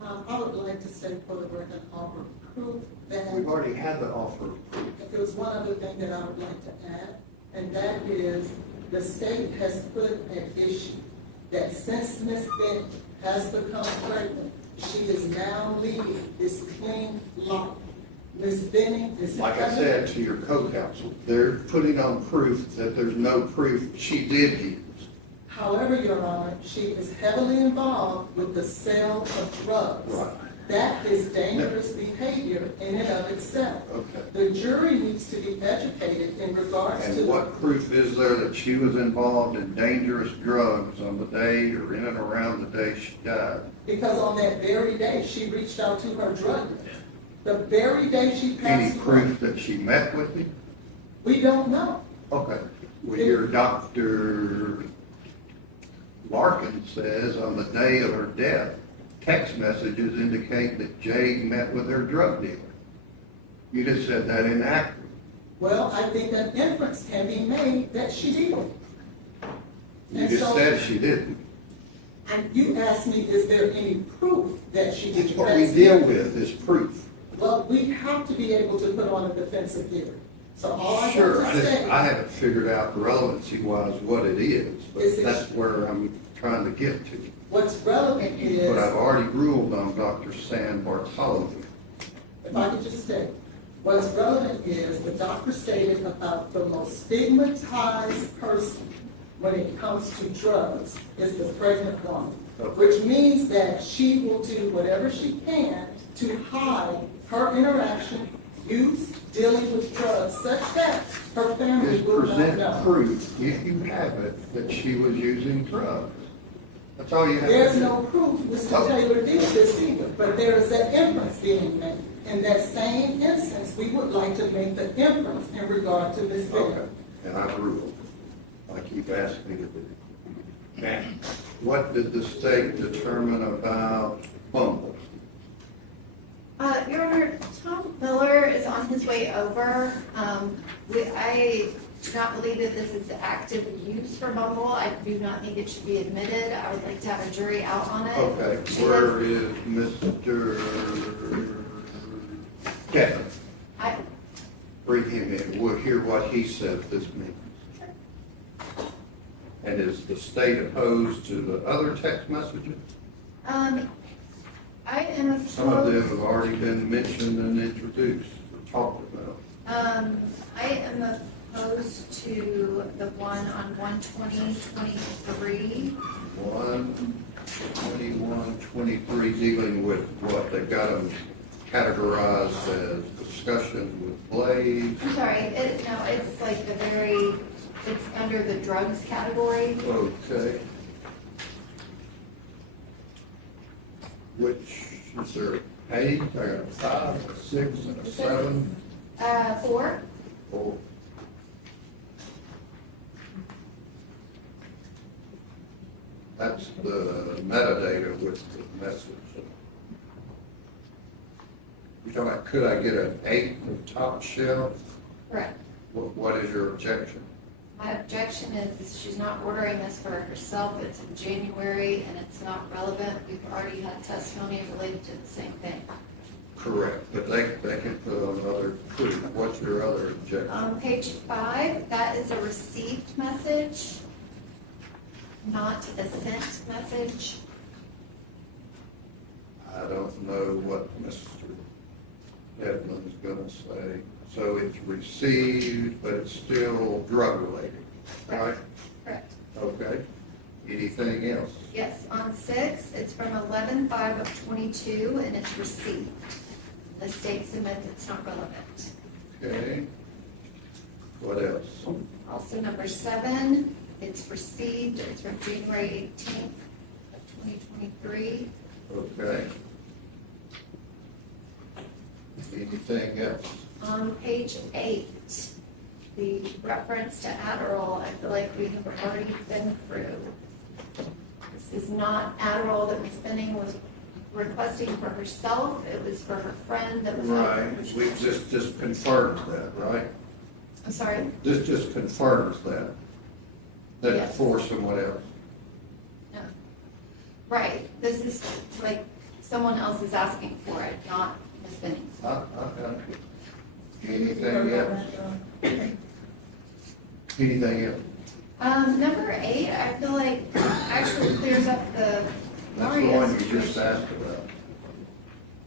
I would like to state for the record offer proof that. We've already had the offer of proof. There was one other thing that I would like to add, and that is the state has put an issue that since Ms. Benning has become pregnant, she is now leading this clean life. Ms. Benning is like I said to your co-counsel, they're putting on proof that there's no proof she did use. However, Your Honor, she is heavily involved with the sale of drugs. Right. That is dangerous behavior in and of itself. Okay. The jury needs to be educated in regards to. And what proof is there that she was involved in dangerous drugs on the day or in and around the day she died? Because on that very day, she reached out to her drug dealer. The very day she passed Any away. proof that she met with him? We don't know. Okay. Well, your Dr. Larkin says on the day of her death, text messages indicate that Jade met with her drug dealer. You just said that inaccurate. Well, I think an inference can be made that she did. You And just so- said she didn't. And you asked me, is there any proof that she did? It's what we deal with is proof. Well, we have to be able to put on a defensive theory. So all I Sure, have to say. I haven't figured out relevancy-wise what it is, but that's where I'm trying to get to. What's relevant is. But I've already ruled on Dr. San Bartolome. If I could just state, what's relevant is the doctor stated about the most stigmatized person when it comes to drugs is the pregnant woman, which means that she will do whatever she can to hide her interaction, use, dealing with drugs, such that her family Just will not present know. proof, if you have it, that she was using drugs. That's all you have to do. There's no proof Mr. Taylor did this either, but there is an inference being made. In that same instance, we would like to make the inference in regard to Ms. Benning. Okay, and I've ruled, like you've asked me to do. Now, what did the state determine about Bumble? Your Honor, Tom Miller is on his way over. I do not believe that this is active use for Bumble. I do not think it should be admitted. I would like to have a jury out on it. Okay, where is Mr. Devlin? Bring him in, we'll hear what he says this meeting. And is the state opposed to the other text messages? I am opposed. Some of them have already been mentioned and introduced or talked about. I am opposed to the one on 1/20/23. 1/21/23 dealing with what? They've got them categorized as discussions with Blaise. I'm sorry, it's like it's under the drugs category. Okay. Which, is there 8, I got a 5, a 6, and a 7? 4. 4. That's the metadata with the message. You're talking about, could I get an 8 from top shelf? Correct. What is your objection? My objection is she's not ordering this for herself. It's in January and it's not relevant. We've already had testimony related to the same thing. Correct, but they can put on other proof. What's your other objection? On page 5, that is a received message, not a sent message. I don't know what Mr. Devlin's gonna say. So it's received, but it's still drug related, right? Correct. Okay. Anything else? Yes, on 6, it's from 11/5/22 and it's received. The state submits it's not relevant. Okay. What else? Also number 7, it's received, it's from January 18th of 2023. Okay. Anything else? On page 8, the reference to Adderall, I feel like we have already been through. This is not Adderall that Ms. Benning was requesting for herself, it was for her friend that was. Right, we just confirms that, right? I'm sorry? This just confirms that. That it's Yes. for someone else. No. Right, this is like someone else is asking for it, not Ms. Benning. I got it. Anything else? Anything else? Number 8, I feel like actually clears up the That's the Mario one you just situation. asked about.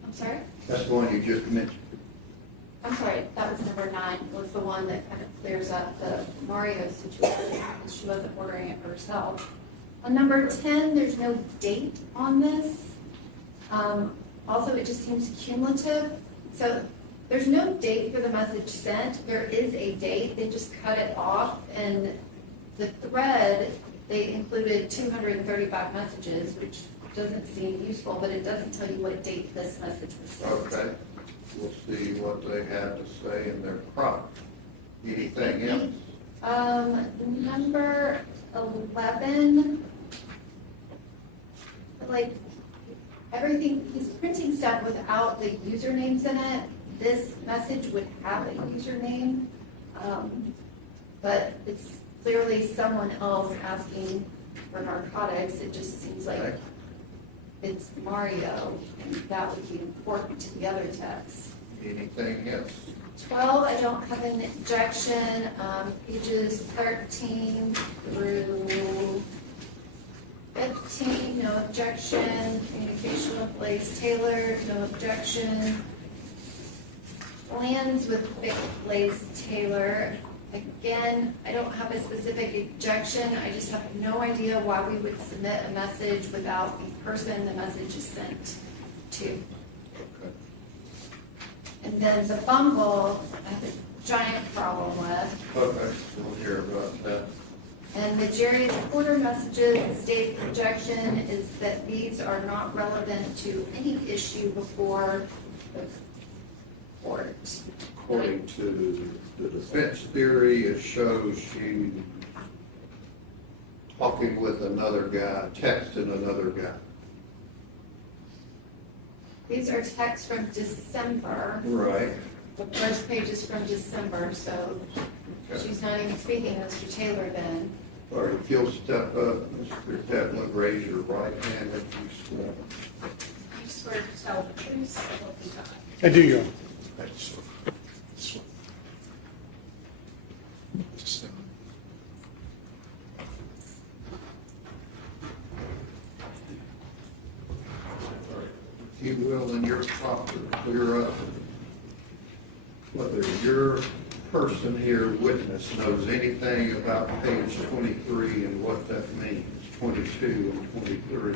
I'm sorry? That's the one you just mentioned. I'm sorry, that was number 9, was the one that kind of clears up the Mario situation, because she wasn't ordering it for herself. On number 10, there's no date on this. Also, it just seems cumulative. So there's no date for the message sent. There is a date, they just cut it off, and the thread, they included 235 messages, which doesn't seem useful, but it doesn't tell you what date this message was sent. Okay. We'll see what they have to say in their product. Anything else? Number 11, like, everything, he's printing stuff without the usernames in it. This message would have a username, but it's clearly someone else asking for narcotics. It just seems like it's Mario, and that would be important to the other text. Anything else? 12, I don't have an objection. Pages 13 through 15, no objection. Communication with Blaise Taylor, no objection. Plans with Blaise Taylor, again, I don't have a specific objection. I just have no idea why we would submit a message without the person the message is sent to. And then the Bumble, I have a giant problem with. Okay, we'll hear about that. And the Jerry's quarter messages, the state's objection is that these are not relevant to any issue before the court. According to the defense theory, it shows she talking with another guy, texting another guy. These are texts from December. Right. The first page is from December, so she's not even speaking to Mr. Taylor then. All right, if you'll step up, Mr. Devlin, raise your right hand if you swear. You swear to tell the truth, so help you God. I do, Your Honor. If you will, in your proper clear up whether your person here, witness, knows anything about page 23 and what that means, 22 and 23.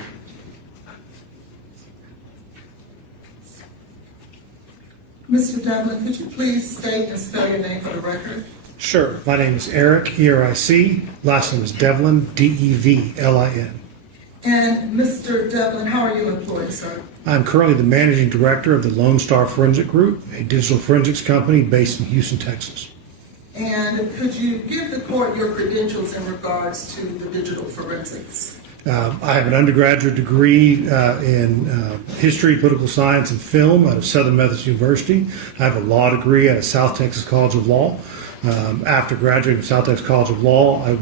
Mr. Devlin, could you please state and spell your name for the record? Sure. My name is Eric, E-R-I-C. Last name is Devlin, D-E-V-L-I-N. And Mr. Devlin, how are you employed, sir? I'm currently the managing director of the Lone Star Forensic Group, a digital forensics company based in Houston, Texas. And could you give the court your credentials in regards to the digital forensics? I have an undergraduate degree in history, political science, and film out of Southern Methodist University. I have a law degree out of South Texas College of Law. After graduating from South Texas College of Law, I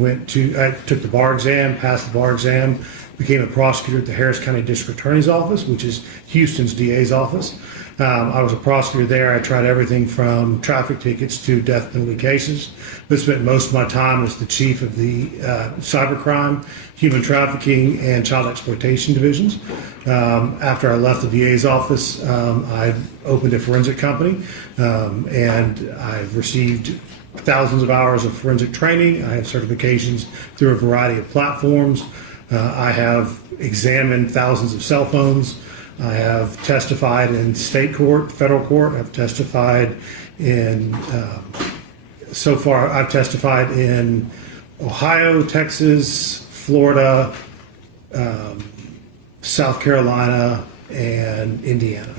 took the bar exam, passed the bar exam, became a prosecutor at the Harris County District Attorney's Office, which is Houston's DA's office. I was a prosecutor there. I tried everything from traffic tickets to death penalty cases, but spent most of my time as the chief of the cybercrime, human trafficking, and child exploitation divisions. After I left the DA's office, I opened a forensic company, and I've received thousands of hours of forensic training. I have certifications through a variety of platforms. I have examined thousands of cell phones. I have testified in state court, federal court. I've testified in, so far, I've testified in Ohio, Texas, Florida, South Carolina, and Indiana.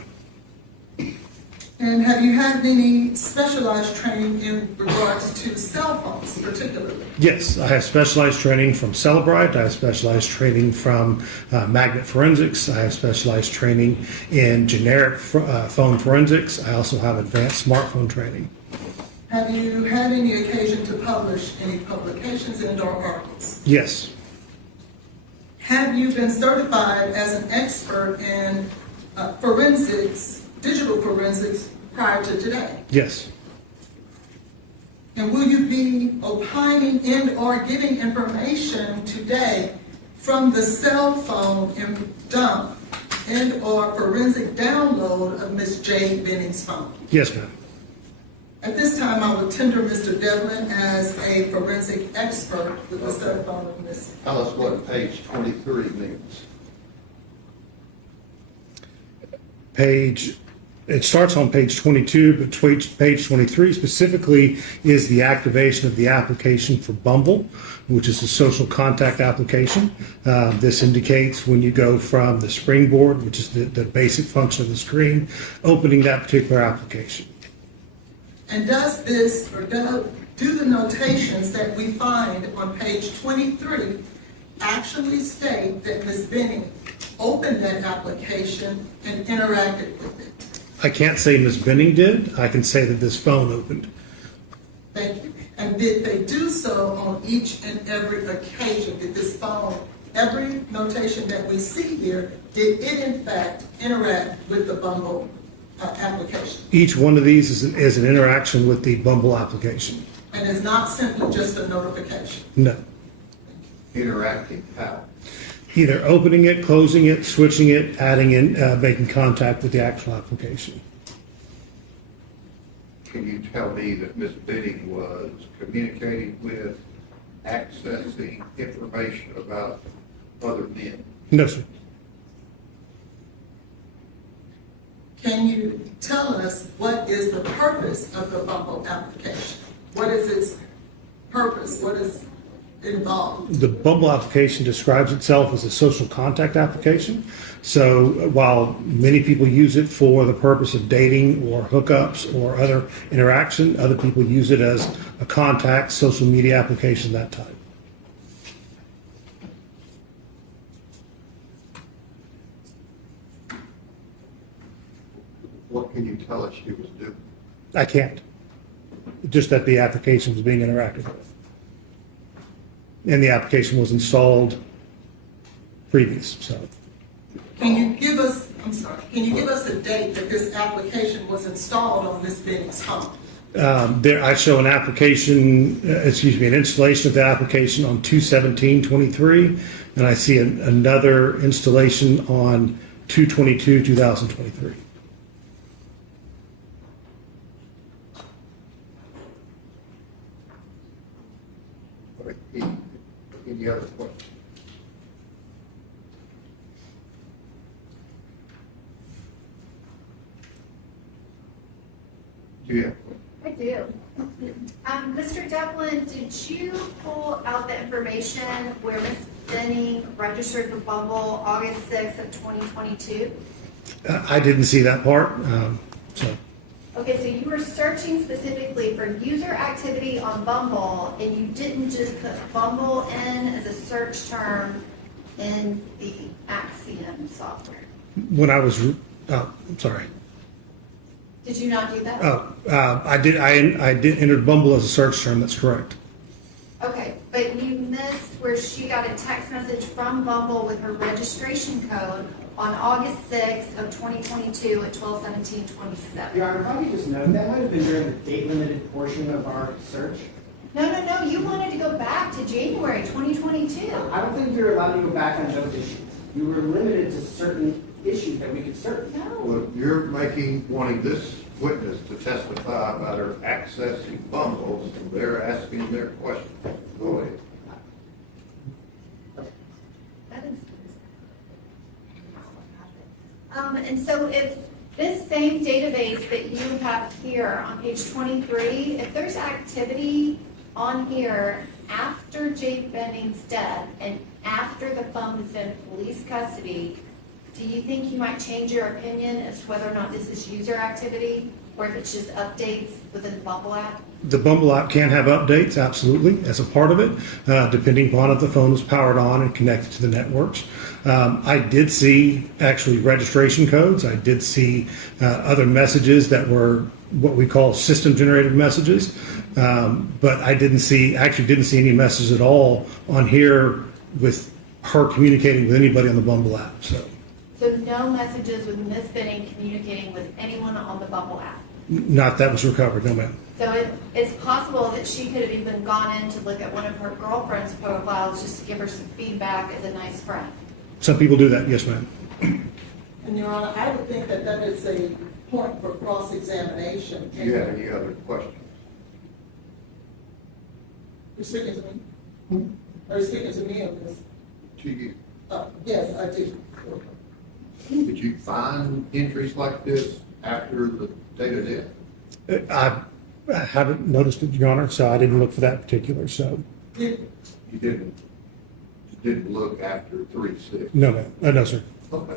And have you had any specialized training in regards to cell phones particularly? Yes, I have specialized training from Celebrite. I have specialized training from magnet forensics. I have specialized training in generic phone forensics. I also have advanced smartphone training. Have you had any occasion to publish any publications and/or articles? Yes. Have you been certified as an expert in forensics, digital forensics, prior to today? Yes. And will you be opining and/or giving information today from the cell phone and dump and/or forensic download of Ms. Jade Benning's phone? Yes, ma'am. At this time, I will tender Mr. Devlin as a forensic expert with the cell phone of Ms. Tell us what page 23 means. It starts on page 22, but page 23 specifically is the activation of the application for Bumble, which is a social contact application. This indicates when you go from the springboard, which is the basic function of the screen, opening that particular application. And does this, or do the notations that we find on page 23 actually state that Ms. Benning opened that application and interacted with it? I can't say Ms. Benning did. I can say that this phone opened. Thank you. And did they do so on each and every occasion? Did this phone, every notation that we see here, did it in fact interact with the Bumble application? Each one of these is an interaction with the Bumble application. And it's not simply just a notification? No. Interacting how? Either opening it, closing it, switching it, adding in, making contact with the actual application. Can you tell me that Ms. Benning was communicating with, accessing information about other men? No, sir. Can you tell us what is the purpose of the Bumble application? What is its purpose? What is involved? The Bumble application describes itself as a social contact application. So while many people use it for the purpose of dating or hookups or other interaction, other people use it as a contact social media application, that type. What can you tell us she was doing? I can't. Just that the application was being interacted with. And the application was installed previous, so. Can you give us a date that this application was installed on Ms. Benning's home? There, I show an application, an installation of the application on 2/17/23, and I see another installation on 2/22/2023. Any other questions? Do you have a question? I do. Mr. Devlin, did you pull out the information where Ms. Benning registered for Bumble August 6th of 2022? I didn't see that part, so. Okay, so you were searching specifically for user activity on Bumble, and you didn't just put Bumble in as a search term in the Axiom software. When I was, I'm sorry. Did you not do that? I did enter Bumble as a search term, that's correct. Okay, but you missed where she got a text message from Bumble with her registration code on August 6th of 2022 at 12/17/27. Your Honor, if I could just note, that might have been during the date-limited portion of our search. No, you wanted to go back to January 2022. I don't think you're allowed to go back on those issues. You were limited to certain issues that we could search. Well, you're wanting this witness to testify about her accessing Bumbles, and they're asking their question. Go ahead. That is. And so if this same database that you have here on page 23, if there's activity on here after Jade Benning's death and after the phone is in police custody, do you think you might change your opinion as to whether or not this is user activity or if it's just updates within the Bumble app? The Bumble app can have updates, absolutely, as a part of it, depending upon if the phone is powered on and connected to the networks. I did see actually registration codes. I did see other messages that were what we call system-generated messages, but I didn't see any messages at all on here with her communicating with anybody on the Bumble app. So no messages with Ms. Benning communicating with anyone on the Bumble app? not that was recovered, no ma'am. So it's possible that she could have even gone in to look at one of her girlfriend's profiles just to give her some feedback as a nice friend. Some people do that, yes ma'am. And Your Honor, I would think that that is a point for cross-examination. Do you have any other questions? You're speaking to me? Are you speaking to me or this? To you. Yes, I do. Did you find entries like this after the date of death? I haven't noticed it, Your Honor, so I didn't look for that particular, so. You didn't look after 3/6? No ma'am, no sir. Okay.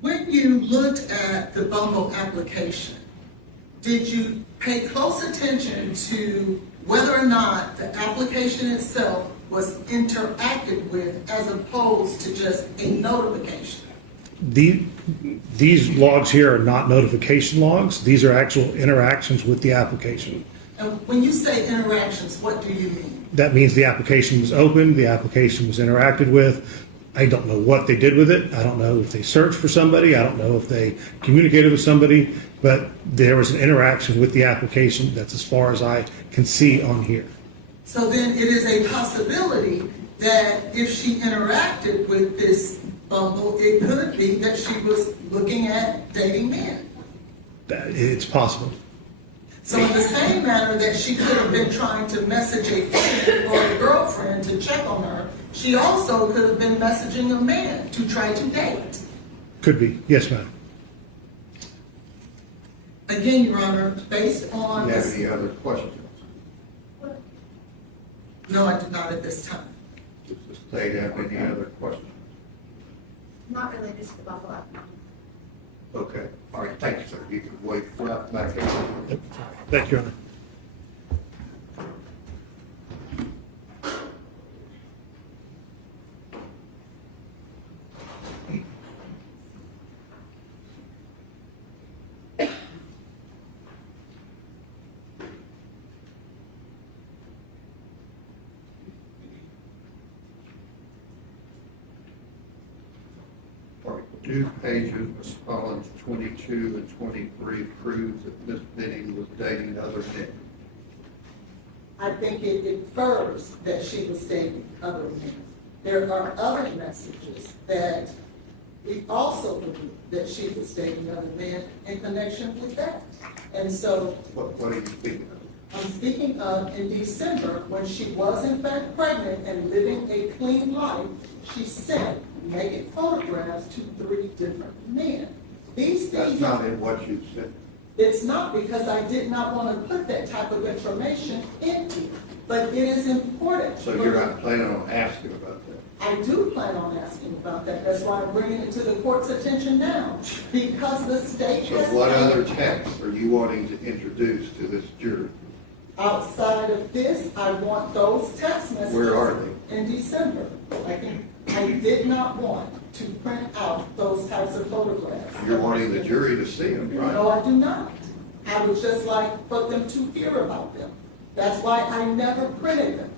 When you looked at the Bumble application, did you pay close attention to whether or not the application itself was interacted with as opposed to just a notification? These logs here are not notification logs. These are actual interactions with the application. And when you say interactions, what do you mean? That means the application was opened, the application was interacted with, I don't know what they did with it. I don't know if they searched for somebody. I don't know if they communicated with somebody, but there was an interaction with the application. That's as far as I can see on here. So then it is a possibility that if she interacted with this Bumble, it could be that she was looking at dating men. It's possible. So in the same manner that she could have been trying to message a friend or a girlfriend to check on her, she also could have been messaging a man to try to date. Could be. Yes, ma'am. Again, Your Honor, based on... Do you have any other questions? No, I do not at this time. Does the state have any other questions? Not related to the Buffalo. Okay, all right, thank you, sir. You can wait back here. Thank you, Your Honor. Two pages, Ms. Collins, 22 and 23 proves that Ms. Benning was dating other men. I think it infers that she was dating other men. There are other messages that we also believe that she was dating other men in connection with that. And so... What are you speaking of? I'm speaking of in December, when she was in fact pregnant and living a clean life, she sent naked photographs to 3 different men. These things... That's not in what you said. It's not, because I did not want to put that type of information in here. But it is important. So you're not planning on asking about that? I do plan on asking about that. That's why I'm bringing it to the court's attention now. Because the state So has... what other texts are you wanting to introduce to this jury? Outside of this, I want those text messages. Where are they? In December. I did not want to print out those types of photographs. You're wanting the jury to see them, right? No, I do not. I would just like for them to hear about them. That's why I never printed them.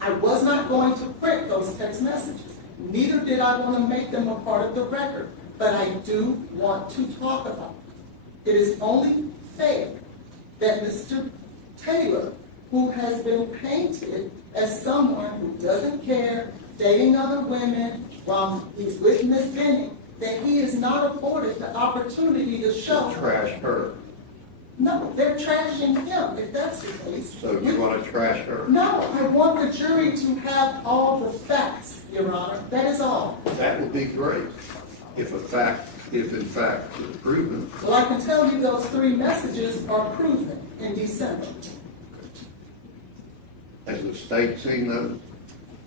I was not going to print those text messages. Neither did I want to make them a part of the record. But I do want to talk about it. It is only fair that Mr. Taylor, who has been painted as someone who doesn't care, dating other women while he's with Ms. Benning, that he is not afforded the opportunity to show... Trash her. No, they're trashing him, if that's the case. So you want to trash her? No, I want the jury to have all the facts, Your Honor. That is all. That would be great, if in fact it's proven. Well, I can tell you those 3 messages are proven in December. Has the state seen those?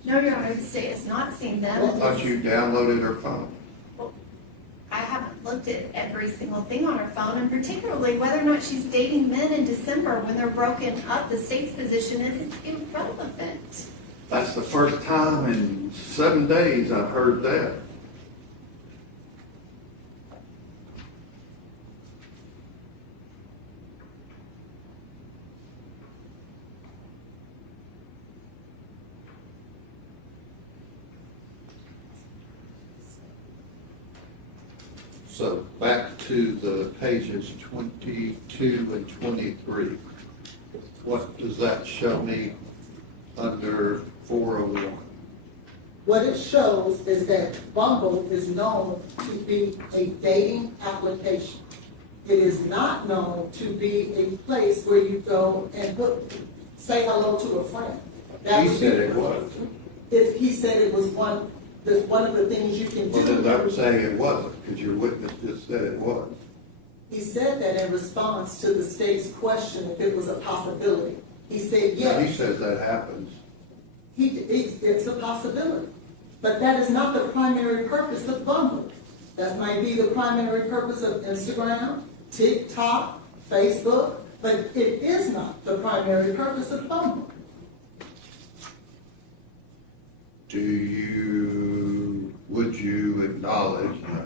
No, Your Honor, the state has not seen them. I thought you downloaded her phone. I haven't looked at every single thing on her phone, and particularly whether or not she's dating men in December when they're broken up. The state's position is it's irrelevant. That's the first time in 7 days I've heard that. So back to the pages 22 and 23. What does that show me under 401? What it shows is that Bumble is known to be a dating application. It is not known to be a place where you go and say hello to a friend. He said it was. He said it was one of the things you can do. Well, then don't say it wasn't, because your witness just said it was. He said that in response to the state's question if it was a possibility. He said yes. Now, he says that happens. It's a possibility. But that is not the primary purpose of Bumble. That might be the primary purpose of Instagram, TikTok, Facebook, but it is not the primary purpose of Bumble. Would you acknowledge, I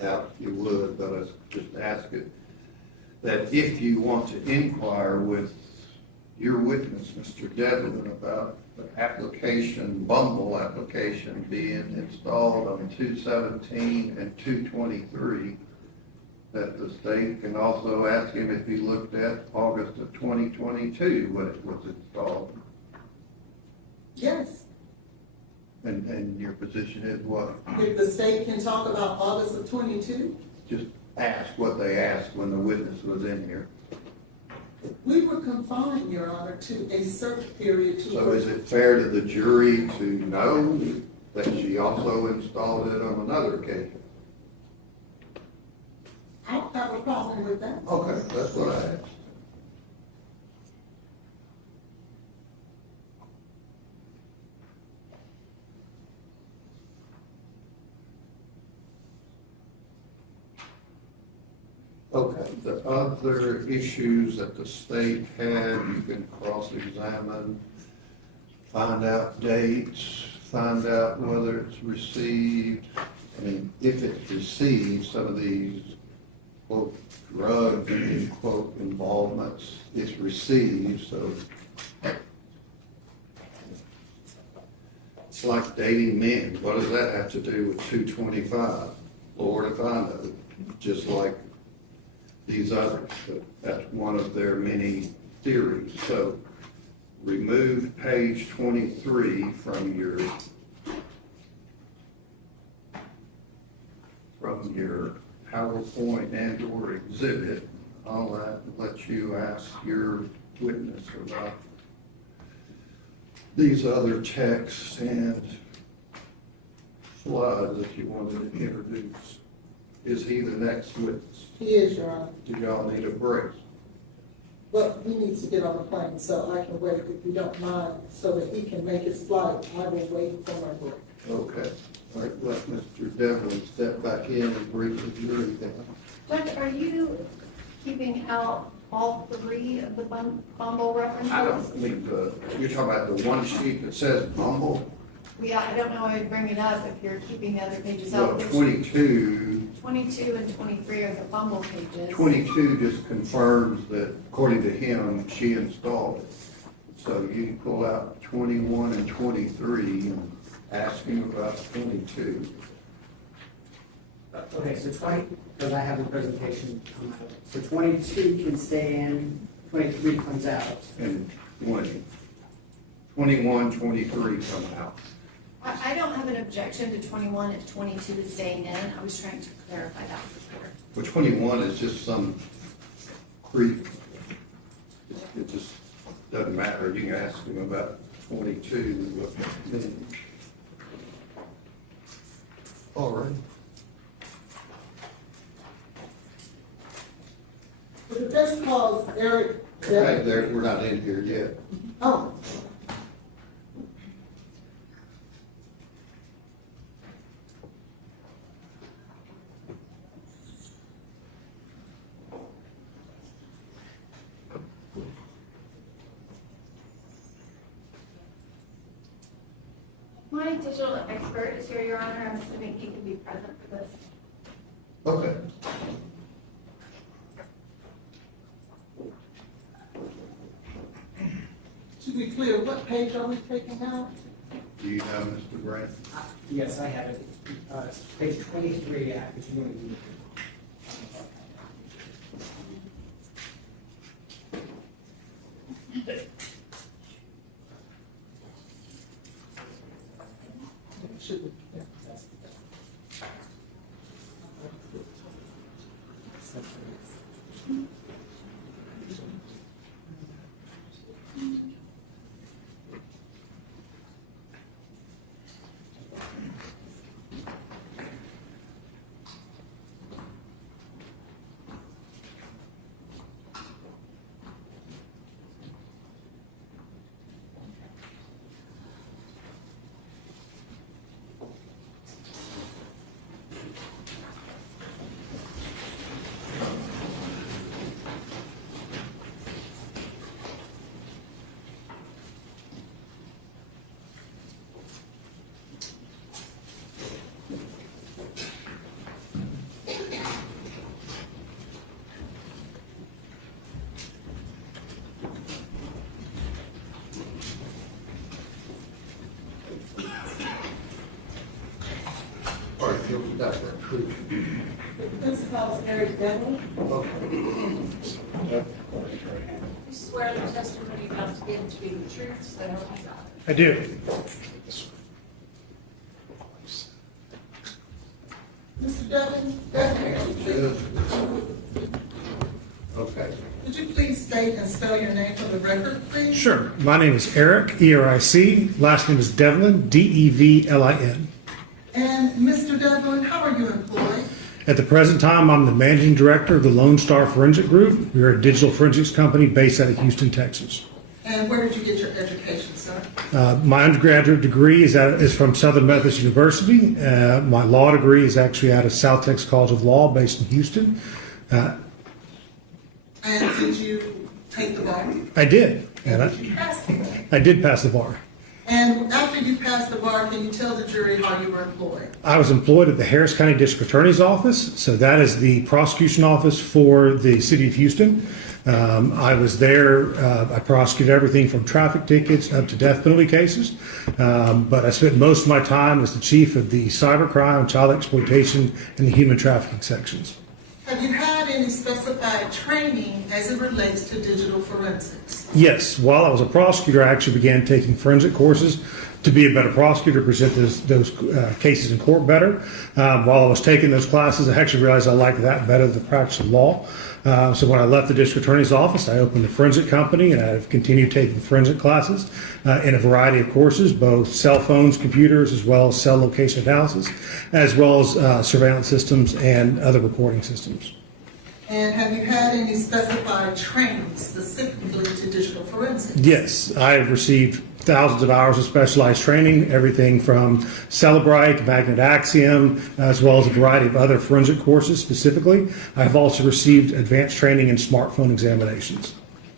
doubt you would, but I just ask it, that if you want to inquire with your witness, Mr. Devlin, about the application, Bumble application being installed on 2/17 and 2/23, that the state can also ask him if he looked at August of 2022 when it was installed. Yes, And your position is what? if the state can talk about August of 22, Just ask what they asked when the witness was in here. we were confined, Your Honor, to a search period to. So is it fair to the jury to know that she also installed it on another occasion? I don't have a problem with that. Okay, that's what I asked. Okay, the other issues that the state had, you can cross-examine, find out dates, find out whether it's received. I mean, if it's received, some of these, quote, drug, quote, involvements, it's received, so. It's like dating men. What does that have to do with 225? Lord, if I know, just like these others, but that's one of their many theories. So remove page 23 from your PowerPoint and or exhibit. I'll let you ask your witness about these other texts and slides that you wanted to introduce. Is he the next witness? He is, Your Honor. Do y'all need a break? Well, he needs to get on the plane, so I can wait if you don't mind, so that he can make his flight. I will wait for my break. Okay. All right, let Mr. Devlin step back in and brief the jury then. Judge, are you keeping out all three of the Bumble references? I don't need you're talking about the one sheet that says Bumble? I don't know why I'd bring it up if you're keeping the other pages Well, out. 22 and 23 are the Bumble pages. 22 just confirms that, according to him, she installed it. So you can pull out 21 and 23 and ask him about 22. Okay, so 20, because I have the presentation, so 22 can stay in, 23 comes out. And 20. 21, 23 come out. I don't have an objection to 21 and 22 staying in. I was trying to clarify that before. Well, 21 is just some creep. It just doesn't matter. You can ask him about 22. What that means. All right. The defense calls Eric. Okay, we're not in here yet. Oh. My digital expert is here, Your Honor. I'm assuming he can be present for this. Okay. To be clear, what page are we taking out? Do you have Mr. Grant? Yes, I have it. It's page 23, if you want to do it. Should we? Yeah. individuals that were approved. This calls Jade Benning. You swear the testimony you're about to give to be the truth, so help you God. I do. Mr. Devlin? Okay. Would you please state and spell your name for the record, please? Sure. My name is Eric, E-R-I-C. Last name is Devlin, D-E-V-L-I-N. And Mr. Devlin, how are you employed? At the present time, I'm the managing director of the Lone Star Forensic Group. We're a digital forensics company based out of Houston, Texas. And where did you get your education, sir? My undergraduate degree is from Southern Methodist University. My law degree is actually out of South Texas College of Law based in Houston. And did you take the bar? I did. And Did you pass the bar? I did pass the bar. And after you passed the bar, can you tell the jury how you were employed? I was employed at the Harris County District Attorney's Office, so that is the prosecution office for the city of Houston. I was there, I prosecuted everything from traffic tickets up to death penalty cases, but I spent most of my time as the chief of the cybercrime, child exploitation, and the human trafficking sections. Have you had any specified training as it relates to digital forensics? Yes, while I was a prosecutor, I actually began taking forensic courses to be a better prosecutor, present those cases in court better. While I was taking those classes, I actually realized I liked that better than the practice of law. So when I left the district attorney's office, I opened a forensic company, and I've continued taking forensic classes in a variety of courses, both cell phones, computers, as well as cell location analysis, as well as surveillance systems and other recording systems. And have you had any specified training specifically to digital forensics? Yes, I have received thousands of hours of specialized training, everything from Celebrite, Magnet Axiom, as well as a variety of other forensic courses specifically. I've also received advanced training in smartphone examinations.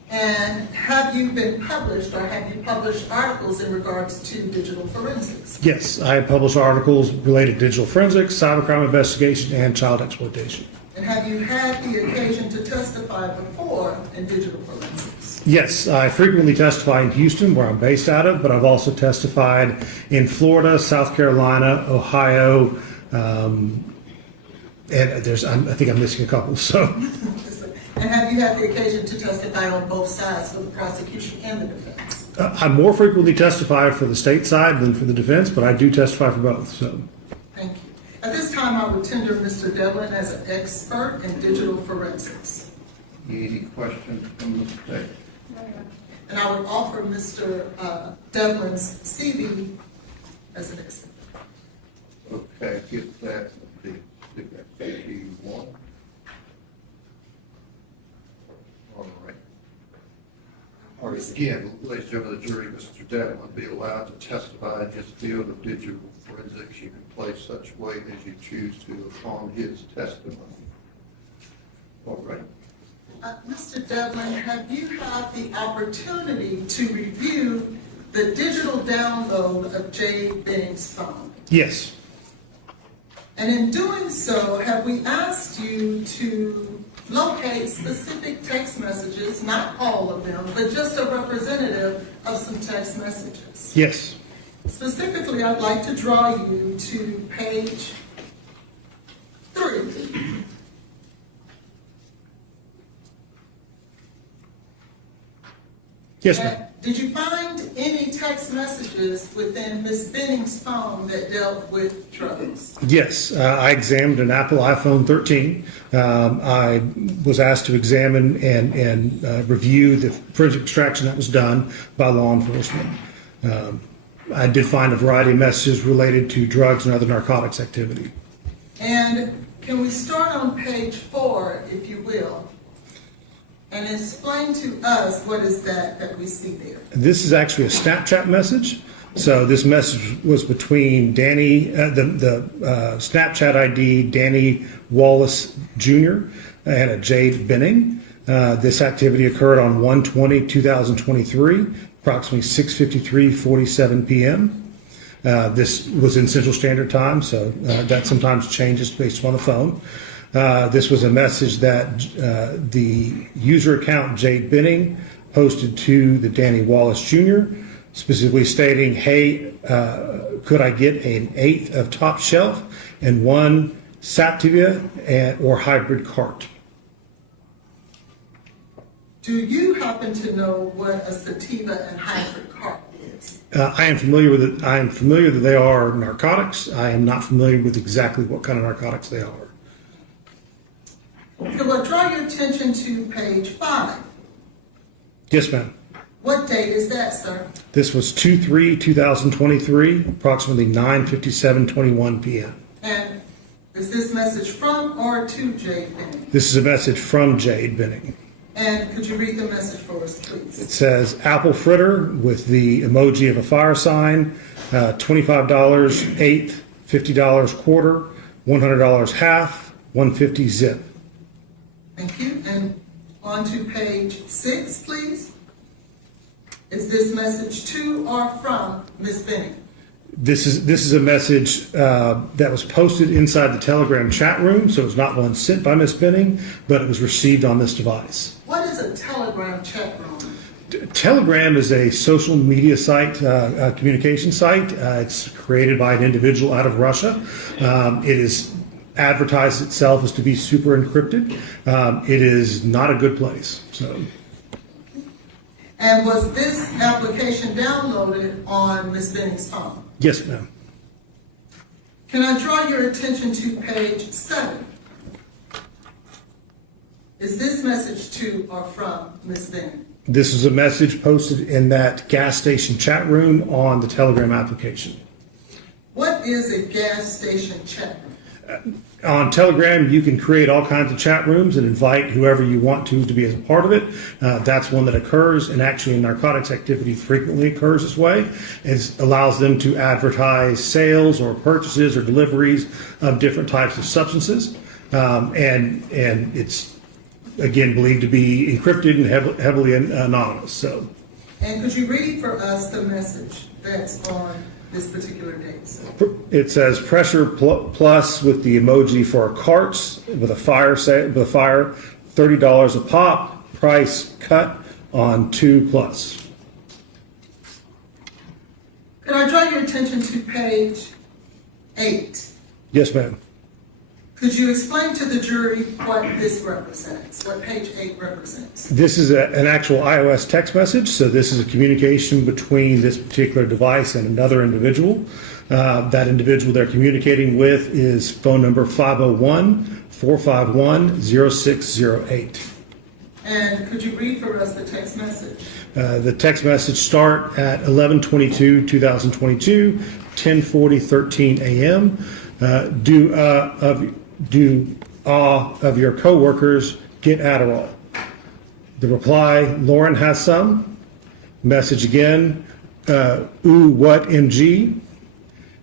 And have you been published, or have you published articles in regards to digital forensics? Yes, I have published articles related to digital forensics, cybercrime investigation, and child exploitation. And have you had the occasion to testify before in digital forensics? Yes, I frequently testify in Houston, where I'm based out of, but I've also testified in Florida, South Carolina, Ohio, and I think I'm missing a couple, so. And have you had the occasion to testify on both sides, for the prosecution and the defense? I more frequently testify for the state side than for the defense, but I do testify for both, so. Thank you. At this time, I will tender Mr. Devlin as an expert in digital forensics. Any questions from Mr. Taylor? And I would offer Mr. Devlin's CV as an expert. Okay, get that, the CV one. All right. All right, again, ladies and gentlemen of the jury, Mr. Devlin will be allowed to testify in his field of digital forensics. You can place such weight as you choose to upon his testimony. All right. Mr. Devlin, have you had the opportunity to review the digital download of Jade Benning's phone? Yes. And in doing so, have we asked you to locate specific text messages, not all of them, but just a representative of some text messages? Yes. Specifically, I'd like to draw you to page 3. Yes, ma'am. Did you find any text messages within Ms. Benning's phone that dealt with drugs? Yes, I examined an Apple iPhone 13. I was asked to examine and review the forensic extraction that was done by law enforcement. I did find a variety of messages related to drugs and other narcotics activity. And can we start on page 4, if you will, and explain to us what is that we see there? This is actually a Snapchat message. So this message was between Danny, the Snapchat ID, Danny Wallace Jr. and a Jade Benning. This activity occurred on 1/20/2023, approximately 6:53:47 p.m. This was in Central Standard Time, so that sometimes changes based on the phone. This was a message that the user account Jade Benning posted to the Danny Wallace Jr. specifically stating, hey, could I get an 1/8 of top shelf and 1 Sativa or hybrid cart? Do you happen to know what a sativa and hybrid cart is? I am familiar with it. I am familiar that they are narcotics. I am not familiar with exactly what kind of narcotics they are. So we'll draw your attention to page 5. Yes, ma'am. What date is that, sir? This was 2/3/2023, approximately 9:57:21 p.m. And is this message from or to Jade Benning? This is a message from Jade Benning. And could you read the message for us, please? It says apple fritter with the emoji of a fire sign, $25 eighth, $50 quarter, $100 half, $150 zip. Thank you. And on to page 6, please. Is this message to or from Ms. Benning? This is a message that was posted inside the Telegram chat room, so it's not one sent by Ms. Benning, but it was received on this device. What is a Telegram chat room? Telegram is a social media site, communication site. It's created by an individual out of Russia. It is advertised itself as to be super encrypted. It is not a good place. So. And was this application downloaded on Ms. Benning's phone? Yes, ma'am. Can I draw your attention to page 7? Is this message to or from Ms. Benning? This is a message posted in that gas station chat room on the Telegram application. What is a gas station chat room? On Telegram, you can create all kinds of chat rooms and invite whoever you want to be as a part of it. That's one that occurs, and actually narcotics activity frequently occurs this way. It allows them to advertise sales or purchases or deliveries of different types of substances. And it's, again, believed to be encrypted and heavily anonymous. So. And could you read for us the message that's on this particular date? So. It says pressure plus with the emoji for carts with a fire, $30 a pop, price cut on 2+. Could I draw your attention to page 8? Yes, ma'am. Could you explain to the jury what this represents, what page 8 represents? This is an actual iOS text message, so this is a communication between this particular device and another individual. That individual they're communicating with is phone number 501-451-0608. And could you read for us the text message? The text message start at 11/22/2022, 10:40:13 a.m. Do all of your coworkers get Adderall? The reply, Lauren has some. Message again, ooh, what MG?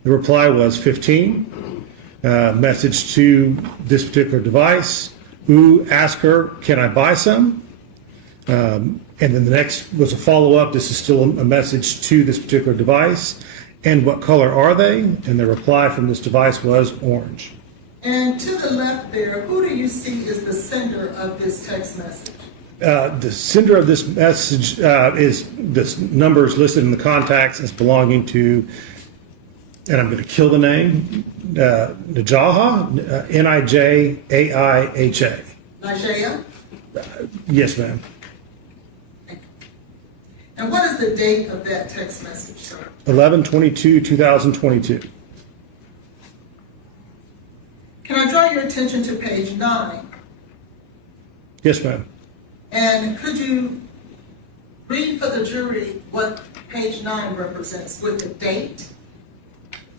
The reply was 15. Message to this particular device, ooh, ask her, can I buy some? And then the next was a follow-up. This is still a message to this particular device. And what color are they? And the reply from this device was orange. And to the left there, who do you see is the sender of this text message? The sender of this message is this number is listed in the contacts as belonging to, and I'm going to kill the name, Nijaha, Nijaiha. Nigeria? Yes, ma'am. And what is the date of that text message, sir? 11/22/2022. Can I draw your attention to page 9? Yes, ma'am. And could you read for the jury what page 9 represents with the date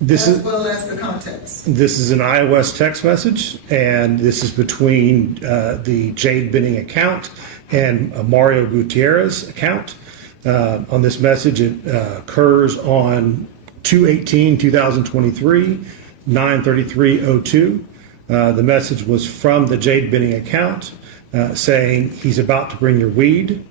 as well as the context? This is an iOS text message, and this is between the Jade Benning account and a Mario Gutierrez account. On this message, it occurs on 2/18/2023, 9:33:02. The message was from the Jade Benning account saying he's about to bring your weed.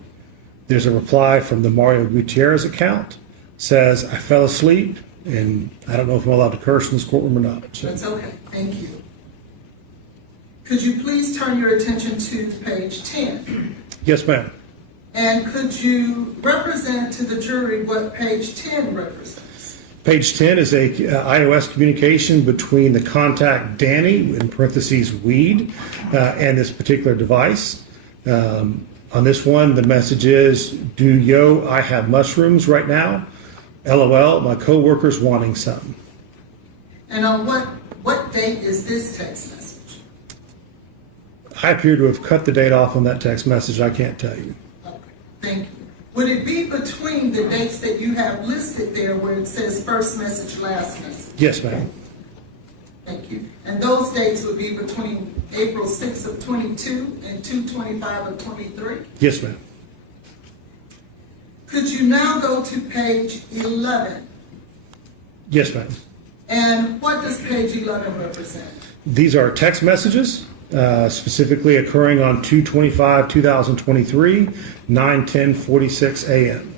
There's a reply from the Mario Gutierrez account, says I fell asleep, and I don't know if I'm allowed to curse in this courtroom or not. So. That's okay, thank you. Could you please turn your attention to page 10? Yes, ma'am. And could you represent to the jury what page 10 represents? Page 10 is a iOS communication between the contact Danny, in parentheses weed, and this particular device. On this one, the message is, I have mushrooms right now. LOL, my coworker's wanting some. And on what date is this text message? I appear to have cut the date off on that text message. I can't tell you. Okay, thank you. Would it be between the dates that you have listed there where it says first message, last message? Yes, ma'am. Thank you. And those dates would be between April 6th of 22 and 2/25 of 23? Yes, ma'am. Could you now go to page 11? Yes, ma'am. And what does page 11 represent? These are text messages, specifically occurring on 2/25/2023, 9:10:46 a.m.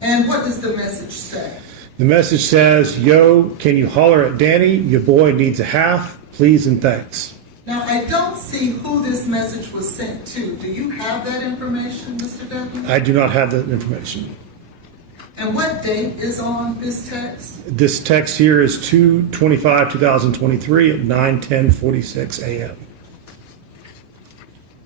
And what does the message say? The message says, "Yo, can you holler at Danny? Your boy needs a half, please and thanks." Now, I don't see who this message was sent to. Do you have that information, Mr. Devlin? I do not have that information. And what date is on this text? This text here is 2/25/2023 at 9:10:46 a.m.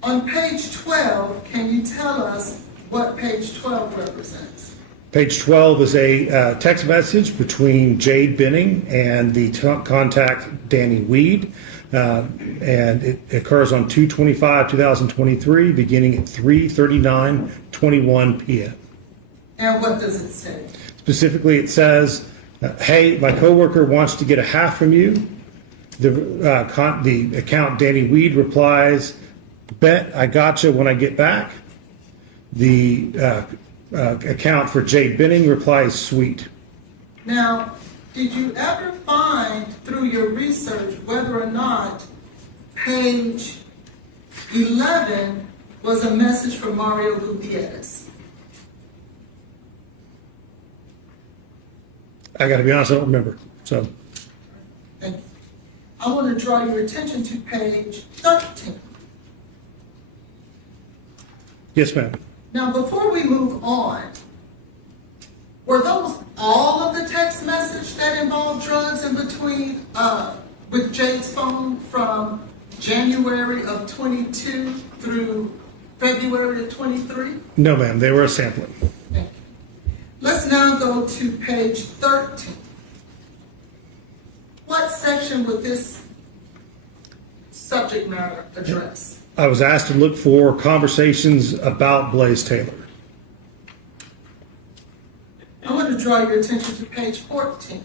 On page 12, can you tell us what page 12 represents? Page 12 is a text message between Jade Benning and the contact Danny Weed, and it occurs on 2/25/2023, beginning at 3:39:21 p.m. And what does it say? Specifically, it says, "Hey, my coworker wants to get a half from you." The account Danny Weed replies, "Bet I gotcha when I get back." The account for Jade Benning replies, "Sweet." Now, did you ever find through your research whether or not page 11 was a message from Mario Gutierrez? I got to be honest, I don't remember. So, And I want to draw your attention to page 13. yes, ma'am. Now, before we move on, were those all of the text message that involved drugs in between with Jade's phone from January of 22 through February of 23? No, ma'am. They were a sampling. Thank you. Let's now go to page 13. What section would this subject matter address? I was asked to look for conversations about Blaise Taylor. I want to draw your attention to page 14.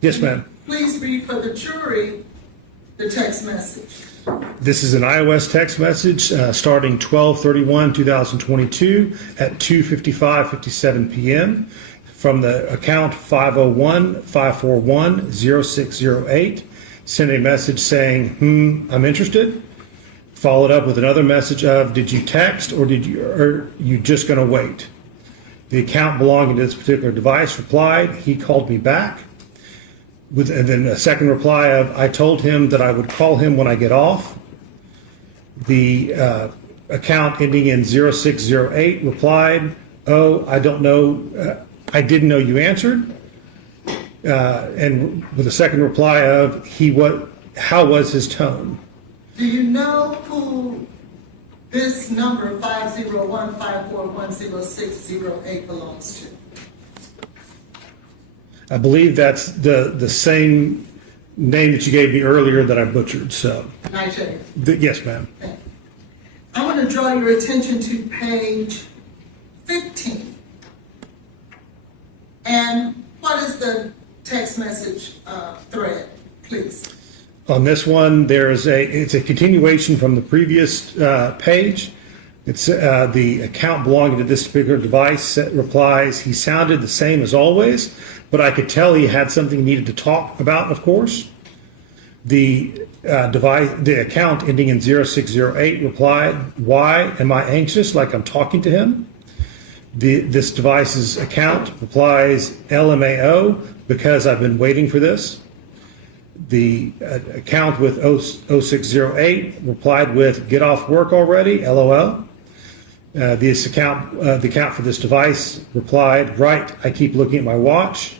Yes, ma'am. Please read for the jury the text message. This is an iOS text message starting 12/31/2022 at 2:55:57 p.m. from the account 501-541-0608. Send a message saying, I'm interested. Followed up with another message of, did you text or are you just going to wait? The account belonging to this particular device replied, he called me back. And then a second reply of, I told him that I would call him when I get off. The account ending in 0608 replied, oh, I don't know, I didn't know you answered. And with a second reply of, how was his tone? Do you know who this number 501-541-0608 belongs to? I believe that's the same name that you gave me earlier that I butchered, so. Nigeria. Yes, ma'am. Okay. I want to draw your attention to page 15. And what is the text message thread, please? On this one, it's a continuation from the previous page. It's the account belonging to this particular device replies, he sounded the same as always, but I could tell he had something he needed to talk about, of course. The account ending in 0608 replied, why am I anxious like I'm talking to him? This device's account replies, LMAO, because I've been waiting for this. The account with 0608 replied with, get off work already, LOL. The account for this device replied, right, I keep looking at my watch.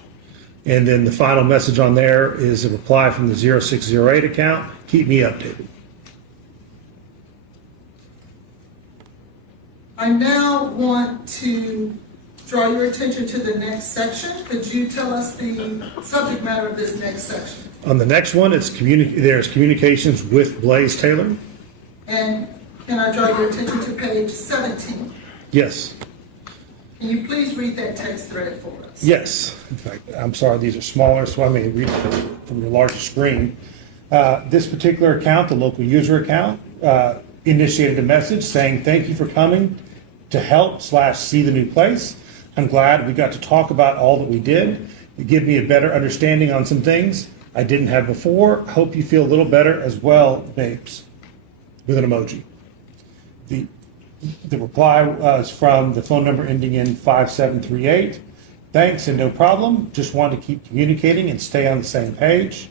And then the final message on there is a reply from the 0608 account, keep me updated. I now want to draw your attention to the next section. Could you tell us the subject matter of this next section? On the next one, there's communications with Blaise Taylor. And can I draw your attention to page 17? Yes. Can you please read that text thread for us? Yes. In fact, I'm sorry, these are smaller, so I may read it from your larger screen. This particular account, the local user account, initiated a message saying, thank you for coming to help/see the new place. I'm glad we got to talk about all that we did. It gave me a better understanding on some things I didn't have before. Hope you feel a little better as well, babes, with an emoji. The reply was from the phone number ending in 5738. Thanks and no problem. Just wanted to keep communicating and stay on the same page.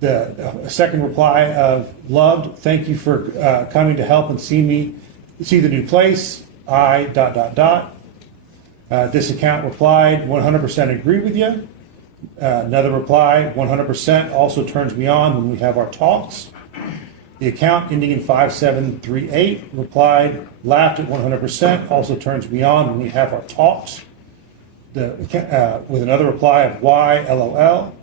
The second reply of loved. Thank you for coming to help and see the new place. This account replied 100% agree with you. Another reply 100% also turns me on when we have our talks. The account ending in 5738 replied, laughed at 100%, also turns me on when we have our talks. With another reply of why, LOL.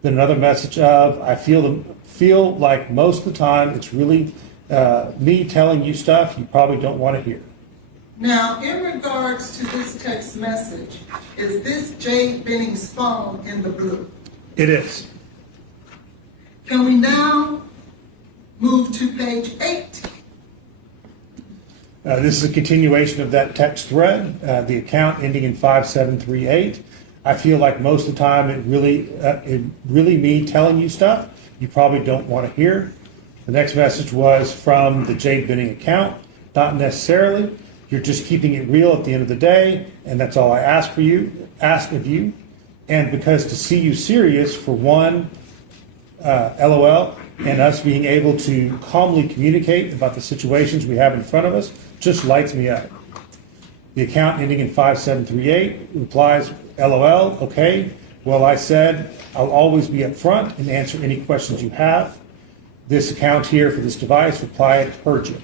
Then another message of, I feel like most of the time it's really me telling you stuff you probably don't want to hear. Now, in regards to this text message, is this Jade Benning's phone in the blue? It is. Can we now move to page 8? This is a continuation of that text thread. The account ending in 5738. I feel like most of the time it really me telling you stuff you probably don't want to hear. The next message was from the Jade Benning account. Not necessarily. You're just keeping it real at the end of the day, and that's all I ask of you. And because to see you serious for one, LOL, and us being able to calmly communicate about the situations we have in front of us just lights me up. The account ending in 5738 replies, LOL, okay. Well, I said I'll always be up front and answer any questions you have. This account here for this device replied, heard you.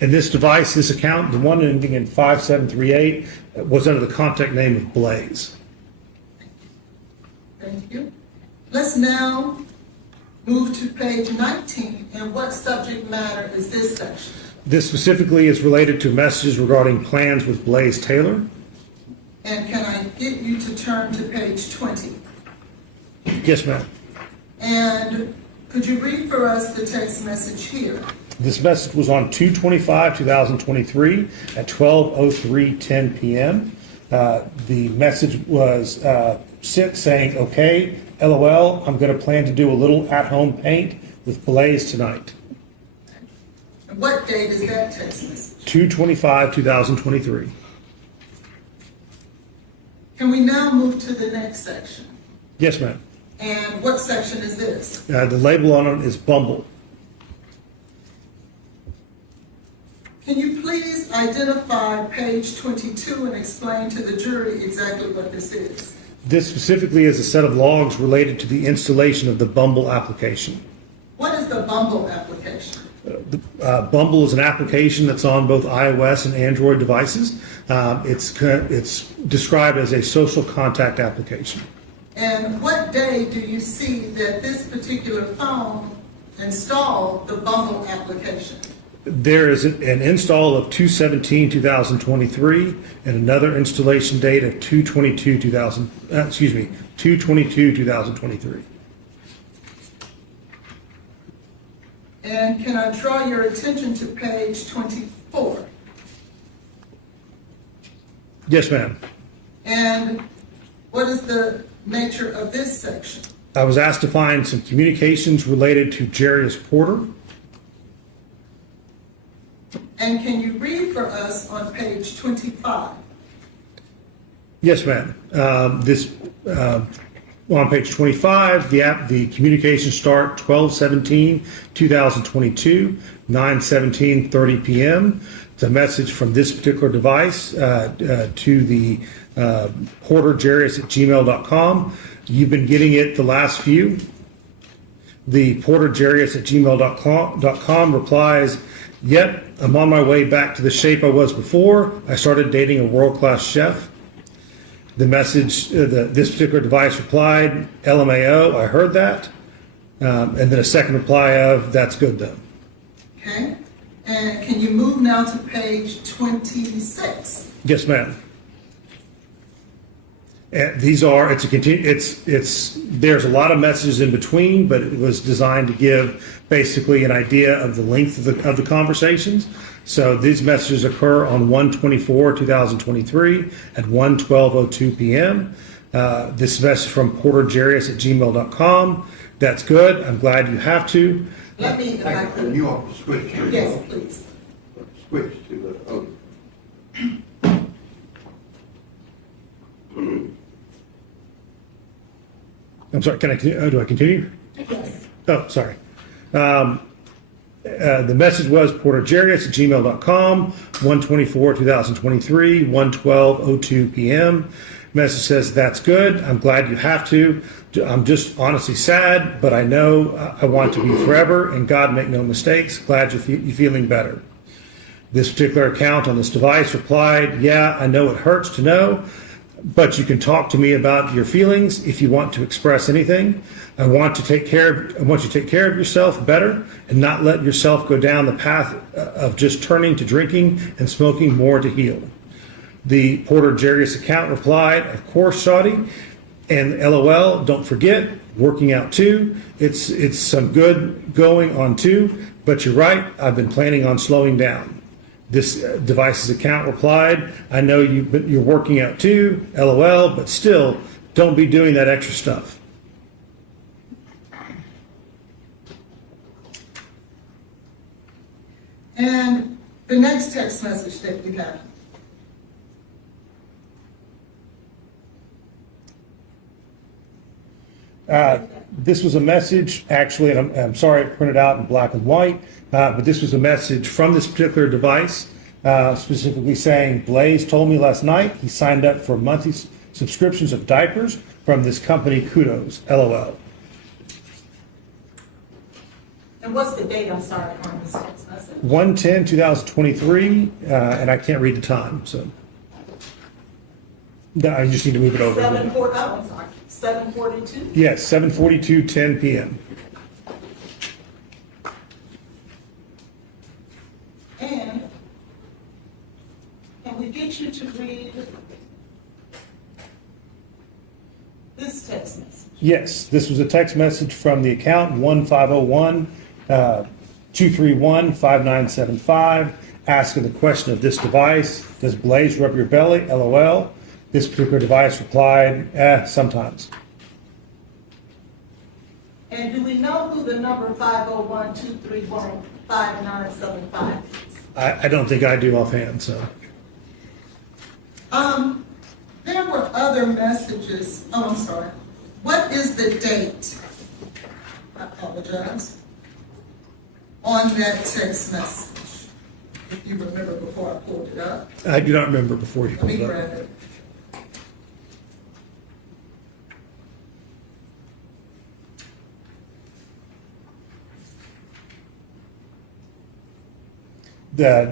And this device, this account, the one ending in 5738, was under the contact name of Blaise. Thank you. Let's now move to page 19. And what subject matter is this section? This specifically is related to messages regarding plans with Blaise Taylor. And can I get you to turn to page 20? Yes, ma'am. And could you read for us the text message here? This message was on 2/25/2023 at 12:03:10 p.m. The message was sent saying, okay, LOL, I'm going to plan to do a little at-home paint with Blaise tonight. And what date is that text message? 2/25/2023. Can we now move to the next section? Yes, ma'am. And what section is this? The label on it is Bumble. Can you please identify page 22 and explain to the jury exactly what this is? This specifically is a set of logs related to the installation of the Bumble application. What is the Bumble application? Bumble is an application that's on both iOS and Android devices. It's described as a social contact application. And what day do you see that this particular phone installed the Bumble application? There is an install of 2/17/2023 and another installation date of 2/22/2023. And can I draw your attention to page 24? Yes, ma'am. And what is the nature of this section? I was asked to find some communications related to Jarius Porter. And can you read for us on page 25? Yes, ma'am. This On page 25, the communications start 12/17/2022, 9:17:30 p.m. It's a message from this particular device to the porterjarius@gmail.com. You've been getting it the last few. The porterjarius@gmail.com replies, "Yep, I'm on my way back to the shape I was before. I started dating a world-class chef." The message, this particular device replied, "LMAO, I heard that." And then a second reply of, "That's good though." Okay, and can you move now to page 26? Yes, ma'am. And these are, there's a lot of messages in between, but it was designed to give basically an idea of the length of the conversations. So these messages occur on 1/24/2023 at 1:12:02 p.m. This message from porterjarius@gmail.com. "That's good. I'm glad you have to." Let me, if I could. You want to switch to? Yes, please. Switch to the other. I'm sorry, can I, do I continue? Yes. Oh, sorry. The message was porterjarius@gmail.com, 1/24/2023, 1:12:02 p.m. Message says, "That's good. I'm glad you have to. I'm just honestly sad, but I know I want to be forever, and God make no mistakes. Glad you're feeling better." This particular account on this device replied, "Yeah, I know it hurts to know, but you can talk to me about your feelings if you want to express anything. I want you to take care of yourself better and not let yourself go down the path of just turning to drinking and smoking more to heal." The Porter Jarius account replied, "Of course, Shawty, and LOL, don't forget, working out too. It's some good going on too, but you're right, I've been planning on slowing down." This device's account replied, "I know you're working out too, LOL, but still, don't be doing that extra stuff." And the next text message that you have. This was a message, actually, and I'm sorry it printed out in black and white, but this was a message from this particular device, specifically saying, "Blaise told me last night he signed up for monthly subscriptions of diapers from this company, kudos, LOL." And what's the date, I'm sorry, on this text message? 1/10/2023, and I can't read the time, so. No, I just need to move it over. 7:42? Yes, 7:42:10 p.m. And can we get you to read this text message? Yes, this was a text message from the account 1-501-231-5975, asking the question of this device, "Does Blaise rub your belly? LOL." This particular device replied, sometimes. And do we know who the number 501-231-5975 is? I don't think I do offhand, so. There were other messages. Oh, I'm sorry. What is the date? I apologize. On that text message, if you remember before I pulled it up. I do not remember before you Let me pulled up. grab it.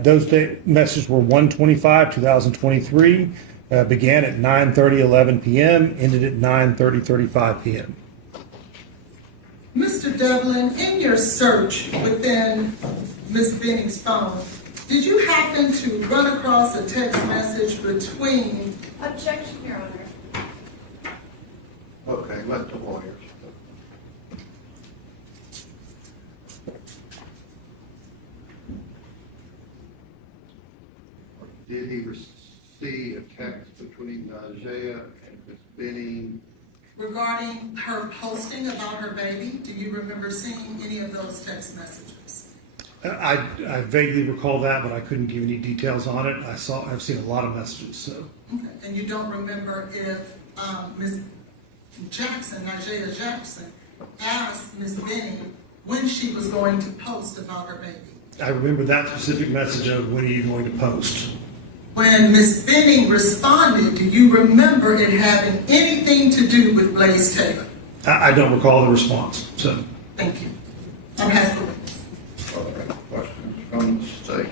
Those messages were 1/25/2023, began at 9:30:11 p.m., ended at 9:30:35 p.m. Mr. Devlin, in your search within Ms. Benning's phone, did you happen to run across a text message between? Objection, Your Honor. Okay, let the lawyers. Did he receive a text between Isaiah and Ms. Benning? Regarding her posting about her baby, do you remember seeing any of those text messages? I vaguely recall that, but I couldn't give any details on it. I've seen a lot of messages, so. Okay. And you don't remember if Ms. Jackson, Nigella Jackson, asked Ms. Benning when she was going to post about her baby. I remember that specific message of when are you going to post? When Ms. Benning responded, do you remember it having anything to do with Blaise Taylor? I don't recall the response, so. Thank you. I'm asking. Other questions from the state?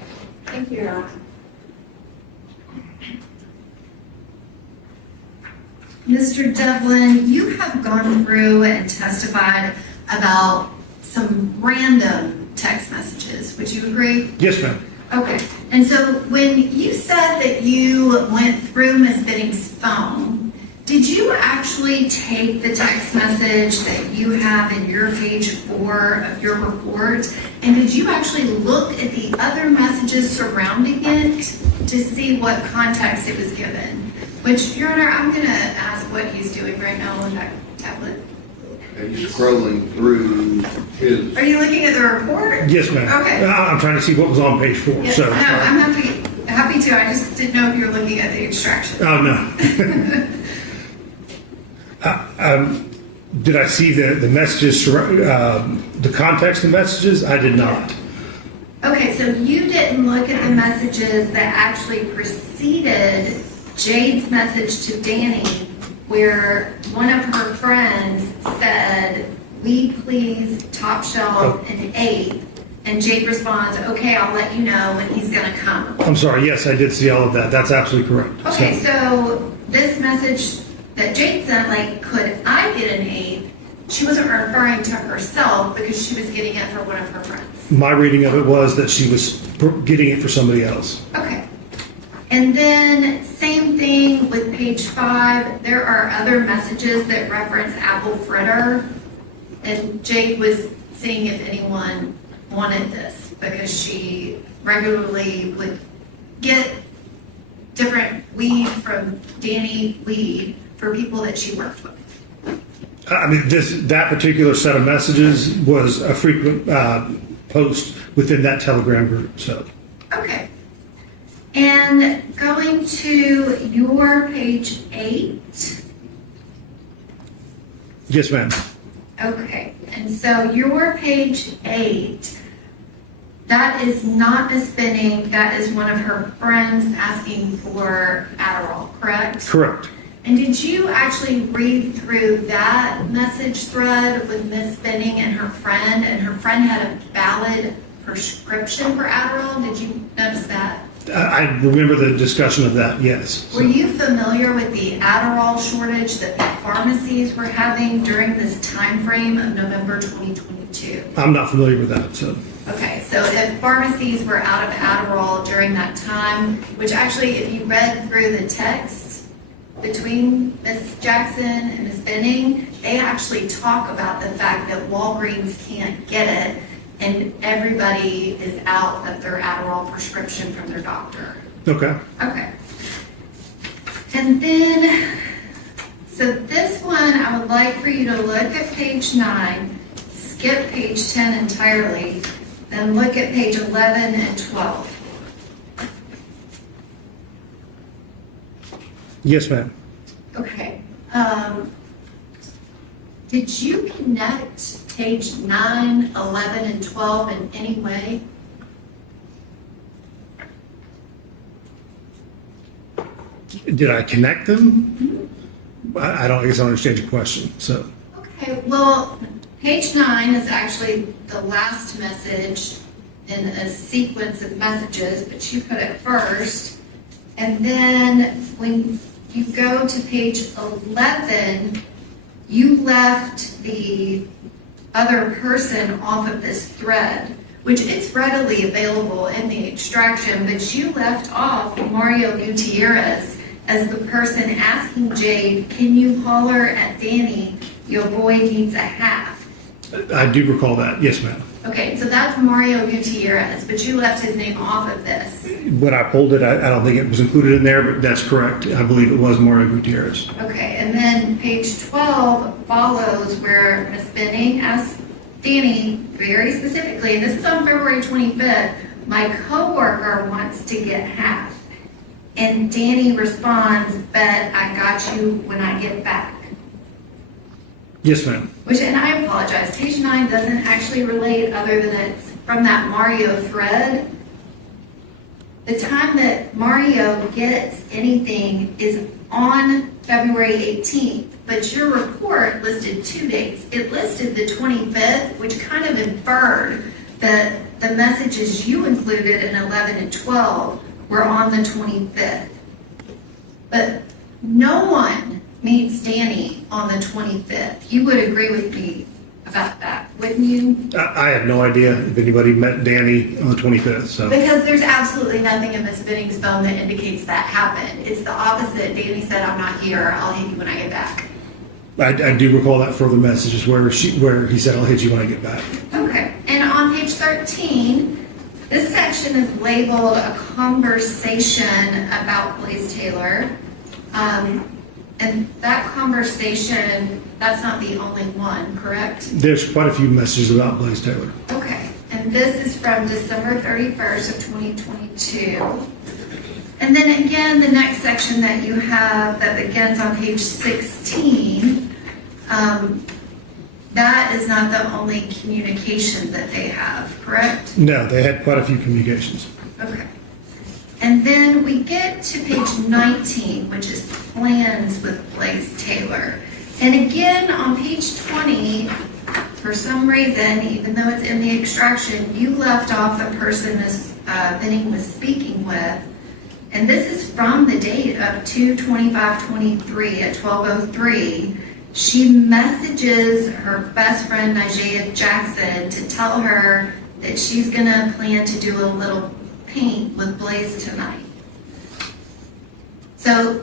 Thank you, Your Honor. Mr. Devlin, you have gone through and testified about some random text messages. Would you agree? Yes, ma'am. Okay. And so when you said that you went through Ms. Benning's phone, did you actually take the text message that you have in your page 4 of your report, and did you actually look at the other messages surrounding it to see what context it was given? Which, Your Honor, I'm going to ask what he's doing right now on that tablet. He's scrolling through his. Are you looking at the report? Yes, ma'am. Okay. I'm trying to see what was on page 4. Yes, So. no, I'm happy to. I just didn't know if you were looking at the extraction. Oh, no. Did I see the messages, the context of messages? I did not. Okay, so you didn't look at the messages that actually preceded Jade's message to Danny, where one of her friends said, "We please top shelf an 8," and Jade responds, "Okay, I'll let you know when he's gonna come." I'm sorry. Yes, I did see all of that. That's absolutely correct. Okay, so this message that Jade sent, like, could I get an 8? She wasn't referring to herself because she was getting it for one of her friends. My reading of it was that she was getting it for somebody else. Okay. And then same thing with page 5. There are other messages that reference apple fritter. And Jade was seeing if anyone wanted this because she regularly would get different weed from Danny Weed for people that she worked with. I mean, that particular set of messages was a frequent post within that Telegram group. So. Okay. And going to your page 8. Yes, ma'am. Okay. And so your page 8, that is not Miss Benning. That is one of her friends asking for Adderall, correct? Correct. And did you actually read through that message thread with Miss Benning and her friend had a valid prescription for Adderall? Did you notice that? I remember the discussion of that, yes. Were you familiar with the Adderall shortage that the pharmacies were having during this time frame of November 2022? I'm not familiar with that, so. Okay, so if pharmacies were out of Adderall during that time, which actually, if you read through the text between Ms. Jackson and Ms. Benning, they actually talk about the fact that Walgreens can't get it and everybody is out of their Adderall prescription from their doctor. Okay. Okay. And then, so this one, I would like for you to look at page 9, skip page 10 entirely, then look at page 11 and 12. Yes, ma'am. Okay. Did you connect page 9, 11, and 12 in any way? Did I connect them? I guess I don't understand your question, so. Okay, well, page 9 is actually the last message in a sequence of messages, but you put it first. And then when you go to page 11, you left the other person off of this thread, which it's readily available in the extraction, but you left off Mario Gutierrez as the person asking Jade, "Can you holler at Danny? Your boy needs a half." I do recall that, yes, ma'am. Okay, so that's Mario Gutierrez, but you left his name off of this. When I pulled it, I don't think it was included in there, but that's correct. I believe it was Mario Gutierrez. Okay, and then page 12 follows where Ms. Benning asks Danny very specifically, and this is on February 25th, "My coworker wants to get half." And Danny responds, "Bet I got you when I get back." Yes, ma'am. Which, and I apologize, page 9 doesn't actually relate other than it's from that Mario thread. The time that Mario gets anything is on February 18th, but your report listed 2 dates. It listed the 25th, which kind of inferred that the messages you included in 11 and 12 were on the 25th. But no one meets Danny on the 25th. You would agree with me about that, wouldn't you? I have no idea if anybody met Danny on the 25th, so. Because there's absolutely nothing in Miss Benning's phone that indicates that happened. It's the opposite. Danny said, I'm not here. I'll hit you when I get back. I do recall that further messages where he said, I'll hit you when I get back. Okay. And on page 13, this section is labeled a conversation about Blaise Taylor. And that conversation, that's not the only one, correct? There's quite a few messages about Blaise Taylor. Okay. And this is from December 31st of 2022. And then again, the next section that you have that begins on page 16, that is not the only communication that they have, correct? No, they had quite a few communications. Okay. And then we get to page 19, which is plans with Blaise Taylor. And again, on page 20, for some reason, even though it's in the extraction, you left off the person Ms. Benning was speaking with. And this is from the date of 2/25/23 at 12:03. She messages her best friend, Nigella Jackson, to tell her that she's going to plan to do a little paint with Blaise tonight. So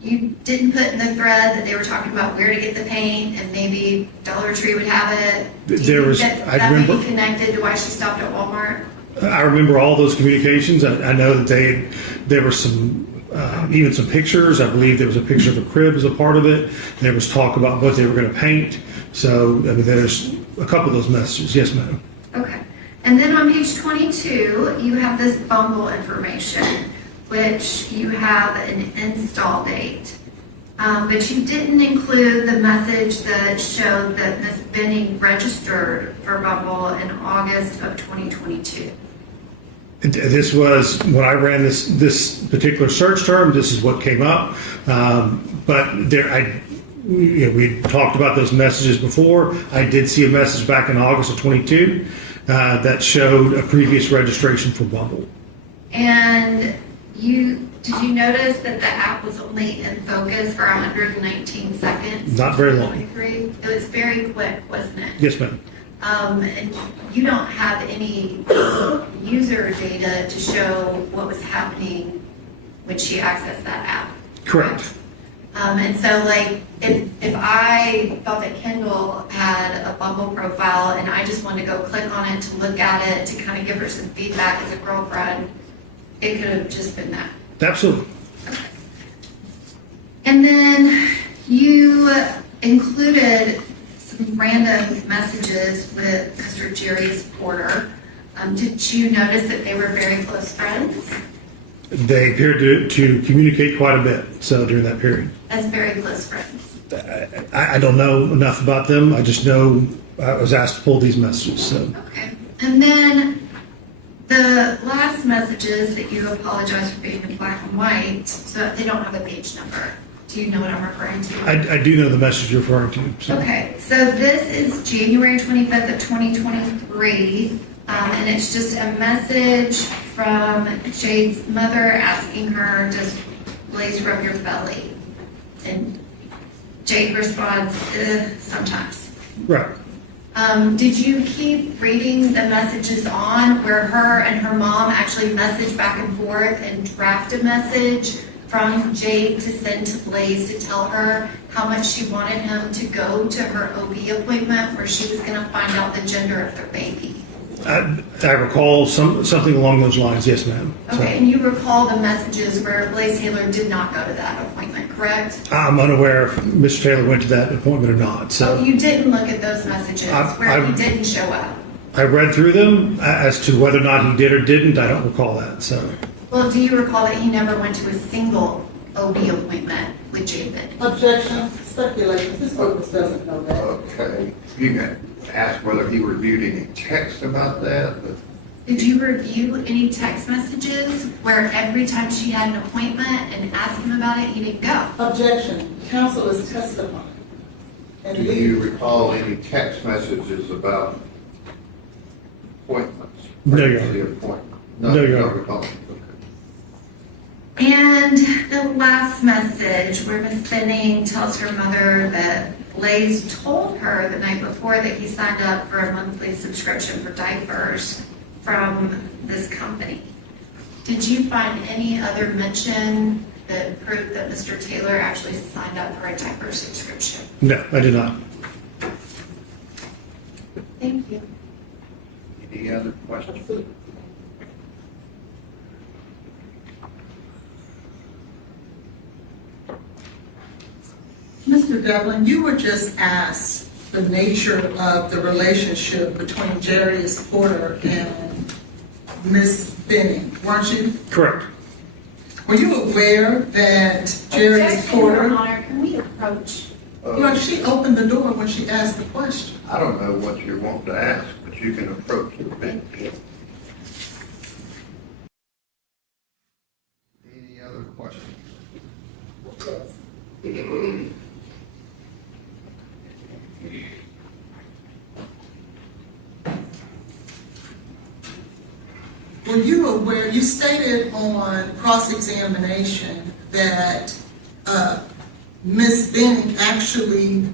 you didn't put in the thread that they were talking about where to get the paint and maybe Dollar Tree would have it. That may be connected to why she stopped at Walmart? I remember all those communications. I know that there were some, even some pictures. I believe there was a picture of a crib as a part of it. There was talk about what they were going to paint. So, I mean, there's a couple of those messages. Yes, ma'am. Okay. And then on page 22, you have this Bumble information, which you have an install date. But you didn't include the message that showed that Ms. Benning registered for Bumble in August of 2022. This was, when I ran this particular search term, this is what came up. But we talked about those messages before. I did see a message back in August of 22 that showed a previous registration for Bumble. And did you notice that the app was only in focus for 119 seconds? Not very long. It was very quick, wasn't it? Yes, ma'am. And you don't have any user data to show what was happening when she accessed that app. Correct. And so, like, if I thought that Kendall had a Bumble profile and I just wanted to go click on it to look at it to kind of give her some feedback as a girlfriend, it could have just been that. Absolutely. And then you included some random messages with Mr. Jerry's Porter. Did you notice that they were very close friends? They appeared to communicate quite a bit, so during that period. As very close friends. I don't know enough about them. I just know I was asked to pull these messages. So. Okay. And then the last messages that you apologize for being in black and white, so they don't have a page number. Do you know what I'm referring to? I do know the message you're referring to. So. Okay, so this is January 25th of 2023, and it's just a message from Jade's mother asking her, does Blaise rub your belly? And Jade responds, sometimes. Right. Did you keep reading the messages on where her and her mom actually message back and forth and draft a message from Jade to send to Blaise to tell her how much she wanted him to go to her OB appointment where she was going to find out the gender of their baby? I recall something along those lines. Yes, ma'am. Okay, and you recall the messages where Blaise Taylor did not go to that appointment, correct? I'm unaware if Mr. Taylor went to that appointment or not. So you didn't look at those messages where he didn't show up? I read through them. As to whether or not he did or didn't, I don't recall that. So. Well, do you recall that he never went to a single OB appointment with Jade Benning? Objections. speculation. This witness doesn't know that. Okay, you can ask whether he reviewed any text about that, but Did you review any text messages where every time she had an appointment and asked him about it, he didn't go? Objection. Counsel is testifying. do you recall any text messages about appointments? No, Your Honor. The appointment? No, Your Honor. recall. Okay. And the last message where Miss Benning tells her mother that Blaise told her the night before that he signed up for a monthly subscription for diapers from this company. Did you find any other mention that proved that Mr. Taylor actually signed up for a diaper subscription? No, I did not. Thank you. Any other questions? Mr. Devlin, you were just asked the nature of the relationship between Jarius Porter and Miss Benning, weren't you? Correct. Were you aware that Jarius Objection, Your Porter, Honor, can we approach? you know, she opened the door when she asked the question. I don't know what you want to ask, but you can approach the bench. Any other questions? Were you aware, you stated on cross-examination that Ms. Benning actually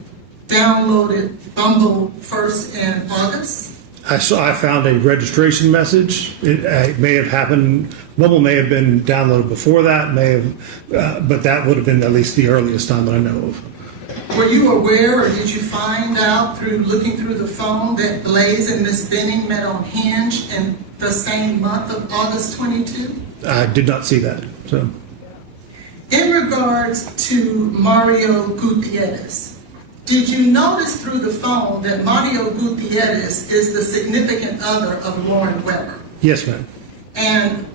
downloaded Bumble first in August? I found a registration message. It may have happened, Bumble may have been downloaded before that, but that would have been at least the earliest time that I know of. Were you aware, or did you find out through looking through the phone that Blaise and Ms. Benning met on Hinge in the same month of August 22? I did not see that, so. In regards to Mario Gutierrez, did you notice through the phone that Mario Gutierrez is the significant other of Lauren Weber? Yes, ma'am. And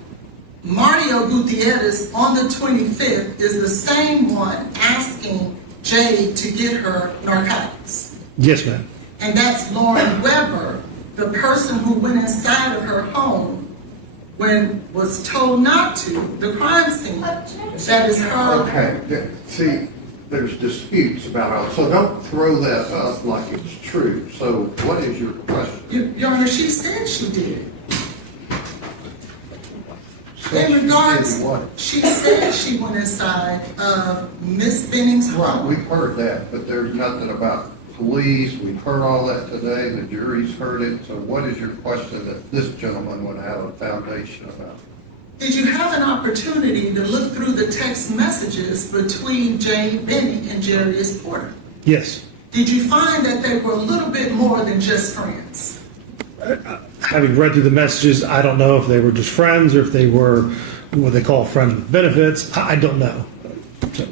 Mario Gutierrez on the 25th is the same one asking Jade to get her narcotics. Yes, ma'am. And that's Lauren Weber, the person who went inside of her home when was told not to, the crime scene. That is her. Okay, see, there's disputes about it, so don't throw that up like it's true. So what is your question? Your Honor, she said she did. In regards, she said she went inside of Miss Benning's home. Right, we've heard that, but there's nothing about police. We've heard all that today. The jury's heard it. So what is your question that this gentleman would have a foundation about? Did you have an opportunity to look through the text messages between Jade Benning and Jarius Porter? Yes. Did you find that they were a little bit more than just friends? Having read through the messages, I don't know if they were just friends or if they were what they call friends with benefits. I don't know. So.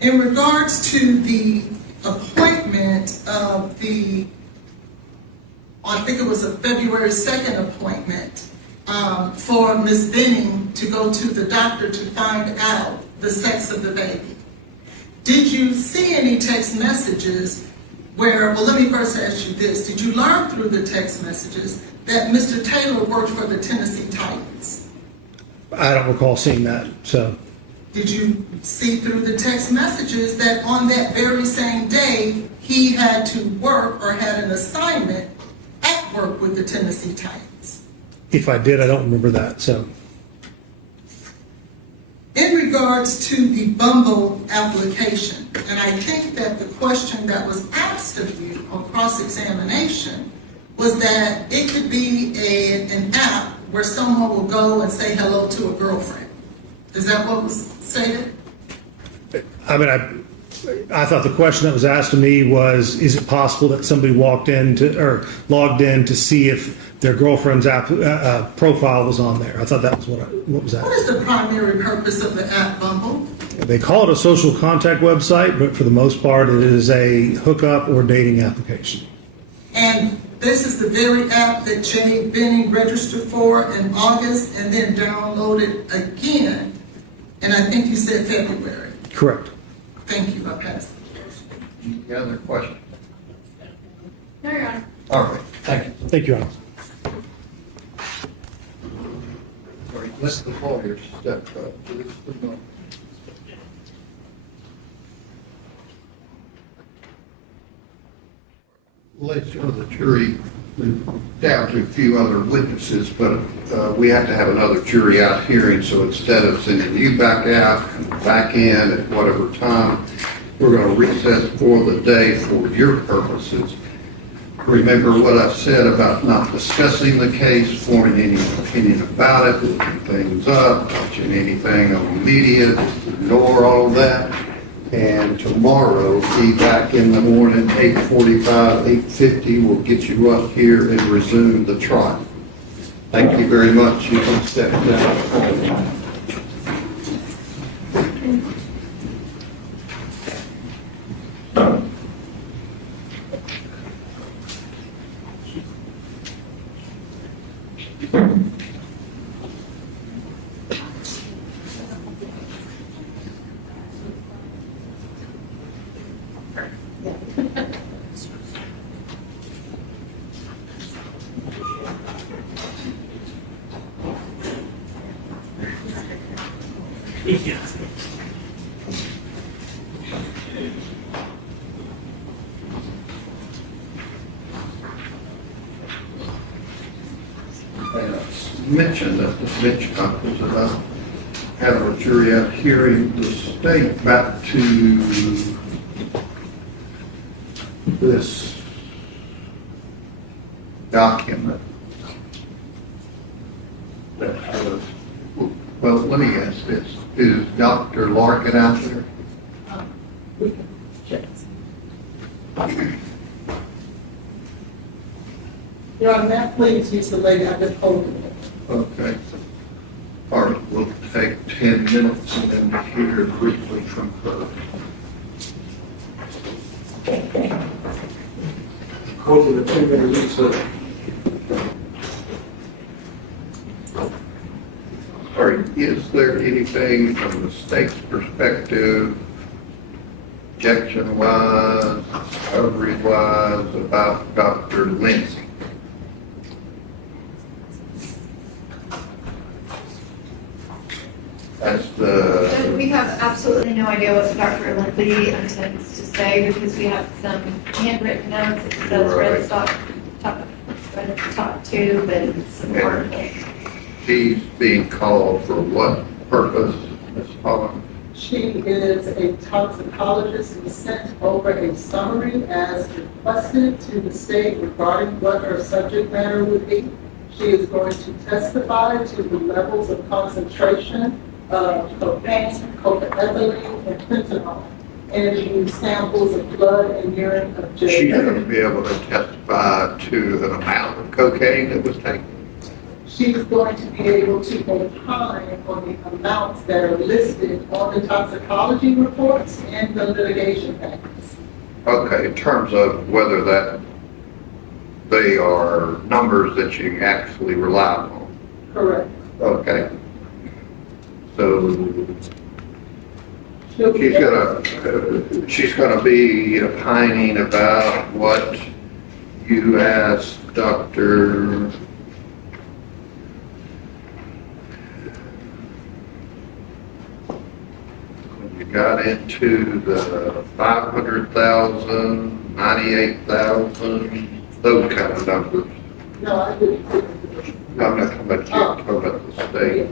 In regards to the appointment of I think it was a February 2nd appointment for Ms. Benning to go to the doctor to find out the sex of the baby. Did you see any text messages where, well, let me first ask you this. Did you learn through the text messages that Mr. Taylor worked for the Tennessee Titans? I don't recall seeing that, so. Did you see through the text messages that on that very same day, he had to work or had an assignment at work with the Tennessee Titans? If I did, I don't remember that, so. In regards to the Bumble application, and I think that the question that was asked of you on cross-examination was that it could be an app where someone will go and say hello to a girlfriend. Is that what was stated? I mean, I thought the question that was asked of me was, is it possible that somebody logged in to see if their girlfriend's profile was on there? I thought that was what was asked. What is the primary purpose of the app Bumble? They call it a social contact website, but for the most part, it is a hookup or dating application. And this is the very app that Jade Benning registered for in August and then downloaded again, and I think you said February. Correct. Thank you, I pass. Any other questions? No, Your Honor. All right, thank you. Thank you, Your Honor. All right, let the lawyer step up. Please, come on. Let's go to the jury. We're down to a few other witnesses, but we have to have another jury out hearing, so instead of sending you back out and back in at whatever time, we're going to recess for the day for your purposes. Remember what I said about not discussing the case, forming any opinion about it, looking things up, watching anything on the media, just ignore all of that. And tomorrow, be back in the morning, 8:45, 8:50, we'll get you up here and resume the trial. Thank you very much. You can step down. Mentioned at the bench conference about having a jury out hearing the state back to this document that was, well, let me ask this. Is Dr. Larkin out there? We can check. Your Honor, that please use the lady I just told you. Okay. All right, we'll take 10 minutes and then we'll hear briefly from her. Go to the 10-minute recess. All right, is there anything from the state's perspective, objection-wise, discovery-wise, about Dr. Lynsey? So we have absolutely no idea what Dr. Lynsey intends to say because we have some handwritten notes. It says red stop tube and some articles. She's being called for what purpose, Ms. Holland? She is a toxicologist who sent over a summary as requested to the state regarding what her subject matter would be. She is going to testify to the levels of concentration of cocaine, cocaethylene, and fentanyl in the samples of blood and urine of Jade. She's going to be able to testify to an amount of cocaine that was taken. She's going to be able to opine on the amounts that are listed on the toxicology reports and the litigation packets. Okay, in terms of whether that they are numbers that you actually rely on. Correct. Okay. So she's gonna be opining about what you asked Dr. When you got into the 500,000, 98,000, those kind of numbers. No, I didn't. No, I'm not talking about you, I'm talking about the state.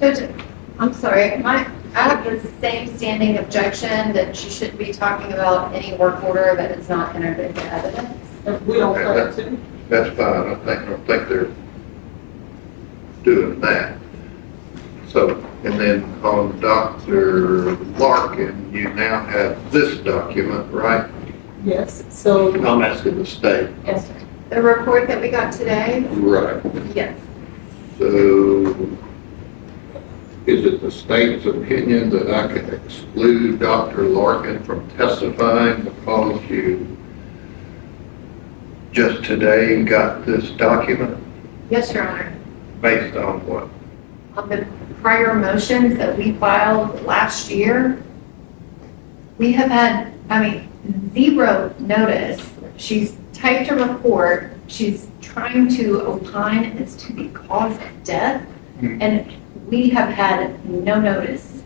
Judge, I'm sorry, I have the same standing objection that she shouldn't be talking about any work order that is not entered into evidence. We don't plan to. That's fine, I don't think they're doing that. So, and then on Dr. Larkin, you now have this document, right? Yes, so. I'm asking the state. Yes, sir. The report that we got today? Right. Yes. So, is it the state's opinion that I can exclude Dr. Larkin from testifying because you just today got this document? Yes, Your Honor. Based on what? On the prior motions that we filed last year, We have had, zero notice. She's typed a report. She's trying to opine as to the cause of death, and we have had no notice.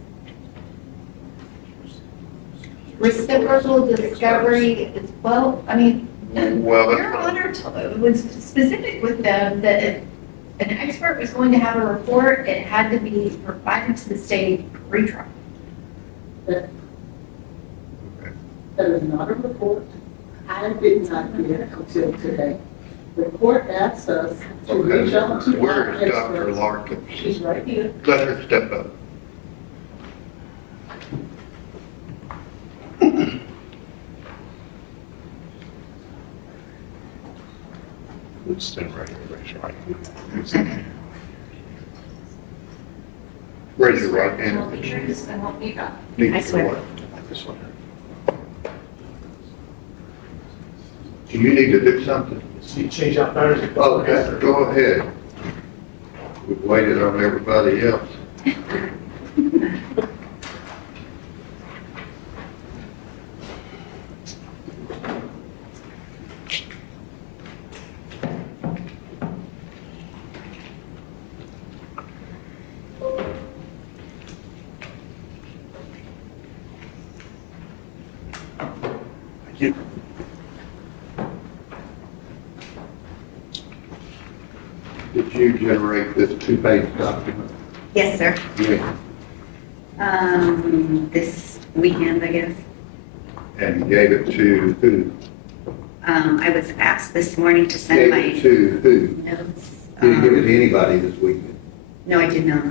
Reciprocal discovery as well. Your Honor was specific with them that if an expert was going to have a report, it had to be provided to the state pre-trial. That is not a report. I did not get it until today. The court asked us to reach out to Where our is Dr. experts. Larkin? She's right here. Let her step up. Stand right here, raise your right hand. Raise your right hand. Pictures and what we got. Need I to swear. what? This one. Do you need to do something? You change out batteries. Okay, go ahead. We've waited on everybody else. Thank you. Did you generate this two-page document? Yes, sir. Yeah. This weekend, I guess. And you gave it to who? I was asked this morning to send Gave my it to who? notes. Did you give it to anybody this weekend? No, I did not.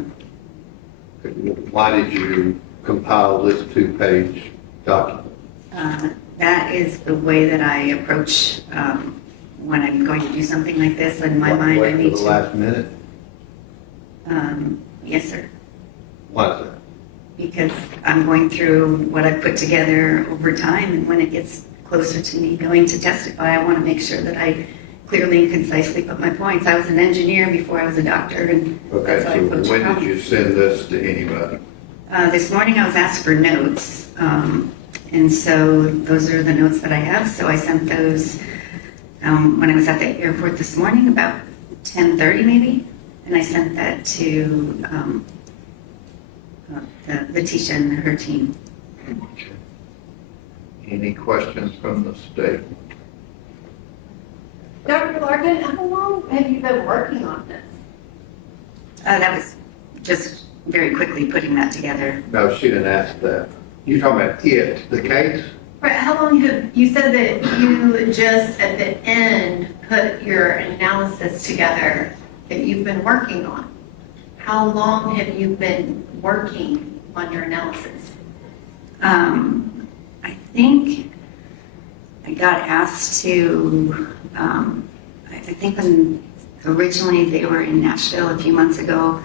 Why did you compile this two-page document? That is the way that I approach when I'm going to do something like this. In my mind, I Wait need for the to. last minute? Yes, sir. Why is that? Because I'm going through what I put together over time, and when it gets closer to me going to testify, I want to make sure that I clearly and concisely put my points. I was an engineer before I was a doctor, and Okay, that's how I so approach when did problems. you send this to anybody? This morning I was asked for notes, and so those are the notes that I have. So I sent those when I was at the airport this morning, about 10:30 maybe, and I sent that to Letitia and her team. Any questions from the state? Dr. Larkin, how long have you been working on this? That was just very quickly putting that together. No, she didn't ask that. You're talking about it, the case? Right, how long you said that you just at the end put your analysis together that you've been working on. How long have you been working on your analysis? I think I got asked to, I think when originally they were in Nashville a few months ago,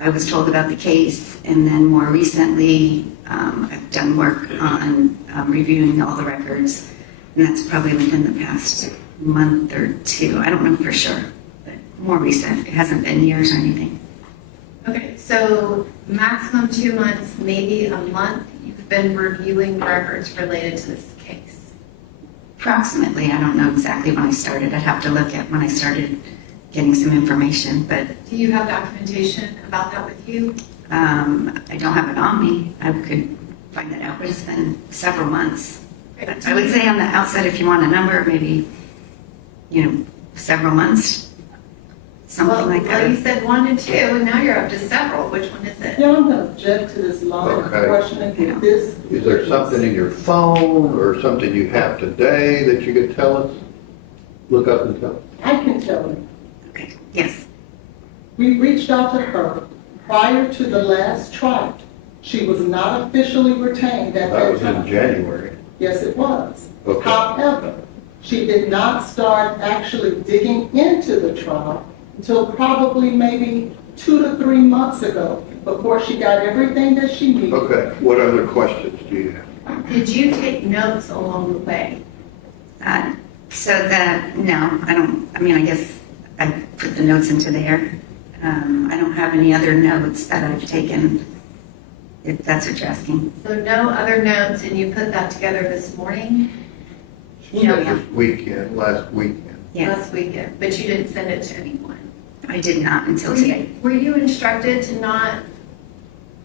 I was told about the case, and then more recently, I've done work on reviewing all the records, and that's probably within the past month or two. I don't know for sure, but more recent. It hasn't been years or anything. Okay, so maximum 2 months, maybe a month, you've been reviewing records related to this case. Approximately. I don't know exactly when I started. I'd have to look at when I started getting some information, but Do you have documentation about that with you? I don't have it on me. I could find that out, but it's been several months. But I would say on the outside, if you want a number, maybe, several months, something like that. Well, you said 1 to 2, and now you're up to several. Which one is it? Yeah, I'm going to object to this line of Okay. questioning. This Is there something in your phone or something you have today that you could tell us? Look up and tell us. I can tell you. Okay, yes. We reached out to her prior to the last trial. She was not officially retained at That that was in time. January. Yes, it was. Okay. However, she did not start actually digging into the trial until probably maybe 2 to 3 months ago, before she got everything that she needed. Okay, what other questions do you have? Did you take notes along the way? No, I don't, I guess I put the notes into there. I don't have any other notes that I've taken if that's what you're asking. So no other notes, and you put that together this morning? This weekend, last weekend. Yes. Last weekend, but you didn't send it to anyone? I did not until Were today. Were you instructed to not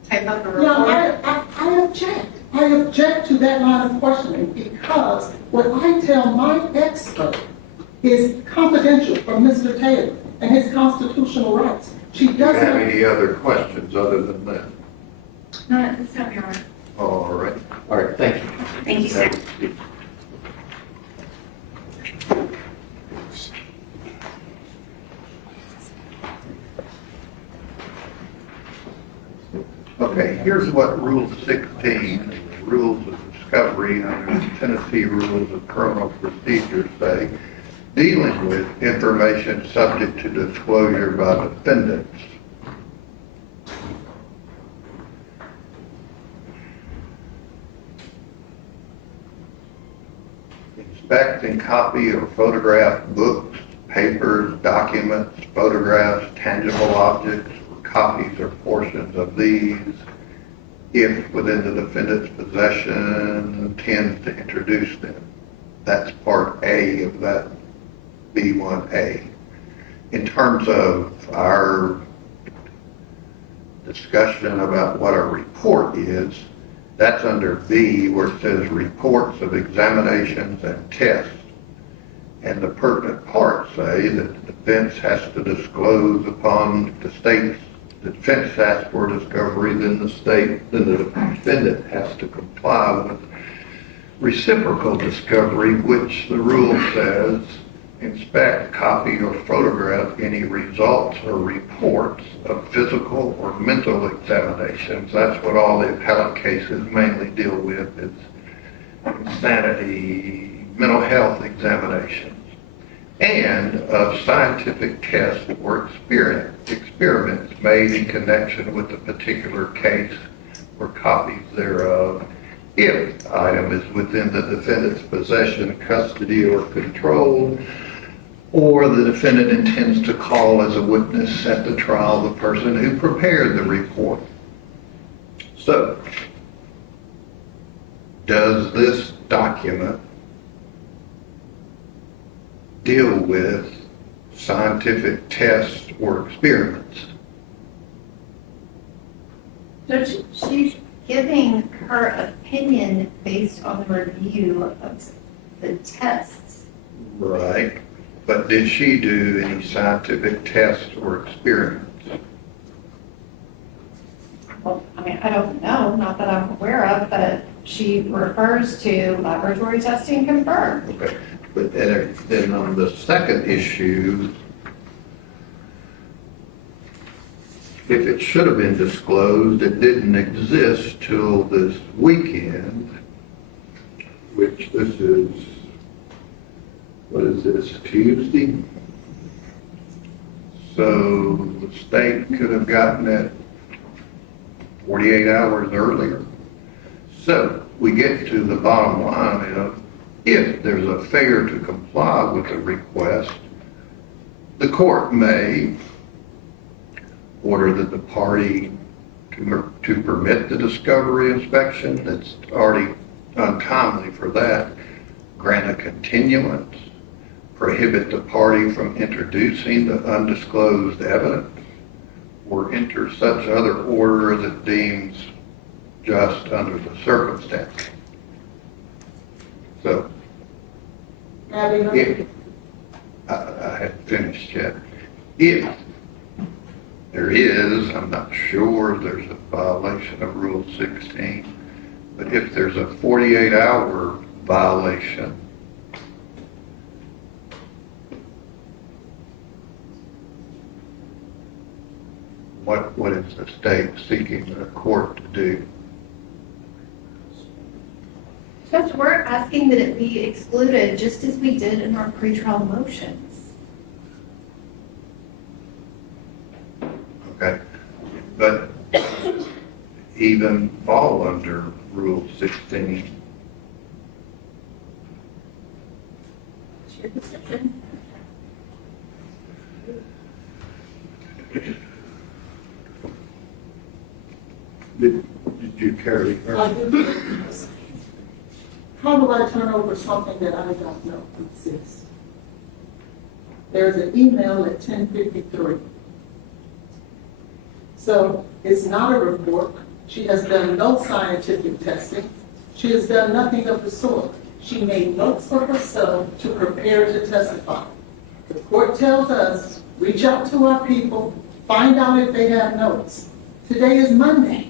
type up a report? No, I object. I object to that line of questioning because what I tell my expert is confidential from Mr. Taylor and his constitutional rights. She Do you have doesn't. any other questions other than that? No, at this time, Your Honor. All right, thank you. Thank you, sir. Okay, here's what Rule 16, Rules of Discovery under the Tennessee Rules of Criminal Procedure say, dealing with information subject to disclosure by defendants. Inspect and copy or photograph books, papers, documents, photographs, tangible objects, or copies or portions of these, if within the defendant's possession, intends to introduce them. That's part A of that B1A. In terms of our discussion about what a report is, that's under B where it says reports of examinations and tests. And the pertinent parts say that the defense has to disclose upon the state's, the defense asks for discovery, then the defendant has to comply with reciprocal discovery, which the rule says inspect, copy, or photograph any results or reports of physical or mental examinations. That's what all the appellate cases mainly deal with, is insanity, mental health examinations, and of scientific tests or experiments made in connection with a particular case or copies thereof, if the item is within the defendant's possession, custody, or control, or the defendant intends to call as a witness at the trial the person who prepared the report. So, does this document deal with scientific tests or experiments? So she's giving her opinion based on the review of the tests. Right. But did she do any scientific tests or experiments? Well, I mean, I don't know, not that I'm aware of, but she refers to laboratory testing confirmed. Okay. But then on the second issue, if it should have been disclosed, it didn't exist till this weekend, which this is, what is this, Tuesday? So the state could have gotten it 48 hours earlier. So we get to the bottom line of, if there's a failure to comply with the request, the court may order that the party to permit the discovery inspection that's already untimely for that, grant a continuance, prohibit the party from introducing the undisclosed evidence, or enter such other order as it deems just under the circumstance. So, if, I haven't finished yet. If there is, I'm not sure there's a violation of Rule 16, but if there's a 48-hour violation, what is the state seeking the court to do? Judge, we're asking that it be excluded just as we did in our pretrial motions. Okay, but even fall under Rule 16. It's your decision. Did carry I her? do. How do I turn over something that I don't know exists? There's an email at 10:53. So it's not a report. She has done no scientific testing. She has done nothing of the sort. She made notes for herself to prepare to testify. The court tells us, reach out to our people, find out if they have notes. Today is Monday.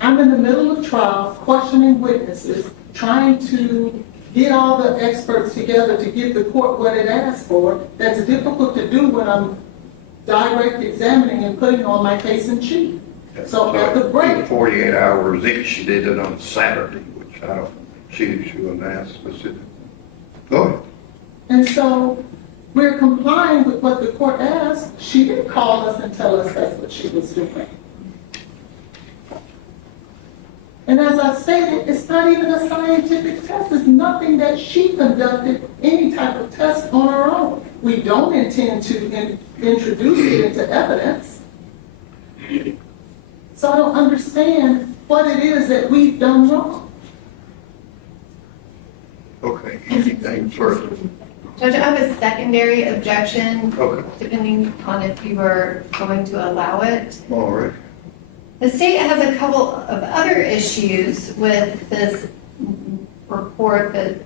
I'm in the middle of trial, questioning witnesses, trying to get all the experts together to give the court what it asked for. That's difficult to do when I'm direct examining and putting on my case in chief. So at the break. 48 hours, if she did it on Saturday, which I don't, she wouldn't ask specifically. Go ahead. And so we're complying with what the court asked. She didn't call us and tell us that's what she was doing. And as I stated, it's not even a scientific test. It's nothing that she conducted any type of test on her own. We don't intend to introduce it into evidence. So I don't understand what it is that we've done wrong. Okay, anything further? Judge, I have a secondary objection, Okay. depending on if you are going to allow it. All right. The state has a couple of other issues with this report, that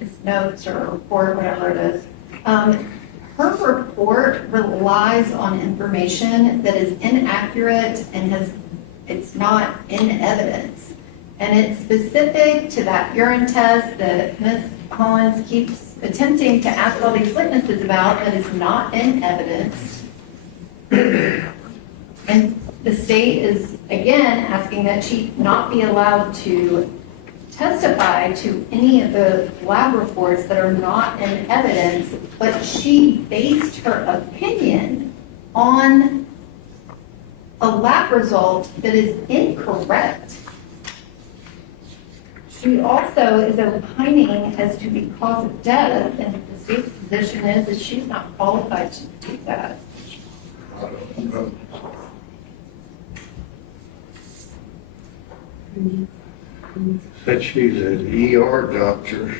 is notes or report, whatever it is. Her report relies on information that is inaccurate and it's not in evidence. And it's specific to that urine test that Ms. Collins keeps attempting to ask all these witnesses about that is not in evidence. And the state is, again, asking that she not be allowed to testify to any of the lab reports that are not in evidence, but she based her opinion on a lab result that is incorrect. She also is opining as to the cause of death, and the state's position is that she's not qualified to do that. Said she's an ER doctor.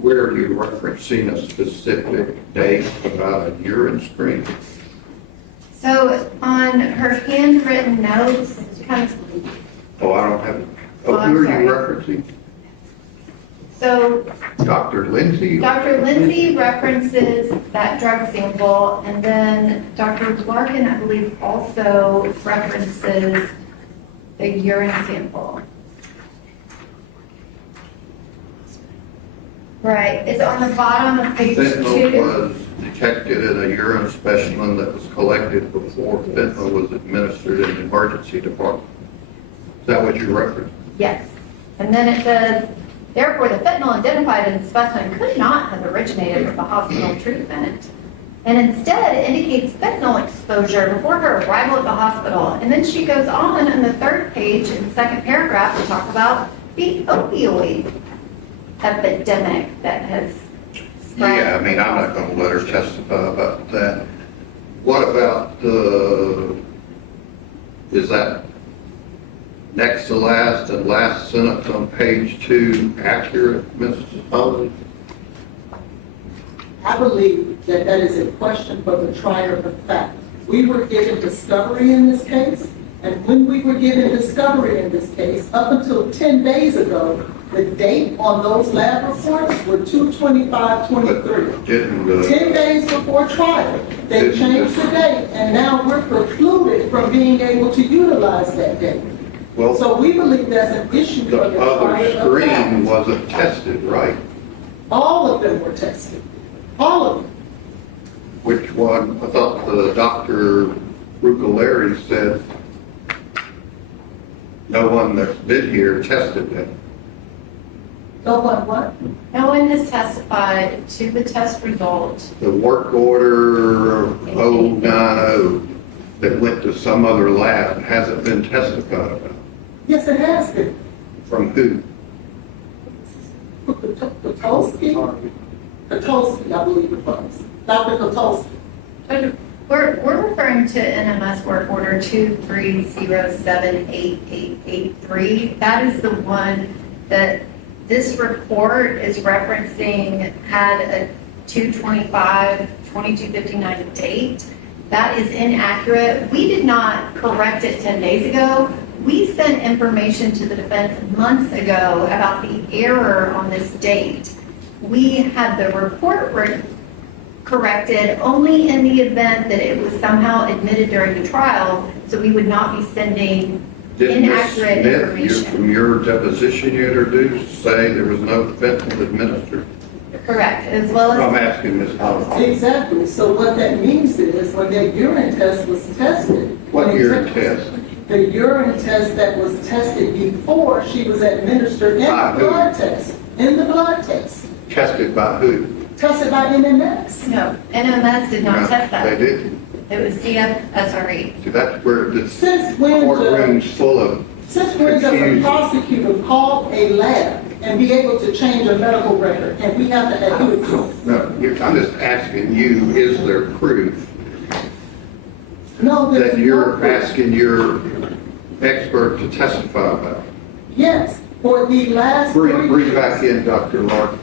Where are you referencing a specific date about a urine screen? So on her handwritten notes, kind of, Oh, I don't have, Oh, I'm who are sorry. you referencing? so Dr. Lynsey? Dr. Lynsey references that drug sample, and then Dr. Larkin, I believe, also references the urine sample. Right, it's on the bottom of page Fentanyl 2. was detected in a urine specimen that was collected before fentanyl was administered in the emergency department. Is that what you referenced? Yes. And then it says, therefore, the fentanyl identified in the specimen could not have originated from the hospital treatment, and instead it indicates fentanyl exposure before her arrival at the hospital. And then she goes on in the third page, in the second paragraph, to talk about the opioid epidemic that has spread. Yeah, I mean, I'm not going to let her testify about that. What about is that next to last and last sentence on page 2 accurate, Mrs. Holly? I believe that that is a question for the trier of fact. We were given discovery in this case, and when we were given discovery in this case, up until 10 days ago, the date on those lab reports were 2/25/23. 10 days before trial. They changed the date, and now we're precluded from being able to utilize that date. Well, So we believe that's an issue for the the other trier of screen fact. wasn't tested, right? All of them were tested. All of them. Which one? I thought the Dr. Bruccoleri said no one that's been here tested them. No one what? No one has testified to the test result. The work order 090 that went to some other lab hasn't been testified about. Yes, it has been. From who? Katulski, I believe it was. Dr. Katulski. We're referring to NMS work order 230788883. That is the one that this report is referencing, had a 2/25/2259 date. That is inaccurate. We did not correct it 10 days ago. We sent information to the defense months ago about the error on this date. We had the report corrected only in the event that it was somehow admitted during the trial, so we would not be sending inaccurate information. From your deposition you introduced, say there was no fentanyl administered? Correct, as well I'm as, asking Ms. Hollis. Exactly, so what that means is when that urine test was tested. What urine test? The urine test that was tested before she was administered in By the who? blood test. In the blood test. Tested by who? Tested by NMS. no, NMS did No, not test They that. didn't. It was CFSRE. See, that's where the Since when, courtroom's full of Since when does a confusion. prosecutor call a lab and be able to change a medical record, and we have to adhere to it? No, I'm just asking you, is there proof No, there's that no you're proof. asking your expert to testify about? Yes, for the last Bring back in Dr. Larkin.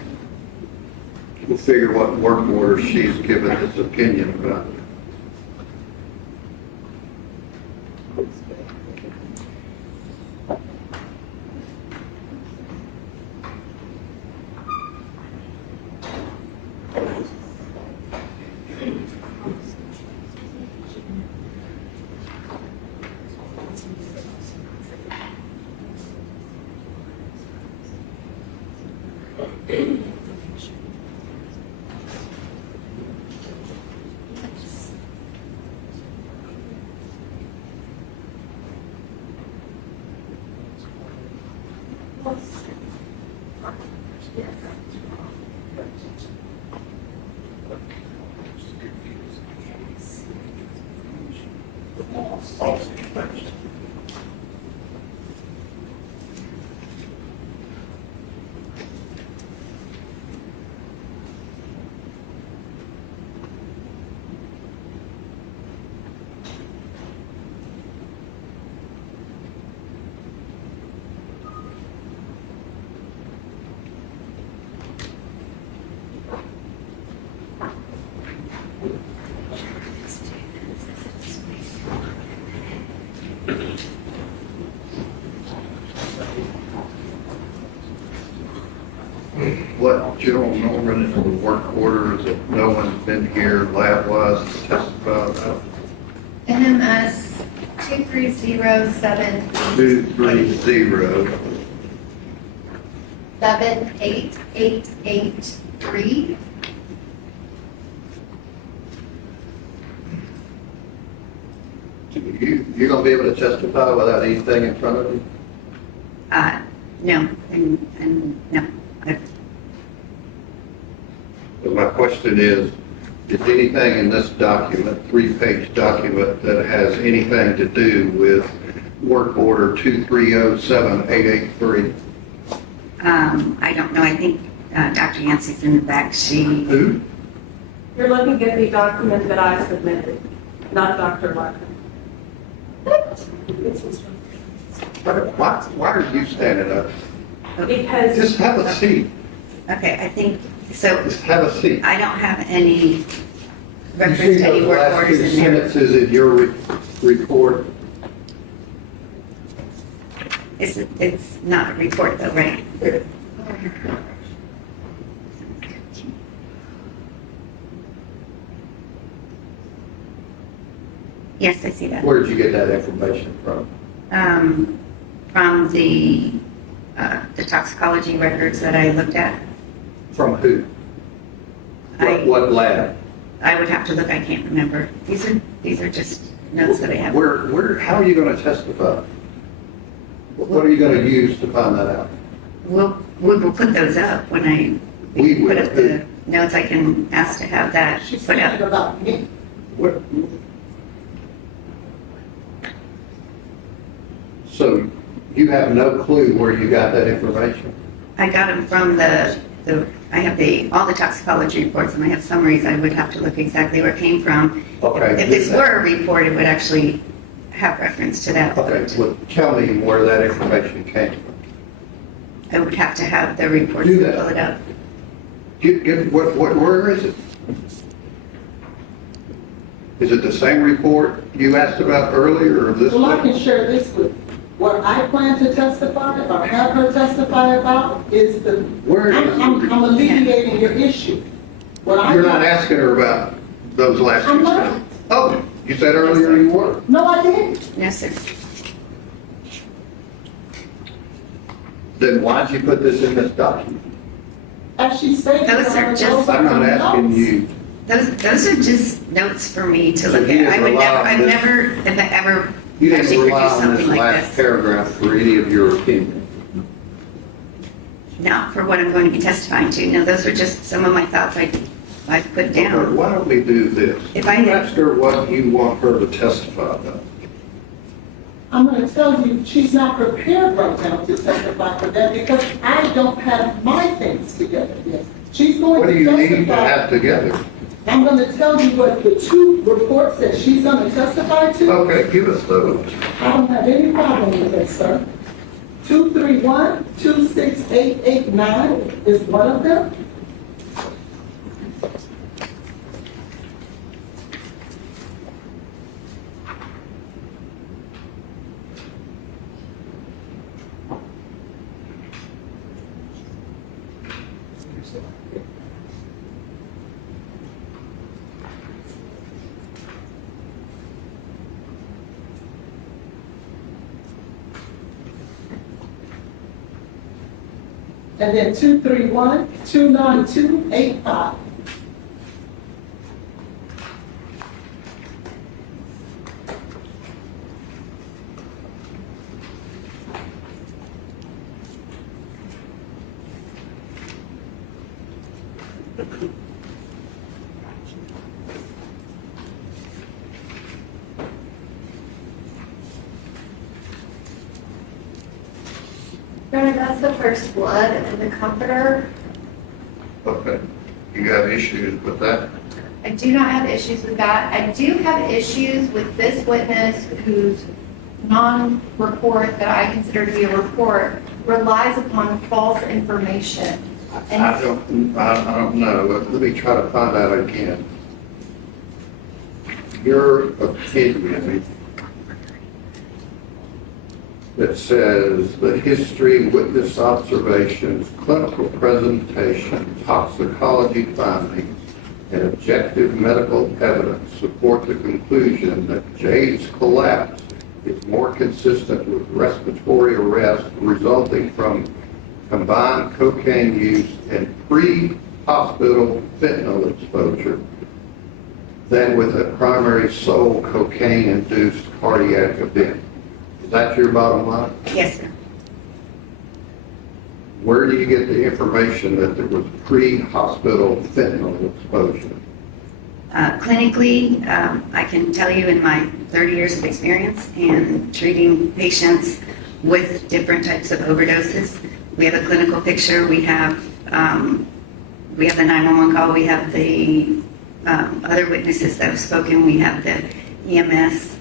We'll figure what work order she's given his opinion about. What General Norman is the work order that no one's been here lab-wise to testify about? NMS 23078. 230. 78883. You're gonna be able to testify without anything in front of you? No, and no. But my question is anything in this document, 3-page document, that has anything to do with work order 2307883? I don't know. I think Dr. Yancey's in the back. Who? You're looking at the document that I submitted, not Dr. Larkin. Why are you standing up? Because. Just have a seat. Okay, I think, so Just have a seat. I don't have any You reference see to any those work last orders two in there. sentences in your report? It's not a report though, right? Yes, I see that. Where did you get that information from? From the toxicology records that I looked at. From who? What lab? I would have to look, I can't remember. These are just notes that I have. How are you going to testify? What are you going to use to find that out? We will put those up when I We will. put up the notes. I can ask to have that She's put thinking up. about me. What? So you have no clue where you got that information? I got them from the all the toxicology reports, and I have summaries. I would have to look exactly where it came from. Okay. If this were a report, it would actually have reference to that. Okay, well, tell me where that information came from. I would have to have the reports Do to that. pull it up. Where is it? Is it the same report you asked about earlier, or this Well, I one? can share this with you. What I plan to testify or have her testify about is Where is I'm alleviating your issue. You're not asking her about those last two I'm not. steps? Oh, you said earlier you were. No, I didn't. Yes, sir. Then why'd you put this in this document? As she stated, Those are just- I'm not asking you. Those are just notes for me to So look you at. I would rely never, on I've this- never, if I ever You actually didn't rely produced on something this like last this. paragraph for any of your opinion. Not for what I'm going to be testifying to. No, those are just some of my thoughts I put Okay, down. why don't we do this? If I You had- ask her what you want her to testify about. I'm going to tell you, she's not prepared right now to testify for that because I don't have my things together yet. She's going What to do you need to testify. have together? I'm going to tell you what the two reports that she's going to testify to. Okay, give us those. I don't have any problem with that, sir. 231, 26889 is one of them. And then 231, 29285. Your Honor, that's the first blood and the comforter. Okay. You got issues with that? I do not have issues with that. I do have issues with this witness whose non-report that I consider to be a report relies upon false information. I don't know. Let me try to find out again. Your opinion that says the history, witness observations, clinical presentation, toxicology findings, and objective medical evidence support the conclusion that Jade's collapse is more consistent with respiratory arrest resulting from combined cocaine use and pre-hospital fentanyl exposure than with a primary sole cocaine-induced cardiac event. Is that your bottom line? Yes, sir. Where do you get the information that there was pre-hospital fentanyl exposure? Clinically, I can tell you in my 30 years of experience in treating patients with different types of overdoses, we have a clinical picture, we have the 911 call, we have the other witnesses that have spoken, we have the EMS.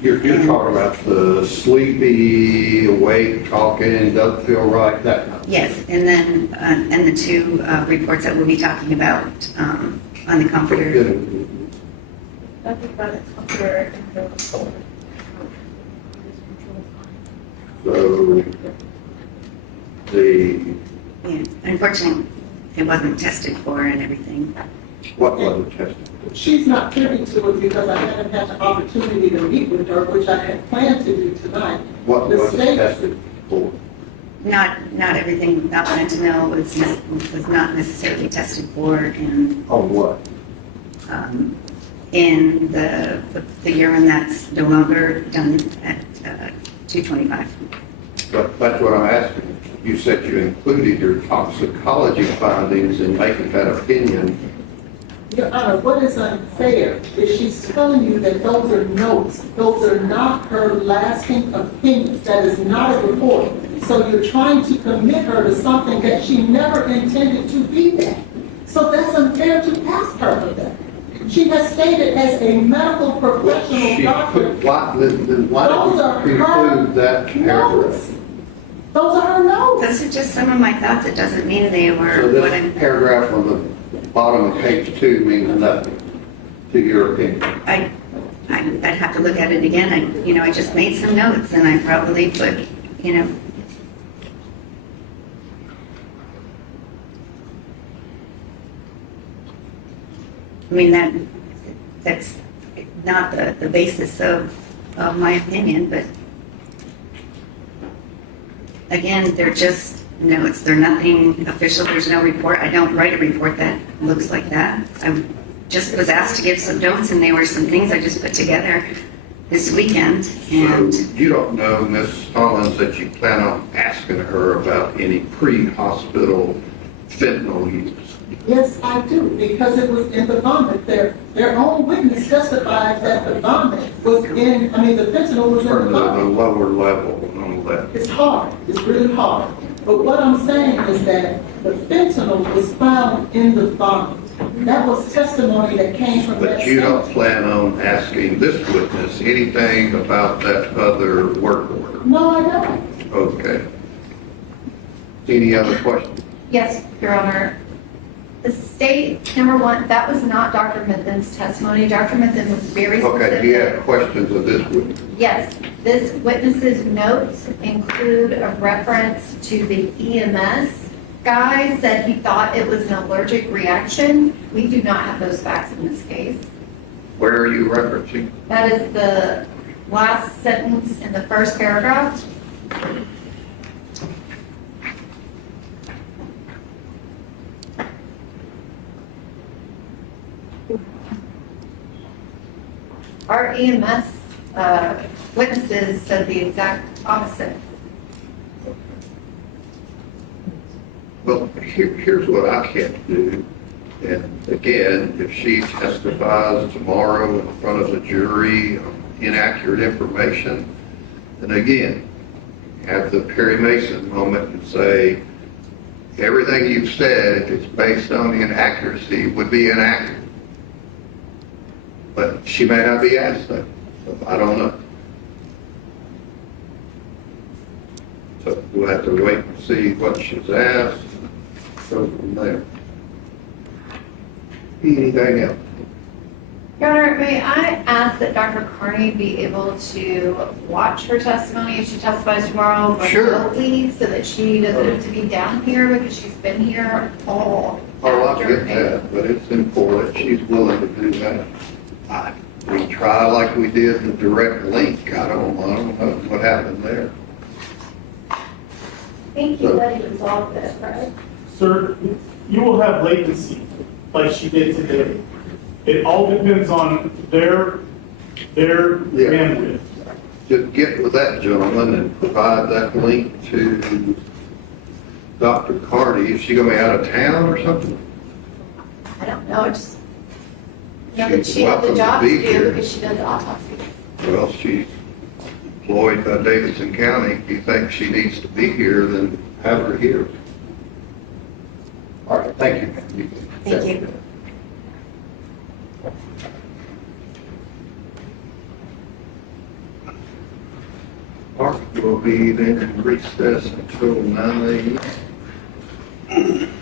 You're talking about the sleepy, awake, talking, doesn't feel right, that kind of thing. Yes, and then, and the two reports that we'll be talking about on the comforter. Nothing about the comforter. So, Yeah, unfortunately, it wasn't tested for and everything. what was it tested? She's not privy to it because I haven't had the opportunity to meet with her, which I had planned to do tonight. What The was it state- tested for? Not everything about fentanyl was not necessarily tested for in, On what? in the urine that's no longer done at 225. But that's what I'm asking. You said you included your toxicology findings in making that opinion. Your Honor, what is unfair is she's telling you that those are notes. Those are not her lasting opinions. That is not a report. So you're trying to commit her to something that she never intended to be that. So that's unfair to ask her for that. She has stated as a medical professional doctor. Why Those are did you include that paragraph? notes. Those are her notes. Those are just some of my thoughts. It doesn't mean they were So what I'm. this paragraph on the bottom of page 2 means nothing to your opinion. I'd have to look at it again. I just made some notes and I probably put, I mean, that's not the basis of my opinion, but again, they're just notes. They're nothing official. There's no report. I don't write a report that looks like that. I just was asked to give some notes, and they were some things I just put together this weekend. And So you don't know, Ms. Collins, that you plan on asking her about any pre-hospital fentanyl use? Yes, I do, because it was in the vomit. Their own witness testified that the vomit was the fentanyl was in the Or the vomit. lower level and all that? It's hard, it's really hard. But what I'm saying is that the fentanyl was found in the vomit. That was testimony that came from that. But you don't plan on asking this witness anything about that other work order? No, I don't. Okay. Any other questions? Yes, Your Honor. The state, number one, that was not Dr. Mithen's testimony. Dr. Mithen was very specific. Okay, you have questions of this witness? Yes, this witness's notes include a reference to the EMS guy said he thought it was an allergic reaction. We do not have those facts in this case. Where are you referencing? That is the last sentence in the first paragraph. Our EMS witnesses said the exact opposite. Well, here's what I can't do. And again, if she testifies tomorrow in front of the jury on inaccurate information, then again, have the Perry Mason moment and say, everything you've said, if it's based on inaccuracy, would be inaccurate. But she may not be asked that, so I don't know. So we'll have to wait and see what she's asked, go from there. Anything else? Your Honor, may I ask that Dr. Carney be able to watch her testimony if she testifies tomorrow remotely so that she doesn't have to be down here because she's been here all Oh, I get afternoon. that, but it's important, she's willing to do that. We try like we did the direct link, I don't know what happened there. I think you said he resolved it, right? Sir, you will have latency like she did today. It all depends on their bandwidth. Just get with that gentleman and provide that link to Dr. Carney. Is she gonna be out of town or something? I don't know, just know that She's she has the welcome job to to be do here. because she does autopsies. Well, she's employed by Davidson County. If you think she needs to be here, then have her here. All right, thank you. thank you. All right, we'll be then in recess until 9 a.m.